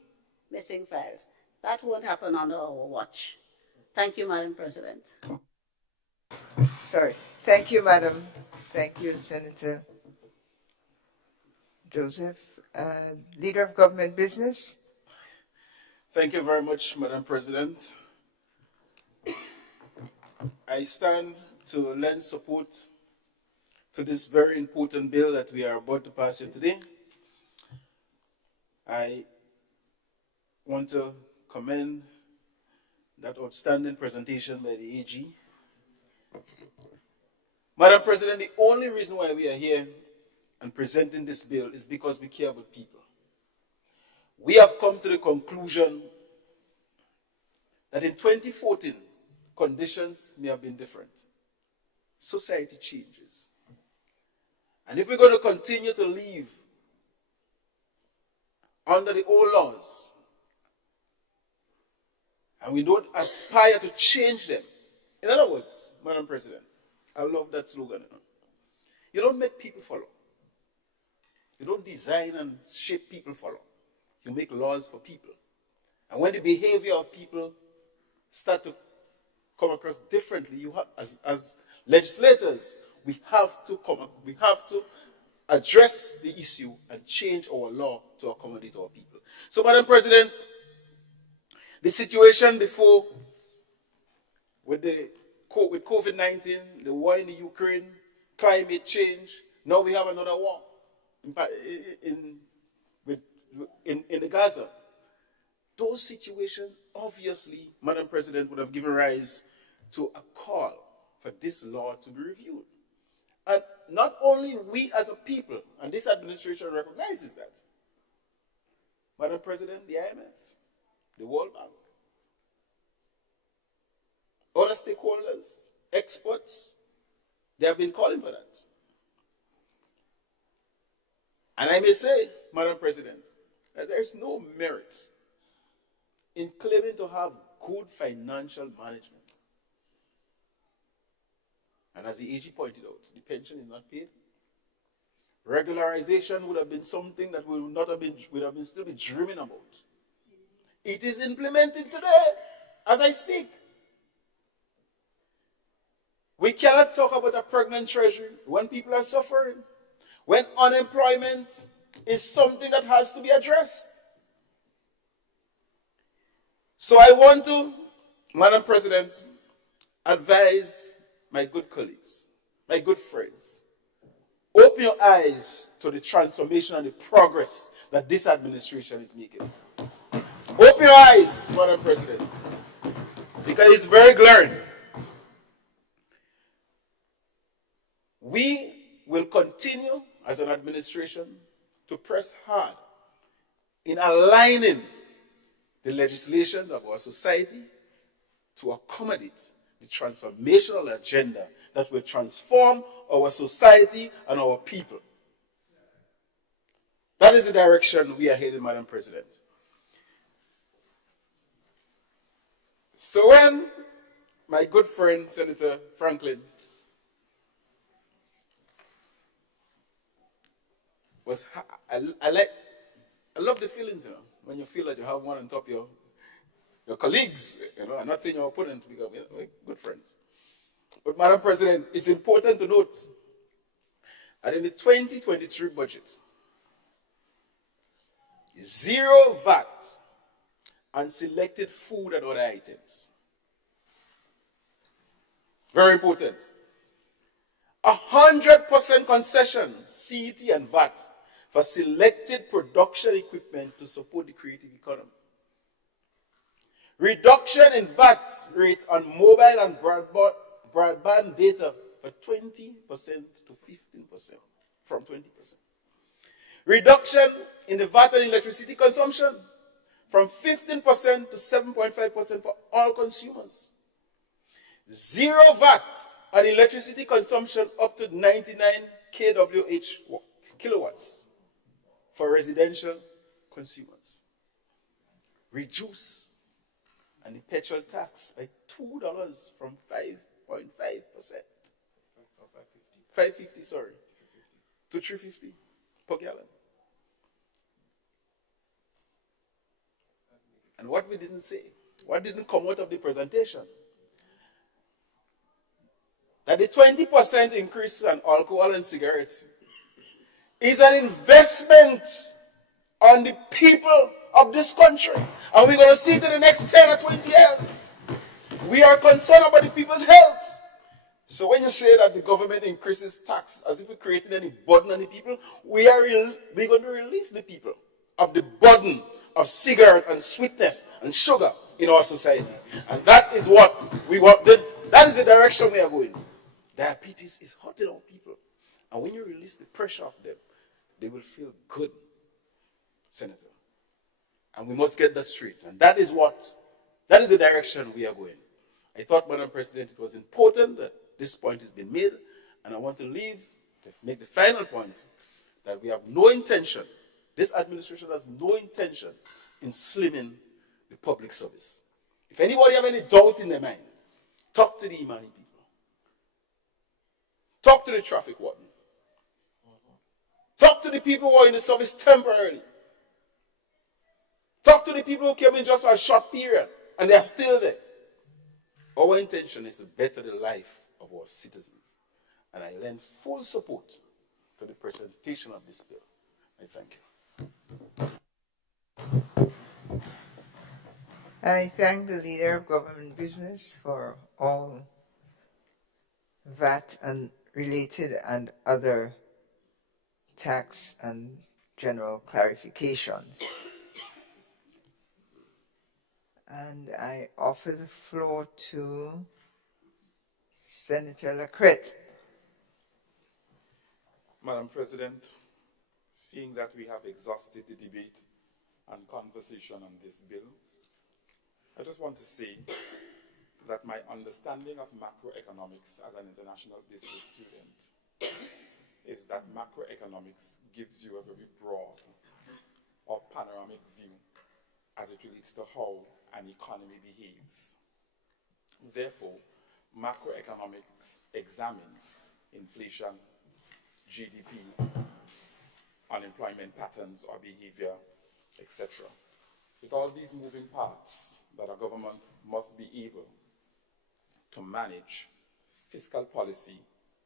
missing files. That won't happen under our watch. Thank you, Madam President. Sorry. Thank you, Madam. Thank you, Senator Joseph. Leader of Government Business. Thank you very much, Madam President. I stand to lend support to this very important bill that we are about to pass here today. I want to commend that outstanding presentation by the AG. Madam President, the only reason why we are here and presenting this bill is because we care about people. We have come to the conclusion that in 2014, conditions may have been different. Society changes. And if we're going to continue to live under the old laws, and we don't aspire to change them, in other words, Madam President, I love that slogan. You don't make people follow. You don't design and shape people follow. You make laws for people. And when the behavior of people start to come across differently, you have, as legislators, we have to address the issue and change our law to accommodate our people. So, Madam President, the situation before with COVID-19, the war in the Ukraine, climate change, now we have another war in the Gaza. Those situations, obviously, Madam President, would have given rise to a call for this law to be reviewed. And not only we as a people, and this administration recognizes that, Madam President, the IMF, the World Bank, other stakeholders, experts, they have been calling for that. And I may say, Madam President, that there is no merit in claiming to have good financial management. And as the AG pointed out, the pension is not paid. Regularization would have been something that we would have still be dreaming about. It is implemented today, as I speak. We cannot talk about a pregnant treasury when people are suffering, when unemployment is something that has to be addressed. So I want to, Madam President, advise my good colleagues, my good friends, Open your eyes to the transformation and the progress that this administration is making. Open your eyes, Madam President, because it's very glaring. We will continue as an administration to press hard in aligning the legislations of our society to accommodate the transformational agenda that will transform our society and our people. That is the direction we are headed, Madam President. So when my good friend, Senator Franklin, I love the feelings, when you feel that you have one on top of your colleagues. I'm not saying your opponent, because we're good friends. But Madam President, it's important to note that in the 2023 budget, 0 VAT on selected food and other items. Very important. 100% concession, CET and VAT, for selected production equipment to support the creative economy. Reduction in VAT rate on mobile and broadband data for 20% to 15%, from 20%. Reduction in the VAT on electricity consumption from 15% to 7.5% for all consumers. 0 VAT on electricity consumption up to 99 kWh kilowatts for residential consumers. Reduce and the petrol tax by $2 from 5.5%. 550, sorry, to 350 per gallon. And what we didn't say, what didn't come out of the presentation, that the 20% increase on alcohol and cigarettes is an investment on the people of this country. And we're going to see it in the next 10 or 20 years. We are concerned about the people's health. So when you say that the government increases tax as if we're creating any burden on the people, we're going to release the people of the burden of cigarette and sweetness and sugar in our society. And that is what we want. That is the direction we are going. Diabetes is hurting our people. And when you release the pressure off them, they will feel good, Senator. And we must get that straight. And that is the direction we are going. I thought, Madam President, it was important that this point has been made. And I want to make the final point, that we have no intention, this administration has no intention in slimming the public service. If anybody have any doubt in their mind, talk to the Imani people. Talk to the traffic warden. Talk to the people who are in the service temporarily. Talk to the people who came in just for a short period and they are still there. Our intention is to better the life of our citizens. And I lend full support to the presentation of this bill. I thank you. I thank the Leader of Government Business for all VAT and related and other tax and general clarifications. And I offer the floor to Senator Lacrette. Madam President, seeing that we have exhausted the debate and conversation on this bill, I just want to say that my understanding of macroeconomics as an international business student is that macroeconomics gives you a very broad or panoramic view as it relates to how an economy behaves. Therefore, macroeconomics examines inflation, GDP, unemployment patterns or behavior, etc. With all these moving parts that a government must be able to manage, fiscal policy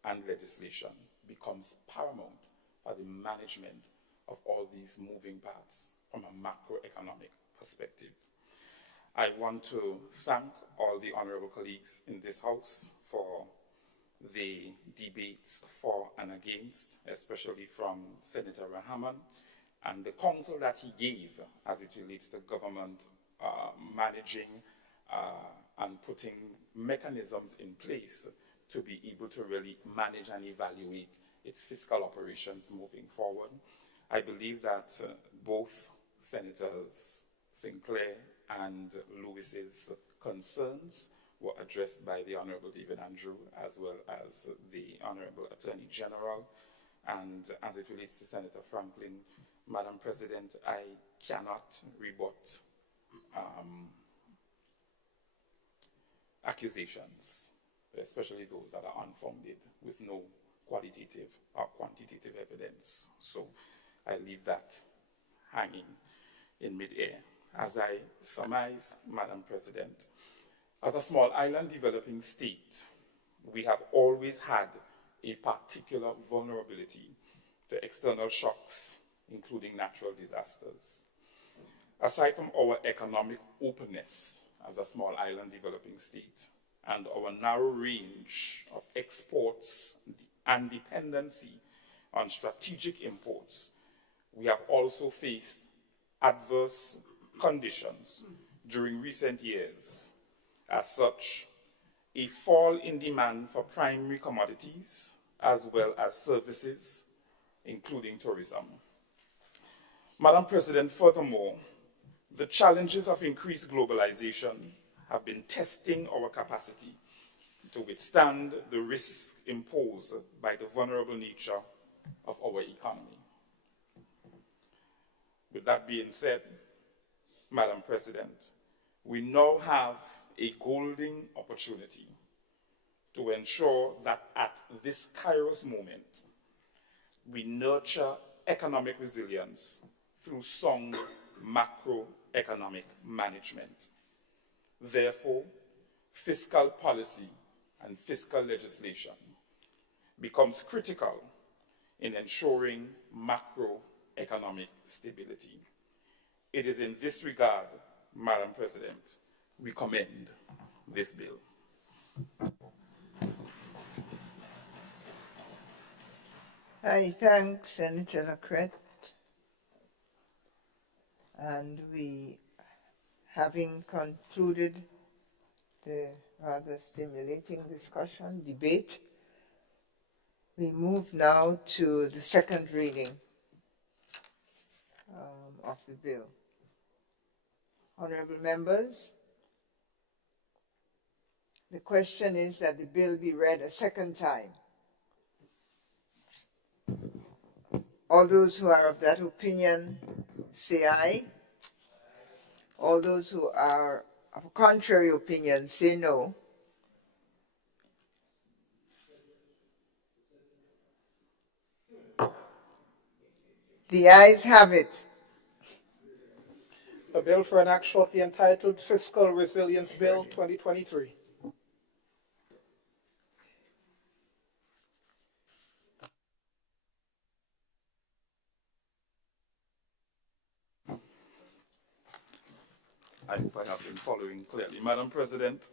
and legislation becomes paramount for the management of all these moving parts from a macroeconomic perspective. I want to thank all the honorable colleagues in this House for the debates for and and against, especially from Senator Rahman, and the counsel that he gave as it relates to government managing and putting mechanisms in place to be able to really manage and evaluate its fiscal operations moving forward. I believe that both Senators Sinclair and Lewis's concerns were addressed by the Honorable David Andrew as well as the Honorable Attorney General. And as it relates to Senator Franklin, Madam President, I cannot rebut accusations, especially those that are unfounded, with no qualitative or quantitative evidence. So I leave that hanging in mid-air. As I surmise, Madam President, as a small island developing state, we have always had a particular vulnerability to external shocks, including natural disasters. Aside from our economic openness as a small island developing state and our narrow range of exports and dependency on strategic imports, we have also faced adverse conditions during recent years. As such, a fall in demand for primary commodities as well as services, including tourism. Madam President, furthermore, the challenges of increased globalization have been testing our capacity to withstand the risks imposed by the vulnerable nature of our economy. With that being said, Madam President, we now have a golden opportunity to ensure that at this Kairos moment, we nurture economic resilience through sound macroeconomic management. Therefore, fiscal policy and fiscal legislation becomes critical in ensuring macroeconomic stability. It is in this regard, Madam President, we commend this bill. I thank Senator Lacrette. And we, having concluded the rather stimulating discussion, debate, we move now to the second reading of the bill. Honorable members, the question is that the bill be read a second time. All those who are of that opinion say aye. All those who are of a contrary opinion say no. The ayes have it. A bill for an act shortly entitled Fiscal Resilience Bill 2023. I hope I have been following clearly. Madam President,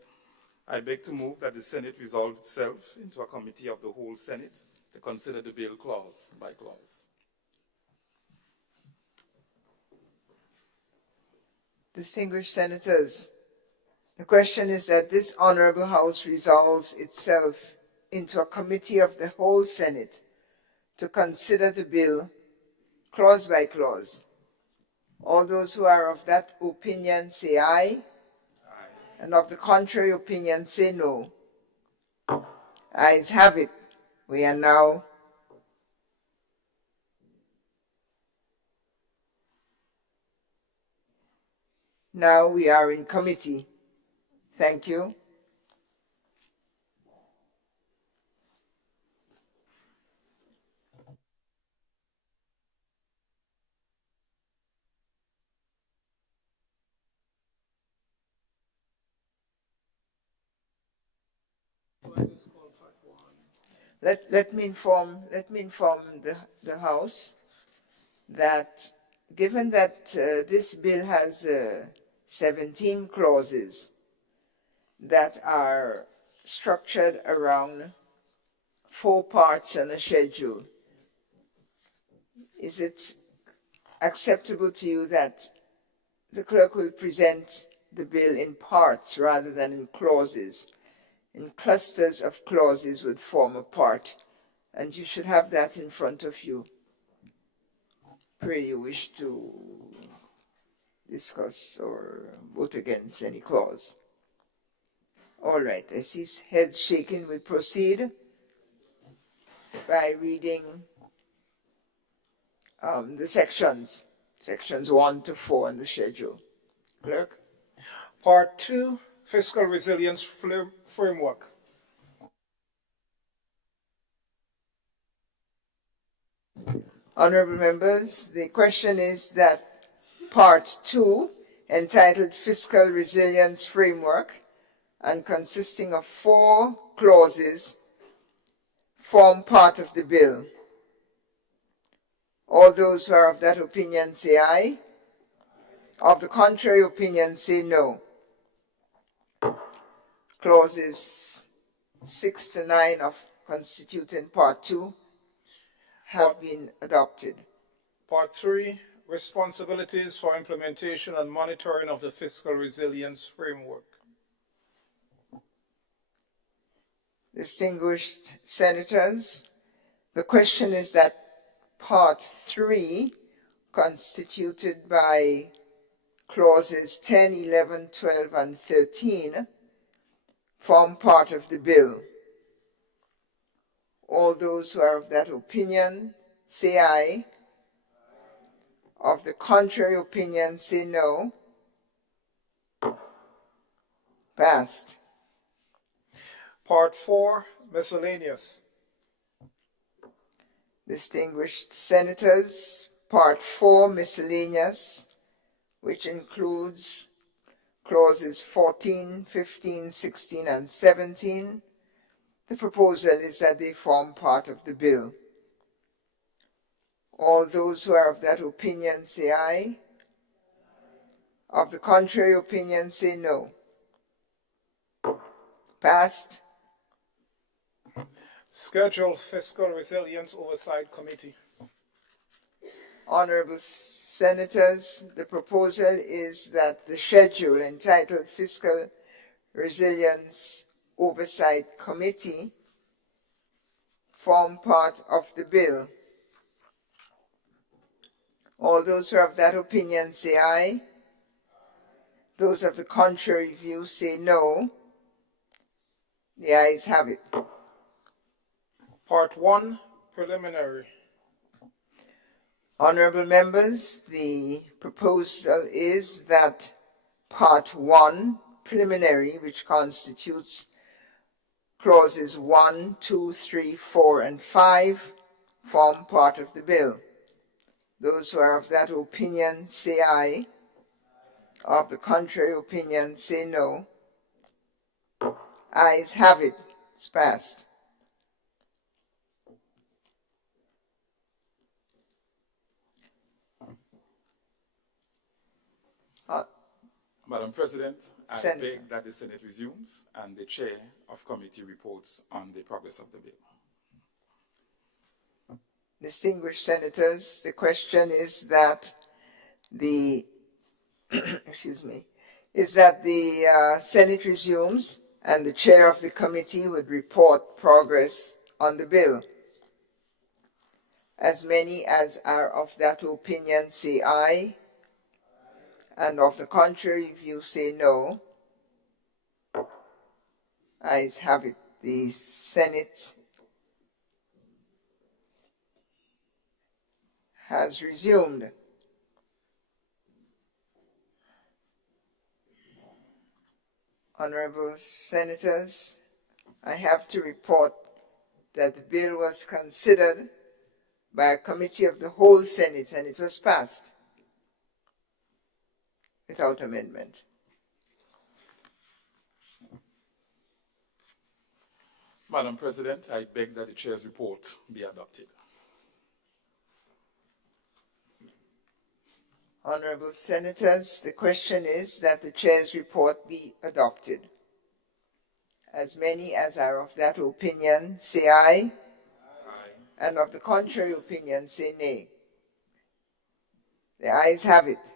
I beg to move that the Senate resolve itself into a committee of the whole Senate to consider the bill clause by clause. Distinguished Senators, the question is that this Honorable House resolves itself into a committee of the whole Senate to consider the bill clause by clause. All those who are of that opinion say aye. Aye. And of the contrary opinion say no. Ayes have it. We are now we are in committee. Thank you. Let me inform the House that given that this bill has 17 clauses that are structured around 4 parts and a schedule. Is it acceptable to you that the clerk will present the bill in parts rather than in clauses? In clusters of clauses would form a part, and you should have that in front of you. Pray you wish to discuss or vote against any clause. All right, I see heads shaking. We proceed by reading the sections 1 to 4 in the schedule. Clerk? Part 2, Fiscal Resilience Framework. Honorable members, the question is that Part 2, entitled Fiscal Resilience Framework, and consisting of 4 clauses, form part of the bill. All those who are of that opinion say aye. Of the contrary opinion say no. Clauses 6 to 9 of constituting Part 2 have been adopted. Part 3, Responsibilities for Implementation and Monitoring of the Fiscal Resilience Framework. Distinguished senators, the question is that Part 3, constituted by clauses 10, 11, 12, and 13, form part of the bill. All those who are of that opinion say aye. Of the contrary opinion say no. Passed. Part 4, Miscellaneous. Distinguished senators, Part 4, Miscellaneous, which includes clauses 14, 15, 16, and 17. The proposal is that they form part of the bill. All those who are of that opinion say aye. Of the contrary opinion say no. Passed. Schedule Fiscal Resilience Oversight Committee. Honorable senators, the proposal is that the schedule entitled Fiscal Resilience Oversight Committee form part of the bill. All those who are of that opinion say aye. Those of the contrary view say no. The ayes have it. Part 1, Preliminary. Honorable members, the proposal is that Part 1, Preliminary, which constitutes clauses 1, 2, 3, 4, and 5, form part of the bill. Those who are of that opinion say aye. Of the contrary opinion say no. Ayes have it. It's passed. Madam President, I Senator. beg that the Senate resumes and the chair of committee reports on the progress of the bill. Distinguished senators, the question is that the Senate resumes and the chair of the committee would report progress on the bill. As many as are of that opinion say aye, and of the contrary view say no. Ayes have it. The Senate has resumed. Honorable senators, I have to report that the bill was considered by a committee of the whole Senate and it was passed without amendment. Madam President, I beg that the chair's report be adopted. Honorable senators, the question is that the chair's report be adopted. As many as are of that opinion say aye. And of the contrary opinion, say nay. The ayes have it.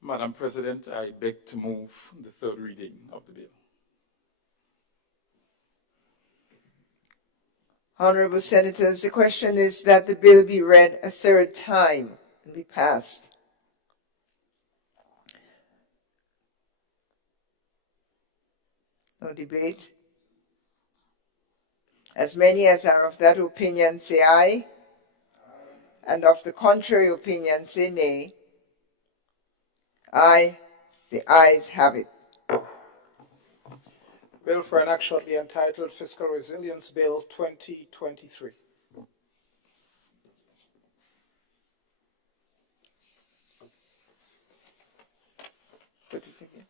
Madam President, I beg to move the third reading of the bill. Honorable Senators, the question is that the bill be read a third time and be passed. No debate? As many as are of that opinion say aye, and of the contrary opinion say nay. Aye. The ayes have it. Bill for an act shortly entitled Fiscal Resilience Bill 2023. Put it again.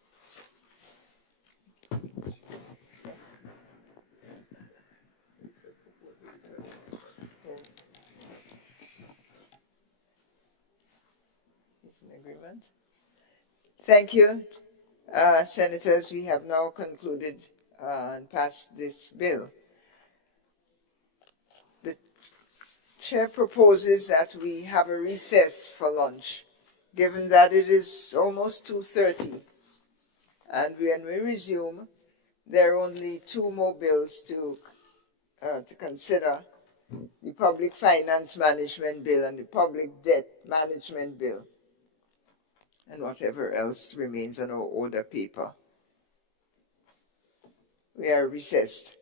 It's an agreement. Thank you, Senators. We have now concluded and passed this bill. The Chair proposes that we have a recess for lunch, given that it is almost 2:30. And when we resume, there are only two more bills to consider, the Public Finance Management Bill and the Public Debt Management Bill, and whatever else remains on our order paper. We are recessed.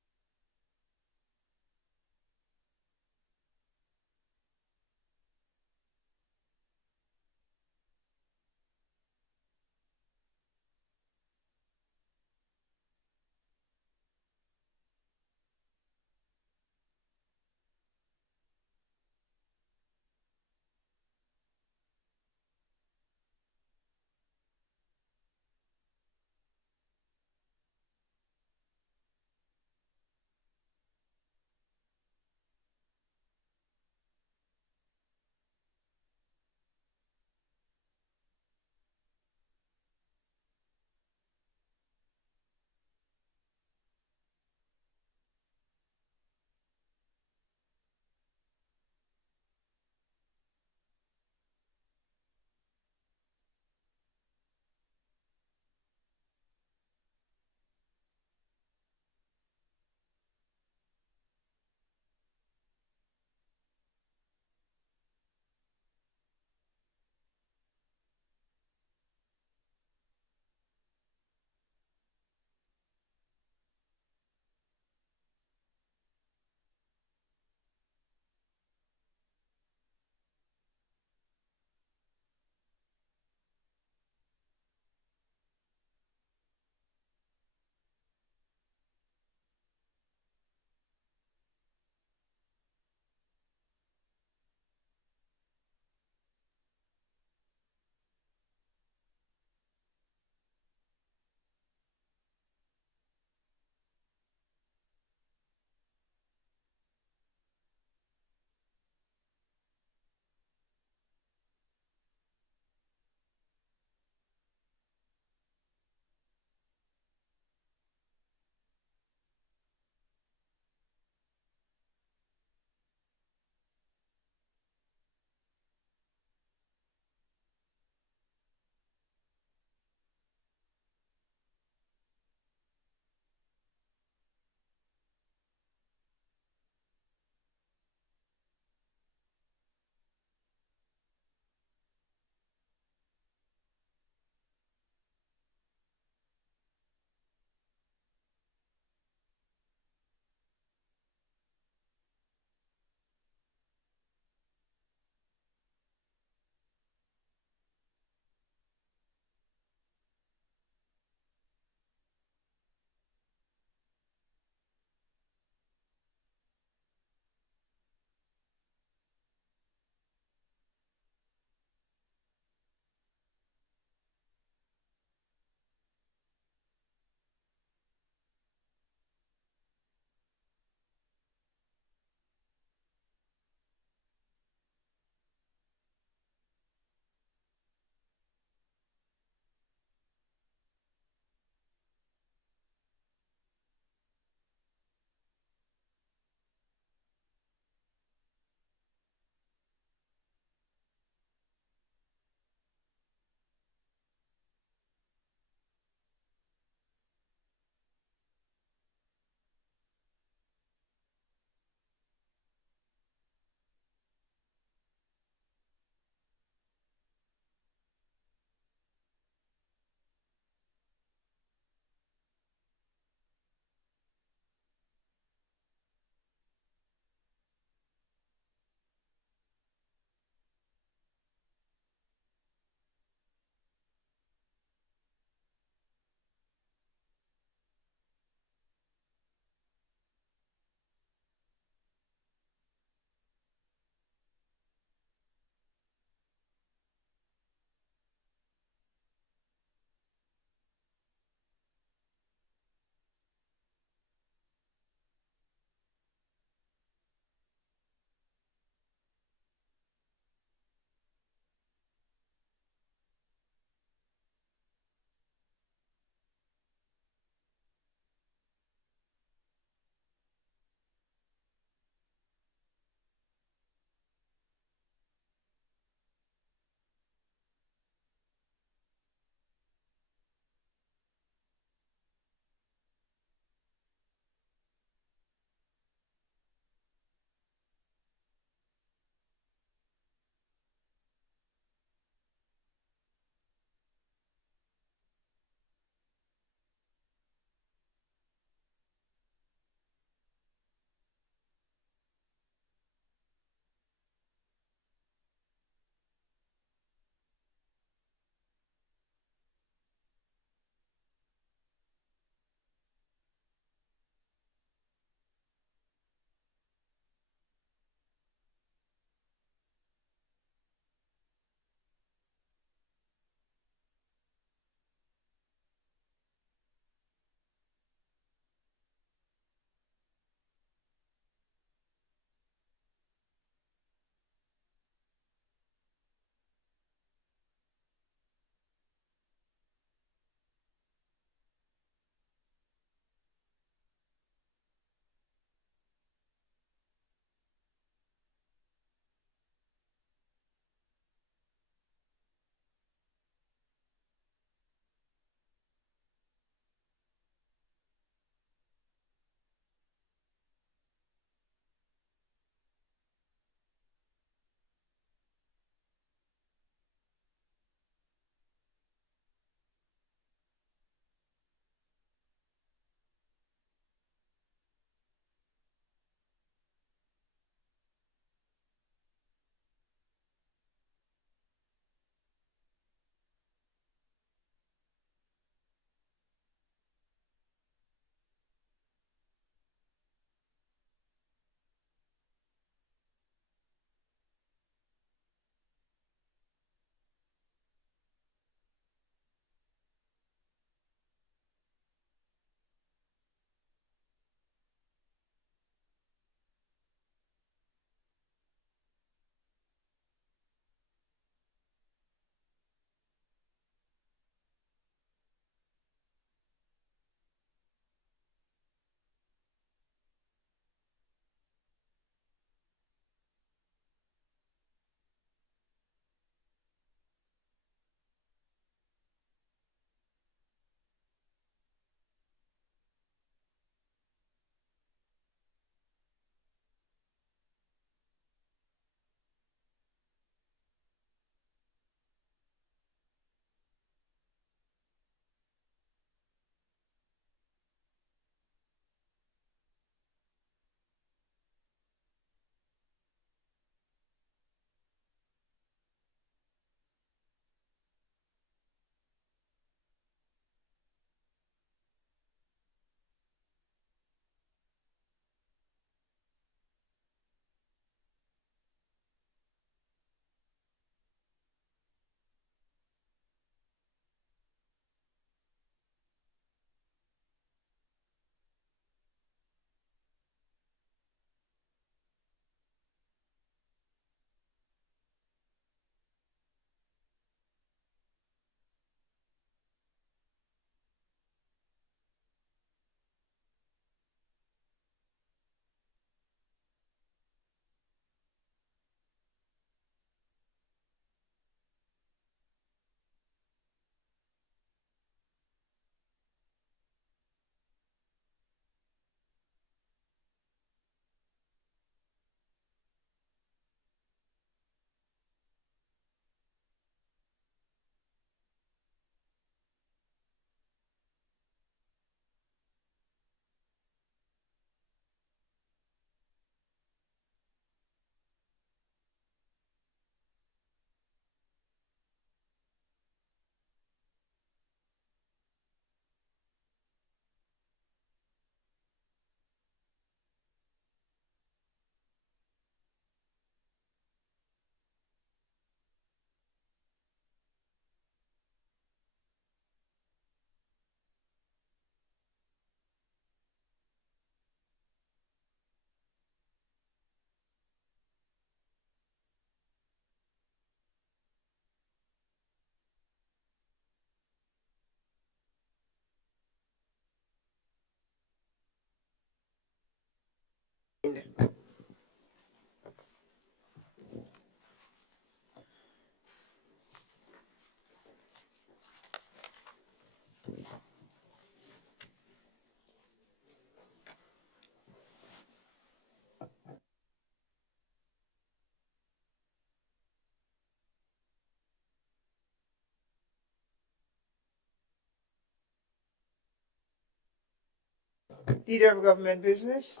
Leader of Government Business.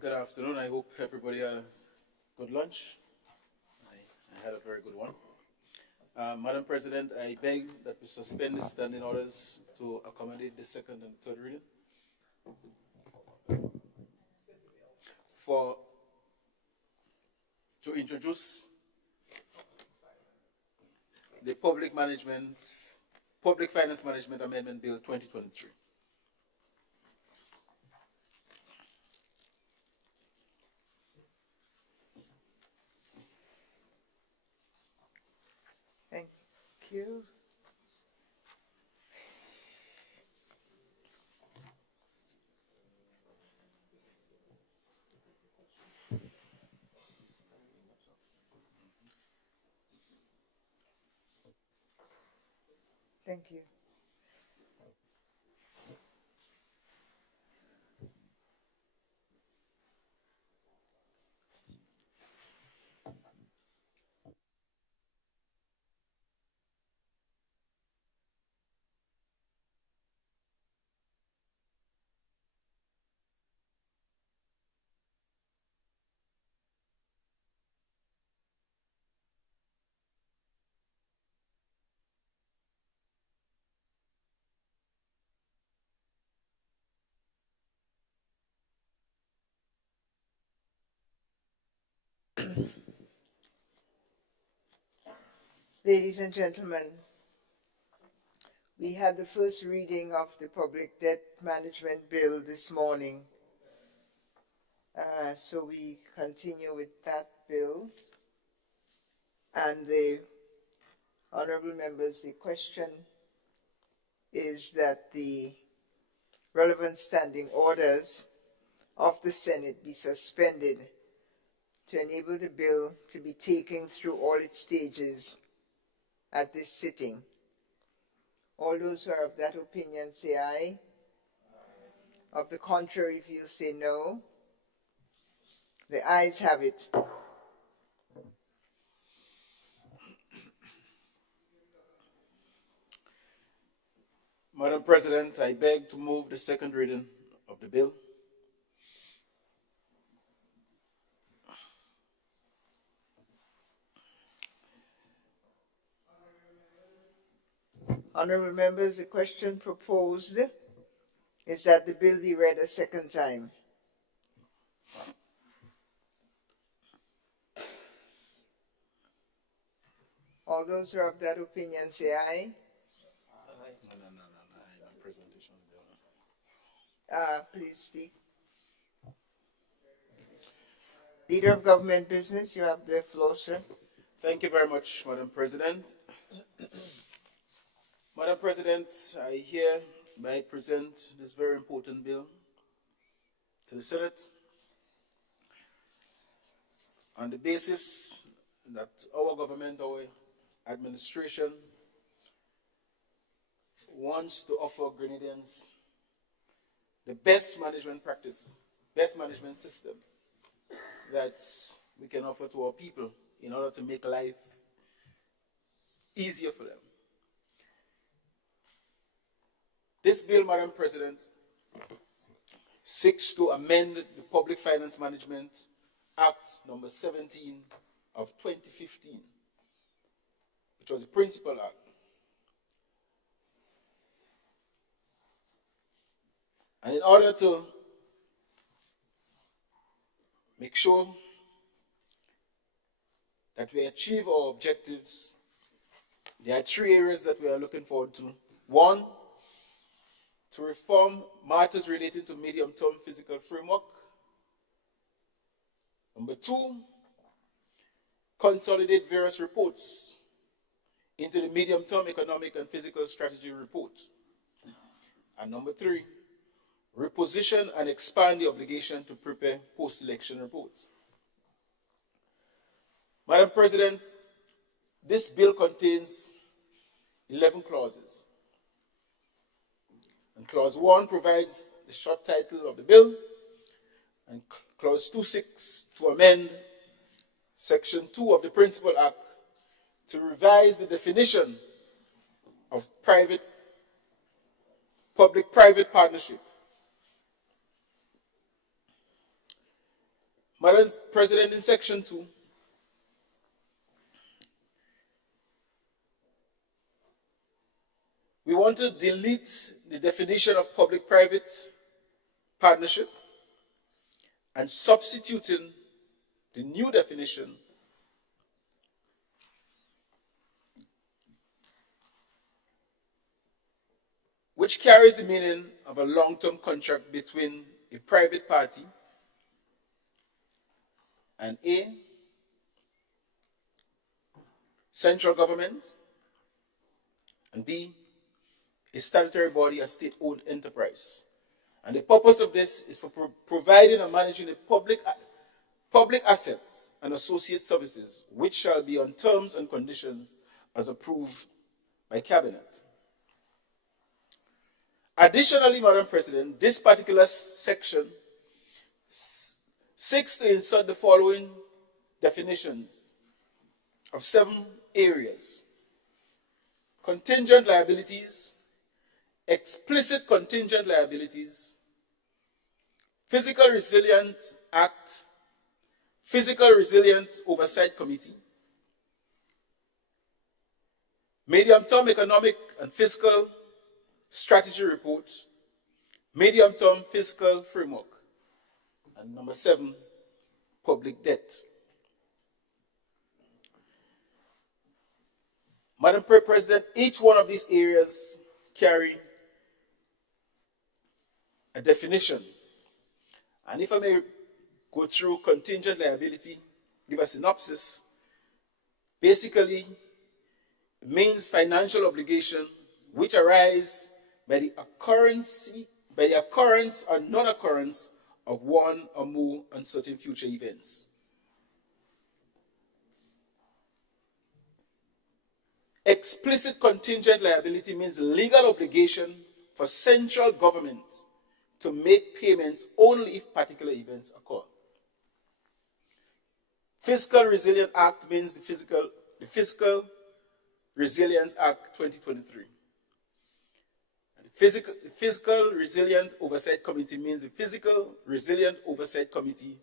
Good afternoon. I hope everybody had a good lunch. I had a very good one. Madam President, I beg that we suspend the standing orders to accommodate the second and third reading. To introduce the Public Finance Management Amendment Bill 2023. Thank you. Thank you. Ladies and gentlemen, we had the first reading of the Public Debt Management Bill this morning. So we continue with that bill. And the honorable members, the question is that the relevant standing orders of the Senate be suspended to enable the bill to be taken through all its stages at this sitting. All those who are of that opinion say aye. Of the contrary view say no. The ayes have it. Madam President, I beg to move the second reading of the bill. Honorable members, the question proposed is that the bill be read a second time. All those who are of that opinion say aye. Please speak. Leader of Government Business, you have the floor, sir. Thank you very much, Madam President. Madam President, I hereby present this very important bill to the Senate on the basis that our government, our administration wants to offer Grenadians the best management practices, best management system that we can offer to our people in order to make life easier for them. This bill, Madam President, seeks to amend the Public Finance Management Act number 17 of 2015, which was a principal act. And in order to make sure that we achieve our objectives, there are three areas that we are looking forward to. One, to reform matters relating to medium-term physical framework. Number two, consolidate various reports into the medium-term economic and physical strategy report. And number 3, reposition and expand the obligation to prepare post-election reports. Madam President, this bill contains 11 clauses. And Clause 1 provides the short title of the bill, and Clause 2.6 to amend Section 2 of the Principal Act to revise the definition of public-private partnership. Madam President, in Section 2, we want to delete the definition of public-private partnership and substituting the new definition which carries the meaning of a long-term contract between a private party and A, central government, and B, a statutory body, a state-owned enterprise. And the purpose of this is for providing and managing the public assets and associate services, which shall be on terms and conditions as approved by Cabinet. Additionally, Madam President, this particular section seeks to insert the following definitions of 7 areas: contingent liabilities, explicit contingent liabilities, Physical Resilience Act, Physical Resilience Oversight Committee, medium-term economic and fiscal strategy report, medium-term fiscal framework, and number 7, public debt. Madam President, each one of these areas carry a definition. And if I may go through contingent liability, give a synopsis. Basically, it means financial obligation which arise by the occurrence or non-occurrence of one or more uncertain future events. Explicit contingent liability means legal obligation for central government to make payments only if particular events occur. Fiscal Resilience Act means the Fiscal Resilience Act 2023. The Fiscal Resilient Oversight Committee means the Fiscal Resilient Oversight Committee,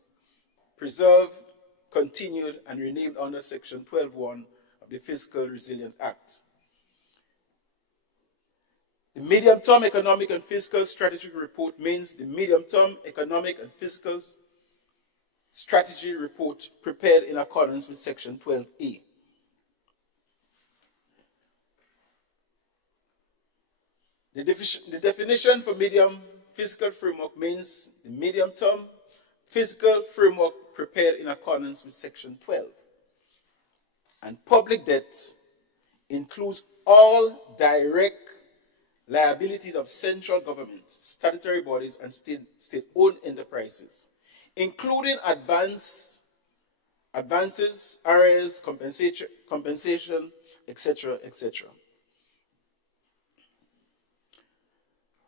preserved, continued, and renamed under Section 12.1 of the Fiscal Resilient Act. The Medium-Term Economic and Fiscal Strategy Report means the Medium-Term Economic and Fiscal Strategy Report prepared in accordance with Section 12A. The definition for medium fiscal framework means the medium-term fiscal framework prepared in accordance with Section 12. And public debt includes all direct liabilities of central government, statutory bodies, and state-owned enterprises, including advances, arrears, compensation, etc., etc.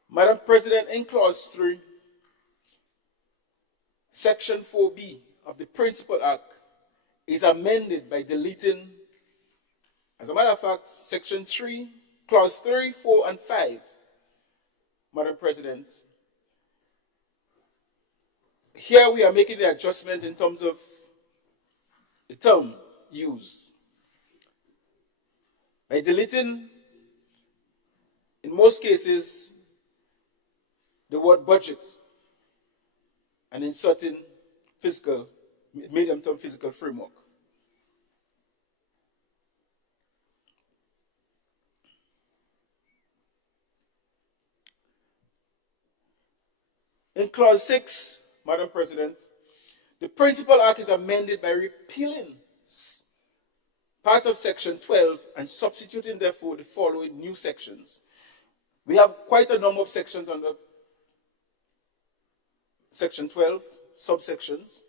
Madam President, in Clause 3, Section 4B of the Principal Act is amended by deleting, as a matter of fact, Section 3, Clause 3, 4, and 5, Madam President. Here we are making the adjustment in terms of the term used. By deleting, in most cases, the word budget and inserting medium-term fiscal framework. In Clause 6, Madam President, the Principal Act is amended by repealing part of Section 12 and substituting, therefore, the following new sections. We have quite a number of sections under Section 12, subsections.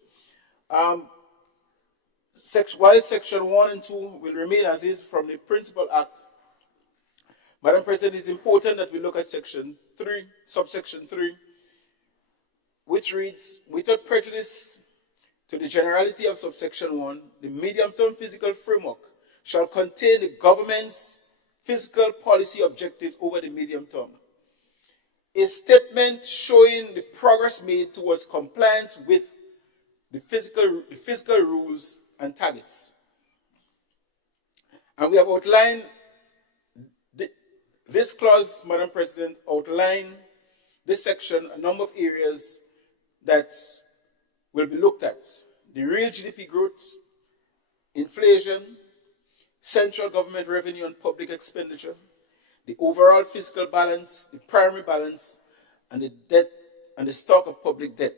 While Section 1 and 2 will remain as is from the Principal Act, Madam President, it's important that we look at Section 3, subsection 3, which reads, without prejudice to the generality of subsection 1, the medium-term physical framework shall contain the government's fiscal policy objectives over the medium term. A statement showing the progress made towards compliance with the fiscal rules and targets. And we have outlined this clause, Madam President, outline this section, a number of areas that will be looked at. The real GDP growth, inflation, central government revenue and public expenditure, the overall fiscal balance, the primary balance, and the debt and the stock of public debt.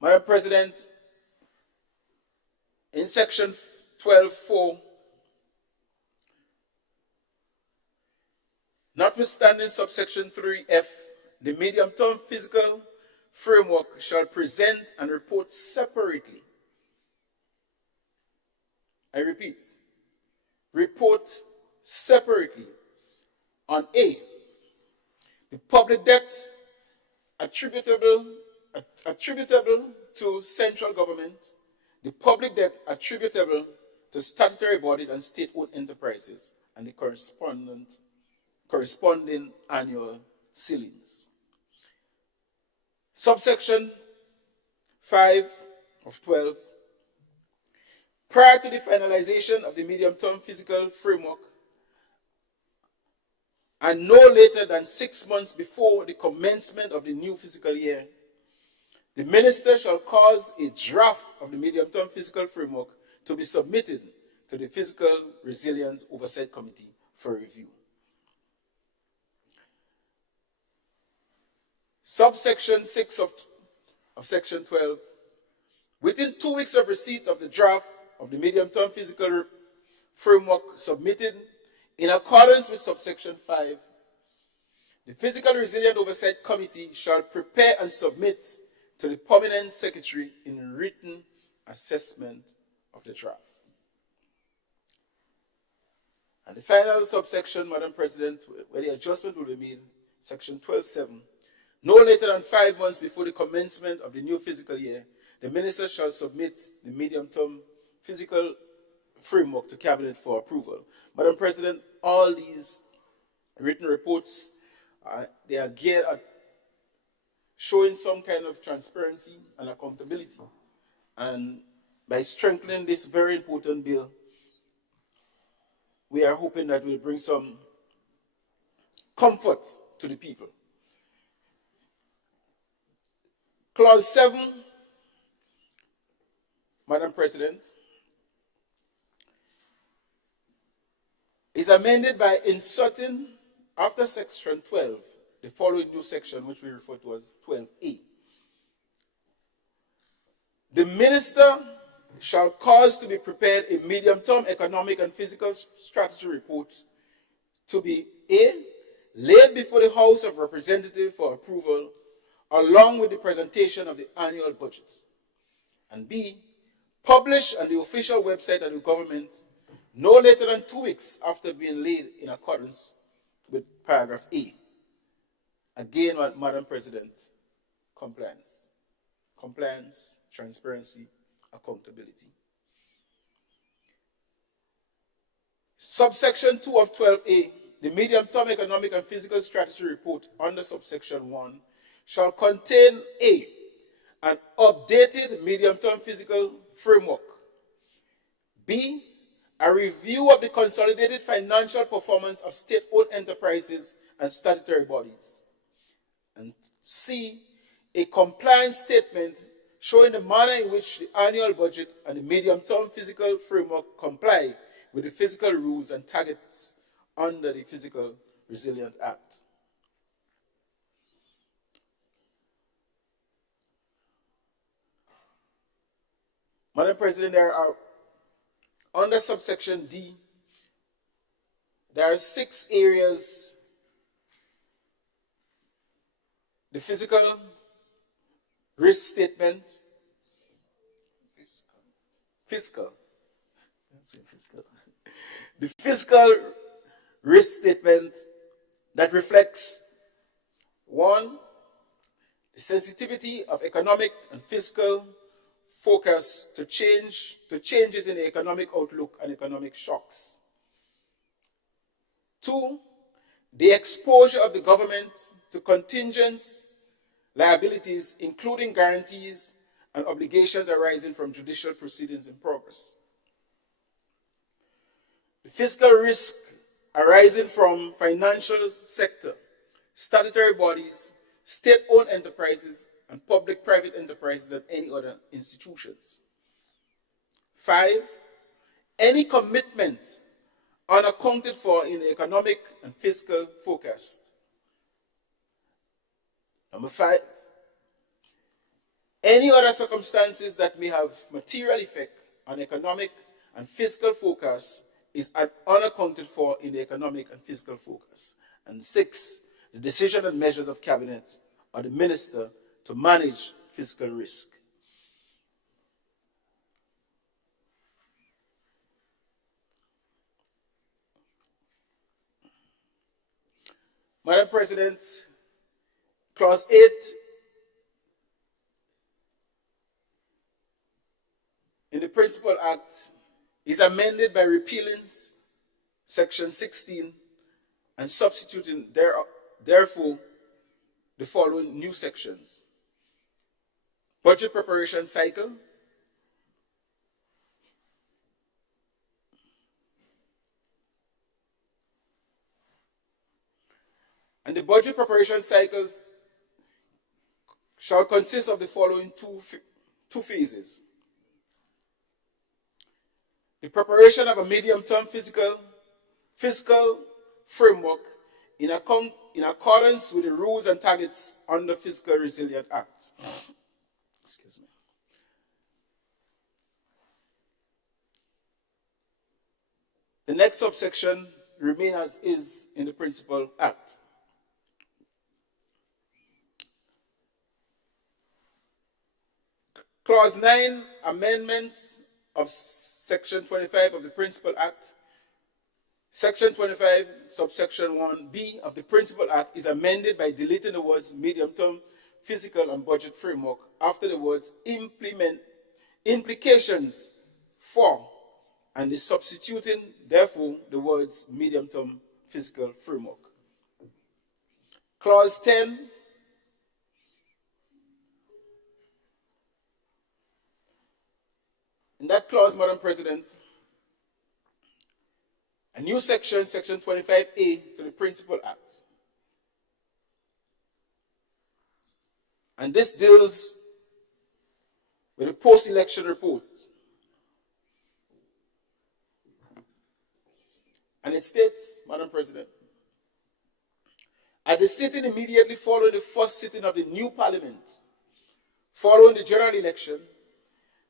Madam President, in section 12.4, notwithstanding subsection 3F, the medium-term fiscal framework shall present and report separately. I repeat, report separately on A, the public debt attributable to central government, the public debt attributable to statutory bodies and state-owned enterprises, and the corresponding annual ceilings. Subsection 5 of 12. Prior to the finalization of the medium-term fiscal framework, and no later than 6 months before the commencement of the new fiscal year, the Minister shall cause a draft of the medium-term fiscal framework to be submitted to the Fiscal Resilience Oversight Committee for review. Subsection 6 of Section 12. Within 2 weeks of receipt of the draft of the medium-term fiscal framework submitted in accordance with subsection 5, the Fiscal Resilience Oversight Committee shall prepare and submit to the Permanent Secretary in written assessment of the draft. And the final subsection, Madam President, where the adjustment will be made, section 12.7, no later than 5 months before the commencement of the new fiscal year, the Minister shall submit the medium-term fiscal framework to Cabinet for approval. Madam President, all these written reports, they are geared at showing some kind of transparency and accountability. And by strengthening this very important bill, we are hoping that we'll bring some comfort to the people. Clause 7, Madam President, is amended by inserting, after section 12, the following new section, which we refer to as 12A. The Minister shall cause to be prepared a medium-term economic and fiscal strategy report to be A, laid before the House of Representatives for approval, along with the presentation of the annual budget, and B, published on the official website of the government no later than 2 weeks after being laid in accordance with paragraph A. Again, Madam President, compliance. Compliance, transparency, accountability. Subsection 2 of 12A, the medium-term economic and fiscal strategy report under subsection 1 shall contain A, an updated medium-term fiscal framework. B, a review of the consolidated financial performance of state-owned enterprises and statutory bodies. And C, a compliance statement showing the manner in which the annual budget and the medium-term fiscal framework comply with the fiscal rules and targets under the Fiscal Resilience Act. Madam President, there are, under subsection D, there are 6 areas: the physical risk statement, fiscal, the fiscal risk statement that reflects 1, the sensitivity of economic and fiscal focus to changes in the economic outlook and economic shocks. 2, the exposure of the government to contingent liabilities, including guarantees and obligations arising from judicial proceedings in progress. The fiscal risk arising from financial sector, statutory bodies, state-owned enterprises, and public-private enterprises and any other institutions. 5, any commitment unaccounted for in the economic and fiscal forecast. Number 5, any other circumstances that may have material effect on economic and fiscal forecast is unaccounted for in the economic and fiscal focus. And 6, the decision and measures of cabinet or the minister to manage fiscal risk. Madam President, Clause 8 in the Principal Act is amended by repealing Section 16 and substituting therefore the following new sections: budget preparation cycle, and the budget preparation cycles shall consist of the following two phases: the preparation of a medium-term fiscal framework in accordance with the rules and targets under Fiscal Resilience Act. Excuse me. The next subsection remains as is in the Principal Act. Clause 9, amendment of Section 25 of the Principal Act. Section 25, subsection 1b of the Principal Act is amended by deleting the words medium-term fiscal and budget framework after the words implications for, and is substituting, therefore, the words medium-term fiscal framework. Clause 10, in that clause, Madam President, a new section, Section 25A to the Principal Act. And this deals with a post-election report. And it states, Madam President, at the sitting immediately following the first sitting of the new Parliament, following the general election,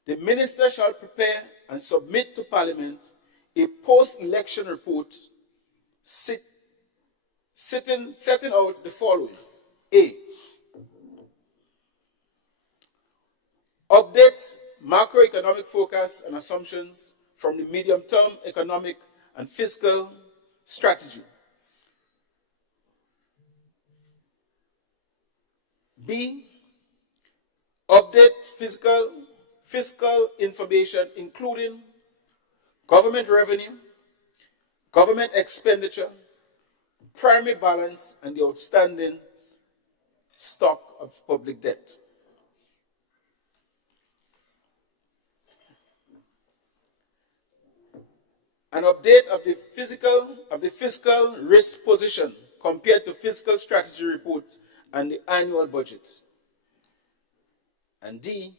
the Minister shall prepare and submit to Parliament a post-election report setting out the following. A, update macroeconomic forecasts and assumptions from the medium-term economic and fiscal strategy. B, update fiscal information including government revenue, government expenditure, primary balance, and the outstanding stock of public debt. An update of the fiscal risk position compared to fiscal strategy report and the annual budget. And D,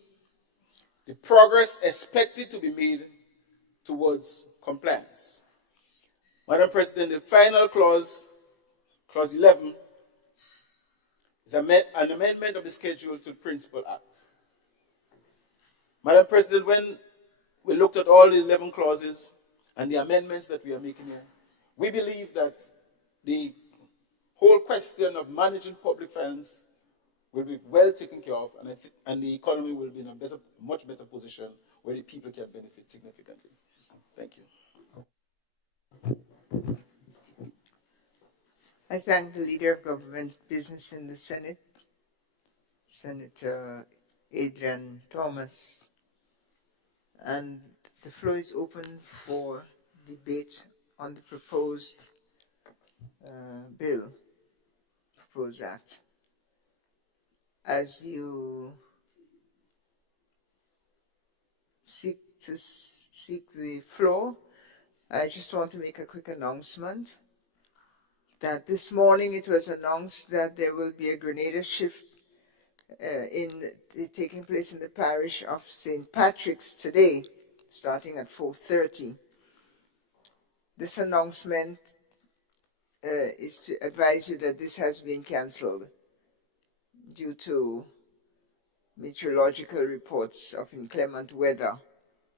the progress expected to be made towards compliance. Madam President, the final clause, Clause 11, is an amendment of the schedule to the Principal Act. Madam President, when we looked at all the 11 clauses and the amendments that we are making here, we believe that the whole question of managing public funds will be well taken care of, and the economy will be in a much better position where the people can benefit significantly. Thank you. I thank the Leader of Government Business in the Senate, Senator Adrian Thomas. And the floor is open for debate on the proposed proposed act. As you seek the floor, I just want to make a quick announcement that this morning it was announced that there will be a Grenada shift taking place in the parish of St. Patrick's today, starting at 4:30. This announcement is to advise you that this has been cancelled due to meteorological reports of inclement weather.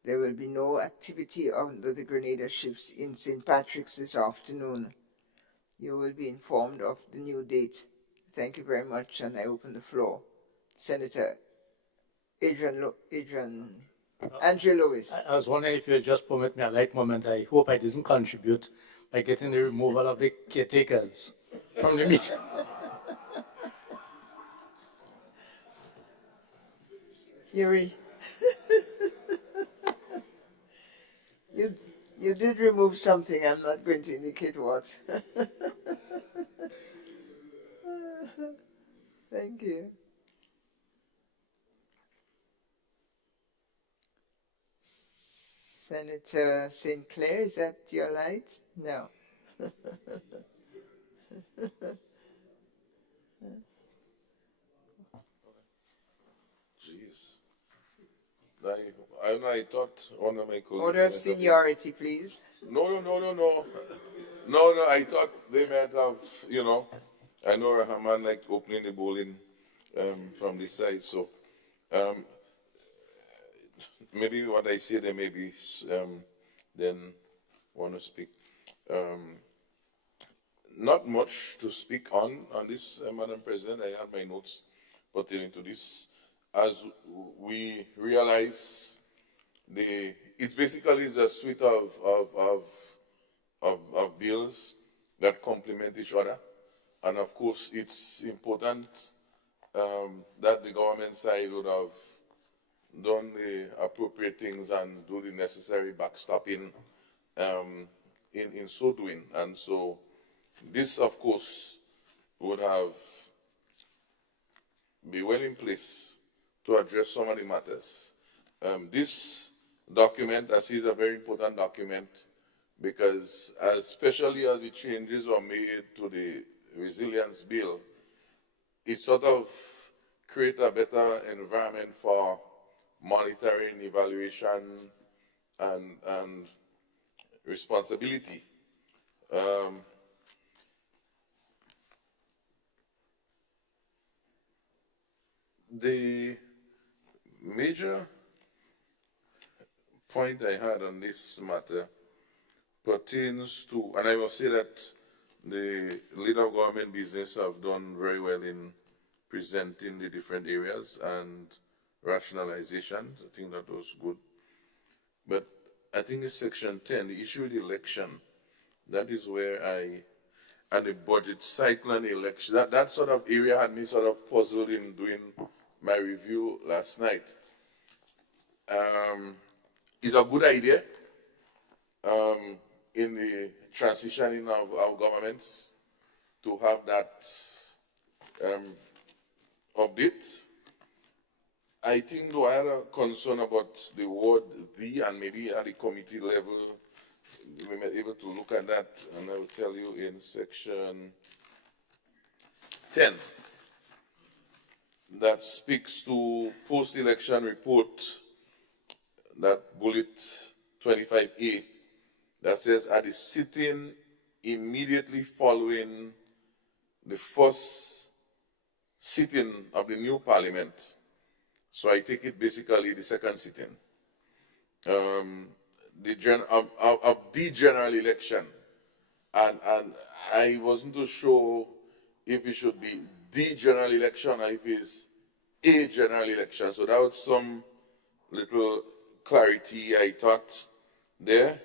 There will be no activity under the Grenada shifts in St. Patrick's this afternoon. You will be informed of the new date. Thank you very much, and I open the floor. Senator Andrew Lewis. I was wondering if you'd just permit me a light moment. I hope I didn't contribute by getting the removal of the caretakers from the meeting. Yuri, you did remove something. I'm not going to indicate what. Thank you. Senator St. Clair, is that your light? No. Jeez. I thought one of my colleagues... Order of seniority, please. No. I thought they might have, I know Rahman like opening the bowling from this side, so maybe what I say there maybe then want to speak. Not much to speak on this, Madam President. I have my notes pertaining to this. As we realize, it basically is a suite of bills that complement each other. And of course, it's important that the government side would have done the appropriate things and do the necessary backstopping in so doing. And so this, of course, would have be well in place to address some of the matters. This document, I see, is a very important document because especially as the changes were made to the resilience bill, it sort of create a better environment for monitoring, evaluation, and responsibility. The major point I had on this matter pertains to, and I will say that the Leader of Government Business have done very well in presenting the different areas and rationalization. I think that was good. But I think in section 10, the issue of the election, that is where and the budget cycle and the election, that sort of area had me sort of puzzled in doing my review last night. Is a good idea in the transitioning of our governments to have that update. I think though I had a concern about the word "the," and maybe at the committee level we may be able to look at that, and I will tell you in section 10 that speaks to post-election report, that bullet 25A, that says at the sitting immediately following the first sitting of the new parliament. So I take it basically the second sitting of the general election. and I wasn't too sure if it should be the general election or if it's a general election. So that was some little clarity I thought there.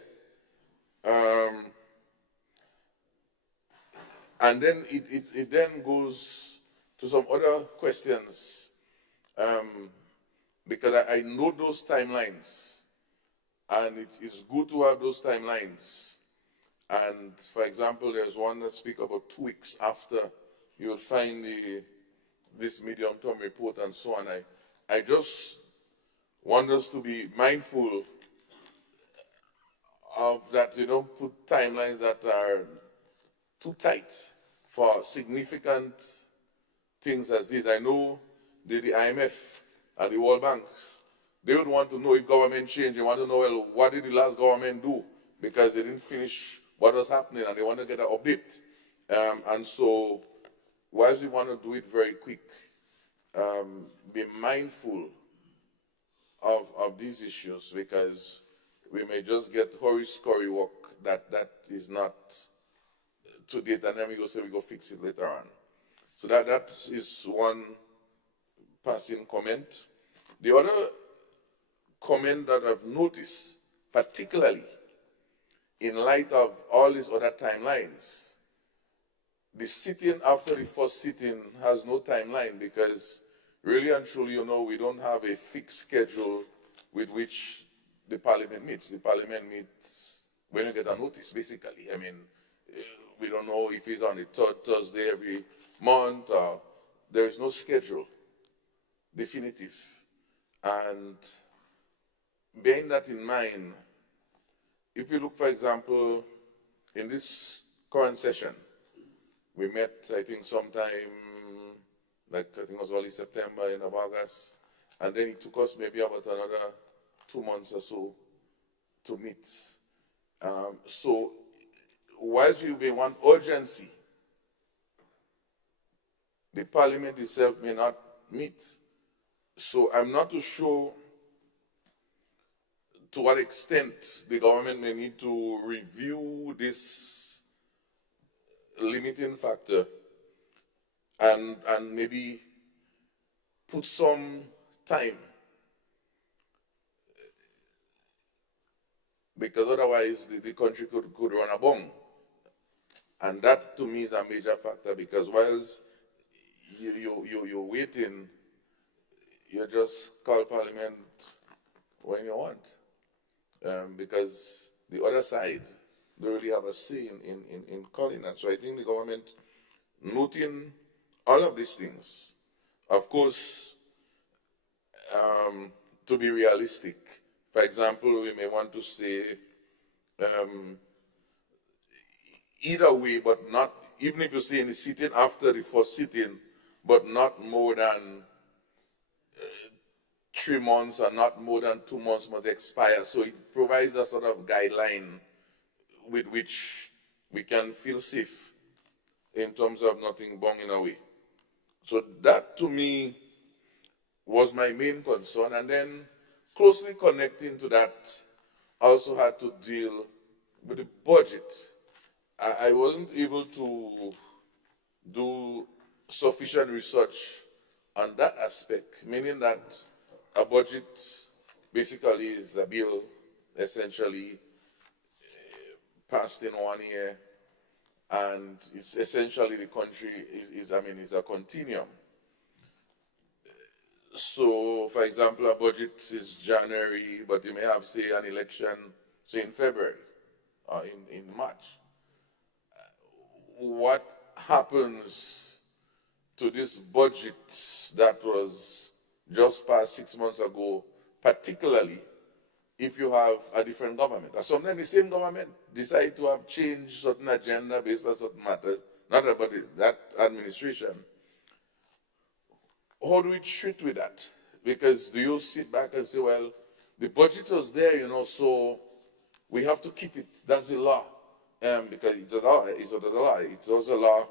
And then it then goes to some other questions, because I know those timelines, and it's good to have those timelines. And for example, there's one that speaks about 2 weeks after you will find this medium-term report and so on. I just want us to be mindful of that. You don't put timelines that are too tight for significant things as this. I know the IMF and the World Banks, they would want to know if government change. They want to know, well, what did the last government do? Because they didn't finish what was happening and they want to get an update. And so, whilst we want to do it very quick, be mindful of these issues, because we may just get hurry-scurry work that is not to date, and then we go say we go fix it later on. So that is one passing comment. The other comment that I've noticed, particularly in light of all these other timelines, the sitting after the first sitting has no timeline, because really and truly, you know, we don't have a fixed schedule with which the parliament meets. The parliament meets when you get a notice, basically. I mean, we don't know if it's on the third Thursday every month, or there is no schedule, definitive. And bearing that in mind, if you look, for example, in this current session, we met, I think, sometime, like I think it was early September, end of August, and then it took us maybe about another 2 months or so to meet. So, whilst we may want urgency, the parliament itself may not meet. So I'm not too sure to what extent the government may need to review this limiting factor and maybe put some time, because otherwise the country could run a bomb. And that to me is a major factor, because whilst you're waiting, you just call parliament when you want. Because the other side don't really have a say in calling that. So I think the government, noting all of these things, of course, to be realistic, for example, we may want to say, either way, but not, even if you say in the sitting after the first sitting, but not more than 3 months or not more than 2 months must expire. So it provides a sort of guideline with which we can feel safe in terms of nothing bunging away. So that to me was my main concern. And then closely connecting to that, I also had to deal with the budget. I wasn't able to do sufficient research on that aspect, meaning that a budget basically is a bill essentially passed in 1 year, and it's essentially the country is a continuum. So, for example, a budget is January, but you may have, say, an election, say, in February or in March. What happens to this budget that was just passed 6 months ago, particularly if you have a different government? Or sometimes the same government decide to have changed certain agenda based on certain matters, not about that administration. How do we treat with that? Because do you sit back and say, well, the budget was there, you know, so we have to keep it. That's the law. Because it's a law. It's also a law.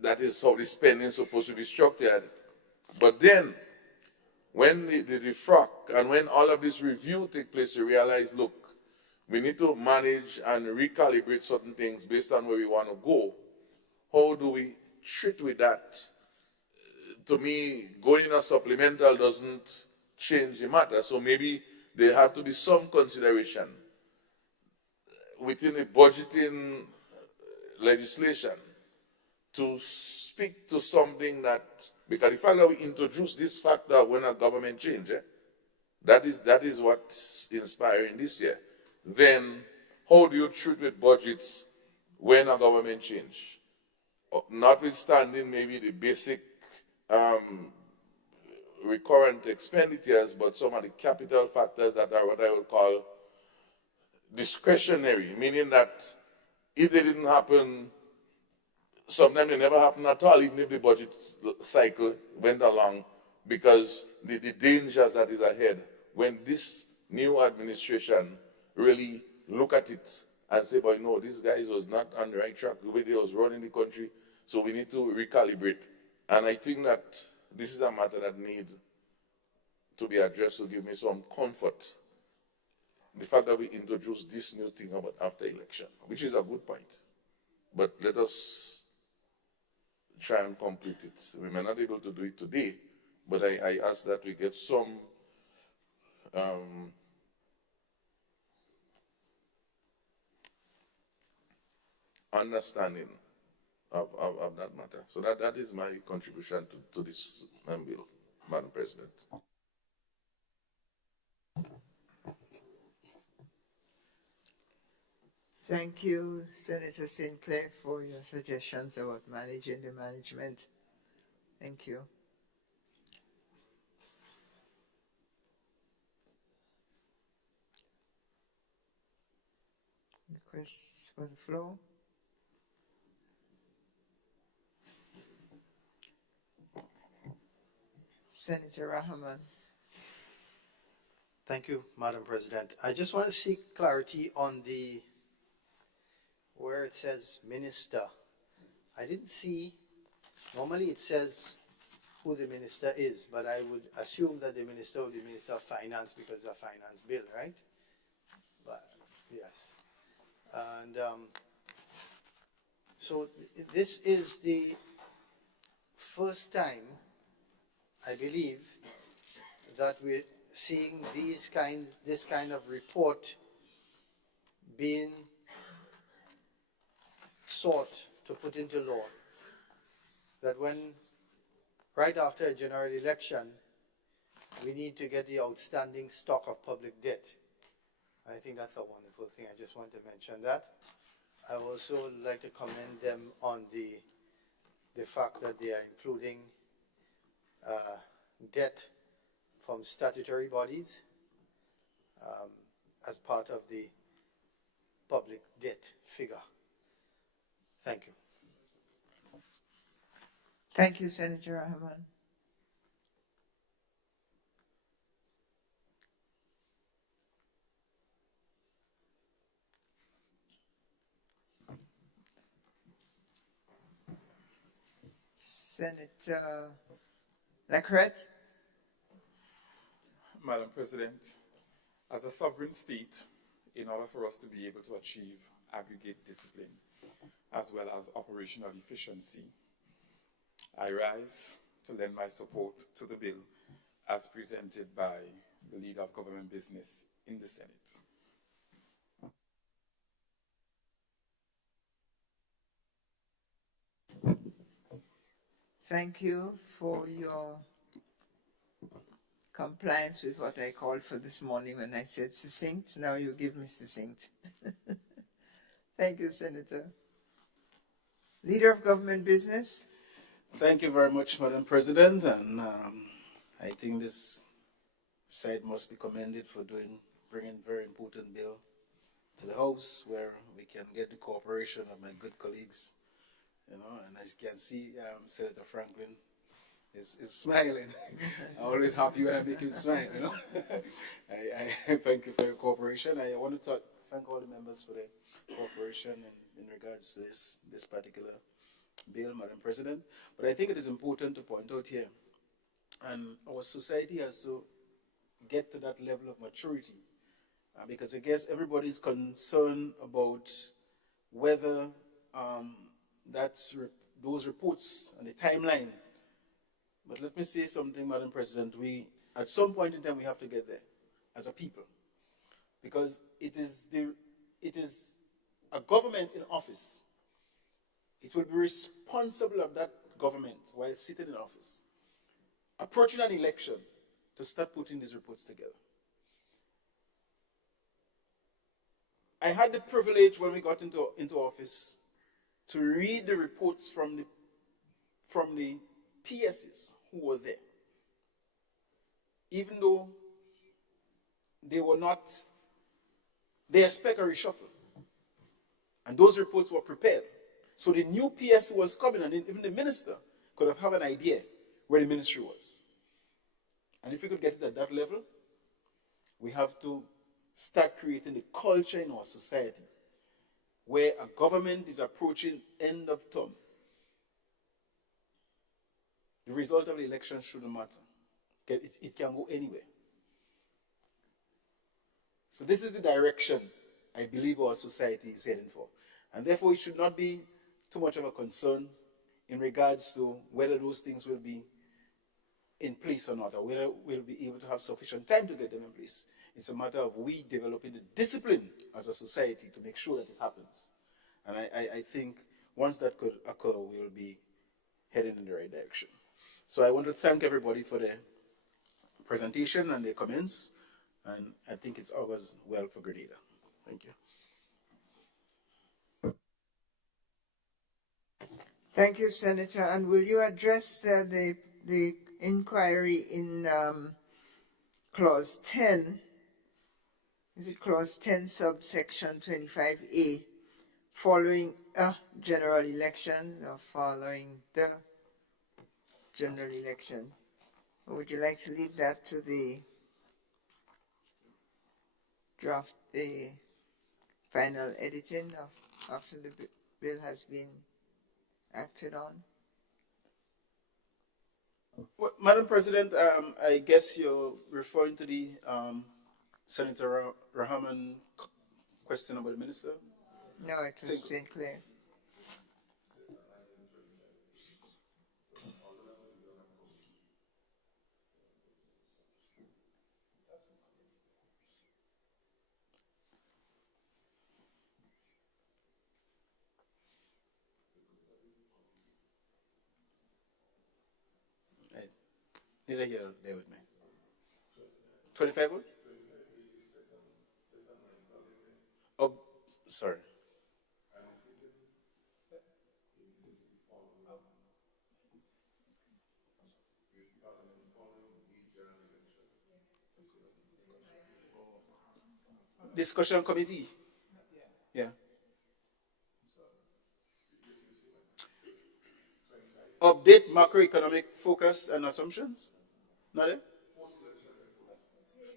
That is how the spending is supposed to be structured. But then, when the frock and when all of this review take place, you realize, look, we need to manage and recalibrate certain things based on where we want to go. How do we treat with that? To me, going in a supplemental doesn't change the matter. So maybe there have to be some consideration within the budgeting legislation to speak to something that, because the fact that we introduce this factor when a government change, that is what's inspiring this year. Then how do you treat with budgets when a government change? Notwithstanding maybe the basic recurrent expenditures, but some of the capital factors that are what I would call discretionary, meaning that if they didn't happen, sometimes they never happen at all, even if the budget cycle went along, because the dangers that is ahead, when this new administration really look at it and say, boy, no, this guy was not on the right track, the way they was running the country, so we need to recalibrate. And I think that this is a matter that needs to be addressed to give me some comfort. The fact that we introduced this new thing about after election, which is a good point. But let us try and complete it. We may not be able to do it today, but I ask that we get some understanding of that matter. So that is my contribution to this bill, Madam President. Thank you, Senator Sinclair, for your suggestions about managing the management. Thank you. Requests for the floor? Senator Rahman. Thank you, Madam President. I just want to seek clarity on the where it says minister. I didn't see, normally it says who the minister is, but I would assume that the minister would be Minister of Finance because it's a finance bill, right? But yes. And so this is the first time, I believe, that we're seeing this kind of report being sought to put into law. That when, right after a general election, we need to get the outstanding stock of public debt. I think that's a wonderful thing. I just want to mention that. I also would like to commend them on the fact that they are including debt from statutory bodies as part of the public debt figure. Thank you. Thank you, Senator Rahman. Senator Lacrette. Madam President, as a sovereign state, in order for us to be able to achieve aggregate discipline as well as operational efficiency, I rise to lend my support to the bill as presented by the Leader of Government Business in the Senate. Thank you for your compliance with what I called for this morning when I said succinct. Now you give me succinct. Thank you, Senator. Leader of Government Business. Thank you very much, Madam President, and I think this side must be commended for bringing very important bill to the House, where we can get the cooperation of my good colleagues, and as you can see, Senator Franklin is smiling. I'm always happy when I make him smile, I thank you for your cooperation. I want to thank all the members for their cooperation in regards to this particular bill, Madam President. But I think it is important to point out here, and our society has to get to that level of maturity because I guess everybody's concerned about whether those reports and the timeline. But let me say something, Madam President. At some point in time, we have to get there as a people, because it is a government in office. It will be responsible of that government while sitting in office, approaching an election, to start putting these reports together. I had the privilege when we got into office to read the reports from the PSs who were there. Even though they were not, they expect a reshuffle. And those reports were prepared. So the new PS who was coming, and even the minister could have an idea where the ministry was. And if we could get it at that level, we have to start creating the culture in our society where a government is approaching end of term. The result of the election shouldn't matter. It can go anywhere. So this is the direction I believe our society is heading for. And therefore, it should not be too much of a concern in regards to whether those things will be in place or not, or whether we'll be able to have sufficient time to get them in place. It's a matter of we developing the discipline as a society to make sure that it happens. And I think once that could occur, we'll be heading in the right direction. So I want to thank everybody for their presentation and their comments, and I think it's augurs well for Grenada. Thank you. Thank you, Senator. And will you address the inquiry in Clause 10? Is it Clause 10, subsection 25A, following a general election or following the general election? Or would you like to leave that to the draft, the final editing after the bill has been acted on? Well, Madam President, I guess you're referring to the Senator Rahman question about the minister? No, it was St. Clair. Neither here or there with me. 25 wood? Oh, sorry. Discussion committee. Yeah. Update macroeconomic focus and assumptions. Not it?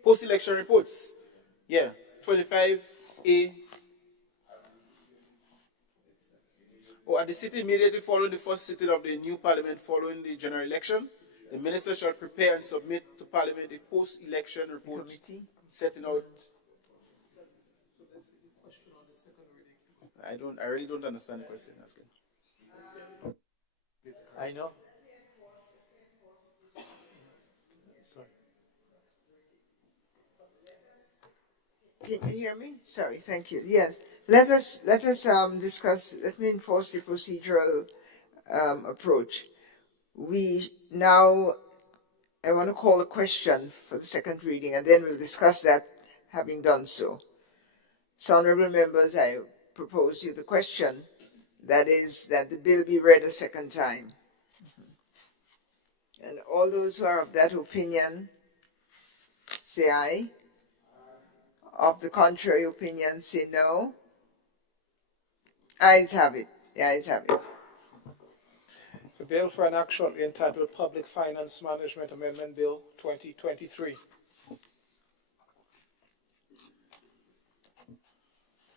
Post-election reports. Yeah. 25A. Or at the sitting immediately following the first sitting of the new parliament following the general election, the minister shall prepare and submit to parliament a post-election report setting out. I really don't understand the question asking. I know. Sorry. Can you hear me? Sorry, thank you. Yes, let us discuss. Let me enforce the procedural approach. We now, I want to call a question for the second reading, and then we'll discuss that. Having done so, honourable members, I propose you the question. That is, that the bill be read a second time. And all those who are of that opinion, say aye. Of the contrary opinion, say no. Ayes have it. The ayes have it. The bill for an action entitled Public Finance Management Amendment Bill 2023.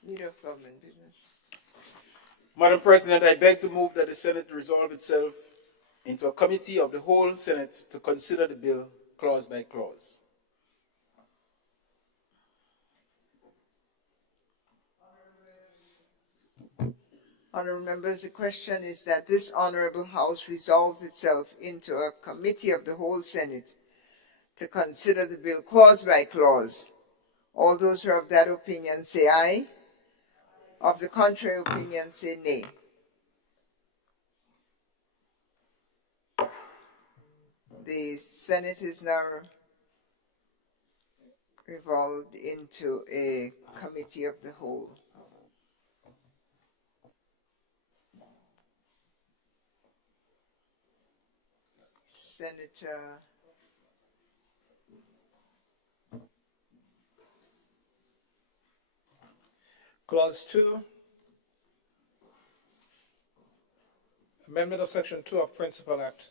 Leader of Government Business. Madam President, I beg to move that the Senate resolve itself into a committee of the whole Senate to consider the bill clause by clause. Honourable members, the question is that this Honourable House resolves itself into a committee of the whole Senate to consider the bill clause by clause. All those who are of that opinion say aye. Of the contrary opinion say nay. The Senate is now revolved into a committee of the whole. Senator Clause 2, amendment of Section 2 of Principal Act.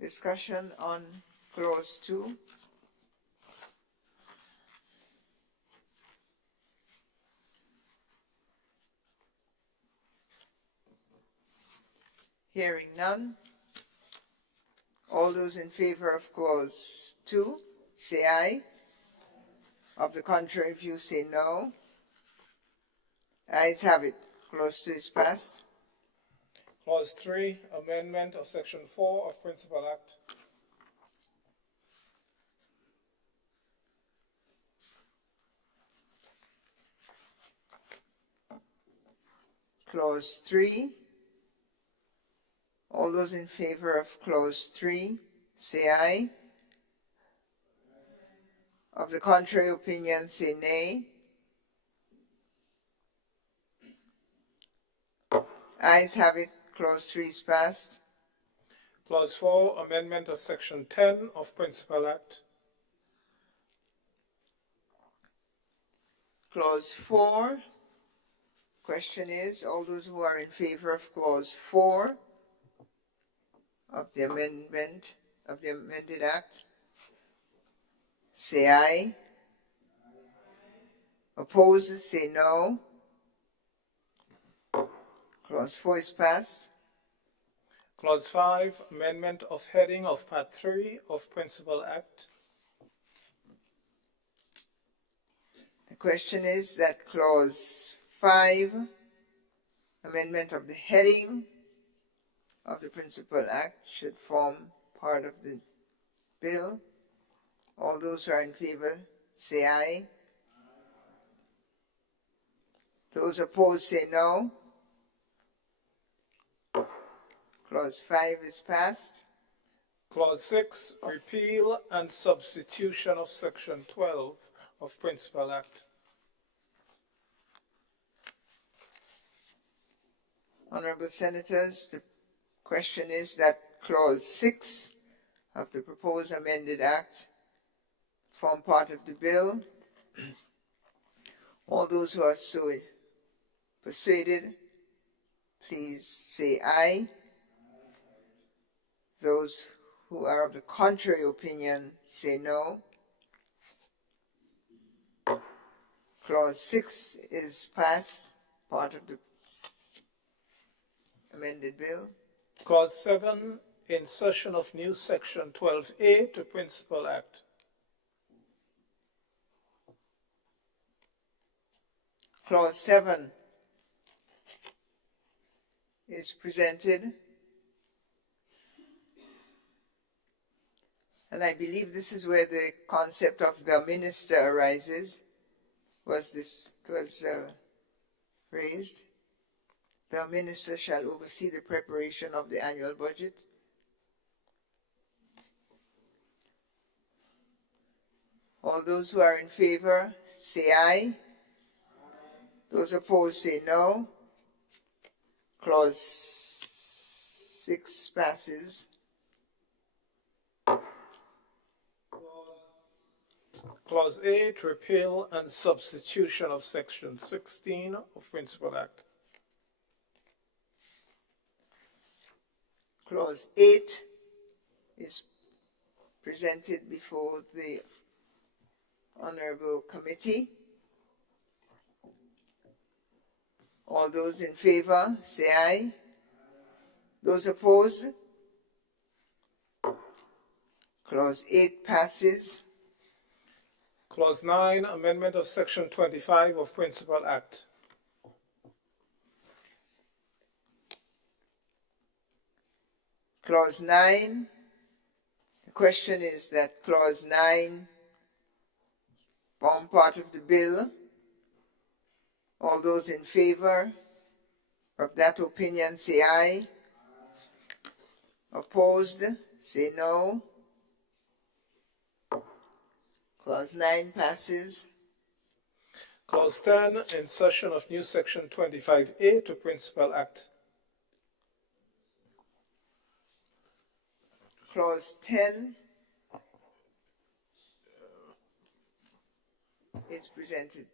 discussion on Clause 2. Hearing none. All those in favor of Clause 2, say aye. Of the contrary view, say no. Ayes have it. Clause 2 is passed. Clause 3, amendment of Section 4 of Principal Act. Clause 3. All those in favor of Clause 3, say aye. Of the contrary opinion, say nay. Ayes have it. Clause 3 is passed. Clause 4, amendment of Section 10 of Principal Act. Clause 4. Question is, all those who are in favor of Clause 4 of the amendment of the amended act, say aye. Opposed, say no. Clause 4 is passed. Clause 5, amendment of heading of Part 3 of Principal Act. The question is that Clause 5, amendment of the heading of the Principal Act, should form part of the bill. All those who are in favor, say aye. Those opposed, say no. Clause 5 is passed. Clause 6, repeal and substitution of Section 12 of Principal Act. Honourable Senators, the question is that Clause 6 of the proposed amended act form part of the bill. All those who are so persuaded, please say aye. Those who are of the contrary opinion, say no. Clause 6 is passed, part of the amended bill. Clause 7, insertion of new Section 12A to Principal Act. Clause 7 is presented. And I believe this is where the concept of the minister arises. Was raised. The minister shall oversee the preparation of the annual budget. All those who are in favor, say aye. Those opposed, say no. Clause 6 passes. Clause 8, repeal and substitution of Section 16 of Principal Act. Clause 8 is presented before the Honourable Committee. All those in favor, say aye. Those opposed? Clause 8 passes. Clause 9, amendment of Section 25 of Principal Act. Clause 9, the question is that Clause 9 form part of the bill. All those in favor of that opinion say aye. Opposed, say no. Clause 9 passes. Clause 10, insertion of new Section 25A to Principal Act. Clause 10 is presented.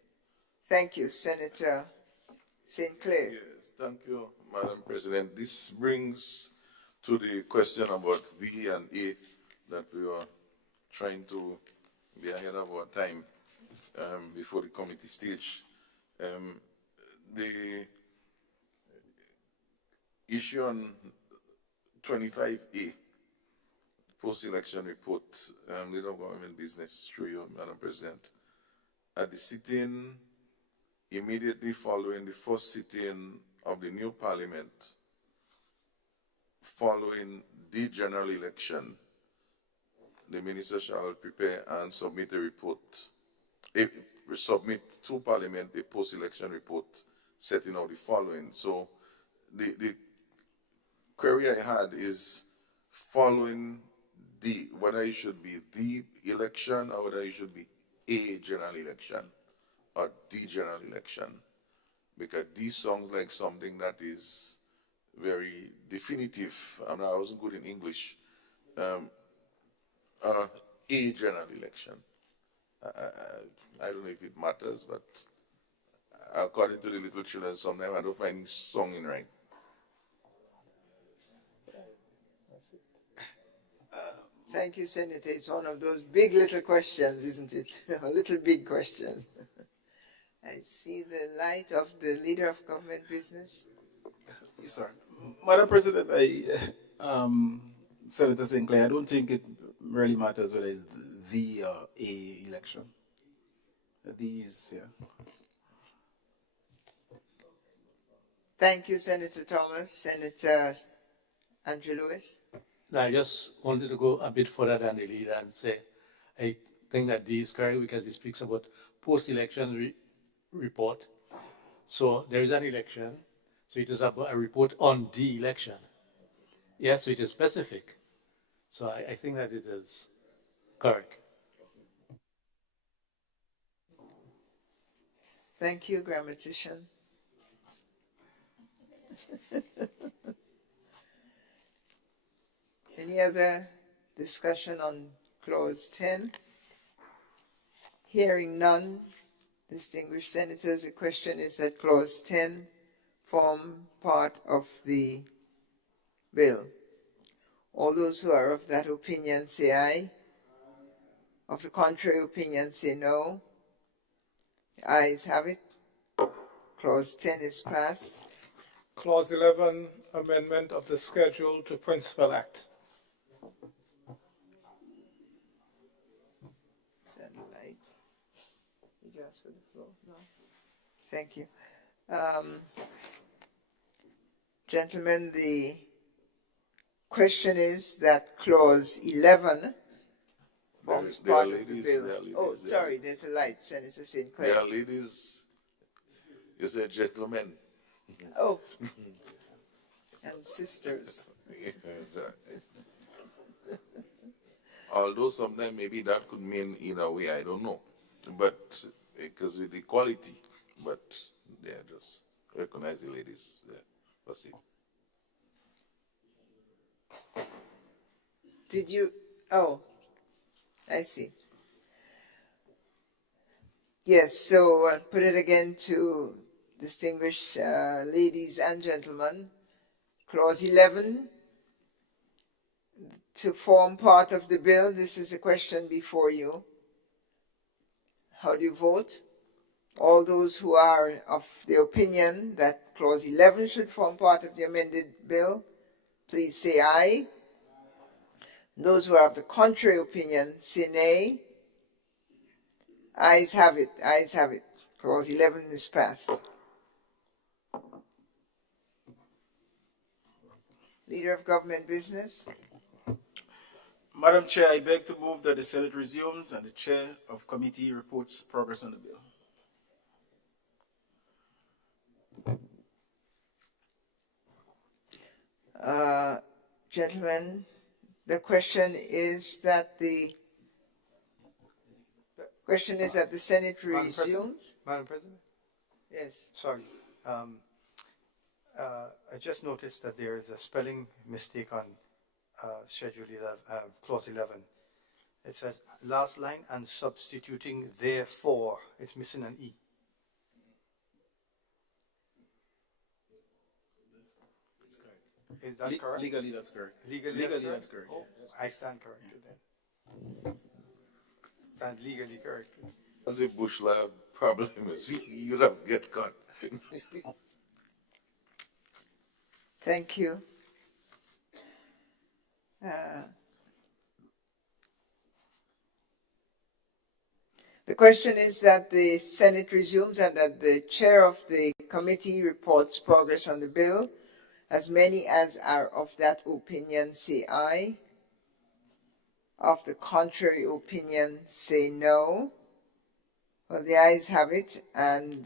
Thank you, Senator Sinclair. Yes, thank you, Madam President. This brings to the question about V and A that we are trying to be ahead of our time before the committee stage. The issue on 25A, post-election report, leader of government business, through you, Madam President. At the sitting immediately following the first sitting of the new parliament, following the general election, the minister shall prepare and submit a report, submit to Parliament a post-election report setting out the following. So the query I had is following whether it should be the election or whether it should be a general election or the general election, because these sounds like something that is very definitive. I mean, I wasn't good in English. A general election. I don't know if it matters, but according to the little children, sometimes I don't find his songing right. Thank you, Senator. It's one of those big little questions, isn't it? Little big questions. I see the light of the leader of government business. Yes, sir. Madam President, Senator Sinclair, I don't think it really matters whether it's the or a election. These, yeah. Think you, Senator Thomas. Senator Andrew Lewis. I just wanted to go a bit further than the leader and say, I think that D is correct because he speaks about post-election report. So there is an election, so it is a report on the election. Yes, so it is specific. So I think that it is correct. Thank you, grammatician. Any other discussion on Clause 10? Hearing none, distinguished senators, the question is that Clause 10 form part of the bill. All those who are of that opinion say aye. Of the contrary opinion say no. The ayes have it. Clause 10 is passed. Clause 11, amendment of the schedule to Principal Act. Satellite. Did you ask for the floor? No. Thank you. Gentlemen, the question is that Clause 11 forms part of the bill. Oh, sorry, there's a light, Senator Sinclair. There are ladies, you said gentlemen. Oh, and sisters. Yes, although sometimes maybe that could mean in a way, I don't know. But because with equality, but they are just recognize the ladies. Yeah, that's it. Did you? Oh, I see. Yes, so put it again to distinguished ladies and gentlemen. Clause 11 to form part of the bill. This is a question before you. How do you vote? All those who are of the opinion that Clause 11 should form part of the amended bill, please say aye. Those who are of the contrary opinion say nay. Ayes have it. Ayes have it. Clause 11 is passed. Leader of Government Business. Madam Chair, I beg to move that the Senate resumes and the Chair of Committee reports progress on the bill. Gentlemen, the question is that the Senate resumes. Madam President? Yes. Sorry. I just noticed that there is a spelling mistake on Schedule 11, Clause 11. It says last line and substituting therefore. It's missing an E. Is that correct? Legally, that's correct. Legally, that's correct. Oh, I stand corrected then. Stand legally corrected. As if Bush lab problem is, you'd have get caught. Thank you. The question is that the Senate resumes and that the chair of the committee reports progress on the bill. As many as are of that opinion say aye. Of the contrary opinion say no. Well, the ayes have it, and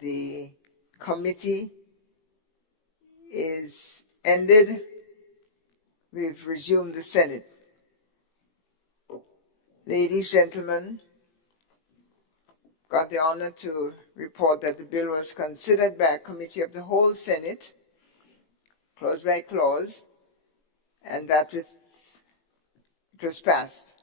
the committee is ended. We've resumed the Senate. Ladies, gentlemen, got the honor to report that the bill was considered by a committee of the whole Senate, clause by clause, and that it was passed.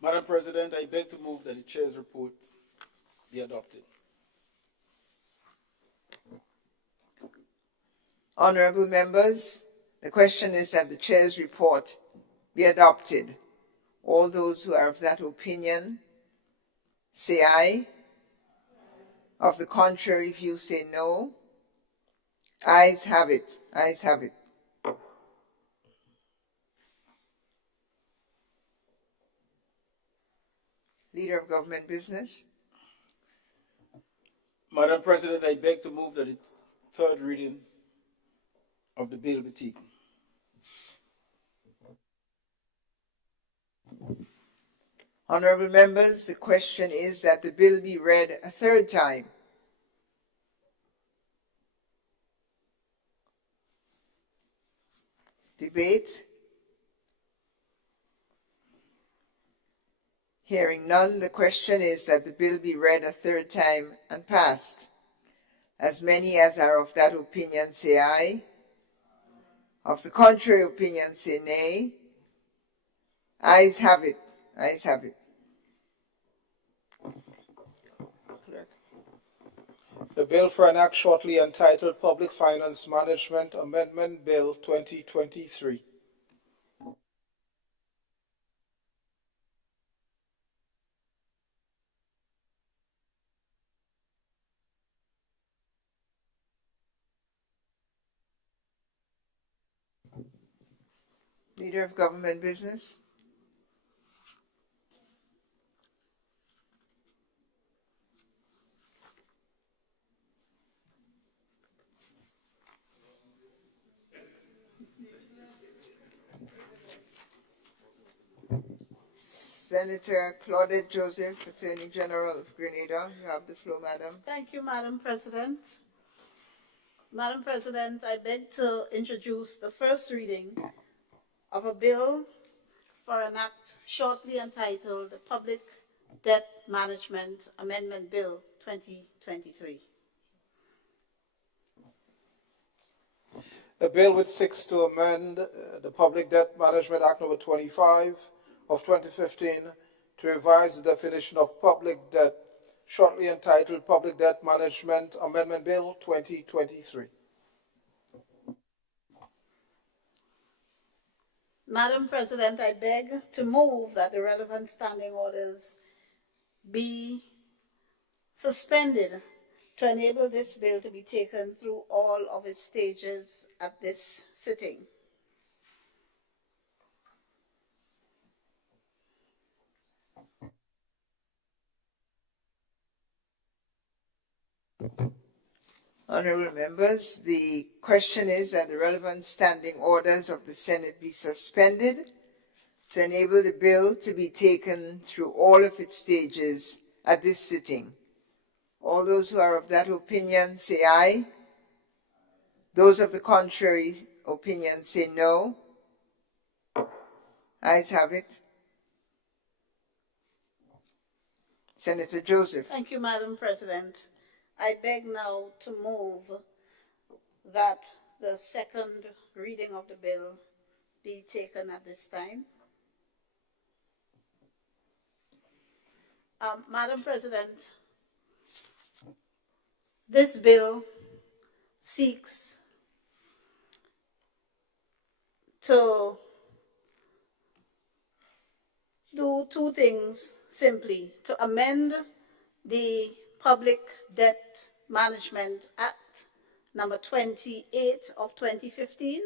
Madam President, I beg to move that the Chair's report be adopted. Honorable members, the question is that the Chair's report be adopted. All those who are of that opinion say aye. Of the contrary view say no. Ayes have it. Ayes have it. Leader of Government Business. Madam President, I beg to move that the third reading of the bill be taken. Honorable members, the question is that the bill be read a third time. Debate. Hearing none, the question is that the bill be read a third time and passed. As many as are of that opinion say aye. Of the contrary opinion say nay. Ayes have it. Ayes have it. The bill for an act shortly entitled Public Finance Management Amendment Bill 2023. Leader of Government Business. Senator Claudette Joseph, Attorney General of Grenada. You have the floor, Madam. Thank you, Madam President. Madam President, I beg to introduce the first reading of a bill for an act shortly entitled the Public Debt Management Amendment Bill 2023. A bill which seeks to amend the Public Debt Management Act No. 25 of 2015 to revise the definition of public debt, shortly entitled Public Debt Management Amendment Bill 2023. Madam President, I beg to move that the relevant standing orders be suspended to enable this bill to be taken through all of its stages at this sitting. Honourable members, the question is that the relevant standing orders of the Senate be suspended to enable the bill to be taken through all of its stages at this sitting. All those who are of that opinion say aye. Those of the contrary opinion say no. Ayes have it. Senator Joseph. Thank you, Madam President. I beg now to move that the second reading of the bill be taken at this time. Madam President, this bill seeks to do two things simply: to amend the Public Debt Management Act number 28 of 2015.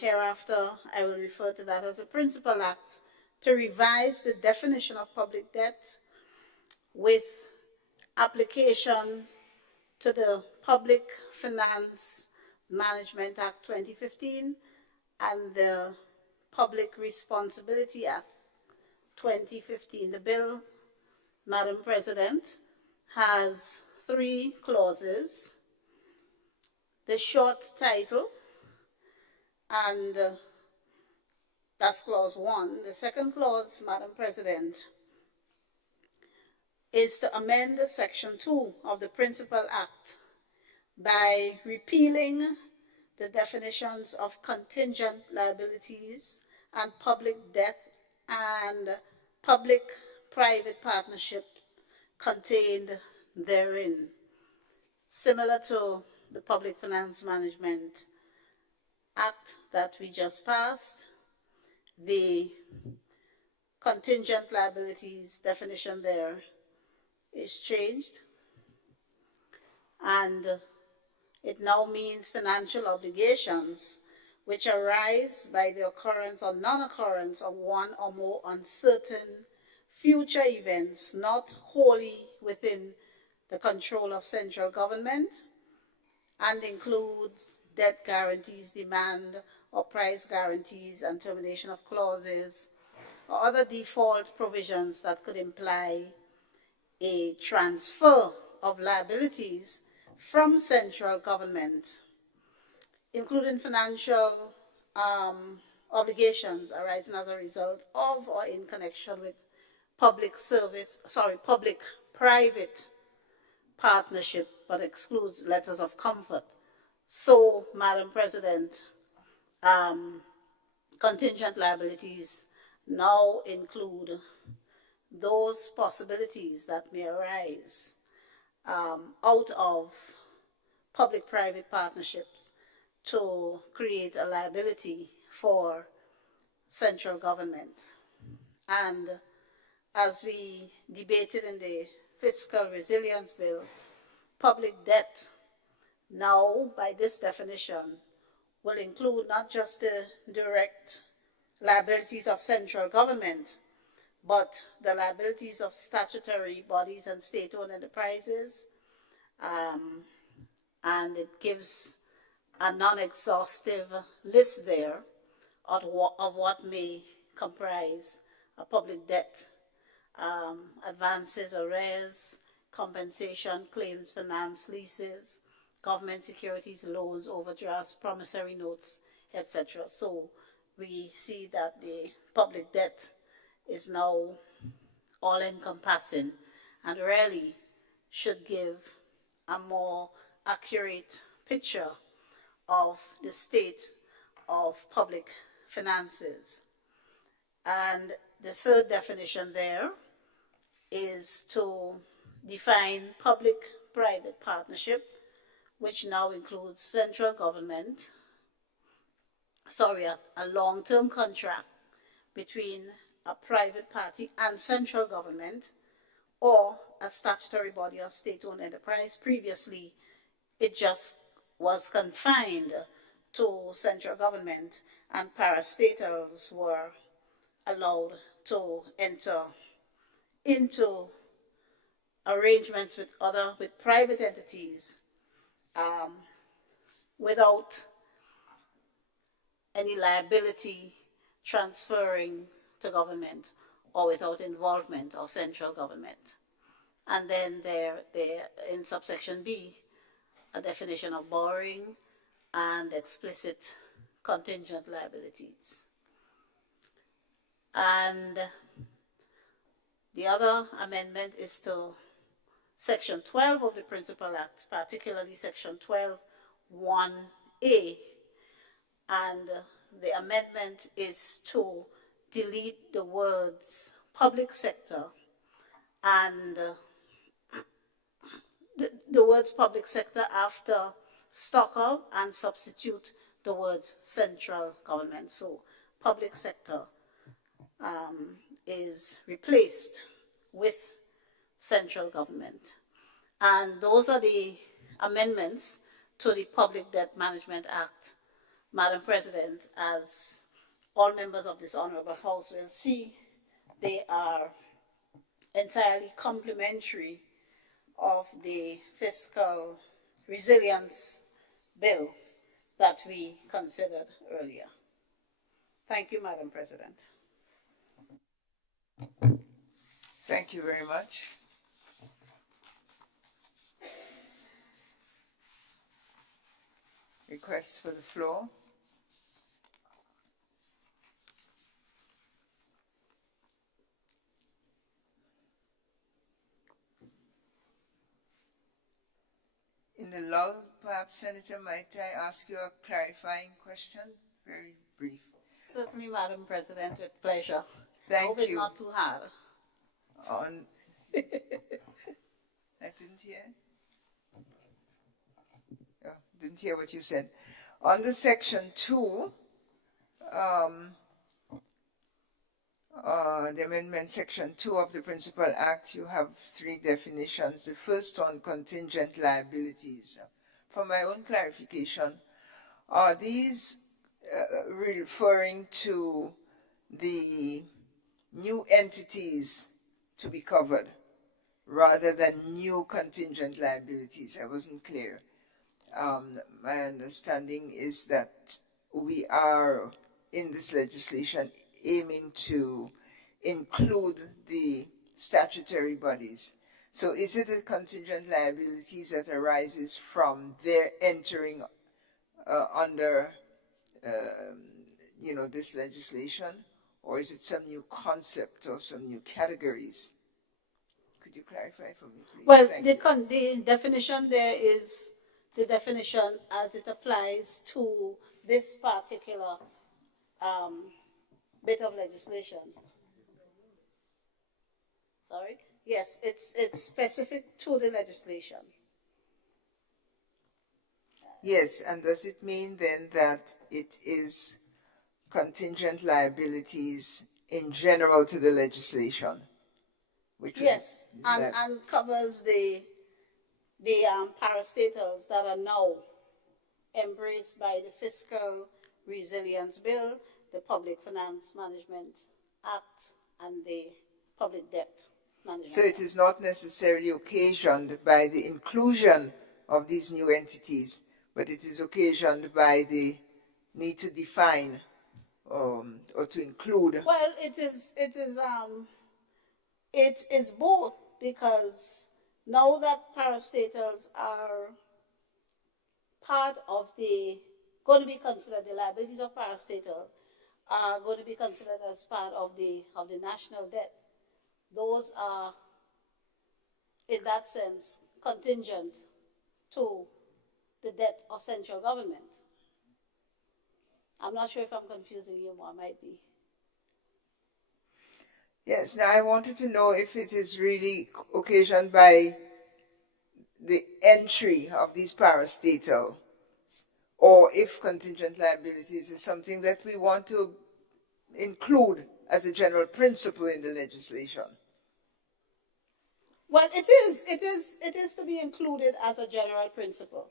Hereafter, I will refer to that as a principal act, to revise the definition of public debt with application to the Public Finance Management Act 2015 and the Public Responsibility Act 2015. The bill, Madam President, has 3 clauses. The short title, and that's clause 1. The second clause, Madam President, is to amend section 2 of the Principal Act by repealing the definitions of contingent liabilities and public debt and public-private partnership contained therein. Similar to the Public Finance Management Act that we just passed, the contingent liabilities definition there is changed, and it now means financial obligations which arise by the occurrence or non-occurrence of one or more uncertain future events not wholly within the control of central government, and includes debt guarantees, demand or price guarantees, and termination of clauses or other default provisions that could imply a transfer of liabilities from central government, including financial obligations arising as a result of or in connection with public-private partnership, but excludes letters of comfort. So, Madam President, contingent liabilities now include those possibilities that may arise out of public-private partnerships to create a liability for central government. And as we debated in the Fiscal Resilience Bill, public debt now, by this definition, will include not just the direct liabilities of central government, but the liabilities of statutory bodies and state-owned enterprises, and it gives a non-exhaustive list there of what may comprise a public debt: advances, arrears, compensation, claims, finance, leases, government securities, loans, overdrafts, promissory notes, etc. So we see that the public debt is now all-encompassing and really should give a more accurate picture of the state of public finances. And the third definition there is to define public-private partnership, which now includes central government, a long-term contract between a private party and central government or a statutory body or state-owned enterprise. Previously, it just was confined to central government, and parastatals were allowed to enter into arrangements with private entities without any liability transferring to government or without involvement of central government. And then there in subsection B, a definition of borrowing and explicit contingent liabilities. And the other amendment is to Section 12 of the Principal Act, particularly Section 12(1)(a), and the amendment is to delete the words public sector and the words public sector after stock of and substitute the words central government. So public sector is replaced with central government. And those are the amendments to the Public Debt Management Act. Madam President, as all members of this Honorable House will see, they are entirely complementary of the fiscal resilience bill that we considered earlier. Thank you, Madam President. Thank you very much. Requests for the floor? In the lull, perhaps, Senator, might I ask you a clarifying question? Very brief. Certainly, Madam President, with pleasure. Thank I hope it's you. not too hard. On, I didn't hear. Oh, didn't hear what you said. On the Section 2, the amendment Section 2 of the Principal Act, you have three definitions. The first one, contingent liabilities. For my own clarification, are these referring to the new entities to be covered rather than new contingent liabilities? I wasn't clear. My understanding is that we are in this legislation aiming to include the statutory bodies. So is it the contingent liabilities that arises from their entering under this legislation, or is it some new concept or some new categories? Could you clarify for me, please? Well, Thank the definition there is the definition as it applies to this particular bit of legislation. Sorry? Yes, it's specific to the legislation. Yes, and does it mean then that it is contingent liabilities in general to the legislation? Yes, and covers the parastatals that are now embraced by the Fiscal Resilience Bill, the Public Finance Management Act, and the Public Debt Management So it is not necessarily occasioned by the inclusion of these new entities, but it is occasioned by the need to define or to include. Well, it is both, because now that parastatals are part of going to be considered, the liabilities of parastatal are going to be considered as part of the national debt. Those are, in that sense, contingent to the debt of central government. I'm not sure if I'm confusing you more, might be. Yes, now I wanted to know if it is really occasioned by the entry of these parastatals, or if contingent liabilities is something that we want to include as a general principle in the legislation. Well, it is to be included as a general principle,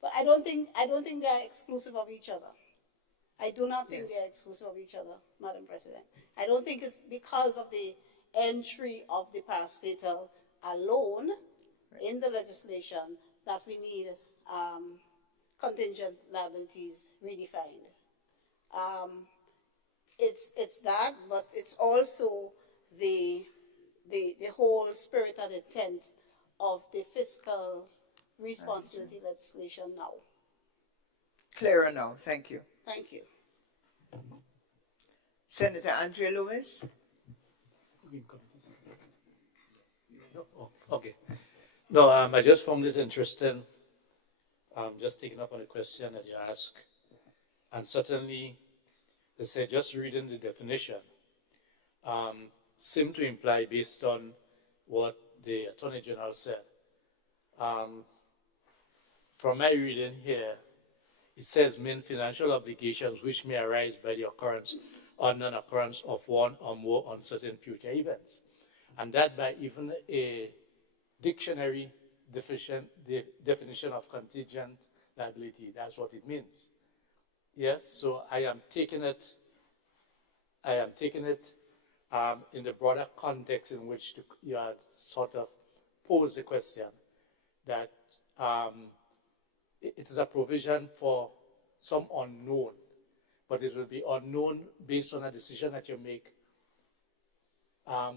but I don't think they are exclusive of each other. I do not think they are exclusive of each other, Madam President. I don't think it's because of the entry of the parastatal alone in the legislation that we need contingent liabilities redefined. It's that, but it's also the whole spirit and intent of the fiscal responsibility legislation now. Clearer now, thank you. Thank you. Senator Andrea Lewis. Oh, okay. No, I just found it interesting. Just taking up on a question that you asked. And certainly, they say just reading the definition seemed to imply, based on what the Attorney General said. From my reading here, it says main financial obligations which may arise by the occurrence or non-occurrence of one or more uncertain future events. And that by even a dictionary definition of contingent liability, that's what it means. Yes, so I am taking it in the broader context in which you had sort of posed the question that it is a provision for some unknown, but it will be unknown based on a decision that you make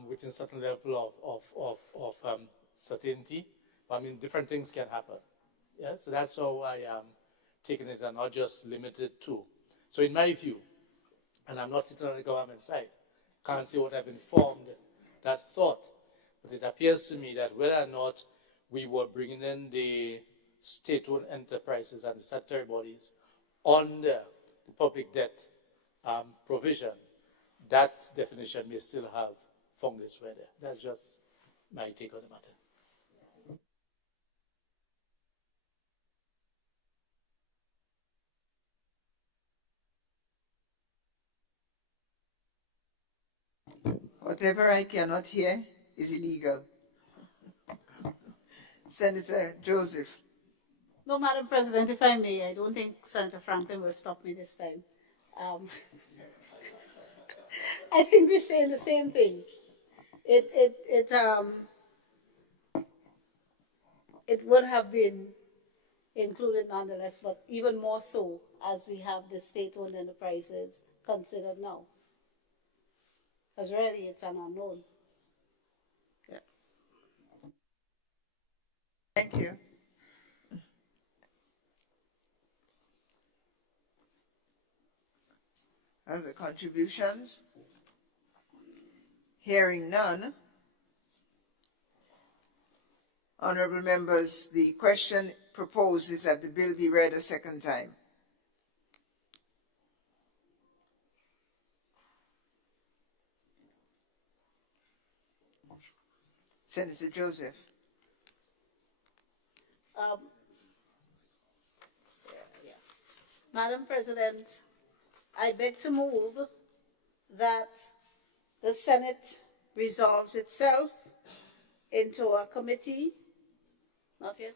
within a certain level of certainty. I mean, different things can happen. Yeah, so that's how I am taking it, and not just limited to. So in my view, and I'm not sitting on the government side, can't say what I've informed that thought, but it appears to me that whether or not we were bringing in the state-owned enterprises and the statutory bodies under the public debt provisions, that definition may still have found its way there. That's just my take on the matter. Whatever I cannot hear is illegal. Senator Joseph. No, Madam President, if I may, I don't think Senator Franklin will stop me this time. I think we're saying the same thing. It would have been included nonetheless, but even more so as we have the state-owned enterprises considered now. Because really it's an unknown. Yeah. Thank you. Other contributions? Hearing none. Honorable members, the question proposed is that the bill be read a second time. Senator Joseph. Yes. Madam President, I beg to move that the Senate resolves itself into a committee. Not yet.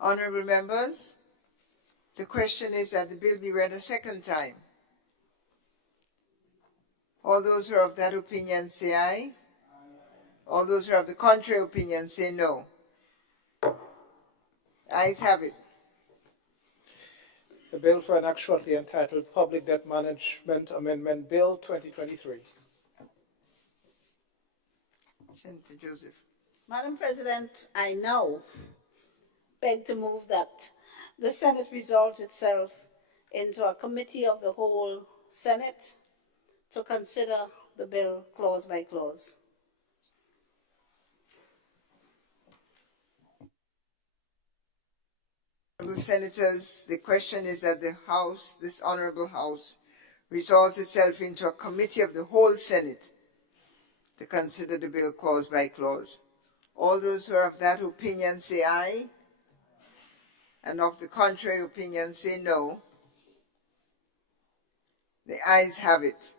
Honorable members, the question is that the bill be read a second time. All those who are of that opinion say aye. All those who are of the contrary opinion say no. Ayes have it. The bill for an act shortly entitled Public Debt Management Amendment Bill 2023. Senator Joseph. Madam President, I now beg to move that the Senate resolves itself into a committee of the whole Senate to consider the bill clause by clause. Senators, the question is that the House, this Honorable House, resolves itself into a committee of the whole Senate to consider the bill clause by clause. All those who are of that opinion say aye, and of the contrary opinion say no. The ayes have it.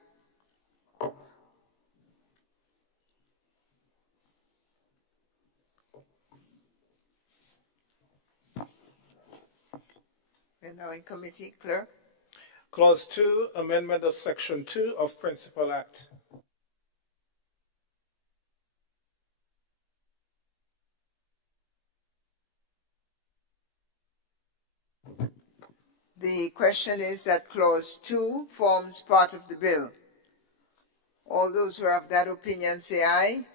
We're now in committee, Clerk. Clause 2, amendment of Section 2 of Principal Act. The question is that Clause 2 forms part of the bill. All those who are of that opinion say aye.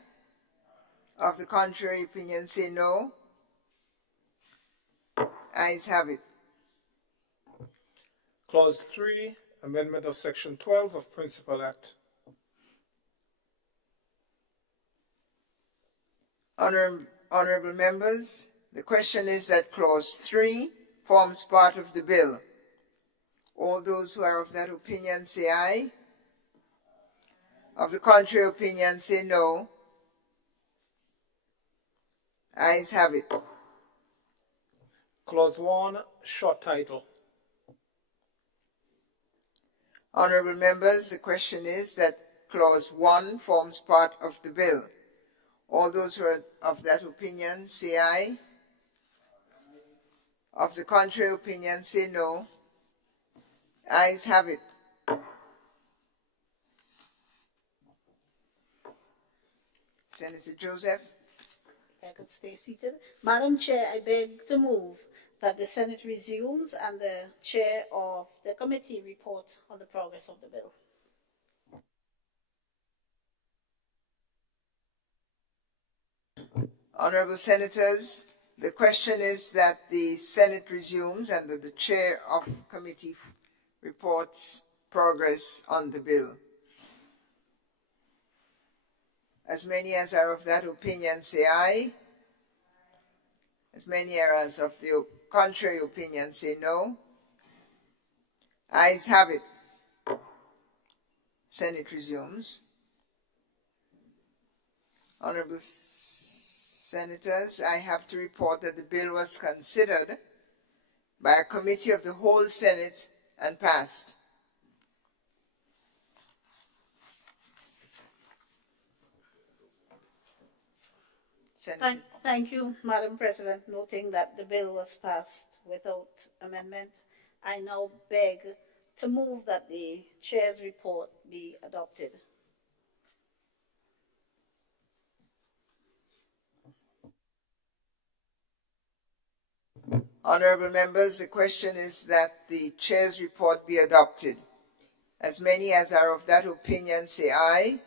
Of the contrary opinion say no. Ayes have it. Clause 3, amendment of Section 12 of Principal Act. Honorable members, the question is that Clause 3 forms part of the bill. All those who are of that opinion say aye. Of the contrary opinion say no. Ayes have it. Clause 1, short title. Honorable members, the question is that Clause 1 forms part of the bill. All those who are of that opinion say aye. Of the contrary opinion say no. Ayes have it. Senator Joseph. If I could stay seated. Madam Chair, I beg to move that the Senate resumes and the chair of the committee report on the progress of the bill. Honorable Senators, the question is that the Senate resumes and that the chair of committee reports progress on the bill. As many as are of that opinion say aye. As many as of the contrary opinion say no. Ayes have it. Senate resumes. Honorable Senators, I have to report that the bill was considered by a committee of the whole Senate and passed. Thank you, Madam President. Noting that the bill was passed without amendment, I now beg to move that the chair's report be adopted. Honorable members, the question is that the chair's report be adopted. As many as are of that opinion say aye,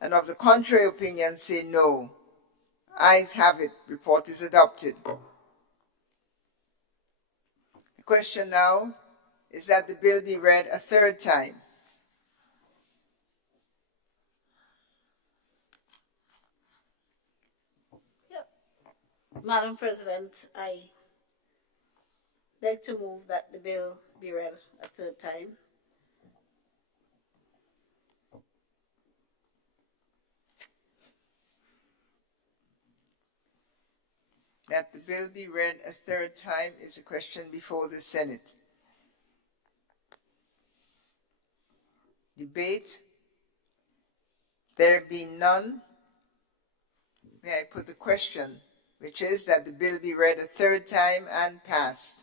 and of the contrary opinion say no. Ayes have it. Report is adopted. The question now is that the bill be read a third time. Madam President, I beg to move that the bill be read a third time. That the bill be read a third time is a question before the Senate. Debate? There be none. May I put the question, which is that the bill be read a third time and passed.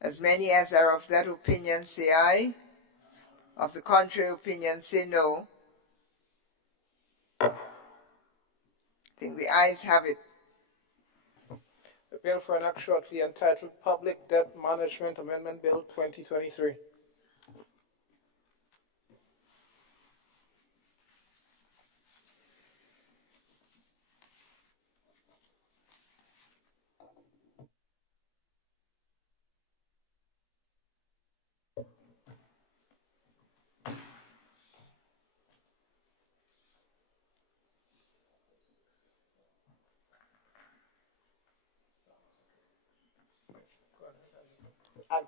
As many as are of that opinion say aye. Of the contrary opinion say no. I think the ayes have it. The bill for an act shortly entitled Public Debt Management Amendment Bill 2023.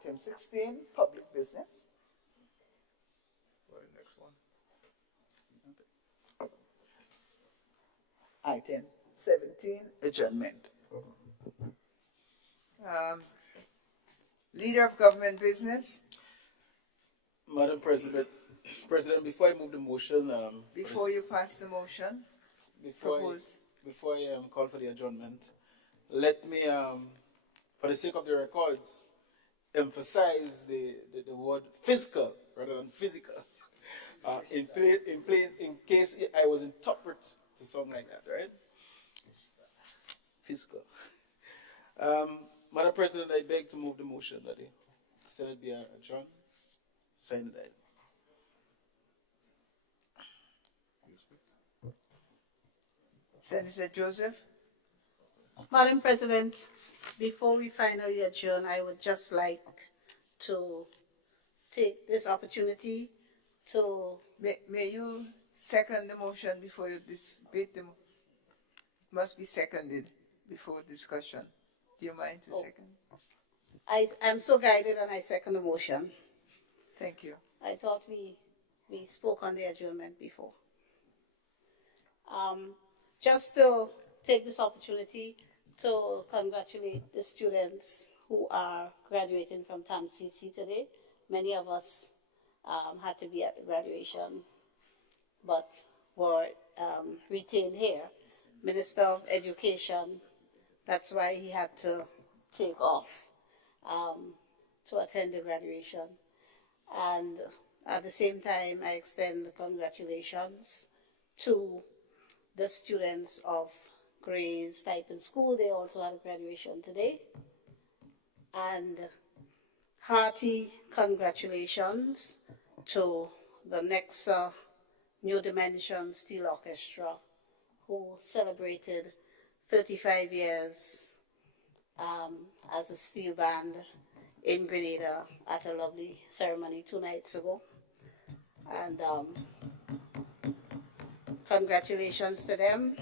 Item 16, public business. Next one. Item 17, adjournment. Leader of government business. Madam President, before I move the motion, Before you pass the motion, propose. before I call for the adjournment, let me, for the sake of the records, emphasize the word physical rather than physical. In case I was interpreted to something like that, right? Physical. Madam President, I beg to move the motion that the Senate be adjourned. Sign it. Senator Joseph. Madam President, before we finally adjourn, I would just like to take this opportunity to... May you second the motion before you debate the must be seconded before discussion. Do you mind to second? I'm so guided and I second the motion. Thank you. I thought we spoke on the adjournment before. Just to take this opportunity to congratulate the students who are graduating from TAMCC today. Many of us had to be at the graduation, but were retained here. Minister of Education, that's why he had to take off to attend the graduation. And at the same time, I extend the congratulations to the students of Gray's Typing School. They also had a graduation today. And hearty congratulations to the Nexa New Dimension Steel Orchestra, who celebrated 35 years as a steel band in Grenada at a lovely ceremony 2 nights ago. And congratulations to them,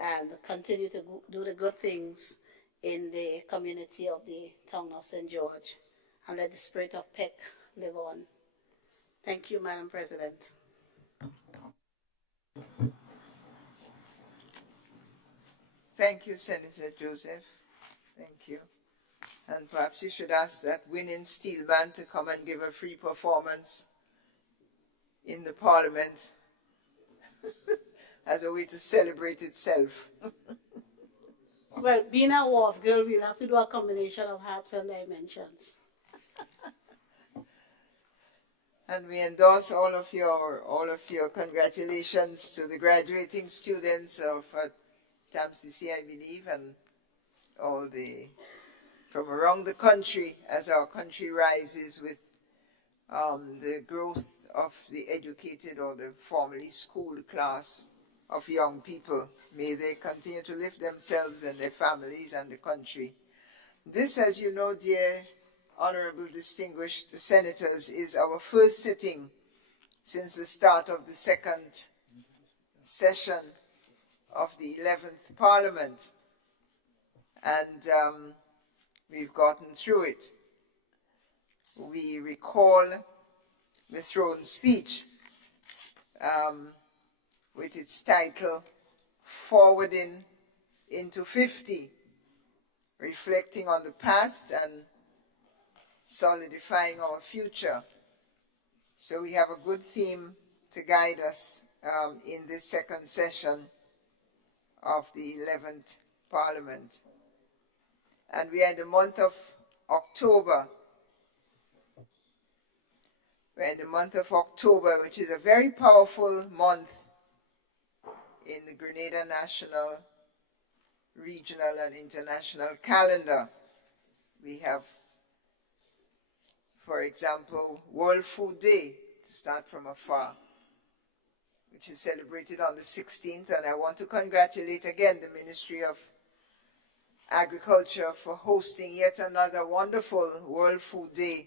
and continue to do the good things in the community of the town of St. George, and let the spirit of Peck live on. Thank you, Madam President. Thank you, Senator Joseph. Thank you. And perhaps you should ask that winning steel band to come and give a free performance in the Parliament as a way to celebrate itself. Well, being a wharf girl, we'll have to do a combination of harps and dimensions. And we endorse all of your congratulations to the graduating students of TAMCC, I believe, and all from around the country as our country rises with the growth of the educated or the formerly schooled class of young people. May they continue to lift themselves and their families and the country. This, as you know, dear honorable distinguished senators, is our first sitting since the start of the second session of the 11th Parliament. And we've gotten through it. We recall the throne speech with its title, Forwarding into 50, reflecting on the past and solidifying our future. So we have a good theme to guide us in this second session of the 11th Parliament. And we are in the month of October. We're in the month of October, which is a very powerful month in the Grenada national, regional, and international calendar. We have, for example, World Food Day, to start from afar, which is celebrated on the 16th. And I want to congratulate again the Ministry of Agriculture for hosting yet another wonderful World Food Day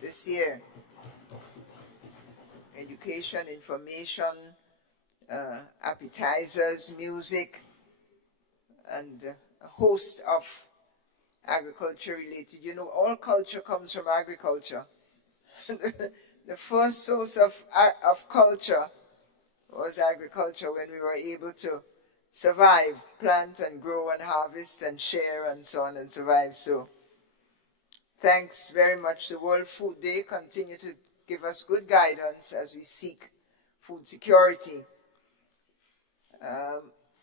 this year. Education, information, appetizers, music, and a host of agriculture related. You know, all culture comes from agriculture. The first source of culture was agriculture, when we were able to survive, plant and grow and harvest and share and so on and survive. So thanks very much. The World Food Day continue to give us good guidance as we seek food security.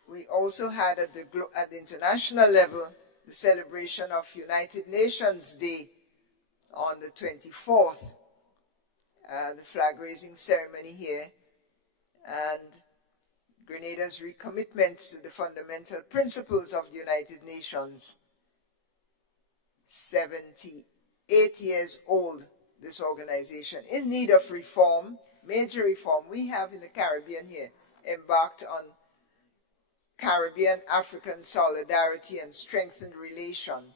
We also had at the international level the celebration of United Nations Day on the 24th, the flag raising ceremony here, and Grenada's recommitment to the fundamental principles of the United Nations. 78 years old, this organization, in need of reform, major reform. We have in the Caribbean here embarked on Caribbean-African solidarity and strengthened relation.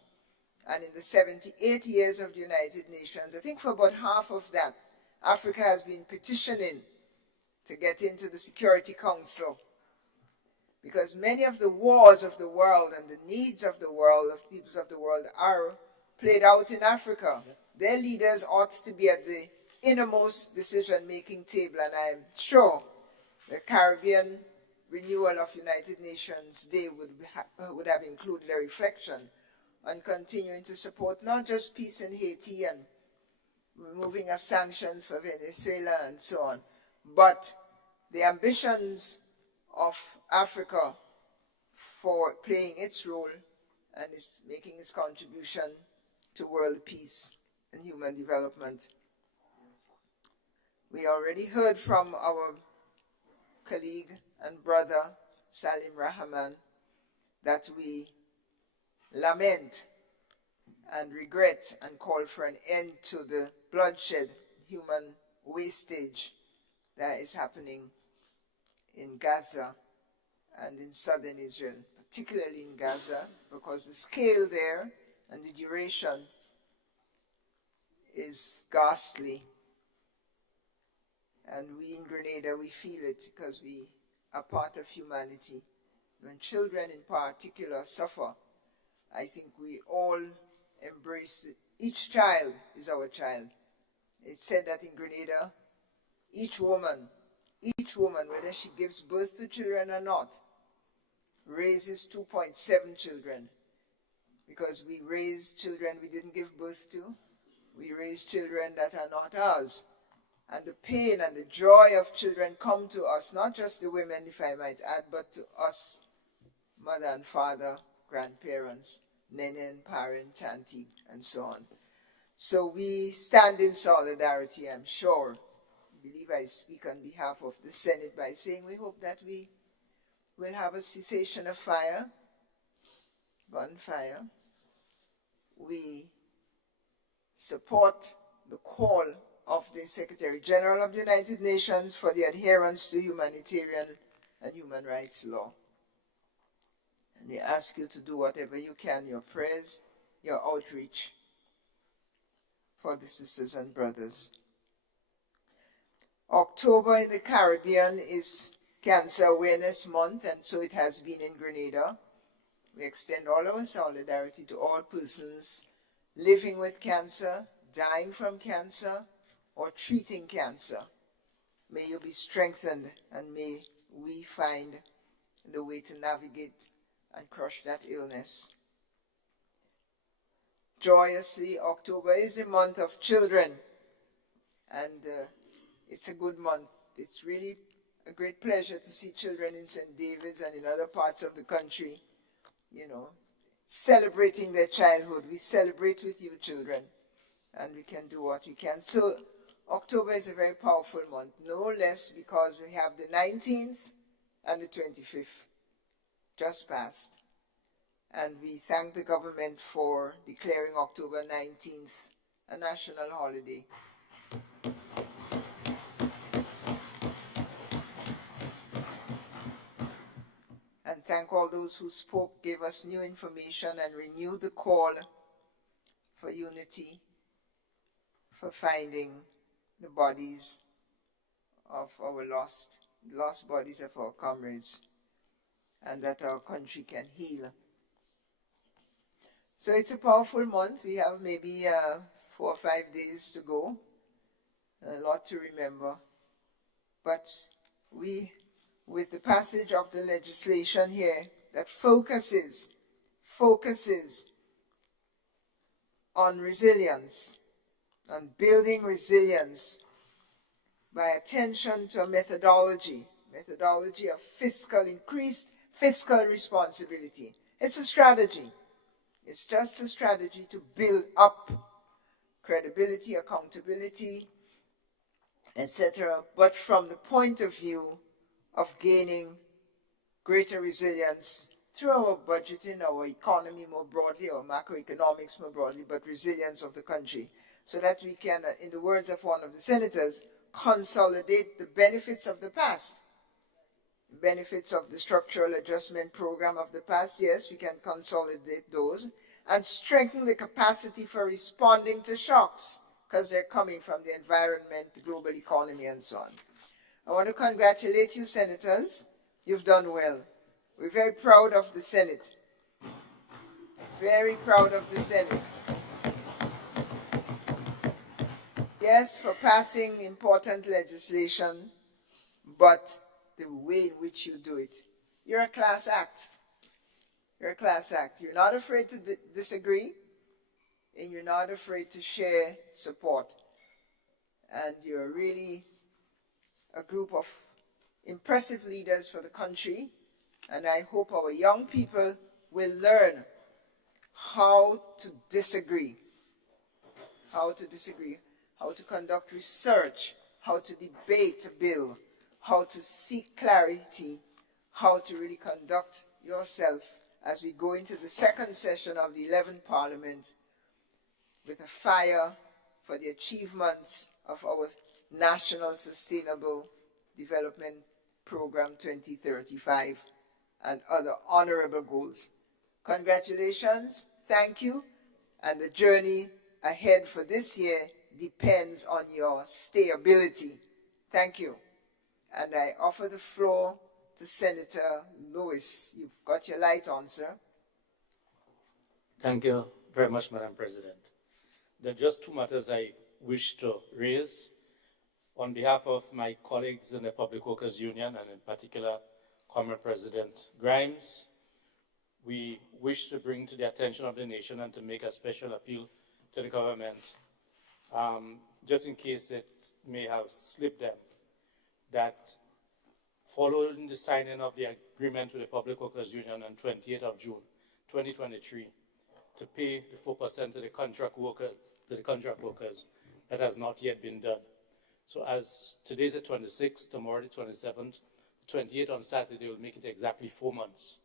And in the 78 years of the United Nations, I think for about half of that, Africa has been petitioning to get into the Security Council, because many of the wars of the world and the needs of the world, of peoples of the world, are played out in Africa. Their leaders ought to be at the innermost decision-making table, and I'm sure the Caribbean renewal of United Nations Day would have included a reflection on continuing to support not just peace in Haiti and removing of sanctions for Venezuela and so on, but the ambitions of Africa for playing its role and making its contribution to world peace and human development. We already heard from our colleague and brother, Salim Rahman, that we lament and regret and call for an end to the bloodshed, human wastage that is happening in Gaza and in southern Israel, particularly in Gaza, because the scale there and the duration is ghastly. And we in Grenada, we feel it because we are part of humanity. When children in particular suffer, I think we all embrace it. Each child is our child. It's said that in Grenada, each woman, whether she gives birth to children or not, raises 2.7 children. Because we raise children we didn't give birth to. We raise children that are not ours. And the pain and the joy of children come to us, not just the women, if I might add, but to us, mother and father, grandparents, nene and parent, auntie, and so on. So we stand in solidarity, I'm sure. I believe I speak on behalf of the Senate by saying we hope that we will have a cessation of fire, gunfire. We support the call of the Secretary General of the United Nations for the adherence to humanitarian and human rights law. And we ask you to do whatever you can, your prayers, your outreach for the sisters and brothers. October in the Caribbean is Cancer Awareness Month, and so it has been in Grenada. We extend all our solidarity to all persons living with cancer, dying from cancer, or treating cancer. May you be strengthened, and may we find the way to navigate and crush that illness. Joyously, October is a month of children, and it's a good month. It's really a great pleasure to see children in St. David's and in other parts of the country, you know, celebrating their childhood. We celebrate with you, children, and we can do what we can. So October is a very powerful month, no less because we have the 19th and the 25th just passed. And we thank the government for declaring October 19th a national holiday. And thank all those who spoke, gave us new information, and renewed the call for unity, for finding the bodies of our lost bodies of our comrades, and that our country can heal. So it's a powerful month. We have maybe 4 or 5 days to go. A lot to remember. But we, with the passage of the legislation here that focuses on resilience, on building resilience by attention to a methodology of increased fiscal responsibility. It's a strategy. It's just a strategy to build up credibility, accountability, etc., but from the point of view of gaining greater resilience through our budgeting, our economy more broadly, our macroeconomics more broadly, but resilience of the country, so that we can, in the words of one of the senators, consolidate the benefits of the past. The benefits of the structural adjustment program of the past, yes, we can consolidate those, and strengthen the capacity for responding to shocks, because they're coming from the environment, the global economy, and so on. I want to congratulate you, senators. You've done well. We're very proud of the Senate. Very proud of the Senate. Yes, for passing important legislation, but the way in which you do it. You're a class act. You're a class act. You're not afraid to disagree, and you're not afraid to share support. And you're really a group of impressive leaders for the country, and I hope our young people will learn how to disagree, how to conduct research, how to debate a bill, how to seek clarity, how to really conduct yourself as we go into the second session of the 11th Parliament with a fire for the achievements of our National Sustainable Development Program 2035 and other honorable goals. Congratulations, thank you, and the journey ahead for this year depends on your stayability. Thank you. And I offer the floor to Senator Lewis. You've got your light on, sir. Thank you very much, Madam President. There are just two matters I wish to raise. On behalf of my colleagues in the Public Workers Union, and in particular, Comrade President Grimes, we wish to bring to the attention of the nation and to make a special appeal to the government, just in case it may have slipped them, that following the signing of the agreement with the Public Workers Union on 28th of June, 2023, to pay the 4% to the contract workers, that has not yet been done. So as today's the 26th, tomorrow the 27th, 28th on Saturday will make it exactly 4 months.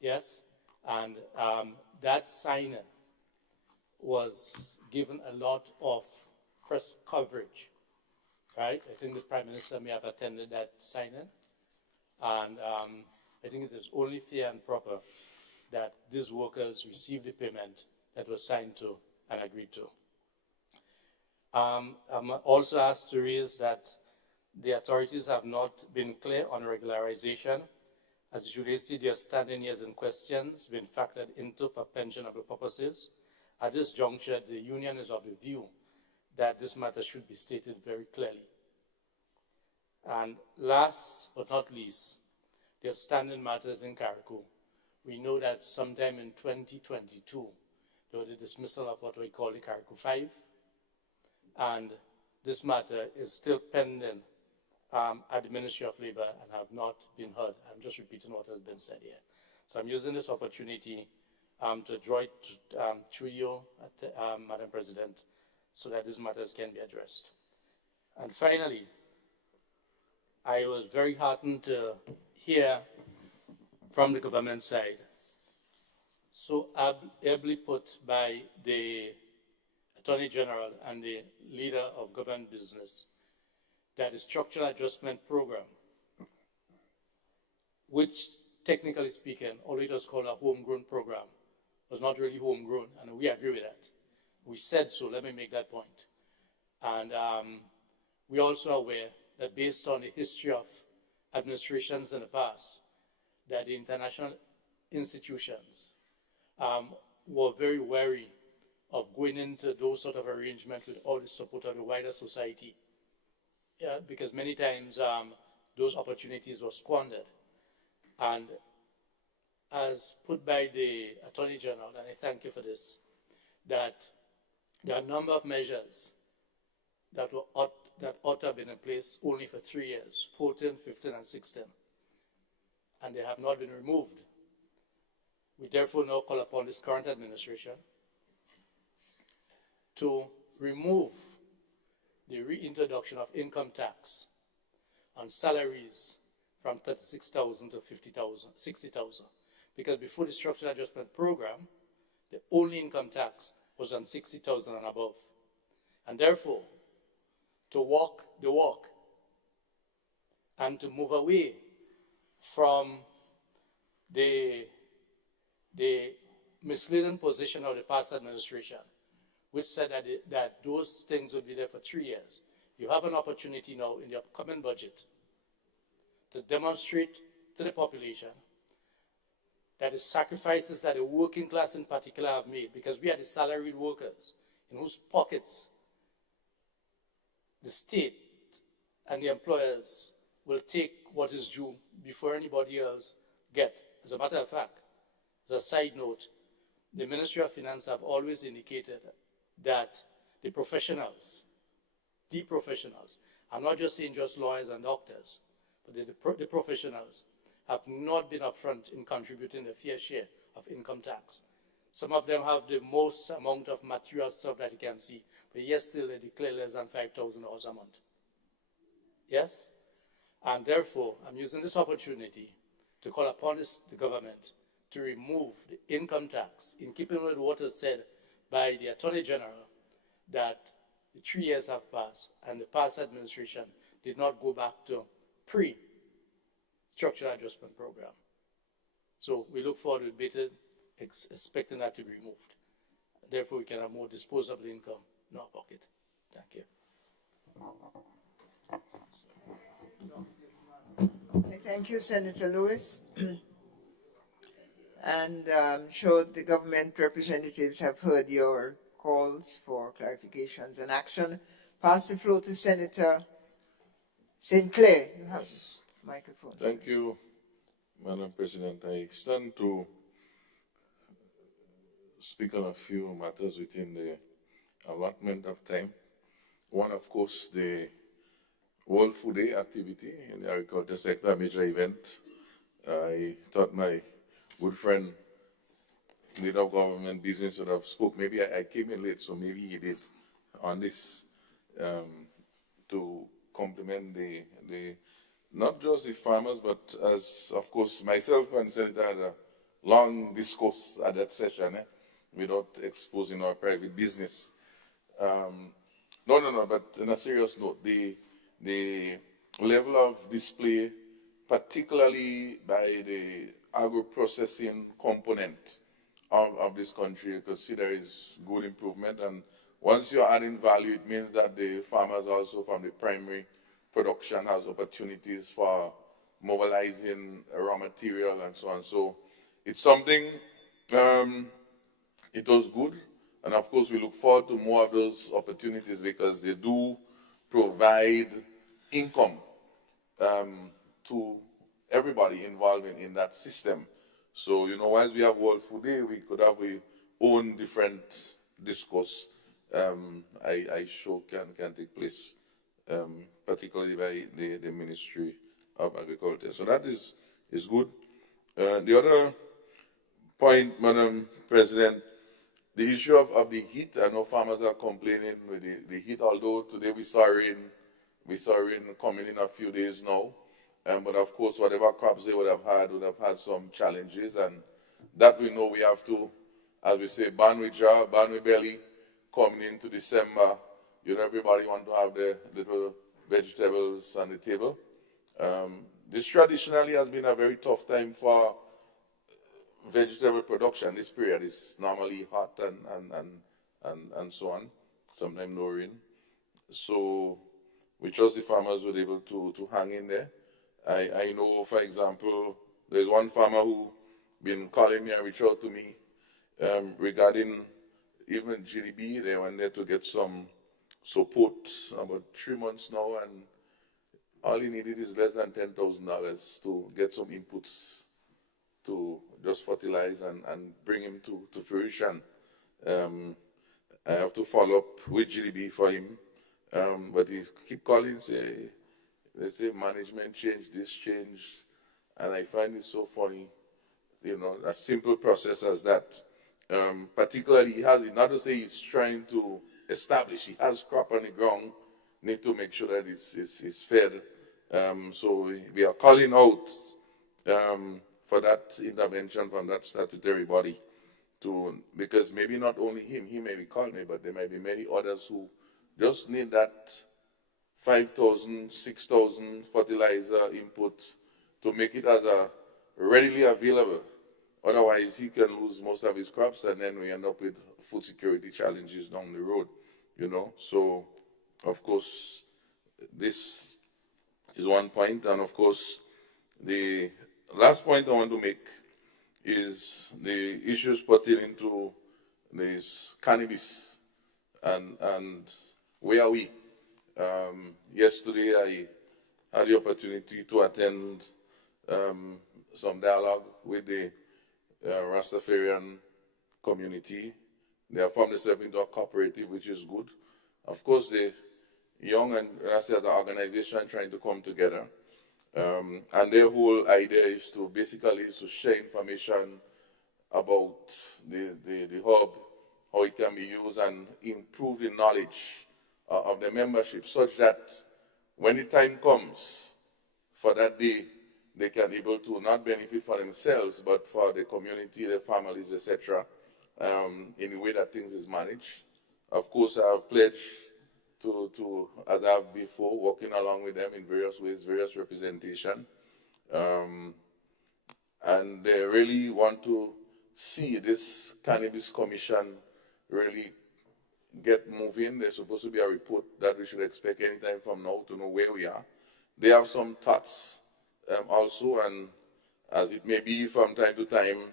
Yes? And that signing was given a lot of press coverage, right? I think the Prime Minister may have attended that signing. And I think it is only fair and proper that these workers receive the payment that was signed to and agreed to. I'm also asked to raise that the authorities have not been clear on regularization, as it relates to the outstanding years in question has been factored into for pensionable purposes. At this juncture, the union is of the view that this matter should be stated very clearly. And last but not least, the outstanding matters in Carriacou. We know that sometime in 2022, there was the dismissal of what we call the Carriacou 5, and this matter is still pending at the Ministry of Labor and have not been heard. I'm just repeating what has been said here. So I'm using this opportunity to draw it through you, Madam President, so that these matters can be addressed. And finally, I was very heartened to hear from the government side, so ably put by the Attorney General and the leader of government business, that the structural adjustment program, which technically speaking, although it was called a homegrown program, was not really homegrown, and we agree with that. We said so, let me make that point. And we're also aware that based on the history of administrations in the past, that the international institutions were very wary of going into those sort of arrangements without the support of the wider society. Yeah, because many times those opportunities were squandered. And as put by the Attorney General, and I thank you for this, that there are a number of measures that ought to have been in place only for 3 years, 14, 15, and 16, and they have not been removed. We therefore now call upon this current administration to remove the reintroduction of income tax on salaries from 36,000 to 50,000, 60,000. Because before the structural adjustment program, the only income tax was on 60,000 and above. And therefore, to walk the walk and to move away from the misleading position of the past administration, which said that those things would be there for 3 years. You have an opportunity now in the upcoming budget to demonstrate to the population that the sacrifices that the working class in particular have made, because we are the salaried workers in whose pockets the state and the employers will take what is due before anybody else get. As a matter of fact, as a side note, the Ministry of Finance have always indicated that the professionals, I'm not just saying just lawyers and doctors, but the professionals have not been upfront in contributing a fair share of income tax. Some of them have the most amount of material stuff that you can see, but yet still they declare less than $5,000 a month. Yes? And therefore, I'm using this opportunity to call upon the government to remove the income tax, in keeping with what was said by the Attorney General, that the 3 years have passed and the past administration did not go back to pre-structural adjustment program. So we look forward to bated, expecting that to be removed. Therefore, we can have more disposable income in our pocket. Thank you. Thank you, Senator Lewis. And I'm sure the government representatives have heard your calls for clarifications and action. Pass the floor to Senator St. Clair. You have microphone. Thank you, Madam President. I stand to speak on a few matters within the allotment of time. One, of course, the World Food Day activity in the agriculture sector, a major event. I thought my good friend, leader of government business, would have spoke. Maybe I came in late, so maybe he did on this to compliment the not just the farmers, but as, of course, myself and the Senator had a long discourse at that session, without exposing our private business. No, but on a serious note, the level of display, particularly by the agro-processing component of this country, you can see there is good improvement. And once you're adding value, it means that the farmers also from the primary production has opportunities for mobilizing raw material and so on. So it's something, it was good. And of course, we look forward to more of those opportunities because they do provide income to everybody involved in that system. So, you know, once we have World Food Day, we could have our own different discourse I show can take place, particularly by the Ministry of Agriculture. So that is good. The other point, Madam President, the issue of the heat. I know farmers are complaining with the heat, although today we saw rain coming in a few days now. But of course, whatever crops they would have had some challenges, and that we know we have to, as we say, ban with jar, ban with belly, coming into December. You know, everybody want to have the little vegetables on the table. This traditionally has been a very tough time for vegetable production. This period is normally hot and so on, sometimes no rain. So we trust the farmers were able to hang in there. I know, for example, there's one farmer who been calling me and reached out to me regarding even GDB. They wanted to get some support about 3 months now, and all he needed is less than $10,000 to get some inputs to just fertilize and bring him to fruition. I have to follow up with GDB for him, but he keep calling, they say management changed, this changed, and I find it so funny, you know, a simple process as that. Particularly, he has, not to say he's trying to establish, he has crop on the ground, need to make sure that it's fed. So we are calling out for that intervention from that statutory body, because maybe not only him, he may be called me, but there may be many others who just need that 5,000, 6,000 fertilizer input to make it as a readily available. Otherwise, he can lose most of his crops, and then we end up with food security challenges down the road, you know. So, of course, this is one point, and of course, the last point I want to make is the issues pertaining to this cannabis and where are we? Yesterday, I had the opportunity to attend some dialogue with the Rastafarian community. They have formed themselves into a cooperative, which is good. Of course, the young and Rasta as an organization trying to come together. And their whole idea is to basically to share information about the hub, how it can be used, and improve the knowledge of the membership, such that when the time comes for that day, they can be able to not benefit for themselves, but for the community, their families, etc., in the way that things is managed. Of course, I have pledged to, as I have before, working along with them in various ways, various representation. And they really want to see this Cannabis Commission really get moving. There's supposed to be a report that we should expect anytime from now to know where we are. They have some thoughts also, and as it may be from time to time,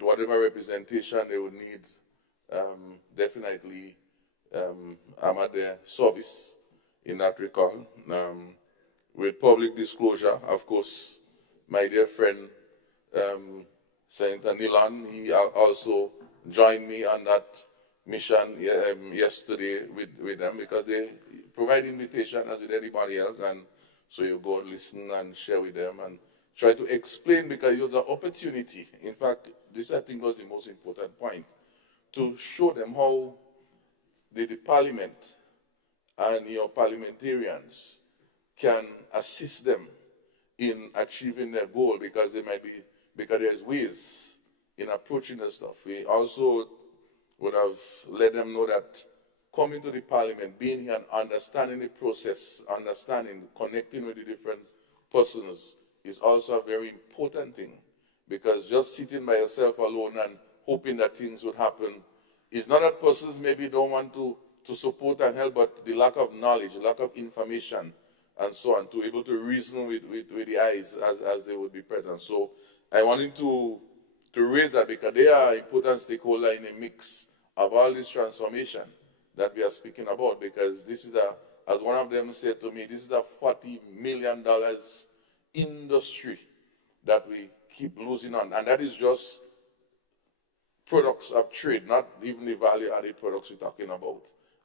whatever representation they would need, definitely I'm at their service in that regard. With public disclosure, of course, my dear friend, Senator Nilan, he also joined me on that mission yesterday with them, because they provide invitation as with anybody else, and so you go listen and share with them and try to explain, because it was an opportunity. In fact, this I think was the most important point, to show them how the parliament and your parliamentarians can assist them in achieving their goal, because there's ways in approaching the stuff. We also would have let them know that coming to the parliament, being here and understanding the process, connecting with the different persons is also a very important thing, because just sitting by yourself alone and hoping that things would happen is not that persons maybe don't want to support and help, but the lack of knowledge, the lack of information, and so on, to be able to reason with the eyes as they would be present. So I wanted to raise that, because they are an important stakeholder in the mix of all this transformation that we are speaking about, because this is as one of them said to me, this is a $40 million industry that we keep losing on, and that is just products of trade, not even the value-added products we're talking about.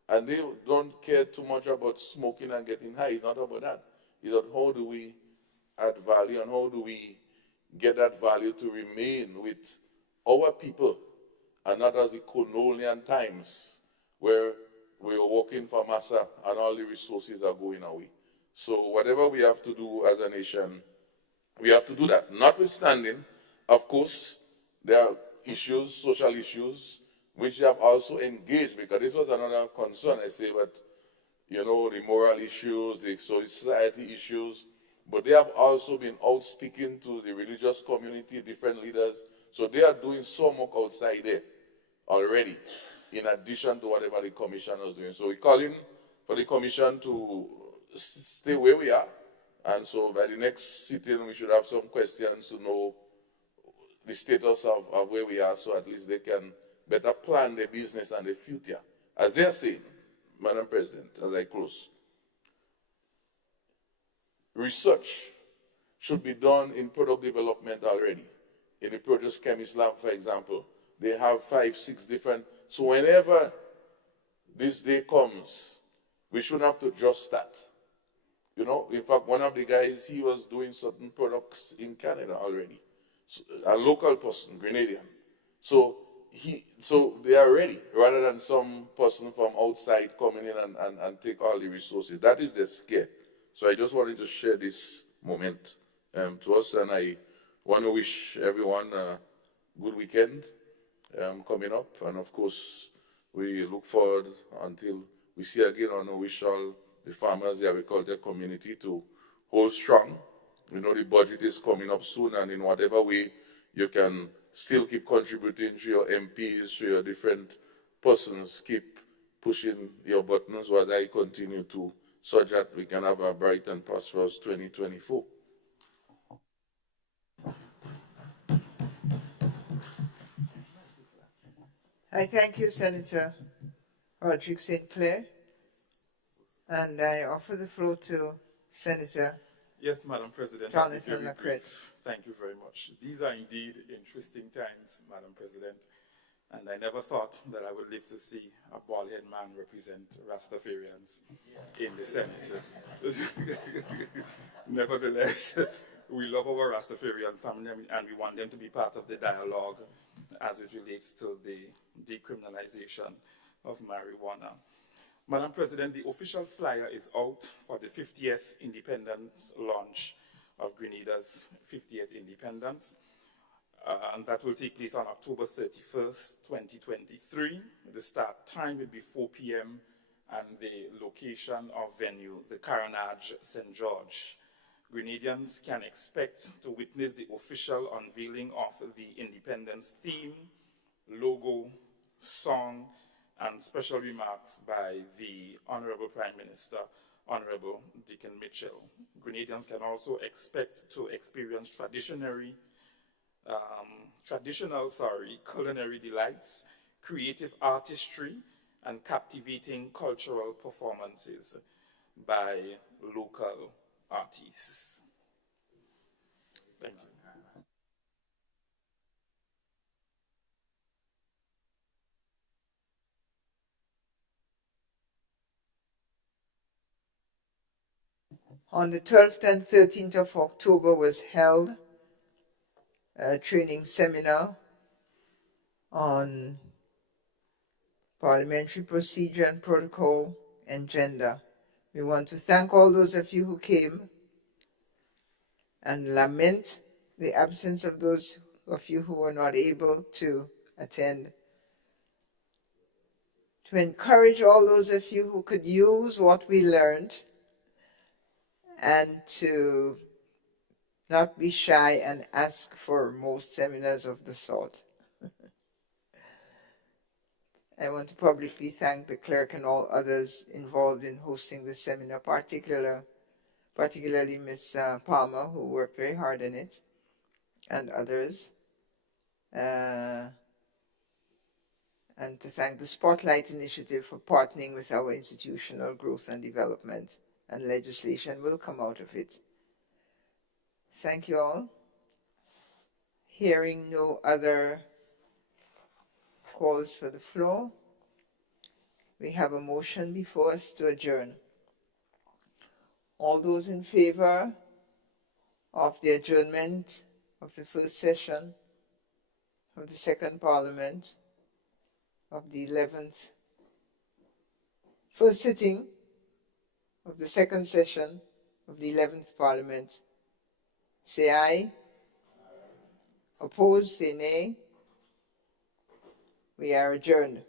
And they don't care too much about smoking and getting high. It's not about that. It's about how do we add value, and how do we get that value to remain with our people, and not as the colonial times where we are working for massa and all the resources are going away. So whatever we have to do as a nation, we have to do that. Notwithstanding, of course, there are issues, social issues, which have also engaged, because this was another concern, I say, but you know, the moral issues, the society issues, but they have also been out speaking to the religious community, different leaders, so they are doing so much outside there already, in addition to whatever the commission is doing. So we're calling for the commission to stay where we are, and so by the next sitting we should have some questions to know the status of where we are, so at least they can better plan their business and their future. As they are saying, Madam President, as I close, research should be done in product development already. In the produce chemist lab, for example, they have 5, 6 different. So whenever this day comes, we shouldn't have to just start. You know, in fact, one of the guys, he was doing certain products in Canada already. So, a local person, Grenadian. So they are ready, rather than some person from outside coming in and take all the resources. That is the scare. So I just wanted to share this moment to us, and I want to wish everyone a good weekend coming up. And of course, we look forward until we see again, and wish all the farmers, the agriculture community to hold strong. We know the budget is coming up soon, and in whatever way you can still keep contributing to your MPs, to your different persons, keep pushing your buttons as I continue to, so that we can have a bright and prosperous 2024. I thank you, Senator Roderick St. Clair, and I offer the floor to Senator Yes, Madam President. Jonathan Lacrette. Thank you very much. These are indeed interesting times, Madam President, and I never thought that I would live to see a bald-headed man represent Rastafarians in the Senate. Nevertheless, we love our Rastafarian family, and we want them to be part of the dialogue as it relates to the decriminalization of marijuana. Madam President, the official flyer is out for the 50th independence launch of Grenada's 50th independence, and that will take place on October 31st, 2023. The start time will be 4 p.m. and the location of venue, the Carnage St. George. Grenadians can expect to witness the official unveiling of the independence theme, logo, song, and special remarks by the Honorable Prime Minister, Honorable Dickon Mitchell. Grenadians can also expect to experience traditional culinary delights, creative artistry, and captivating cultural performances by local artists. Thank you. On the 12th and 13th of October was held a training seminar on parliamentary procedure and protocol and gender. We want to thank all those of you who came and lament the absence of those of you who were not able to attend. To encourage all those of you who could use what we learned, and to not be shy and ask for more seminars of the sort. I want to publicly thank the clerk and all others involved in hosting the seminar, particularly Ms. Palmer, who worked very hard on it, and others. And to thank the Spotlight Initiative for partnering with our institutional growth and development, and legislation will come out of it. Thank you all. Hearing no other calls for the floor, we have a motion before us to adjourn. All those in favor of the adjournment of the first session of the second Parliament of the 11th, first sitting of the second session of the 11th Parliament, say aye. Opposed, say nay. We are adjourned.